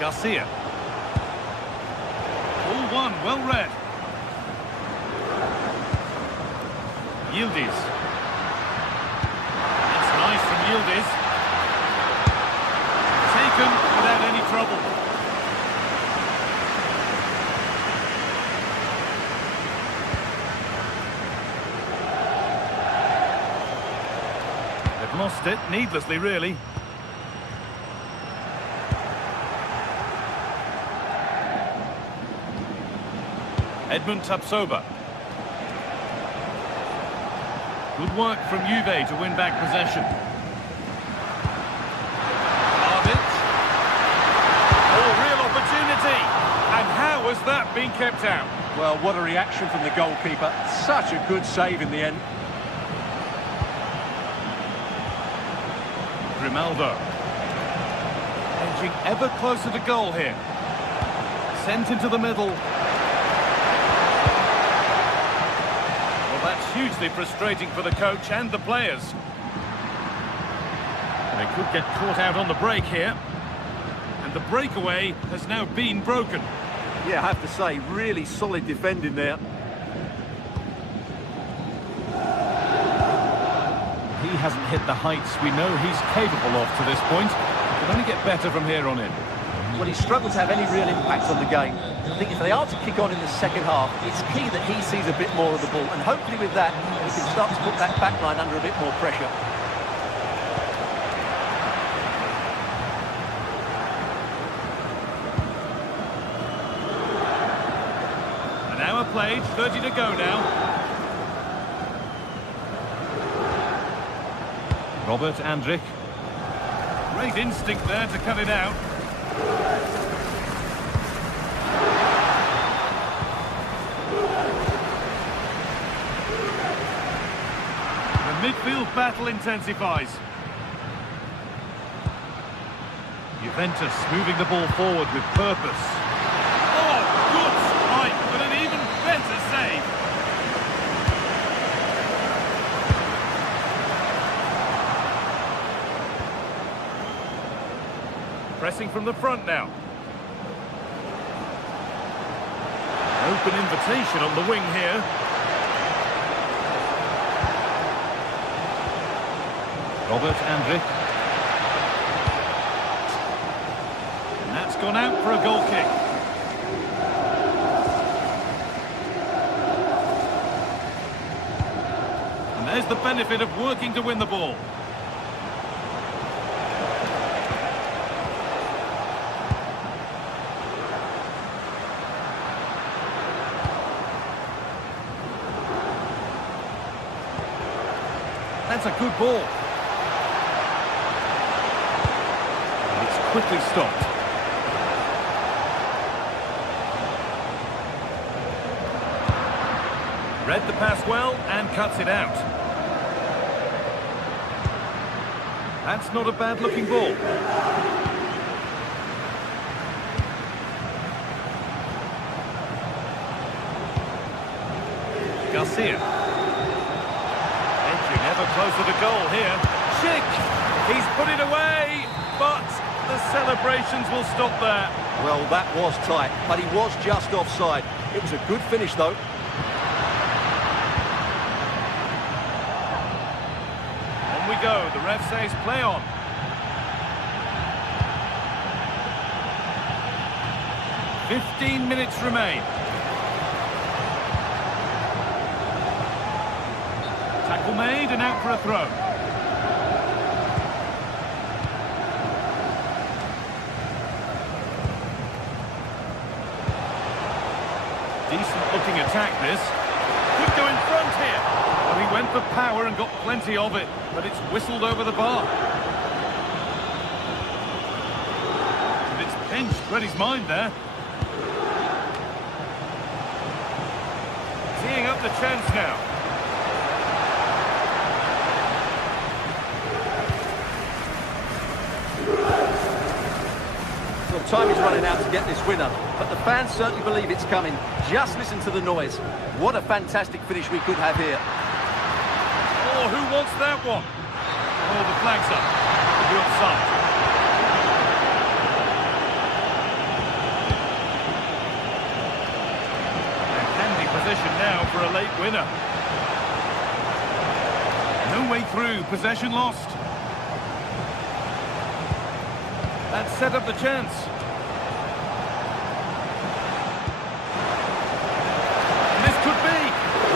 Garcia. All one, well read. Yildiz. That's nice from Yildiz. Taken without any trouble. They've lost it, needlessly really. Edmund Tapsoba. Good work from Juve to win back possession. Arvic. Oh, real opportunity. And how has that been kept out? Well, what a reaction from the goalkeeper. Such a good save in the end. Grimaldo. Edging ever closer to goal here. Sent into the middle. That's hugely frustrating for the coach and the players. They could get caught out on the break here. And the breakaway has now been broken. Yeah, I have to say, really solid defending there. He hasn't hit the heights we know he's capable of to this point. He can only get better from here on in. Well, he struggled to have any real impact on the game. I think if they are to kick on in the second half, it's key that he sees a bit more of the ball, and hopefully with that, he can start to put that back line under a bit more pressure. An hour played, 30 to go now. Robert Andrick. Great instinct there to cut it out. The midfield battle intensifies. Juventus moving the ball forward with purpose. Oh, good strike, but an even better save. Pressing from the front now. Open invitation on the wing here. Robert Andrick. And that's gone out for a goal kick. And there's the benefit of working to win the ball. That's a good ball. It's quickly stopped. Read the pass well and cuts it out. That's not a bad-looking ball. Garcia. Edging ever closer to goal here. Schick! He's put it away, but the celebrations will stop there. Well, that was tight, but he was just offside. It was a good finish, though. On we go. The ref says play on. "15 minutes remain. Tackle made and out for a throw. Decent looking attack this. Could go in front here. Well, he went for power and got plenty of it, but it's whistled over the bar. And it's pinched, read his mind there. Teeing up the chance now. Well, time is running out to get this winner, but the fans certainly believe it's coming. Just listen to the noise. What a fantastic finish we could have here. Oh, who wants that one? Oh, the flag's up. The offside. A handy position now for a late winner. No way through. Possession lost. That set up the chance. And this could be.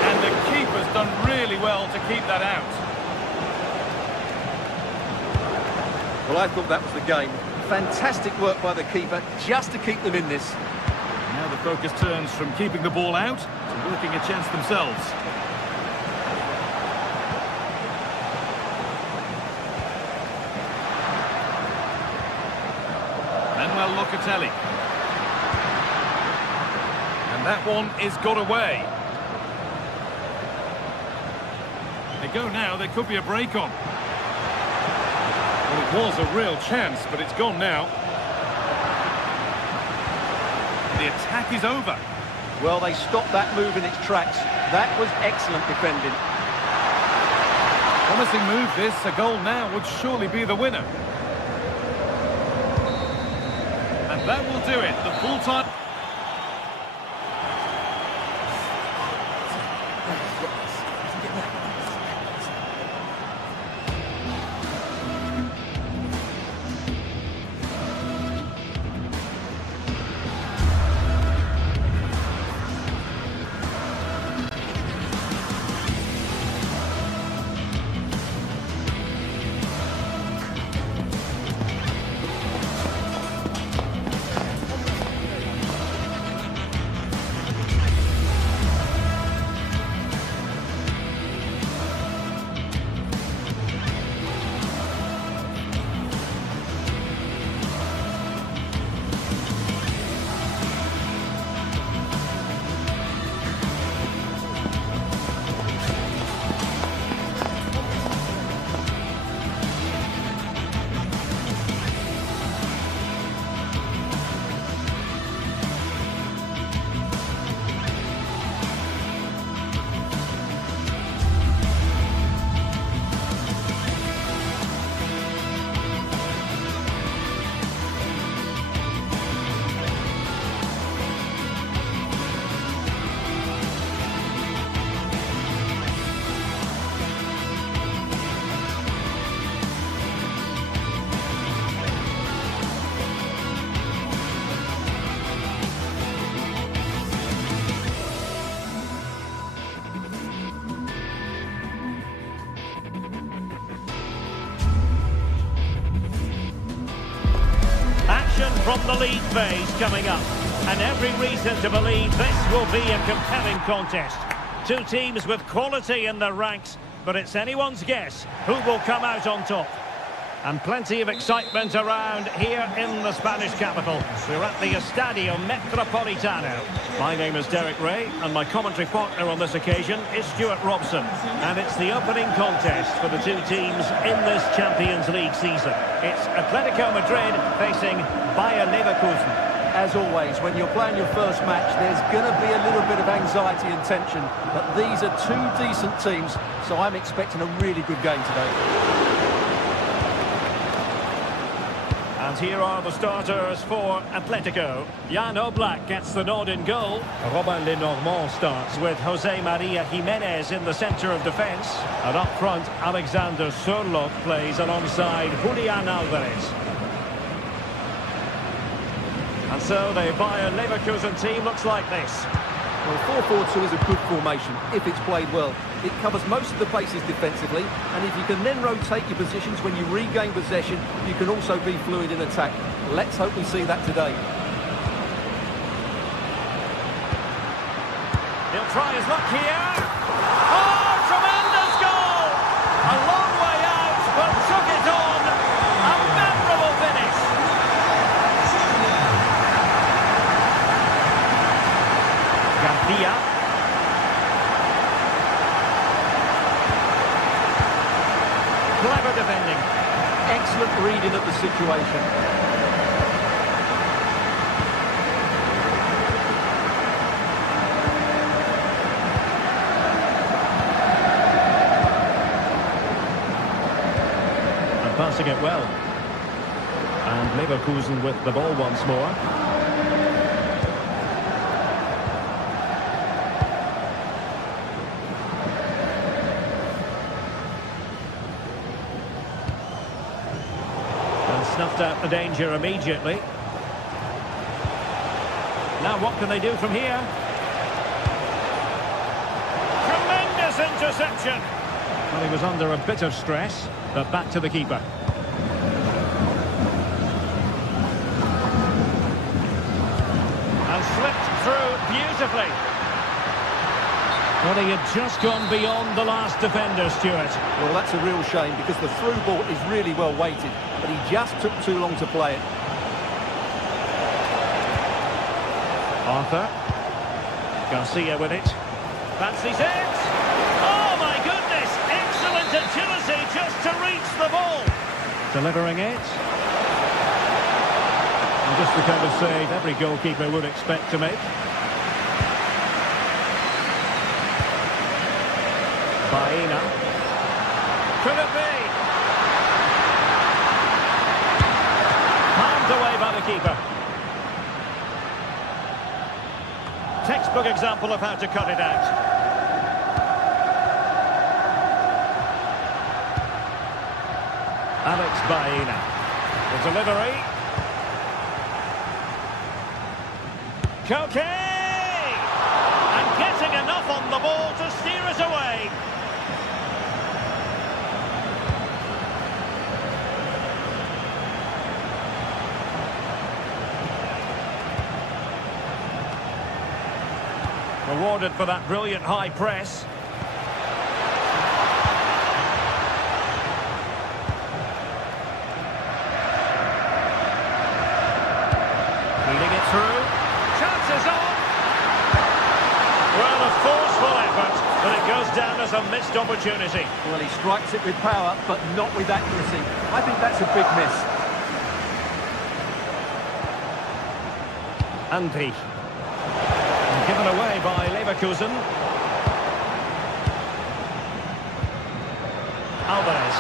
And the keeper's done really well to keep that out. Well, I thought that was the game. Fantastic work by the keeper just to keep them in this. Now the focus turns from keeping the ball out to working a chance themselves. Locatelli. And that one is got away. They go now, there could be a break on. Well, it was a real chance, but it's gone now. The attack is over. Well, they stopped that move in its tracks. That was excellent defending. Promising move this, a goal now would surely be the winner. And that will do it, the full-time... From the league phase coming up, and every reason to believe this will be a compelling contest. Two teams with quality in their ranks, but it's anyone's guess who will come out on top. And plenty of excitement around here in the Spanish capital. We're at the Estadio Metropolitano. My name is Derek Ray, and my commentary partner on this occasion is Stuart Robson. And it's the opening contest for the two teams in this Champions League season. It's Atletico Madrid facing Bayer Leverkusen. As always, when you're playing your first match, there's going to be a little bit of anxiety and tension. But these are two decent teams, so I'm expecting a really good game today. And here are the starters for Atletico. Jan Oblak gets the nod in goal. Robin Lenormand starts with Jose Maria Jimenez in the centre of defence. And up front, Alexander Sørloth plays alongside Julian Alvarez. And so the Bayer Leverkusen team looks like this. Well, 4-4-2 is a good formation if it's played well. It covers most of the bases defensively, and if you can then rotate your positions when you regain possession, you can also be fluid in attack. Let's hope we see that today. He'll try his luck here. Oh, tremendous goal! A long way out, but took it on. A memorable finish. Garcia. Clever defending. Excellent reading of the situation. And passing it well. And Leverkusen with the ball once more. Snuffed out the danger immediately. Now what can they do from here? Tremendous interception! Well, he was under a bit of stress, but back to the keeper. And slipped through beautifully. Well, he had just gone beyond the last defender, Stuart. Well, that's a real shame because the through ball is really well weighted, but he just took too long to play it. Arthur. Garcia with it. Fancies it. Oh, my goodness. Excellent agility just to reach the ball. Delivering it. And just the kind of save every goalkeeper would expect to make. Baena. Could it be? Palmed away by the keeper. Textbook example of how to cut it out. Alex Baena. The delivery. Koke! And getting enough on the ball to steer it away. Rewarded for that brilliant high press. Leading it through. Chances on. Well, a forceful effort, but it goes down as a missed opportunity. Well, he strikes it with power, but not with accuracy. I think that's a big miss. Andri. Given away by Leverkusen. Alvarez.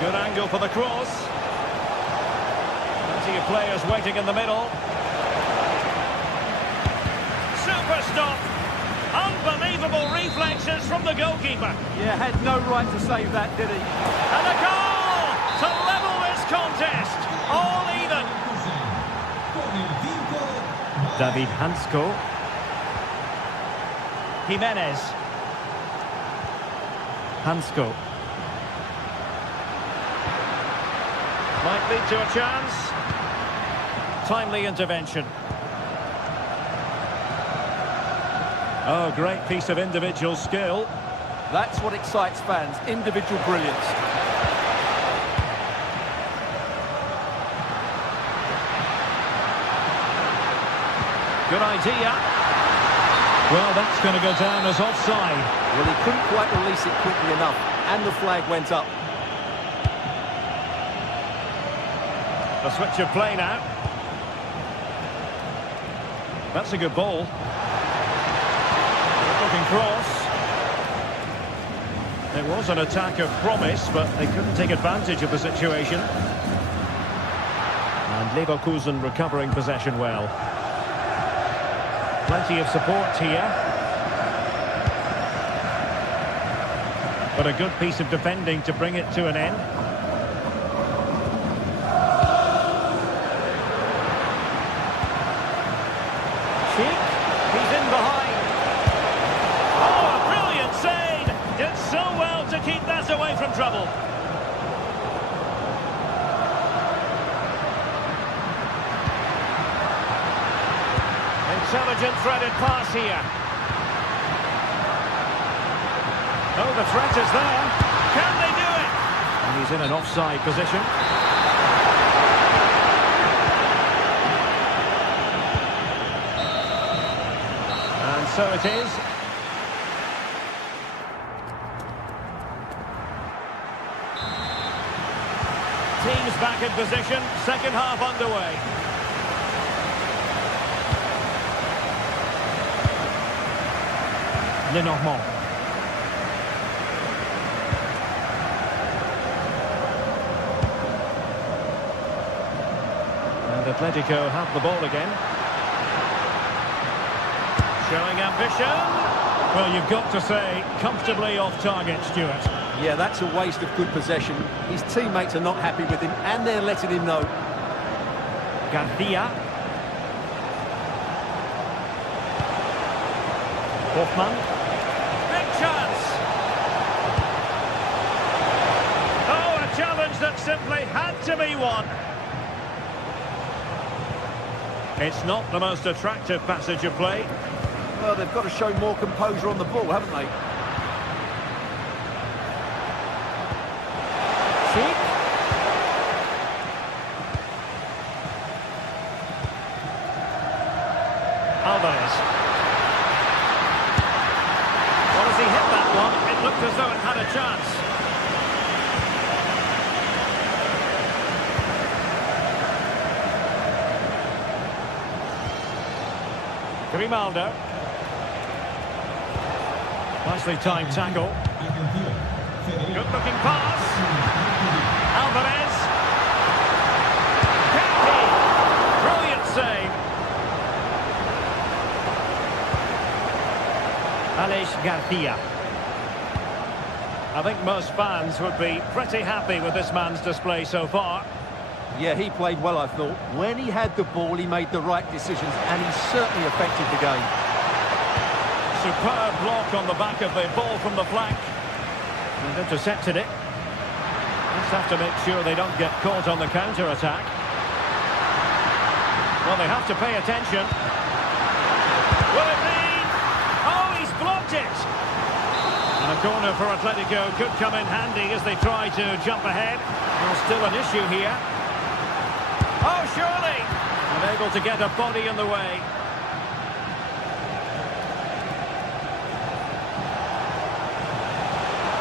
Good angle for the cross. Plenty of players waiting in the middle. Super stop. Unbelievable reflexes from the goalkeeper. Yeah, had no right to save that, did he? And a goal to level this contest. All even. David Hansko. Jimenez. Hansko. Might lead to a chance. timely intervention. Oh, great piece of individual skill. That's what excites fans, individual brilliance. Good idea. Well, that's going to go down as offside. Well, he couldn't quite release it quickly enough, and the flag went up. A switch of play now. That's a good ball. Looking cross. It was an attack of promise, but they couldn't take advantage of the situation. And Leverkusen recovering possession well. Plenty of support here. But a good piece of defending to bring it to an end. He's in behind. Oh, a brilliant save! Did so well to keep that away from trouble. Intelligent threaded pass here. Oh, the threat is there. Can they do it? And he's in an offside position. So it is. Teams back in position, second half underway. Lenormand. And Atletico have the ball again. Showing ambition. Well, you've got to say, comfortably off target, Stuart. Yeah, that's a waste of good possession. His teammates are not happy with him, and they're letting him know. Garcia. Hoffman. Big chance. Oh, a challenge that simply had to be won. It's not the most attractive passage of play. Well, they've got to show more composure on the ball, haven't they? Sheik. Alvarez. Well, as he hit that one, it looked as though it had a chance. Grimaldo. Nicely timed tackle. Good looking pass. Alvarez. Kaki. Brilliant save. Alex Garcia. I think most fans would be pretty happy with this man's display so far. Yeah, he played well, I thought. When he had the ball, he made the right decisions, and he certainly affected the game. Superb block on the back of the ball from the flank. And intercepted it. Just have to make sure they don't get caught on the counter-attack. Well, they have to pay attention. Will it be? Oh, he's blocked it! And a corner for Atletico could come in handy as they try to jump ahead. There's still an issue here. Oh, surely! Unable to get a body in the way.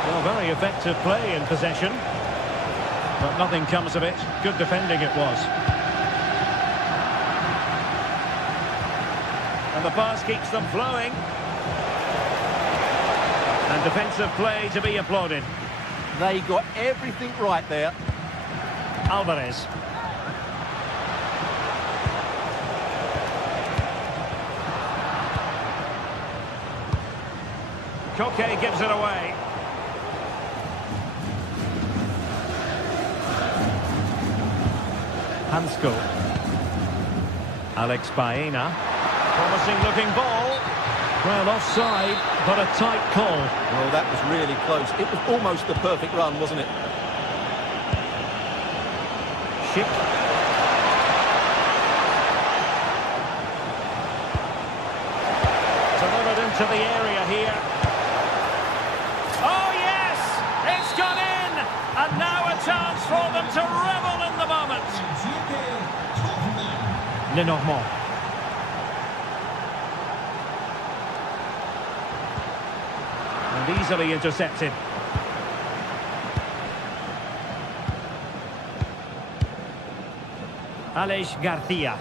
Well, very effective play in possession. But nothing comes of it. Good defending it was. And the pass keeps them flowing. And defensive play to be applauded. They got everything right there. Alvarez. Koke gives it away. Hansko. Alex Baena. Promising looking ball. Well, offside, but a tight call. Well, that was really close. It was almost the perfect run, wasn't it? Schick. into the area here. Oh, yes! It's gone in! And now a chance for them to revel in the moment. Lenormand. And easily intercepted. Aleix Garcia.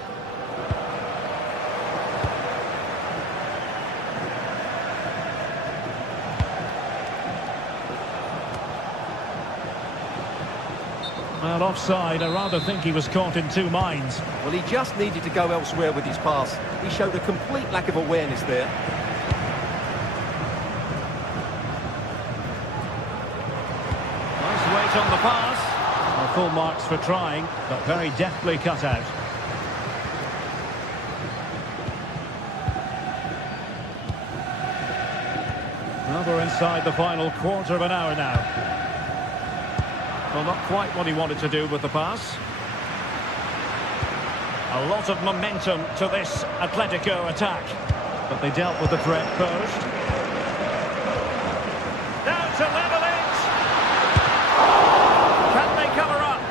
Well, offside. I rather think he was caught in two minds. Well, he just needed to go elsewhere with his pass. He showed a complete lack of awareness there. Nice weight on the pass. Well, full marks for trying, but very deftly cut out. Well, we're inside the final quarter of an hour now. Well, not quite what he wanted to do with the pass. A lot of momentum to this Atletico attack. But they dealt with the threat first. Down to level it! Can they cover up?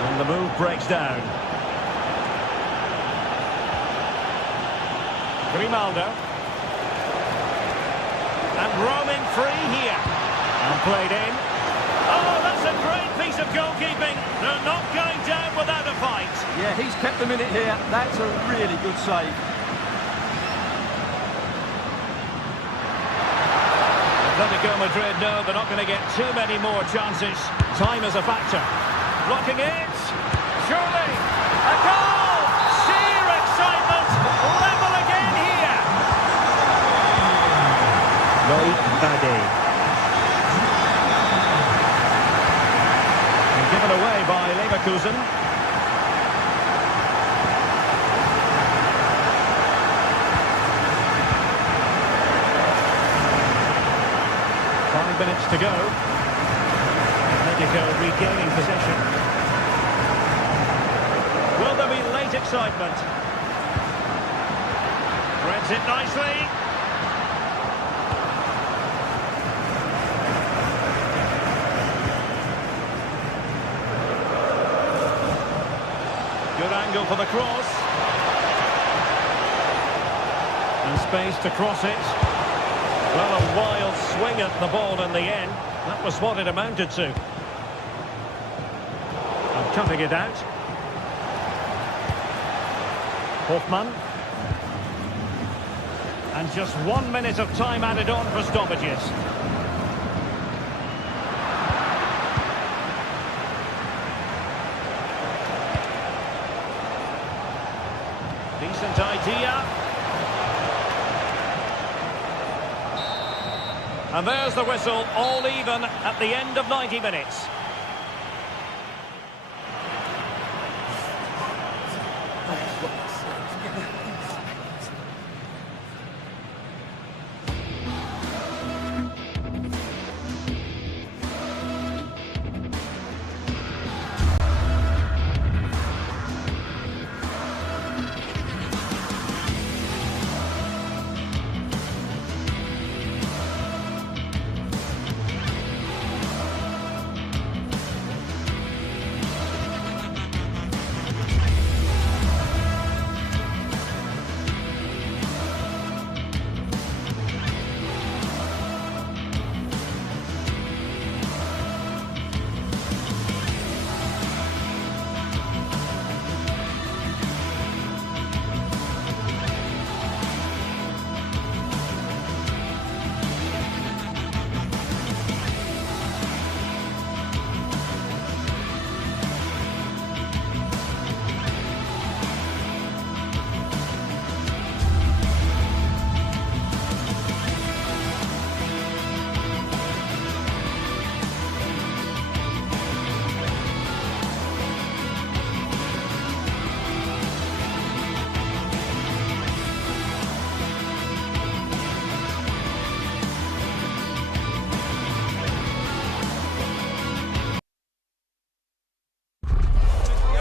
And the move breaks down. Grimaldo. And roaming free here. And played in. Oh, that's a great piece of goalkeeping. They're not going down without a fight. Yeah, he's kept them in it here. That's a really good save. Atletico Madrid know they're not going to get too many more chances. Time is a factor. Blocking it. Surely. A goal! Sheer excitement. Level again here. Loïc Badé. Given away by Leverkusen. Five minutes to go. Atletico regaining possession. Will there be late excitement? Threads it nicely. Good angle for the cross. And space to cross it. Well, a wild swing at the ball in the end. That was what it amounted to. And cutting it out. Hoffmann. And just 1 minute of time added on for stoppages. Decent idea. And there's the whistle, all even at the end of 90 minutes.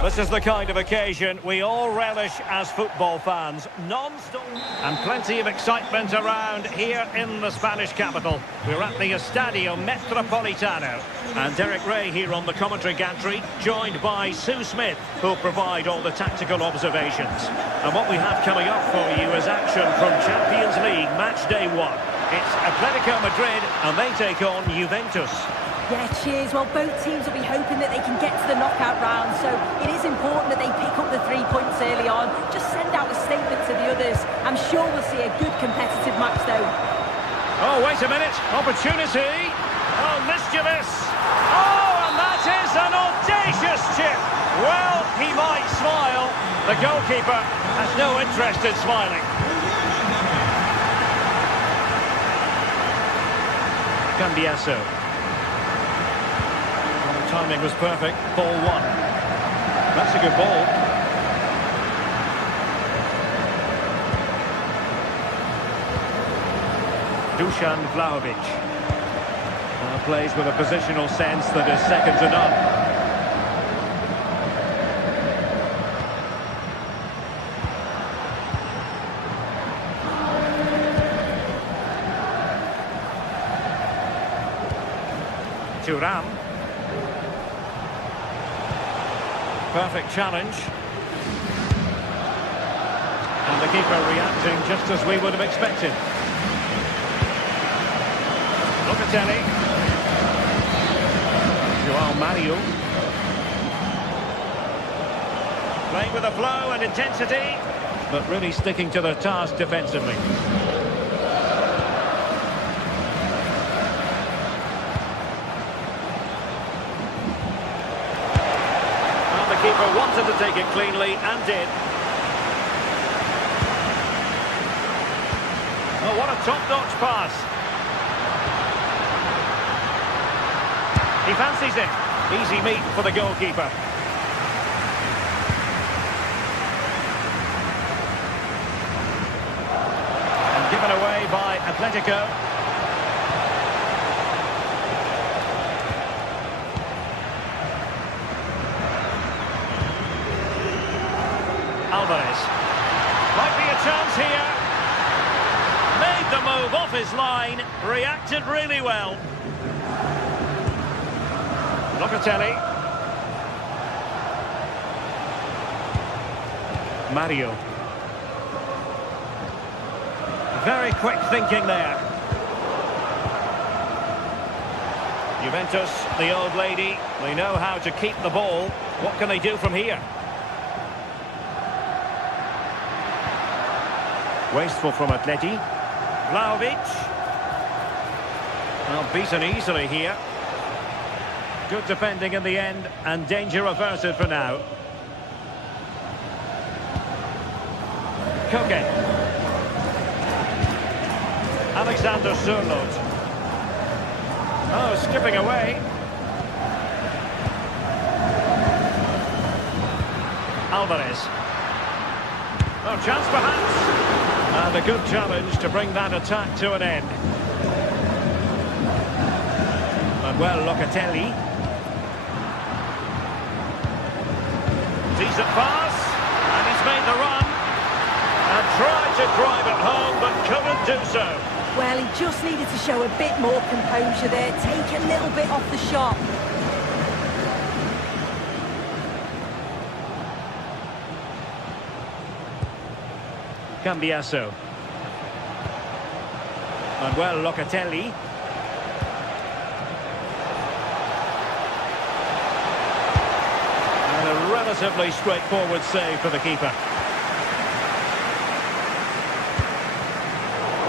This is the kind of occasion we all relish as football fans. Non-stop and plenty of excitement around here in the Spanish capital. We're at the Estadio Metropolitano. And Derek Ray here on the commentary gantry, joined by Sue Smith, who'll provide all the tactical observations. And what we have coming up for you is action from Champions League match day 1. It's Atletico Madrid and they take on Juventus. Yeah, cheers. Well, both teams will be hoping that they can get to the knockout round, so it is important that they pick up the 3 points early on. Just send out a statement to the others. I'm sure we'll see a good competitive match, though. Oh, wait a minute. Opportunity. Oh, mischievous. Oh, and that is an audacious chip. Well, he might smile. The goalkeeper has no interest in smiling. Cambiaso. Timing was perfect. Ball 1. That's a good ball. Dusan Vlahovic. Plays with a positional sense that is second to none. Thuram. Perfect challenge. And the keeper reacting just as we would have expected. Locatelli. Joao Mario. Playing with a flow and intensity, but really sticking to the task defensively. Keeper wanted to take it cleanly and did. Oh, what a top-notch pass. He fancies it. Easy meat for the goalkeeper. And given away by Atletico. Alvarez. Might be a chance here. Made the move off his line. Reacted really well. Locatelli. Mario. Very quick thinking there. Juventus, the old lady, they know how to keep the ball. What can they do from here? Wasteful from Atleti. Vlahovic. Well, beaten easily here. Good defending in the end, and danger averted for now. Koke. Alexander Sørloth. Oh, skipping away. Alvarez. Oh, chance perhaps. And a good challenge to bring that attack to an end. Manuel Locatelli. Decent pass. And he's made the run. And tried to drive it home, but couldn't do so. Well, he just needed to show a bit more composure there. Take a little bit off the shot. Cambiaso. Manuel Locatelli. And a relatively straightforward save for the keeper.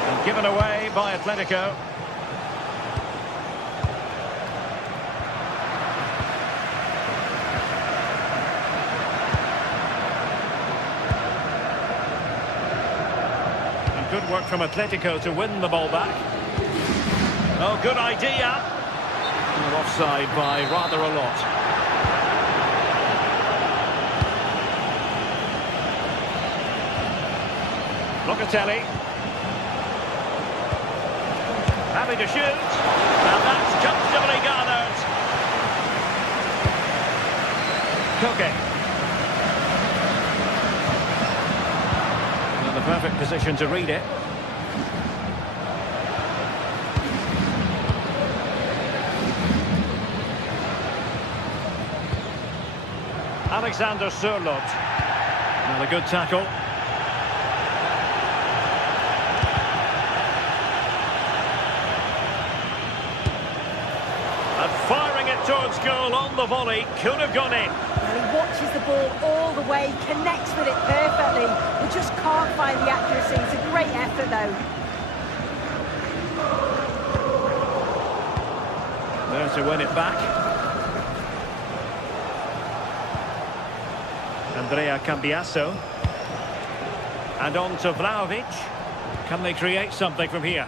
And given away by Atletico. Good work from Atletico to win the ball back. Oh, good idea. Oh, offside by rather a lot. Locatelli. Happy to shoot. And that's comfortably gathered. Koke. perfect position to read it. Alexander Sørloth. Well, a good tackle. And firing it towards goal on the volley. Could have gone in. Well, he watches the ball all the way, connects with it perfectly. We just can't find the accuracy. It's a great effort, though. There to win it back. Andrea Cambiasso. And on to Vlahovic. Can they create something from here?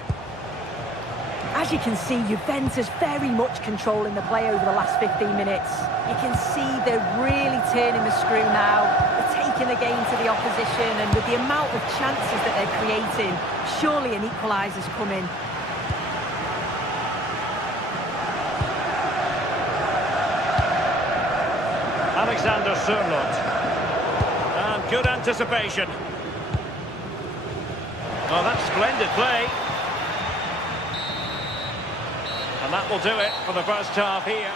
As you can see, Juventus very much controlling the play over the last 15 minutes. You can see they're really turning the screw now. They're taking the game to the opposition, and with the amount of chances that they're creating, surely an equaliser's coming. Alexander Sørloth. And good anticipation. Oh, that's splendid play. And that will do it for the first half here.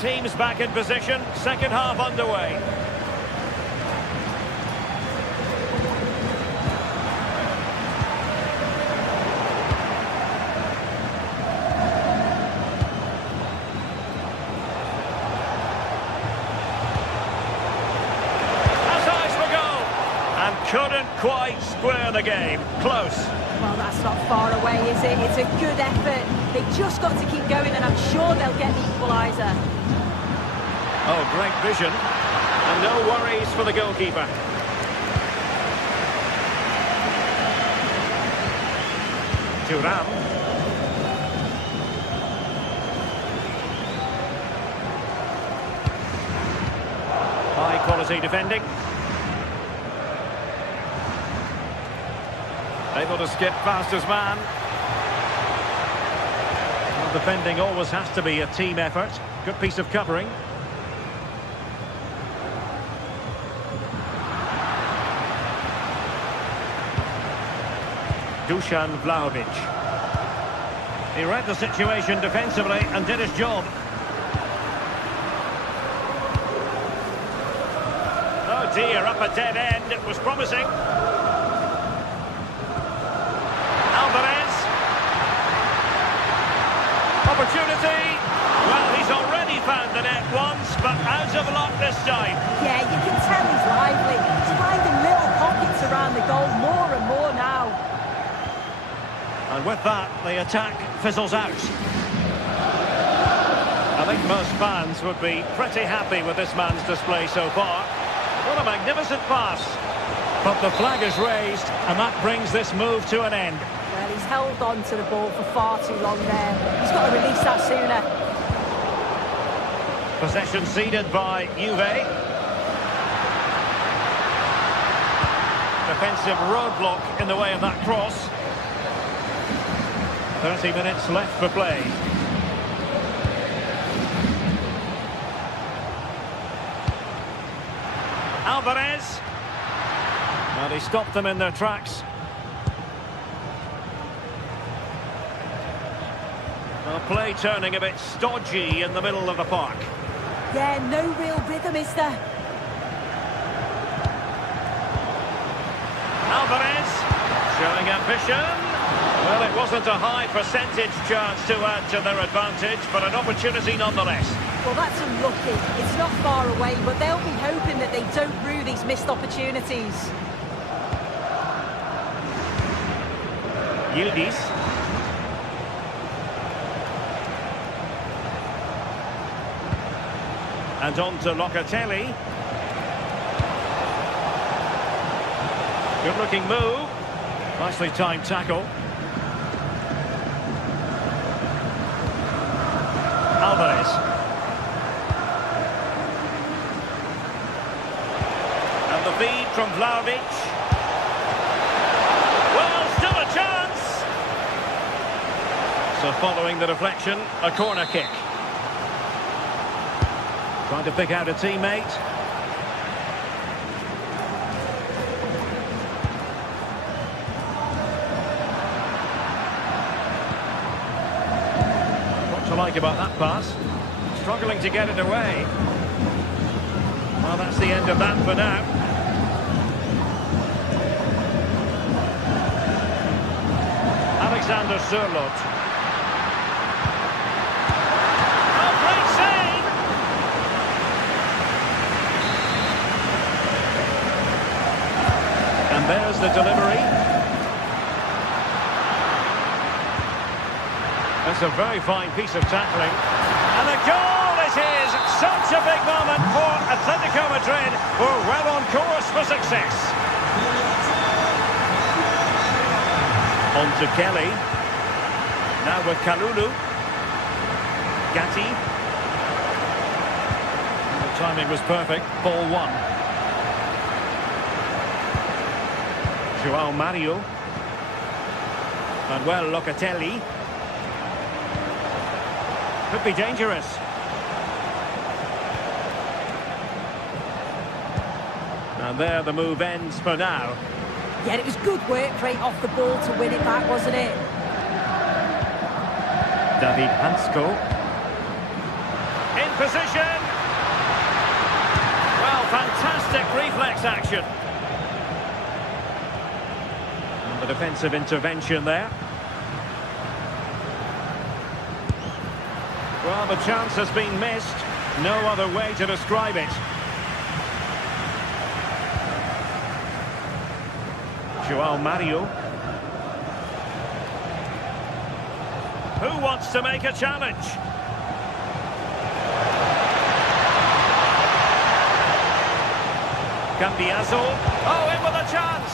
Teams back in position, second half underway. Couldn't quite square the game. Close. Well, that's not far away, is it? It's a good effort. They've just got to keep going, and I'm sure they'll get the equaliser. Oh, great vision. And no worries for the goalkeeper. Thuram. High quality defending. Able to skip past his man. Well, defending always has to be a team effort. Good piece of covering. Dusan Vlahovic. He read the situation defensively and did his job. Oh dear, up a dead end. It was promising. Opportunity. Well, he's already found the net once, but out of luck this time. Yeah, you can tell he's lively. He's finding little pockets around the goal more and more now. And with that, the attack fizzles out. I think most fans would be pretty happy with this man's display so far. What a magnificent pass. But the flag is raised, and that brings this move to an end. Well, he's held on to the ball for far too long there. He's got to release that sooner. Possession ceded by Juve. Defensive roadblock in the way of that cross. 30 minutes left for play. Alvarez. Well, he stopped them in their tracks. Well, play turning a bit stodgy in the middle of the park. Yeah, no real rhythm, is there? Alvarez showing ambition. Well, it wasn't a high percentage chance to add to their advantage, but an opportunity nonetheless. Well, that's unlucky. It's not far away, but they'll be hoping that they don't rue these missed opportunities. Yildiz. And on to Locatelli. Good looking move. Nicely timed tackle. Alvarez. And the feed from Vlahovic. Well, still a chance. So following the deflection, a corner kick. Trying to pick out a teammate. What you like about that pass? Struggling to get it away. Well, that's the end of that for now. Alexander Sørloth. Oh, great save! And there's the delivery. That's a very fine piece of tackling. And a goal it is! Such a big moment for Atletico Madrid, who are well on course for success. On to Kelly. Now with Kalulu. Gatti. The timing was perfect. Ball one. Joao Mario. Manuel Locatelli. Could be dangerous. And there the move ends for now. Yeah, it was good work straight off the ball to win it back, wasn't it? David Hansko. In position. Well, fantastic reflex action. And the defensive intervention there. Well, the chance has been missed. No other way to describe it. Joao Mario. Who wants to make a challenge? Cambiaso. Oh, in with a chance.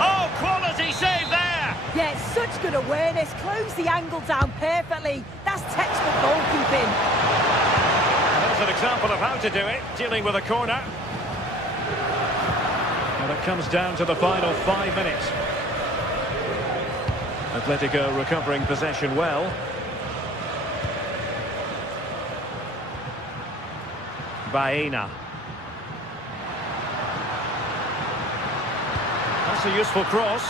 Oh, quality save there. Yeah, it's such good awareness. Close the angle down perfectly. That's textbook goalkeeping. That's an example of how to do it, dealing with a corner. And it comes down to the final 5 minutes. Atletico recovering possession well. Baena. That's a useful cross.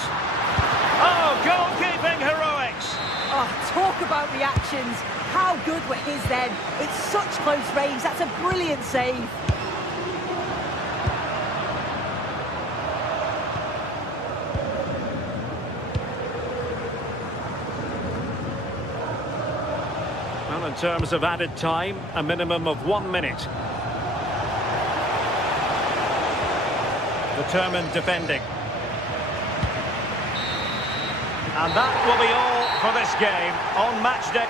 Oh, goalkeeping heroics! Oh, talk about reactions. How good were his then? It's such close range. That's a brilliant save. Well, in terms of added time, a minimum of 1 minute. Determined defending. And that will be all for this game on match day.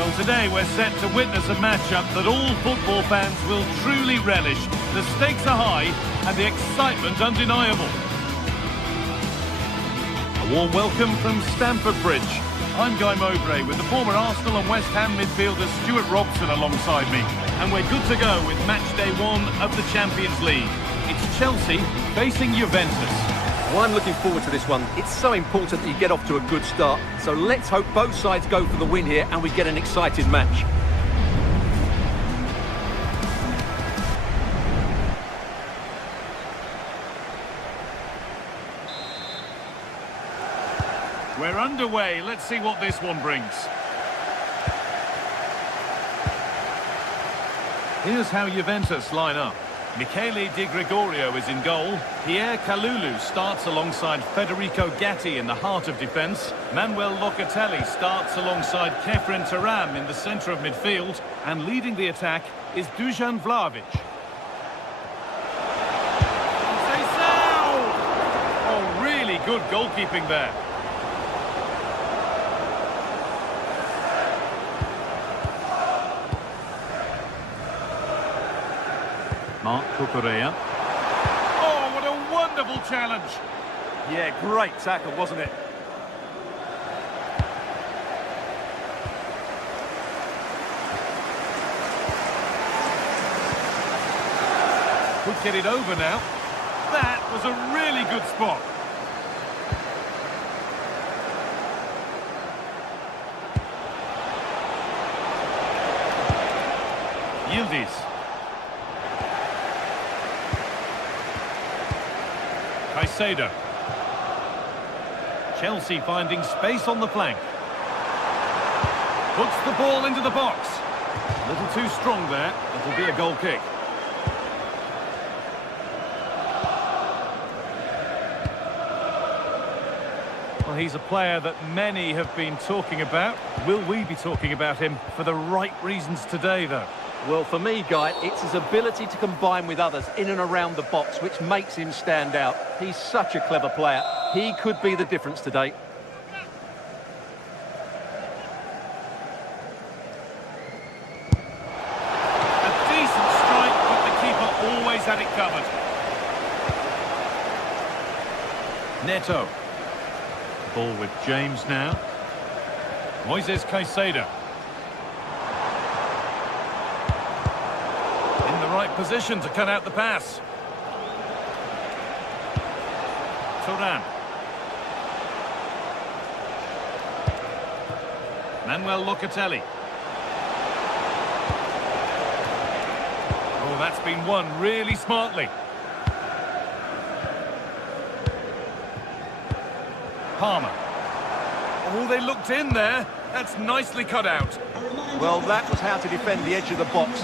Well, today we're set to witness a matchup that all football fans will truly relish. The stakes are high and the excitement undeniable. A warm welcome from Stamford Bridge. I'm Guy Mowbray with the former Arsenal and West Ham midfielder Stuart Robson alongside me. And we're good to go with match day 1 of the Champions League. It's Chelsea facing Juventus. Well, I'm looking forward to this one. It's so important that you get off to a good start. So let's hope both sides go for the win here and we get an exciting match. We're underway. Let's see what this one brings. Here's how Juventus line up. Michele Di Gregorio is in goal. Pierre Kalulu starts alongside Federico Gatti in the heart of defence. Manuel Locatelli starts alongside Kefren Turam in the centre of midfield. And leading the attack is Dusan Vlahovic. Oh, really good goalkeeping there. Marc Cucurella. Oh, what a wonderful challenge. Yeah, great tackle, wasn't it? Could get it over now. That was a really good spot. Yildiz. Caicedo. Chelsea finding space on the flank. Puts the ball into the box. A little too strong there. It'll be a goal kick. Well, he's a player that many have been talking about. Will we be talking about him for the right reasons today, though? Well, for me, Guy, it's his ability to combine with others in and around the box which makes him stand out. He's such a clever player. He could be the difference today. A decent strike, but the keeper always had it covered. Neto. Ball with James now. Moises Caicedo. In the right position to cut out the pass. Turan. Manuel Locatelli. Oh, that's been won really smartly. Palmer. Oh, they looked in there. That's nicely cut out. Well, that was how to defend the edge of the box.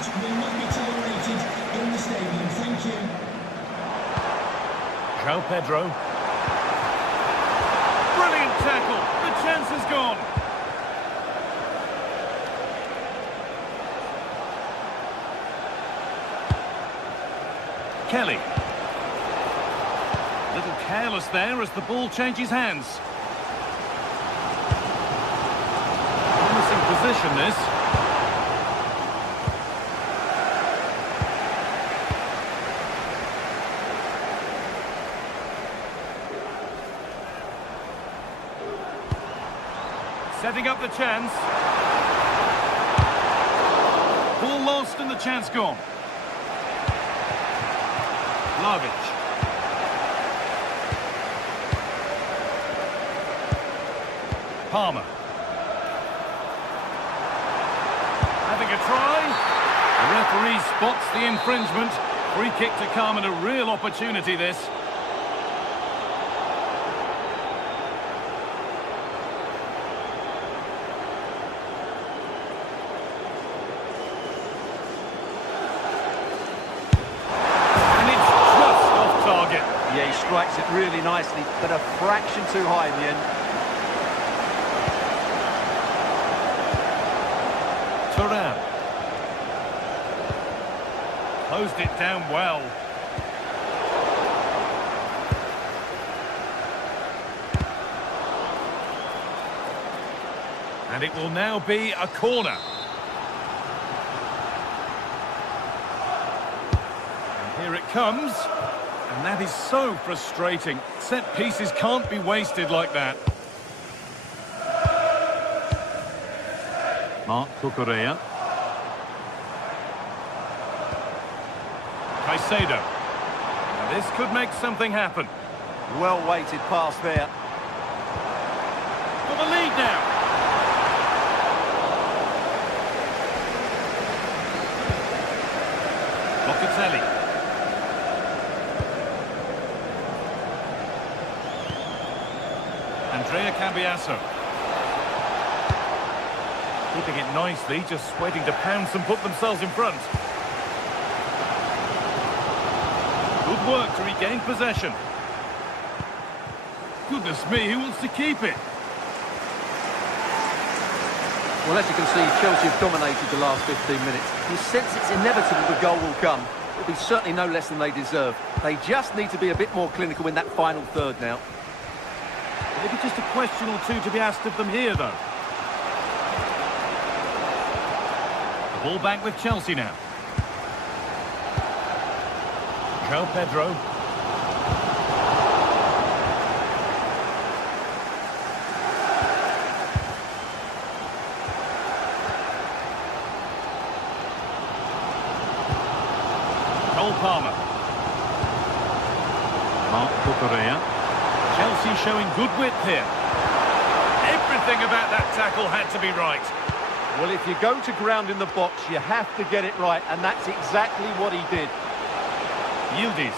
João Pedro. Brilliant tackle. The chance is gone. Kelly. A little careless there as the ball changes hands. Promising position, this. Setting up the chance. Ball lost and the chance gone. Vlahovic. Palmer. Having a try. The referee spots the infringement. Free kick to come and a real opportunity, this. Yeah, he strikes it really nicely, but a fraction too high in the end. Turan. Closed it down well. And it will now be a corner. And here it comes. And that is so frustrating. Set pieces can't be wasted like that. Marc Cucurella. Caicedo. Now this could make something happen. Well-weighted pass there. For the lead now. Locatelli. Andrea Cambiasso. Keeping it nicely, just waiting to pounce and put themselves in front. Good work to regain possession. Goodness me, who wants to keep it? Well, as you can see, Chelsea have dominated the last 15 minutes. You sense it's inevitable the goal will come. It'll be certainly no less than they deserve. They just need to be a bit more clinical in that final third now. Maybe just a question or two to be asked of them here, though. The ball back with Chelsea now. João Pedro. Cole Palmer. Marc Cucurella. Chelsea showing good width here. Everything about that tackle had to be right. Well, if you go to ground in the box, you have to get it right, and that's exactly what he did. Yildiz.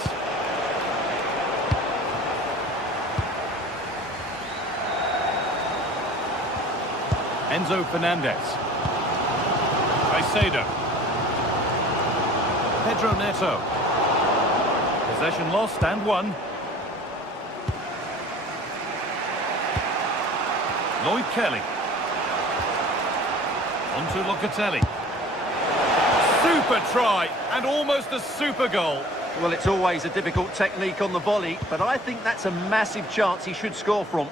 Enzo Fernandez. Caicedo. Pedro Neto. Possession lost and won. Lloyd Kelly. On to Locatelli. Super try and almost a super goal. Well, it's always a difficult technique on the volley, but I think that's a massive chance he should score from.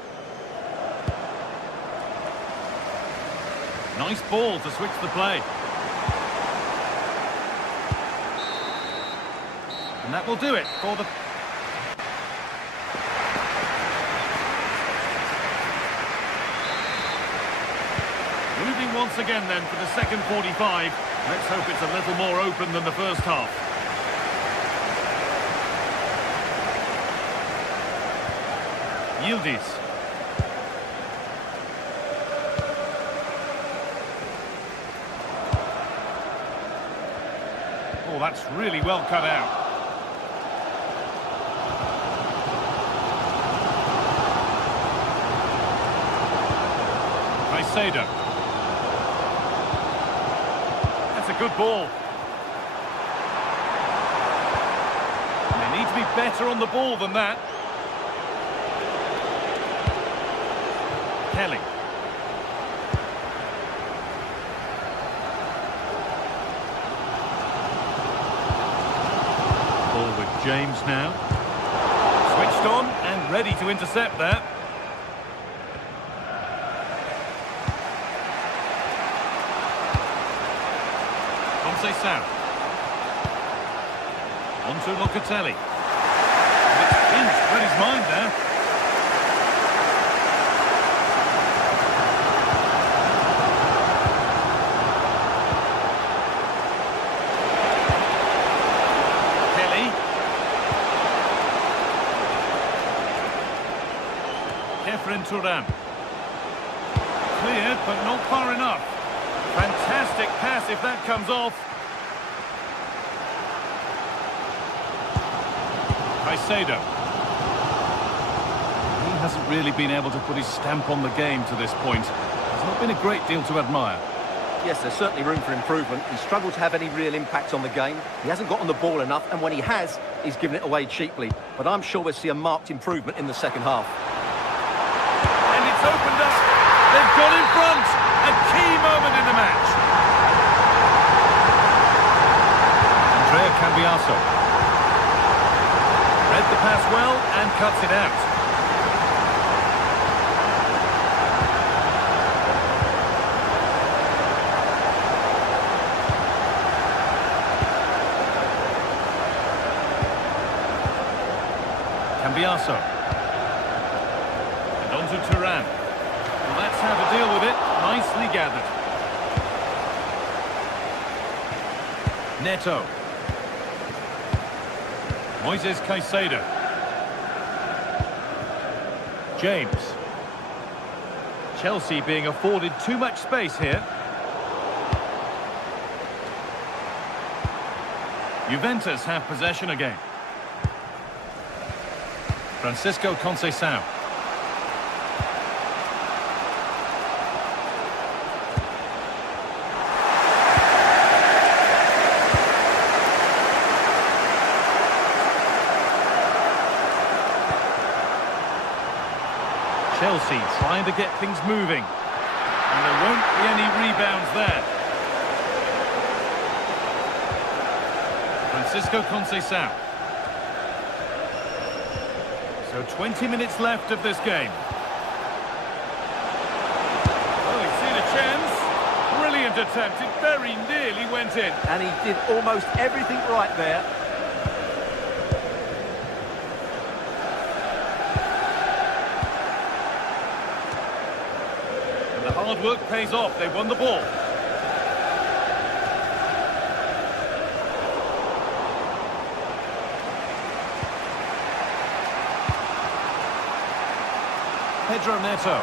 Nice ball to switch the play. And that will do it for the... Moving once again then for the second 45. Let's hope it's a little more open than the first half. Yildiz. Oh, that's really well cut out. Caicedo. That's a good ball. They need to be better on the ball than that. Kelly. Ball with James now. Switched on and ready to intercept that. Conceição. On to Locatelli. It's read his mind there. Turan. Cleared, but not far enough. Fantastic pass if that comes off. Caicedo. He hasn't really been able to put his stamp on the game to this point. There's not been a great deal to admire. Yes, there's certainly room for improvement. He's struggled to have any real impact on the game. He hasn't got on the ball enough, and when he has, he's given it away cheaply. But I'm sure we'll see a marked improvement in the second half. Opened up. They've got in front. A key moment in the match. Andrea Cambiasso. Read the pass well and cuts it out. Cambiasso. And on to Turan. Well, that's how to deal with it. Nicely gathered. Neto. Moises Caicedo. James. Chelsea being afforded too much space here. Juventus have possession again. Francisco Conceição. Chelsea trying to get things moving. And there won't be any rebounds there. Francisco Conceição. So 20 minutes left of this game. Oh, he's seen a chance. Brilliant attempt. It very nearly went in. And he did almost everything right there. And the hard work pays off. They won the ball. Pedro Neto.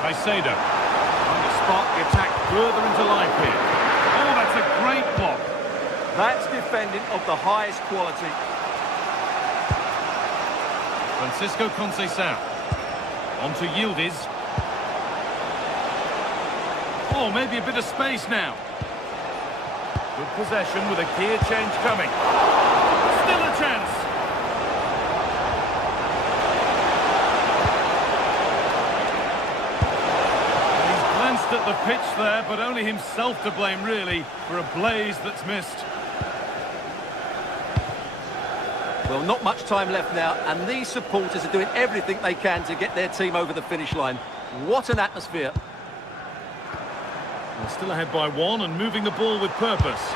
Caicedo. Trying to spark the attack further into life here. Oh, that's a great block. That's defending of the highest quality. Francisco Conceição. On to Yildiz. Oh, maybe a bit of space now. Good possession with a gear change coming. Still a chance. At the pitch there, but only himself to blame really for a blaze that's missed. Well, not much time left now, and these supporters are doing everything they can to get their team over the finish line. What an atmosphere. They're still ahead by one and moving the ball with purpose.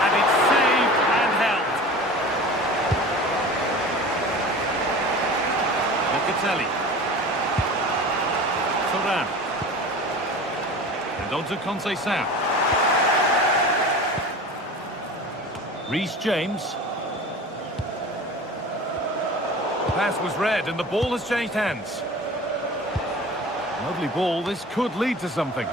And it's saved and held. Locatelli. Thuram. And on to Conceição. Reece James. The pass was read and the ball has changed hands. Lovely ball, this could lead to something.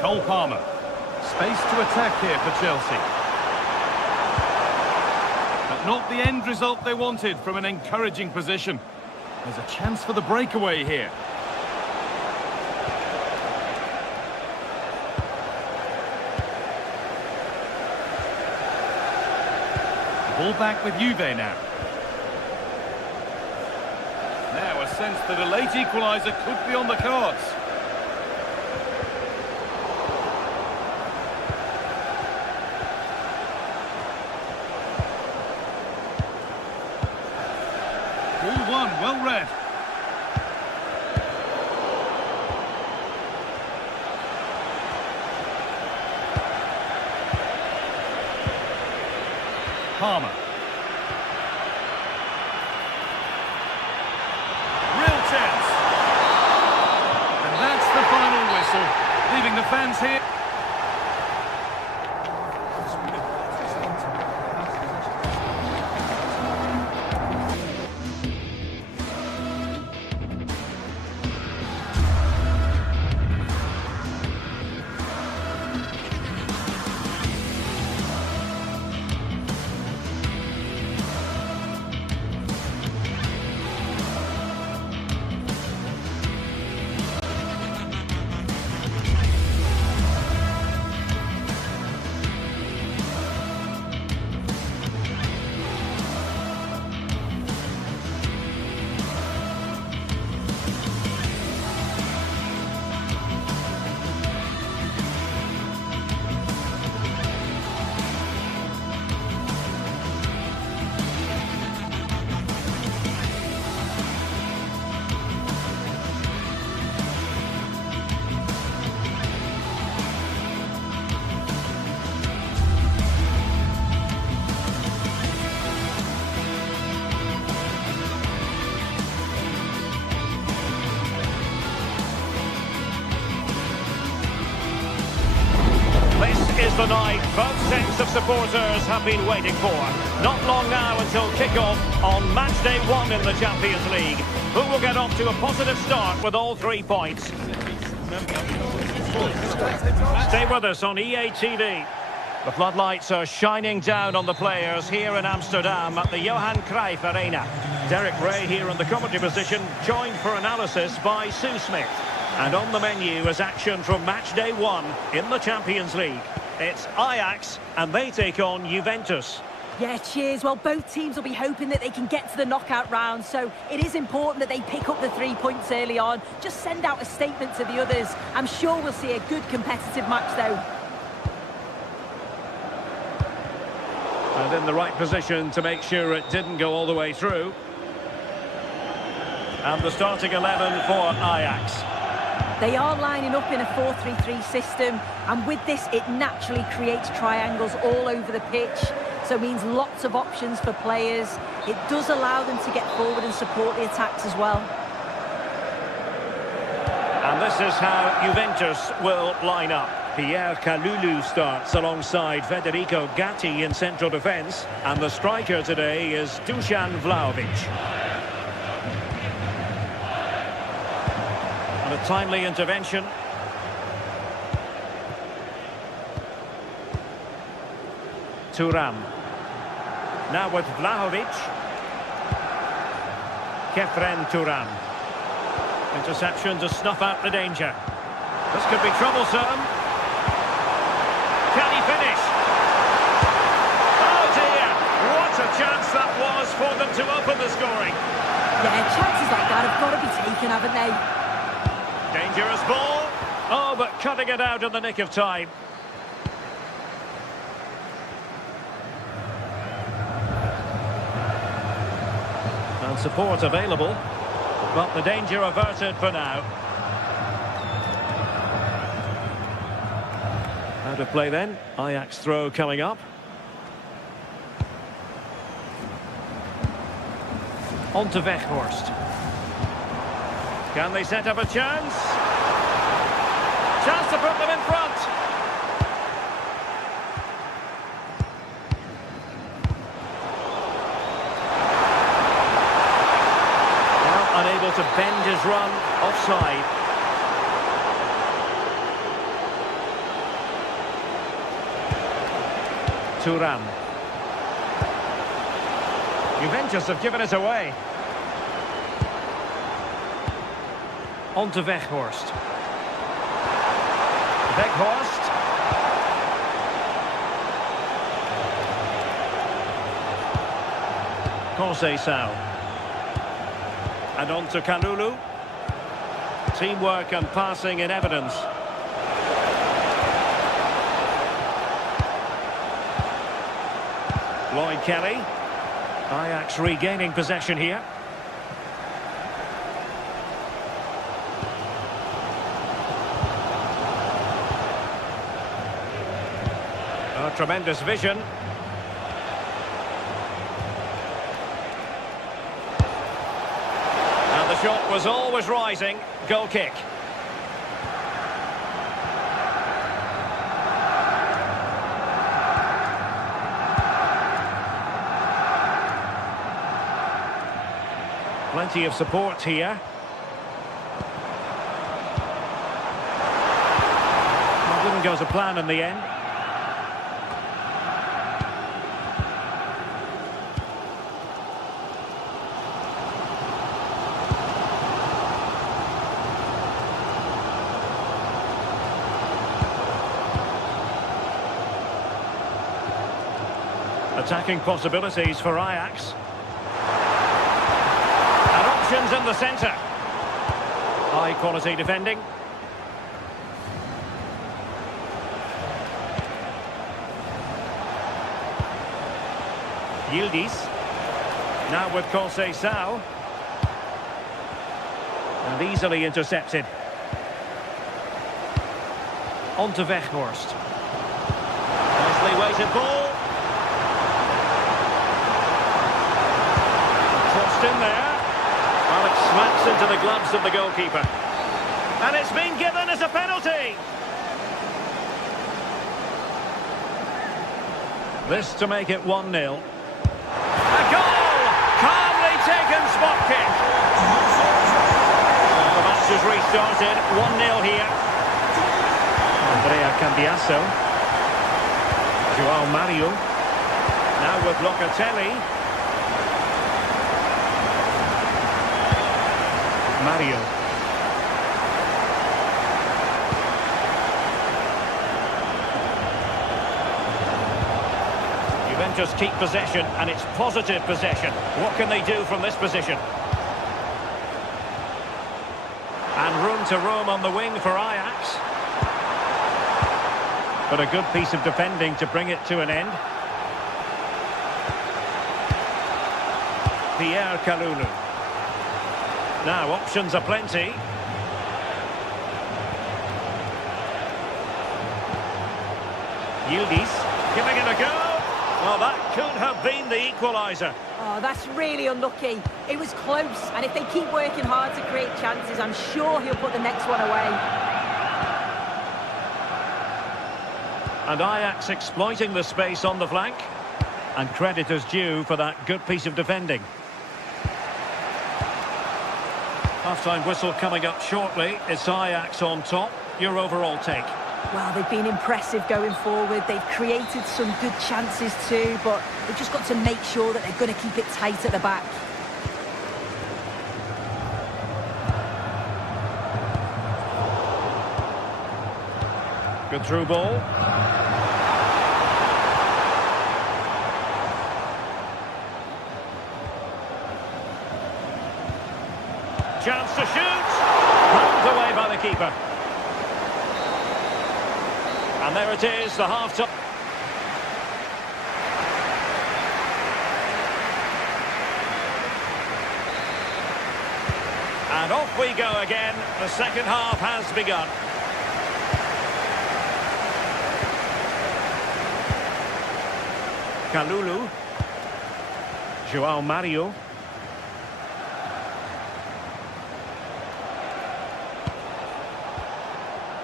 Cole Palmer. Space to attack here for Chelsea. But not the end result they wanted from an encouraging position. There's a chance for the breakaway here. Ball back with Juve now. Now a sense that a late equaliser could be on the cards. Ball one, well read. Palmer. Real chance. And that's the final whistle, leaving the fans here. Is the night both sets of supporters have been waiting for. Not long now until kick-off on match day 1 in the Champions League. Who will get off to a positive start with all 3 points? Stay with us on EA TV. The floodlights are shining down on the players here in Amsterdam at the Johan Cruyff Arena. Derek Ray here in the commentary position, joined for analysis by Sue Smith. And on the menu is action from match day 1 in the Champions League. It's Ajax and they take on Juventus. Yeah, cheers. Well, both teams will be hoping that they can get to the knockout round, so it is important that they pick up the 3 points early on. Just send out a statement to the others. I'm sure we'll see a good competitive match, though. And in the right position to make sure it didn't go all the way through. And the starting 11 for Ajax. They are lining up in a 4-3-3 system, and with this, it naturally creates triangles all over the pitch. So it means lots of options for players. It does allow them to get forward and support the attacks as well. And this is how Juventus will line up. Pierre Kalulu starts alongside Federico Gatti in central defence. And the striker today is Dusan Vlahovic. And a timely intervention. Thuram. Now with Vlahovic. Kefren Thuram. Interception to snuff out the danger. This could be troublesome. Can he finish? Oh dear! What a chance that was for them to open the scoring. Yeah, chances like that have got to be taken, haven't they? Dangerous ball. Oh, but cutting it out in the nick of time. And support available, but the danger averted for now. Out of play then. Ajax throw coming up. On to Weghorst. Can they set up a chance? Chance to put them in front. Now unable to bend his run, offside. Thuram. Juventus have given it away. On to Weghorst. Weghorst. Conceição. And on to Kalulu. Teamwork and passing in evidence. Lloyd Kelly. Ajax regaining possession here. A tremendous vision. And the shot was always rising. Goal kick. Plenty of support here. Well, didn't go to plan in the end. Attacking possibilities for Ajax. In the centre. High quality defending. Yildiz. Now with Conceição. And easily intercepted. On to Weghorst. Nicely weighted ball. Crossed in there. Well, it smacks into the gloves of the goalkeeper. And it's been given as a penalty. This to make it 1-0. A goal! Calmly taken spot kick. Well, the match has restarted. 1-0 here. Andrea Cambiasso. João Mario. Now with Locatelli. Mario. just keep possession, and it's positive possession. What can they do from this position? And room to roam on the wing for Ajax. But a good piece of defending to bring it to an end. Pierre Kalulu. Now, options are plenty. Yildiz, giving it a go. Well, that could have been the equaliser. Oh, that's really unlucky. It was close, and if they keep working hard to create chances, I'm sure he'll put the next one away. And Ajax exploiting the space on the flank. And credit is due for that good piece of defending. Half-time whistle coming up shortly. It's Ajax on top. Your overall take? Well, they've been impressive going forward. They've created some good chances too, but they've just got to make sure that they're going to keep it tight at the back. Good through ball. Chance to shoot. Pulled away by the keeper. And there it is, the half-time. And off we go again. The second half has begun. Kalulu. João Mario.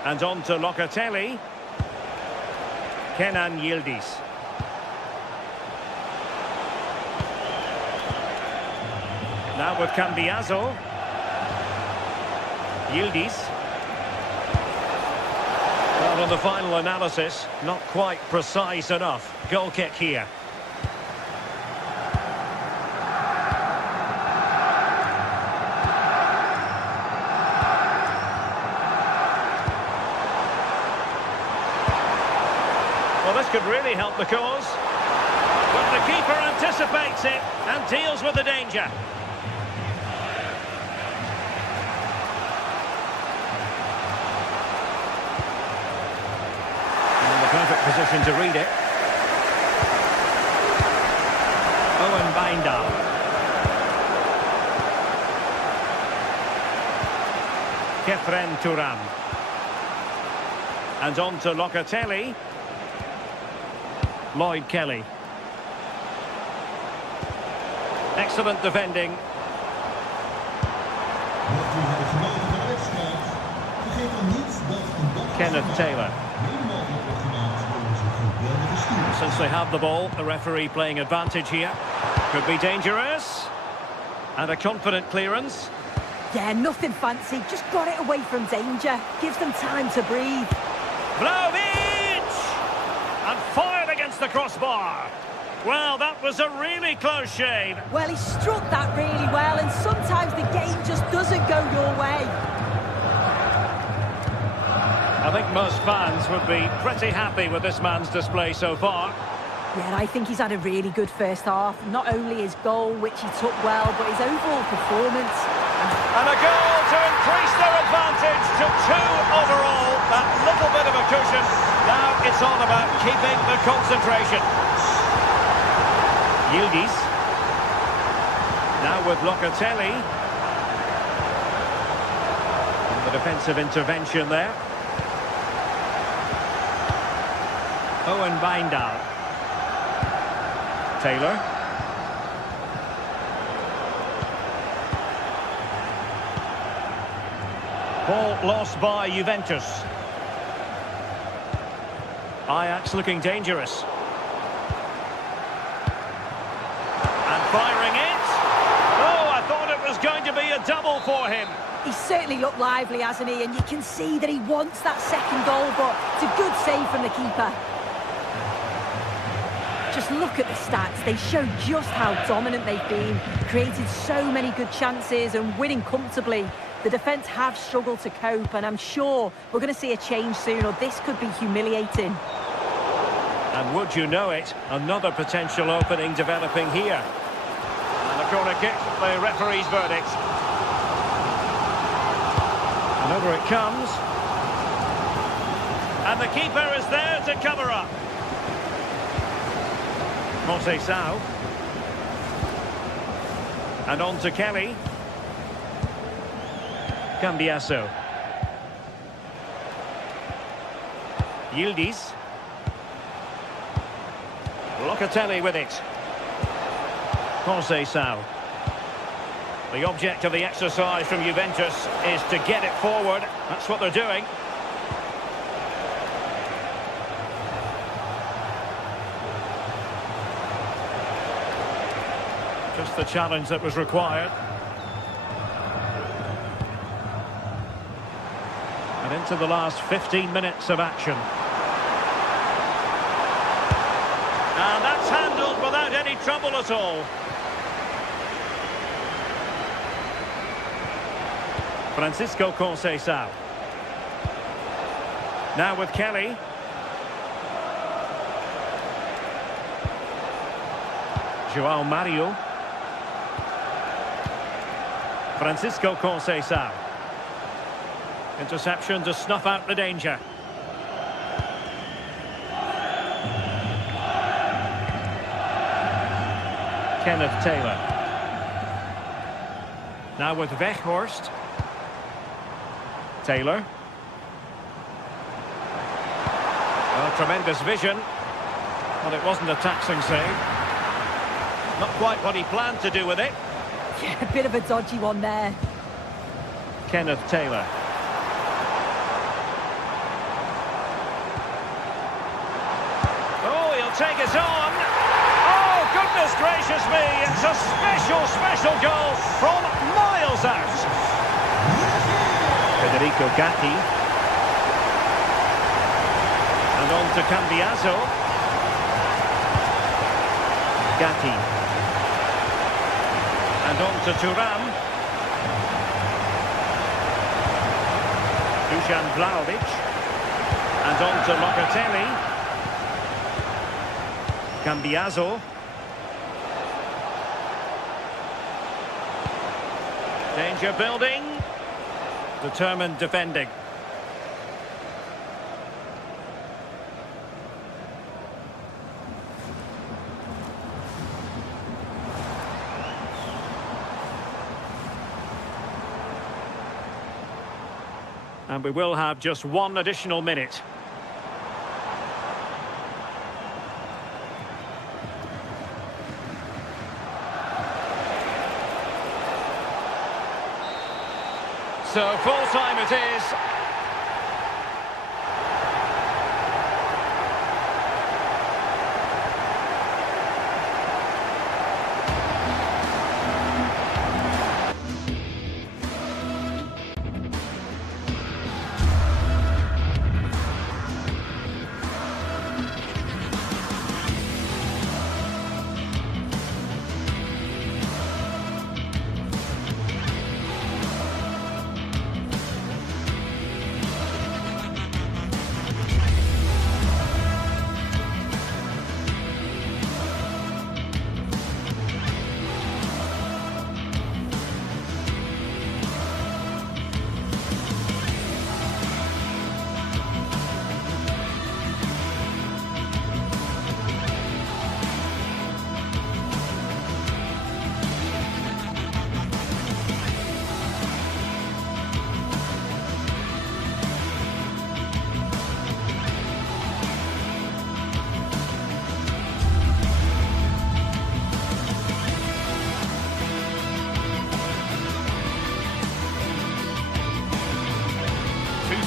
And on to Locatelli. Kenan Yildiz. Now with Cambiaso. Yildiz. Well, on the final analysis, not quite precise enough. Goal kick here. Well, this could really help the cause. But the keeper anticipates it and deals with the danger. In the perfect position to read it. Owen Wijndal. Kefren Turan. And on to Locatelli. Lloyd Kelly. Excellent defending. Kenneth Taylor. Since they have the ball, the referee playing advantage here. Could be dangerous. And a confident clearance. Yeah, nothing fancy. Just got it away from danger. Gives them time to breathe. Vlahovic! And fired against the crossbar. Well, that was a really close shave. Well, he struck that really well, and sometimes the game just doesn't go your way. I think most fans would be pretty happy with this man's display so far. Yeah, I think he's had a really good first half. Not only his goal, which he took well, but his overall performance. And a goal to increase their advantage to 2 overall. That little bit of a cushion. Now it's all about keeping the concentration. Yildiz. Now with Locatelli. And the defensive intervention there. Owen Wijndal. Taylor. Ball lost by Juventus. Ajax looking dangerous. And firing it. Oh, I thought it was going to be a double for him. He's certainly looked lively, hasn't he? And you can see that he wants that second goal, but it's a good save from the keeper. Just look at the stats. They show just how dominant they've been. Created so many good chances and winning comfortably. The defence have struggled to cope, and I'm sure we're going to see a change soon, or this could be humiliating. And would you know it, another potential opening developing here. And the corner kick, the referee's verdict. And over it comes. And the keeper is there to cover up. Conceição. And on to Kelly. Cambiasso. Yildiz. Locatelli with it. Conceição. The object of the exercise from Juventus is to get it forward. That's what they're doing. Just the challenge that was required. And into the last 15 minutes of action. And that's handled without any trouble at all. Francisco Conceição. Now with Kelly. João Mario. Francisco Conceição. Interception to snuff out the danger. Kenneth Taylor. Now with Weghorst. Taylor. Well, tremendous vision. Well, it wasn't a taxing save. Not quite what he planned to do with it. Yeah, a bit of a dodgy one there. Kenneth Taylor. Oh, he'll take it on. Oh, goodness gracious me. It's a special goal from miles out. Federico Gatti. And on to Cambiasso. Gatti. And on to Thuram. Dusan Vlahovic. And on to Locatelli. Cambiasso. Danger building. Determined defending. And we will have just one additional minute. So full time it is.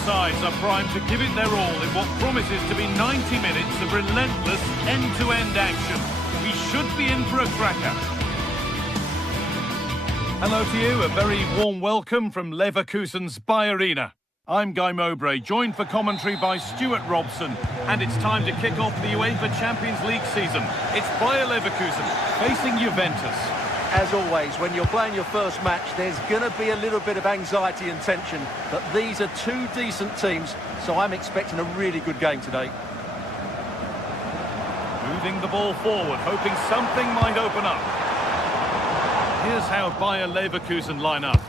Sides are primed to give it their all in what promises to be 90 minutes of relentless end-to-end action. We should be in for a cracker. Hello to you, a very warm welcome from Leverkusen's Bayer Arena. I'm Guy Mowbray, joined for commentary by Stuart Robson, and it's time to kick off the UEFA Champions League season. It's Bayer Leverkusen facing Juventus. As always, when you're playing your first match, there's going to be a little bit of anxiety and tension, but these are two decent teams, so I'm expecting a really good game today. Moving the ball forward, hoping something might open up. Here's how Bayer Leverkusen line up.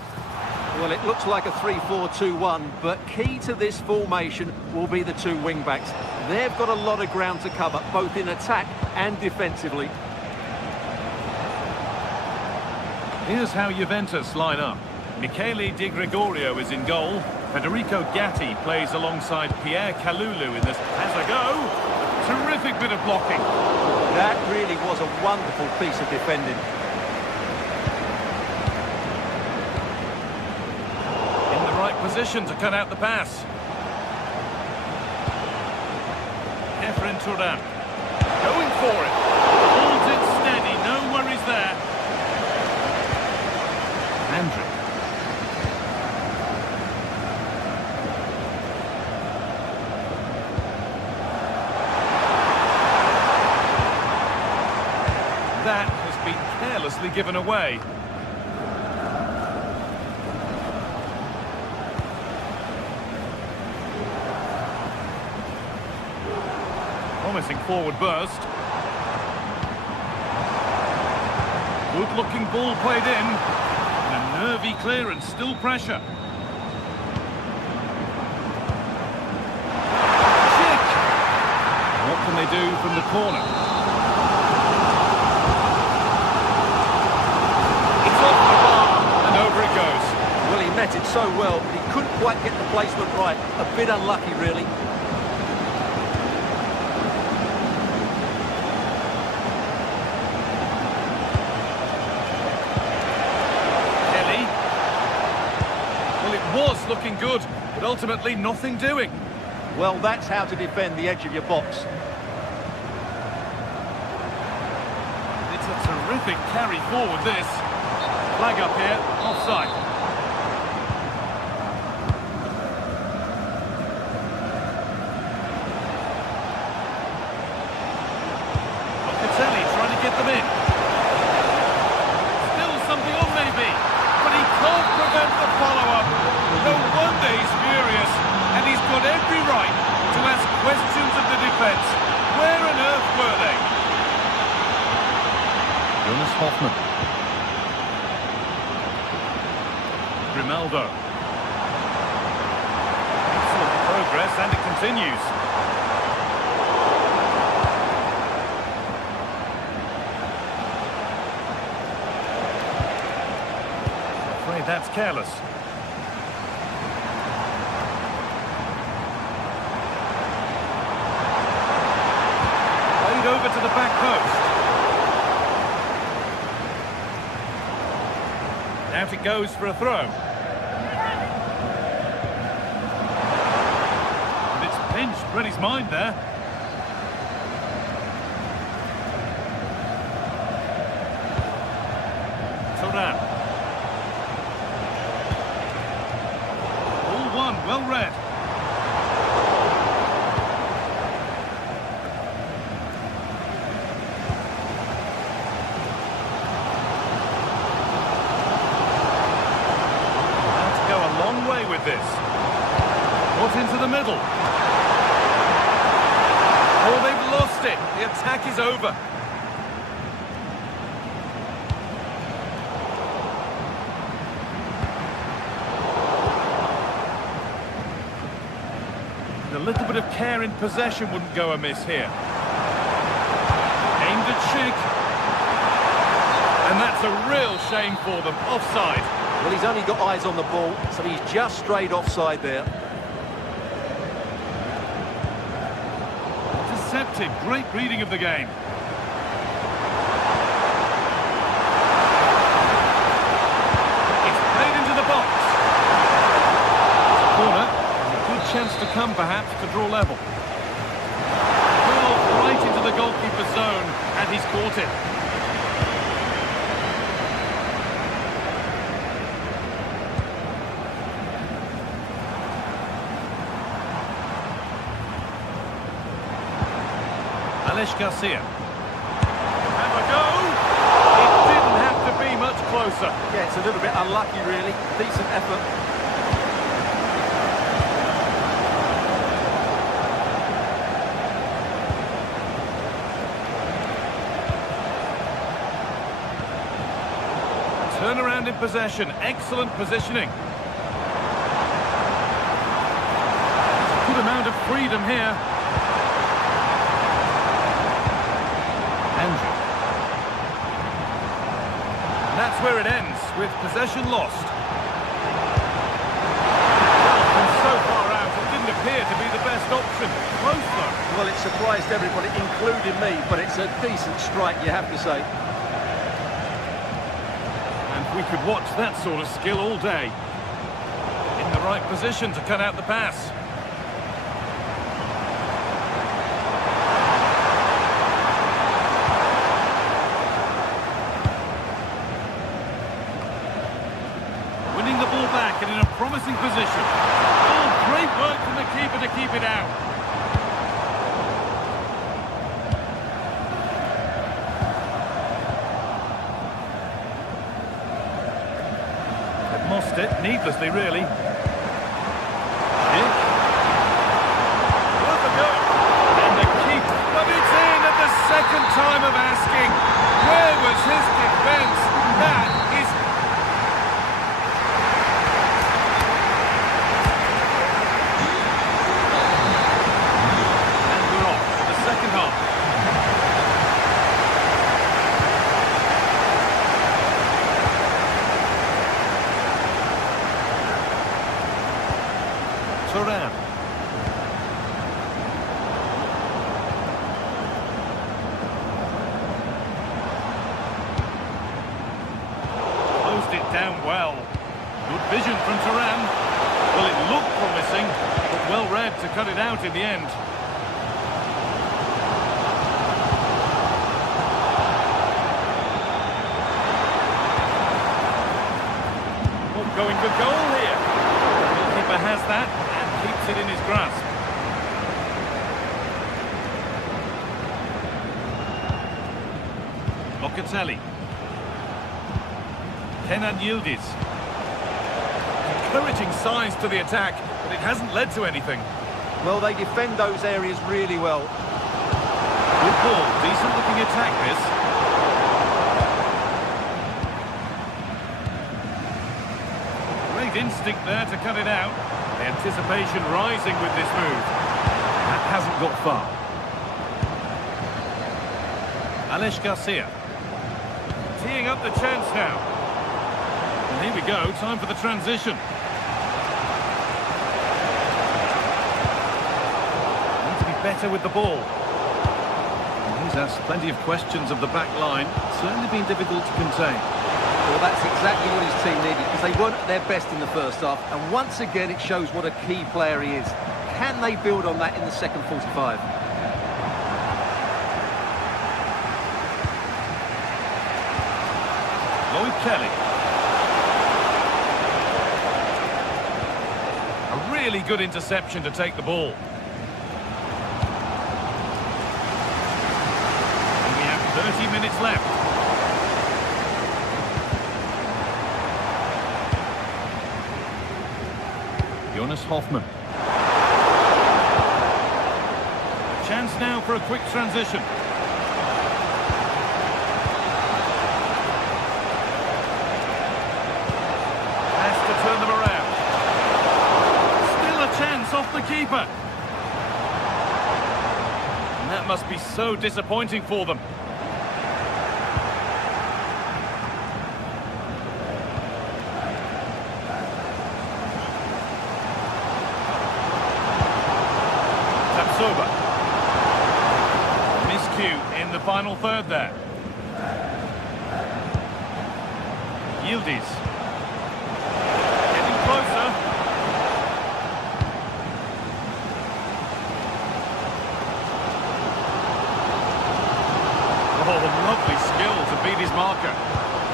Well, it looks like a 3-4-2-1, but key to this formation will be the two wing-backs. They've got a lot of ground to cover, both in attack and defensively. Here's how Juventus line up. Michele Di Gregorio is in goal. Federico Gatti plays alongside Pierre Kalulu in this. Has a go. Terrific bit of blocking. That really was a wonderful piece of defending. In the right position to cut out the pass. Efren Turan. Going for it. Holds it steady. No worries there. Andrew. That has been carelessly given away. Promising forward burst. Good-looking ball played in. And a nervy clearance, still pressure. Chick! What can they do from the corner? It's off the bar, and over it goes. Well, he met it so well, but he couldn't quite get the placement right. A bit unlucky, really. Was looking good, but ultimately nothing doing. Well, that's how to defend the edge of your box. It's a terrific carry forward, this. Flag up here, offside. Locatelli trying to get them in. Still something on maybe, but he can't prevent the follow-up. No wonder he's furious, and he's got every right to ask questions of the defence. Where on earth were they? Jonas Hoffmann. Grimaldo. Excellent progress, and it continues. I'm afraid that's careless. Over to the back post. Out it goes for a throw. And it's pinched, read his mind there. Turan. All one, well read. With this. Put into the middle. Oh, they've lost it. The attack is over. A little bit of care in possession wouldn't go amiss here. Aimed at Chick. And that's a real shame for them. Offside. Well, he's only got eyes on the ball, so he's just strayed offside there. Deceptive, great reading of the game. It's played into the box. Corner, a good chance to come perhaps to draw level. Ball right into the goalkeeper's zone, and he's caught it. Garcia. Have a go. It didn't have to be much closer. Yeah, it's a little bit unlucky, really. Decent effort. possession, excellent positioning. Good amount of freedom here. Andrew. And that's where it ends, with possession lost. From so far out, it didn't appear to be the best option. Close though. Well, it surprised everybody, including me, but it's a decent strike, you have to say. And we could watch that sort of skill all day. In the right position to cut out the pass. Winning the ball back and in a promising position. Oh, great work from the keeper to keep it out. Lost it, needlessly really. Worth a go. And the keeper, but it's in at the second time of asking. Where was his defence? That is... And we're off for the second half. Turan. Closed it down well. Good vision from Turan. Well, it looked promising, but well read to cut it out in the end. Oh, going for goal here. The goalkeeper has that. Keeps it in his grasp. Locatelli. Kenan Yildiz. Encouraging signs to the attack, but it hasn't led to anything. Well, they defend those areas really well. Good ball, decent looking attack this. Great instinct there to cut it out. The anticipation rising with this move. That hasn't got far. Alex Garcia. Teeing up the chance now. And here we go, time for the transition. Need to be better with the ball. And he's asked plenty of questions of the back line. Certainly been difficult to contain. Well, that's exactly what his team needed, because they weren't at their best in the first half, and once again it shows what a key player he is. Can they build on that in the second 45? Lloyd Kelly. A really good interception to take the ball. And we have 30 minutes left. Jonas Hoffmann. Chance now for a quick transition. Has to turn them around. Still a chance off the keeper. And that must be so disappointing for them. Miscue in the final third there. Yildiz. Getting closer. Oh, lovely skill to beat his marker.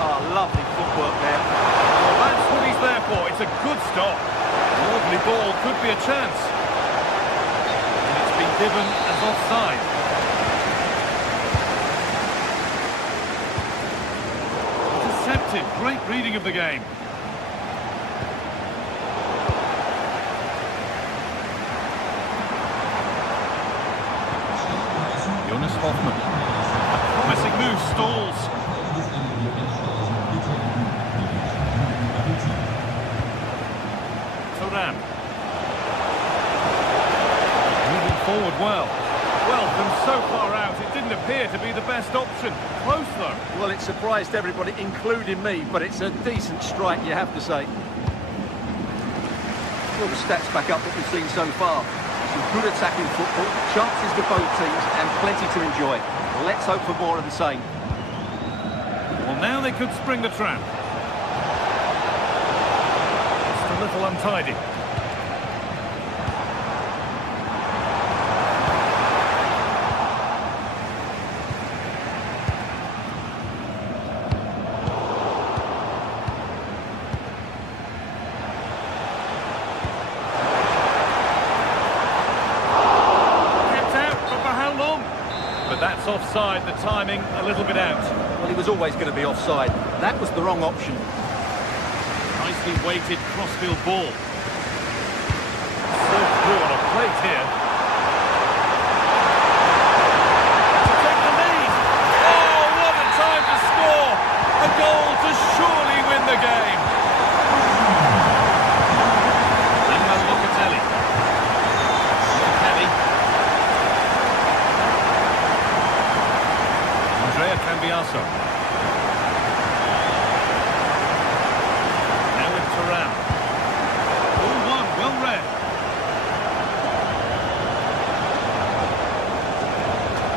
Oh, lovely footwork there. Well, that's what he's there for. It's a good stop. An ordinary ball could be a chance. Given as offside. Intercepted. Great reading of the game. Jonas Hoffmann. A promising move stalls. well. Well, from so far out, it didn't appear to be the best option. Close, though. Well, it surprised everybody, including me, but it's a decent strike, you have to say. Well, the stats back up what we've seen so far. Some good attacking football, chances for both teams, and plenty to enjoy. Let's hope for more of the same. Well, now they could spring the trap. Just a little untidy. But that's offside, the timing a little bit out. Well, he was always going to be offside. That was the wrong option. Nicely weighted crossfield ball. So through on a plate here. To take the lead. Oh, what a time to score! A goal to surely win the game. Cambiaso. Now with Turan. 0-1, well read.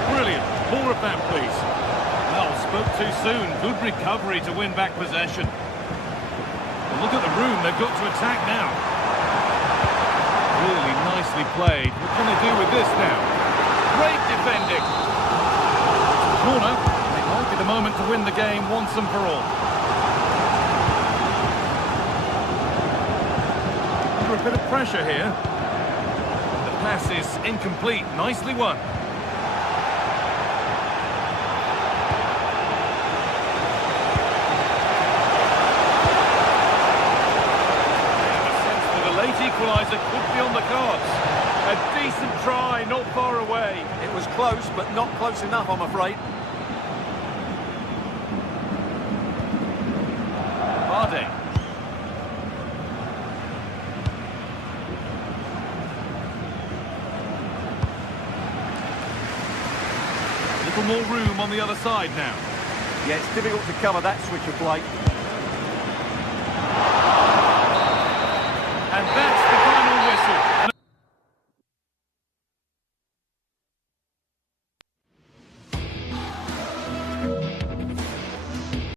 Brilliant. More of that, please. Well, spoke too soon. Good recovery to win back possession. Well, look at the room. They've got to attack now. Really nicely played. What can they do with this now? Great defending. Corner. Might be the moment to win the game once and for all. Under a bit of pressure here. The pass is incomplete. Nicely won. I have a sense that a late equaliser could be on the cards. A decent try, not far away. It was close, but not close enough, I'm afraid. A little more room on the other side now. Yeah, it's difficult to cover that switch of play.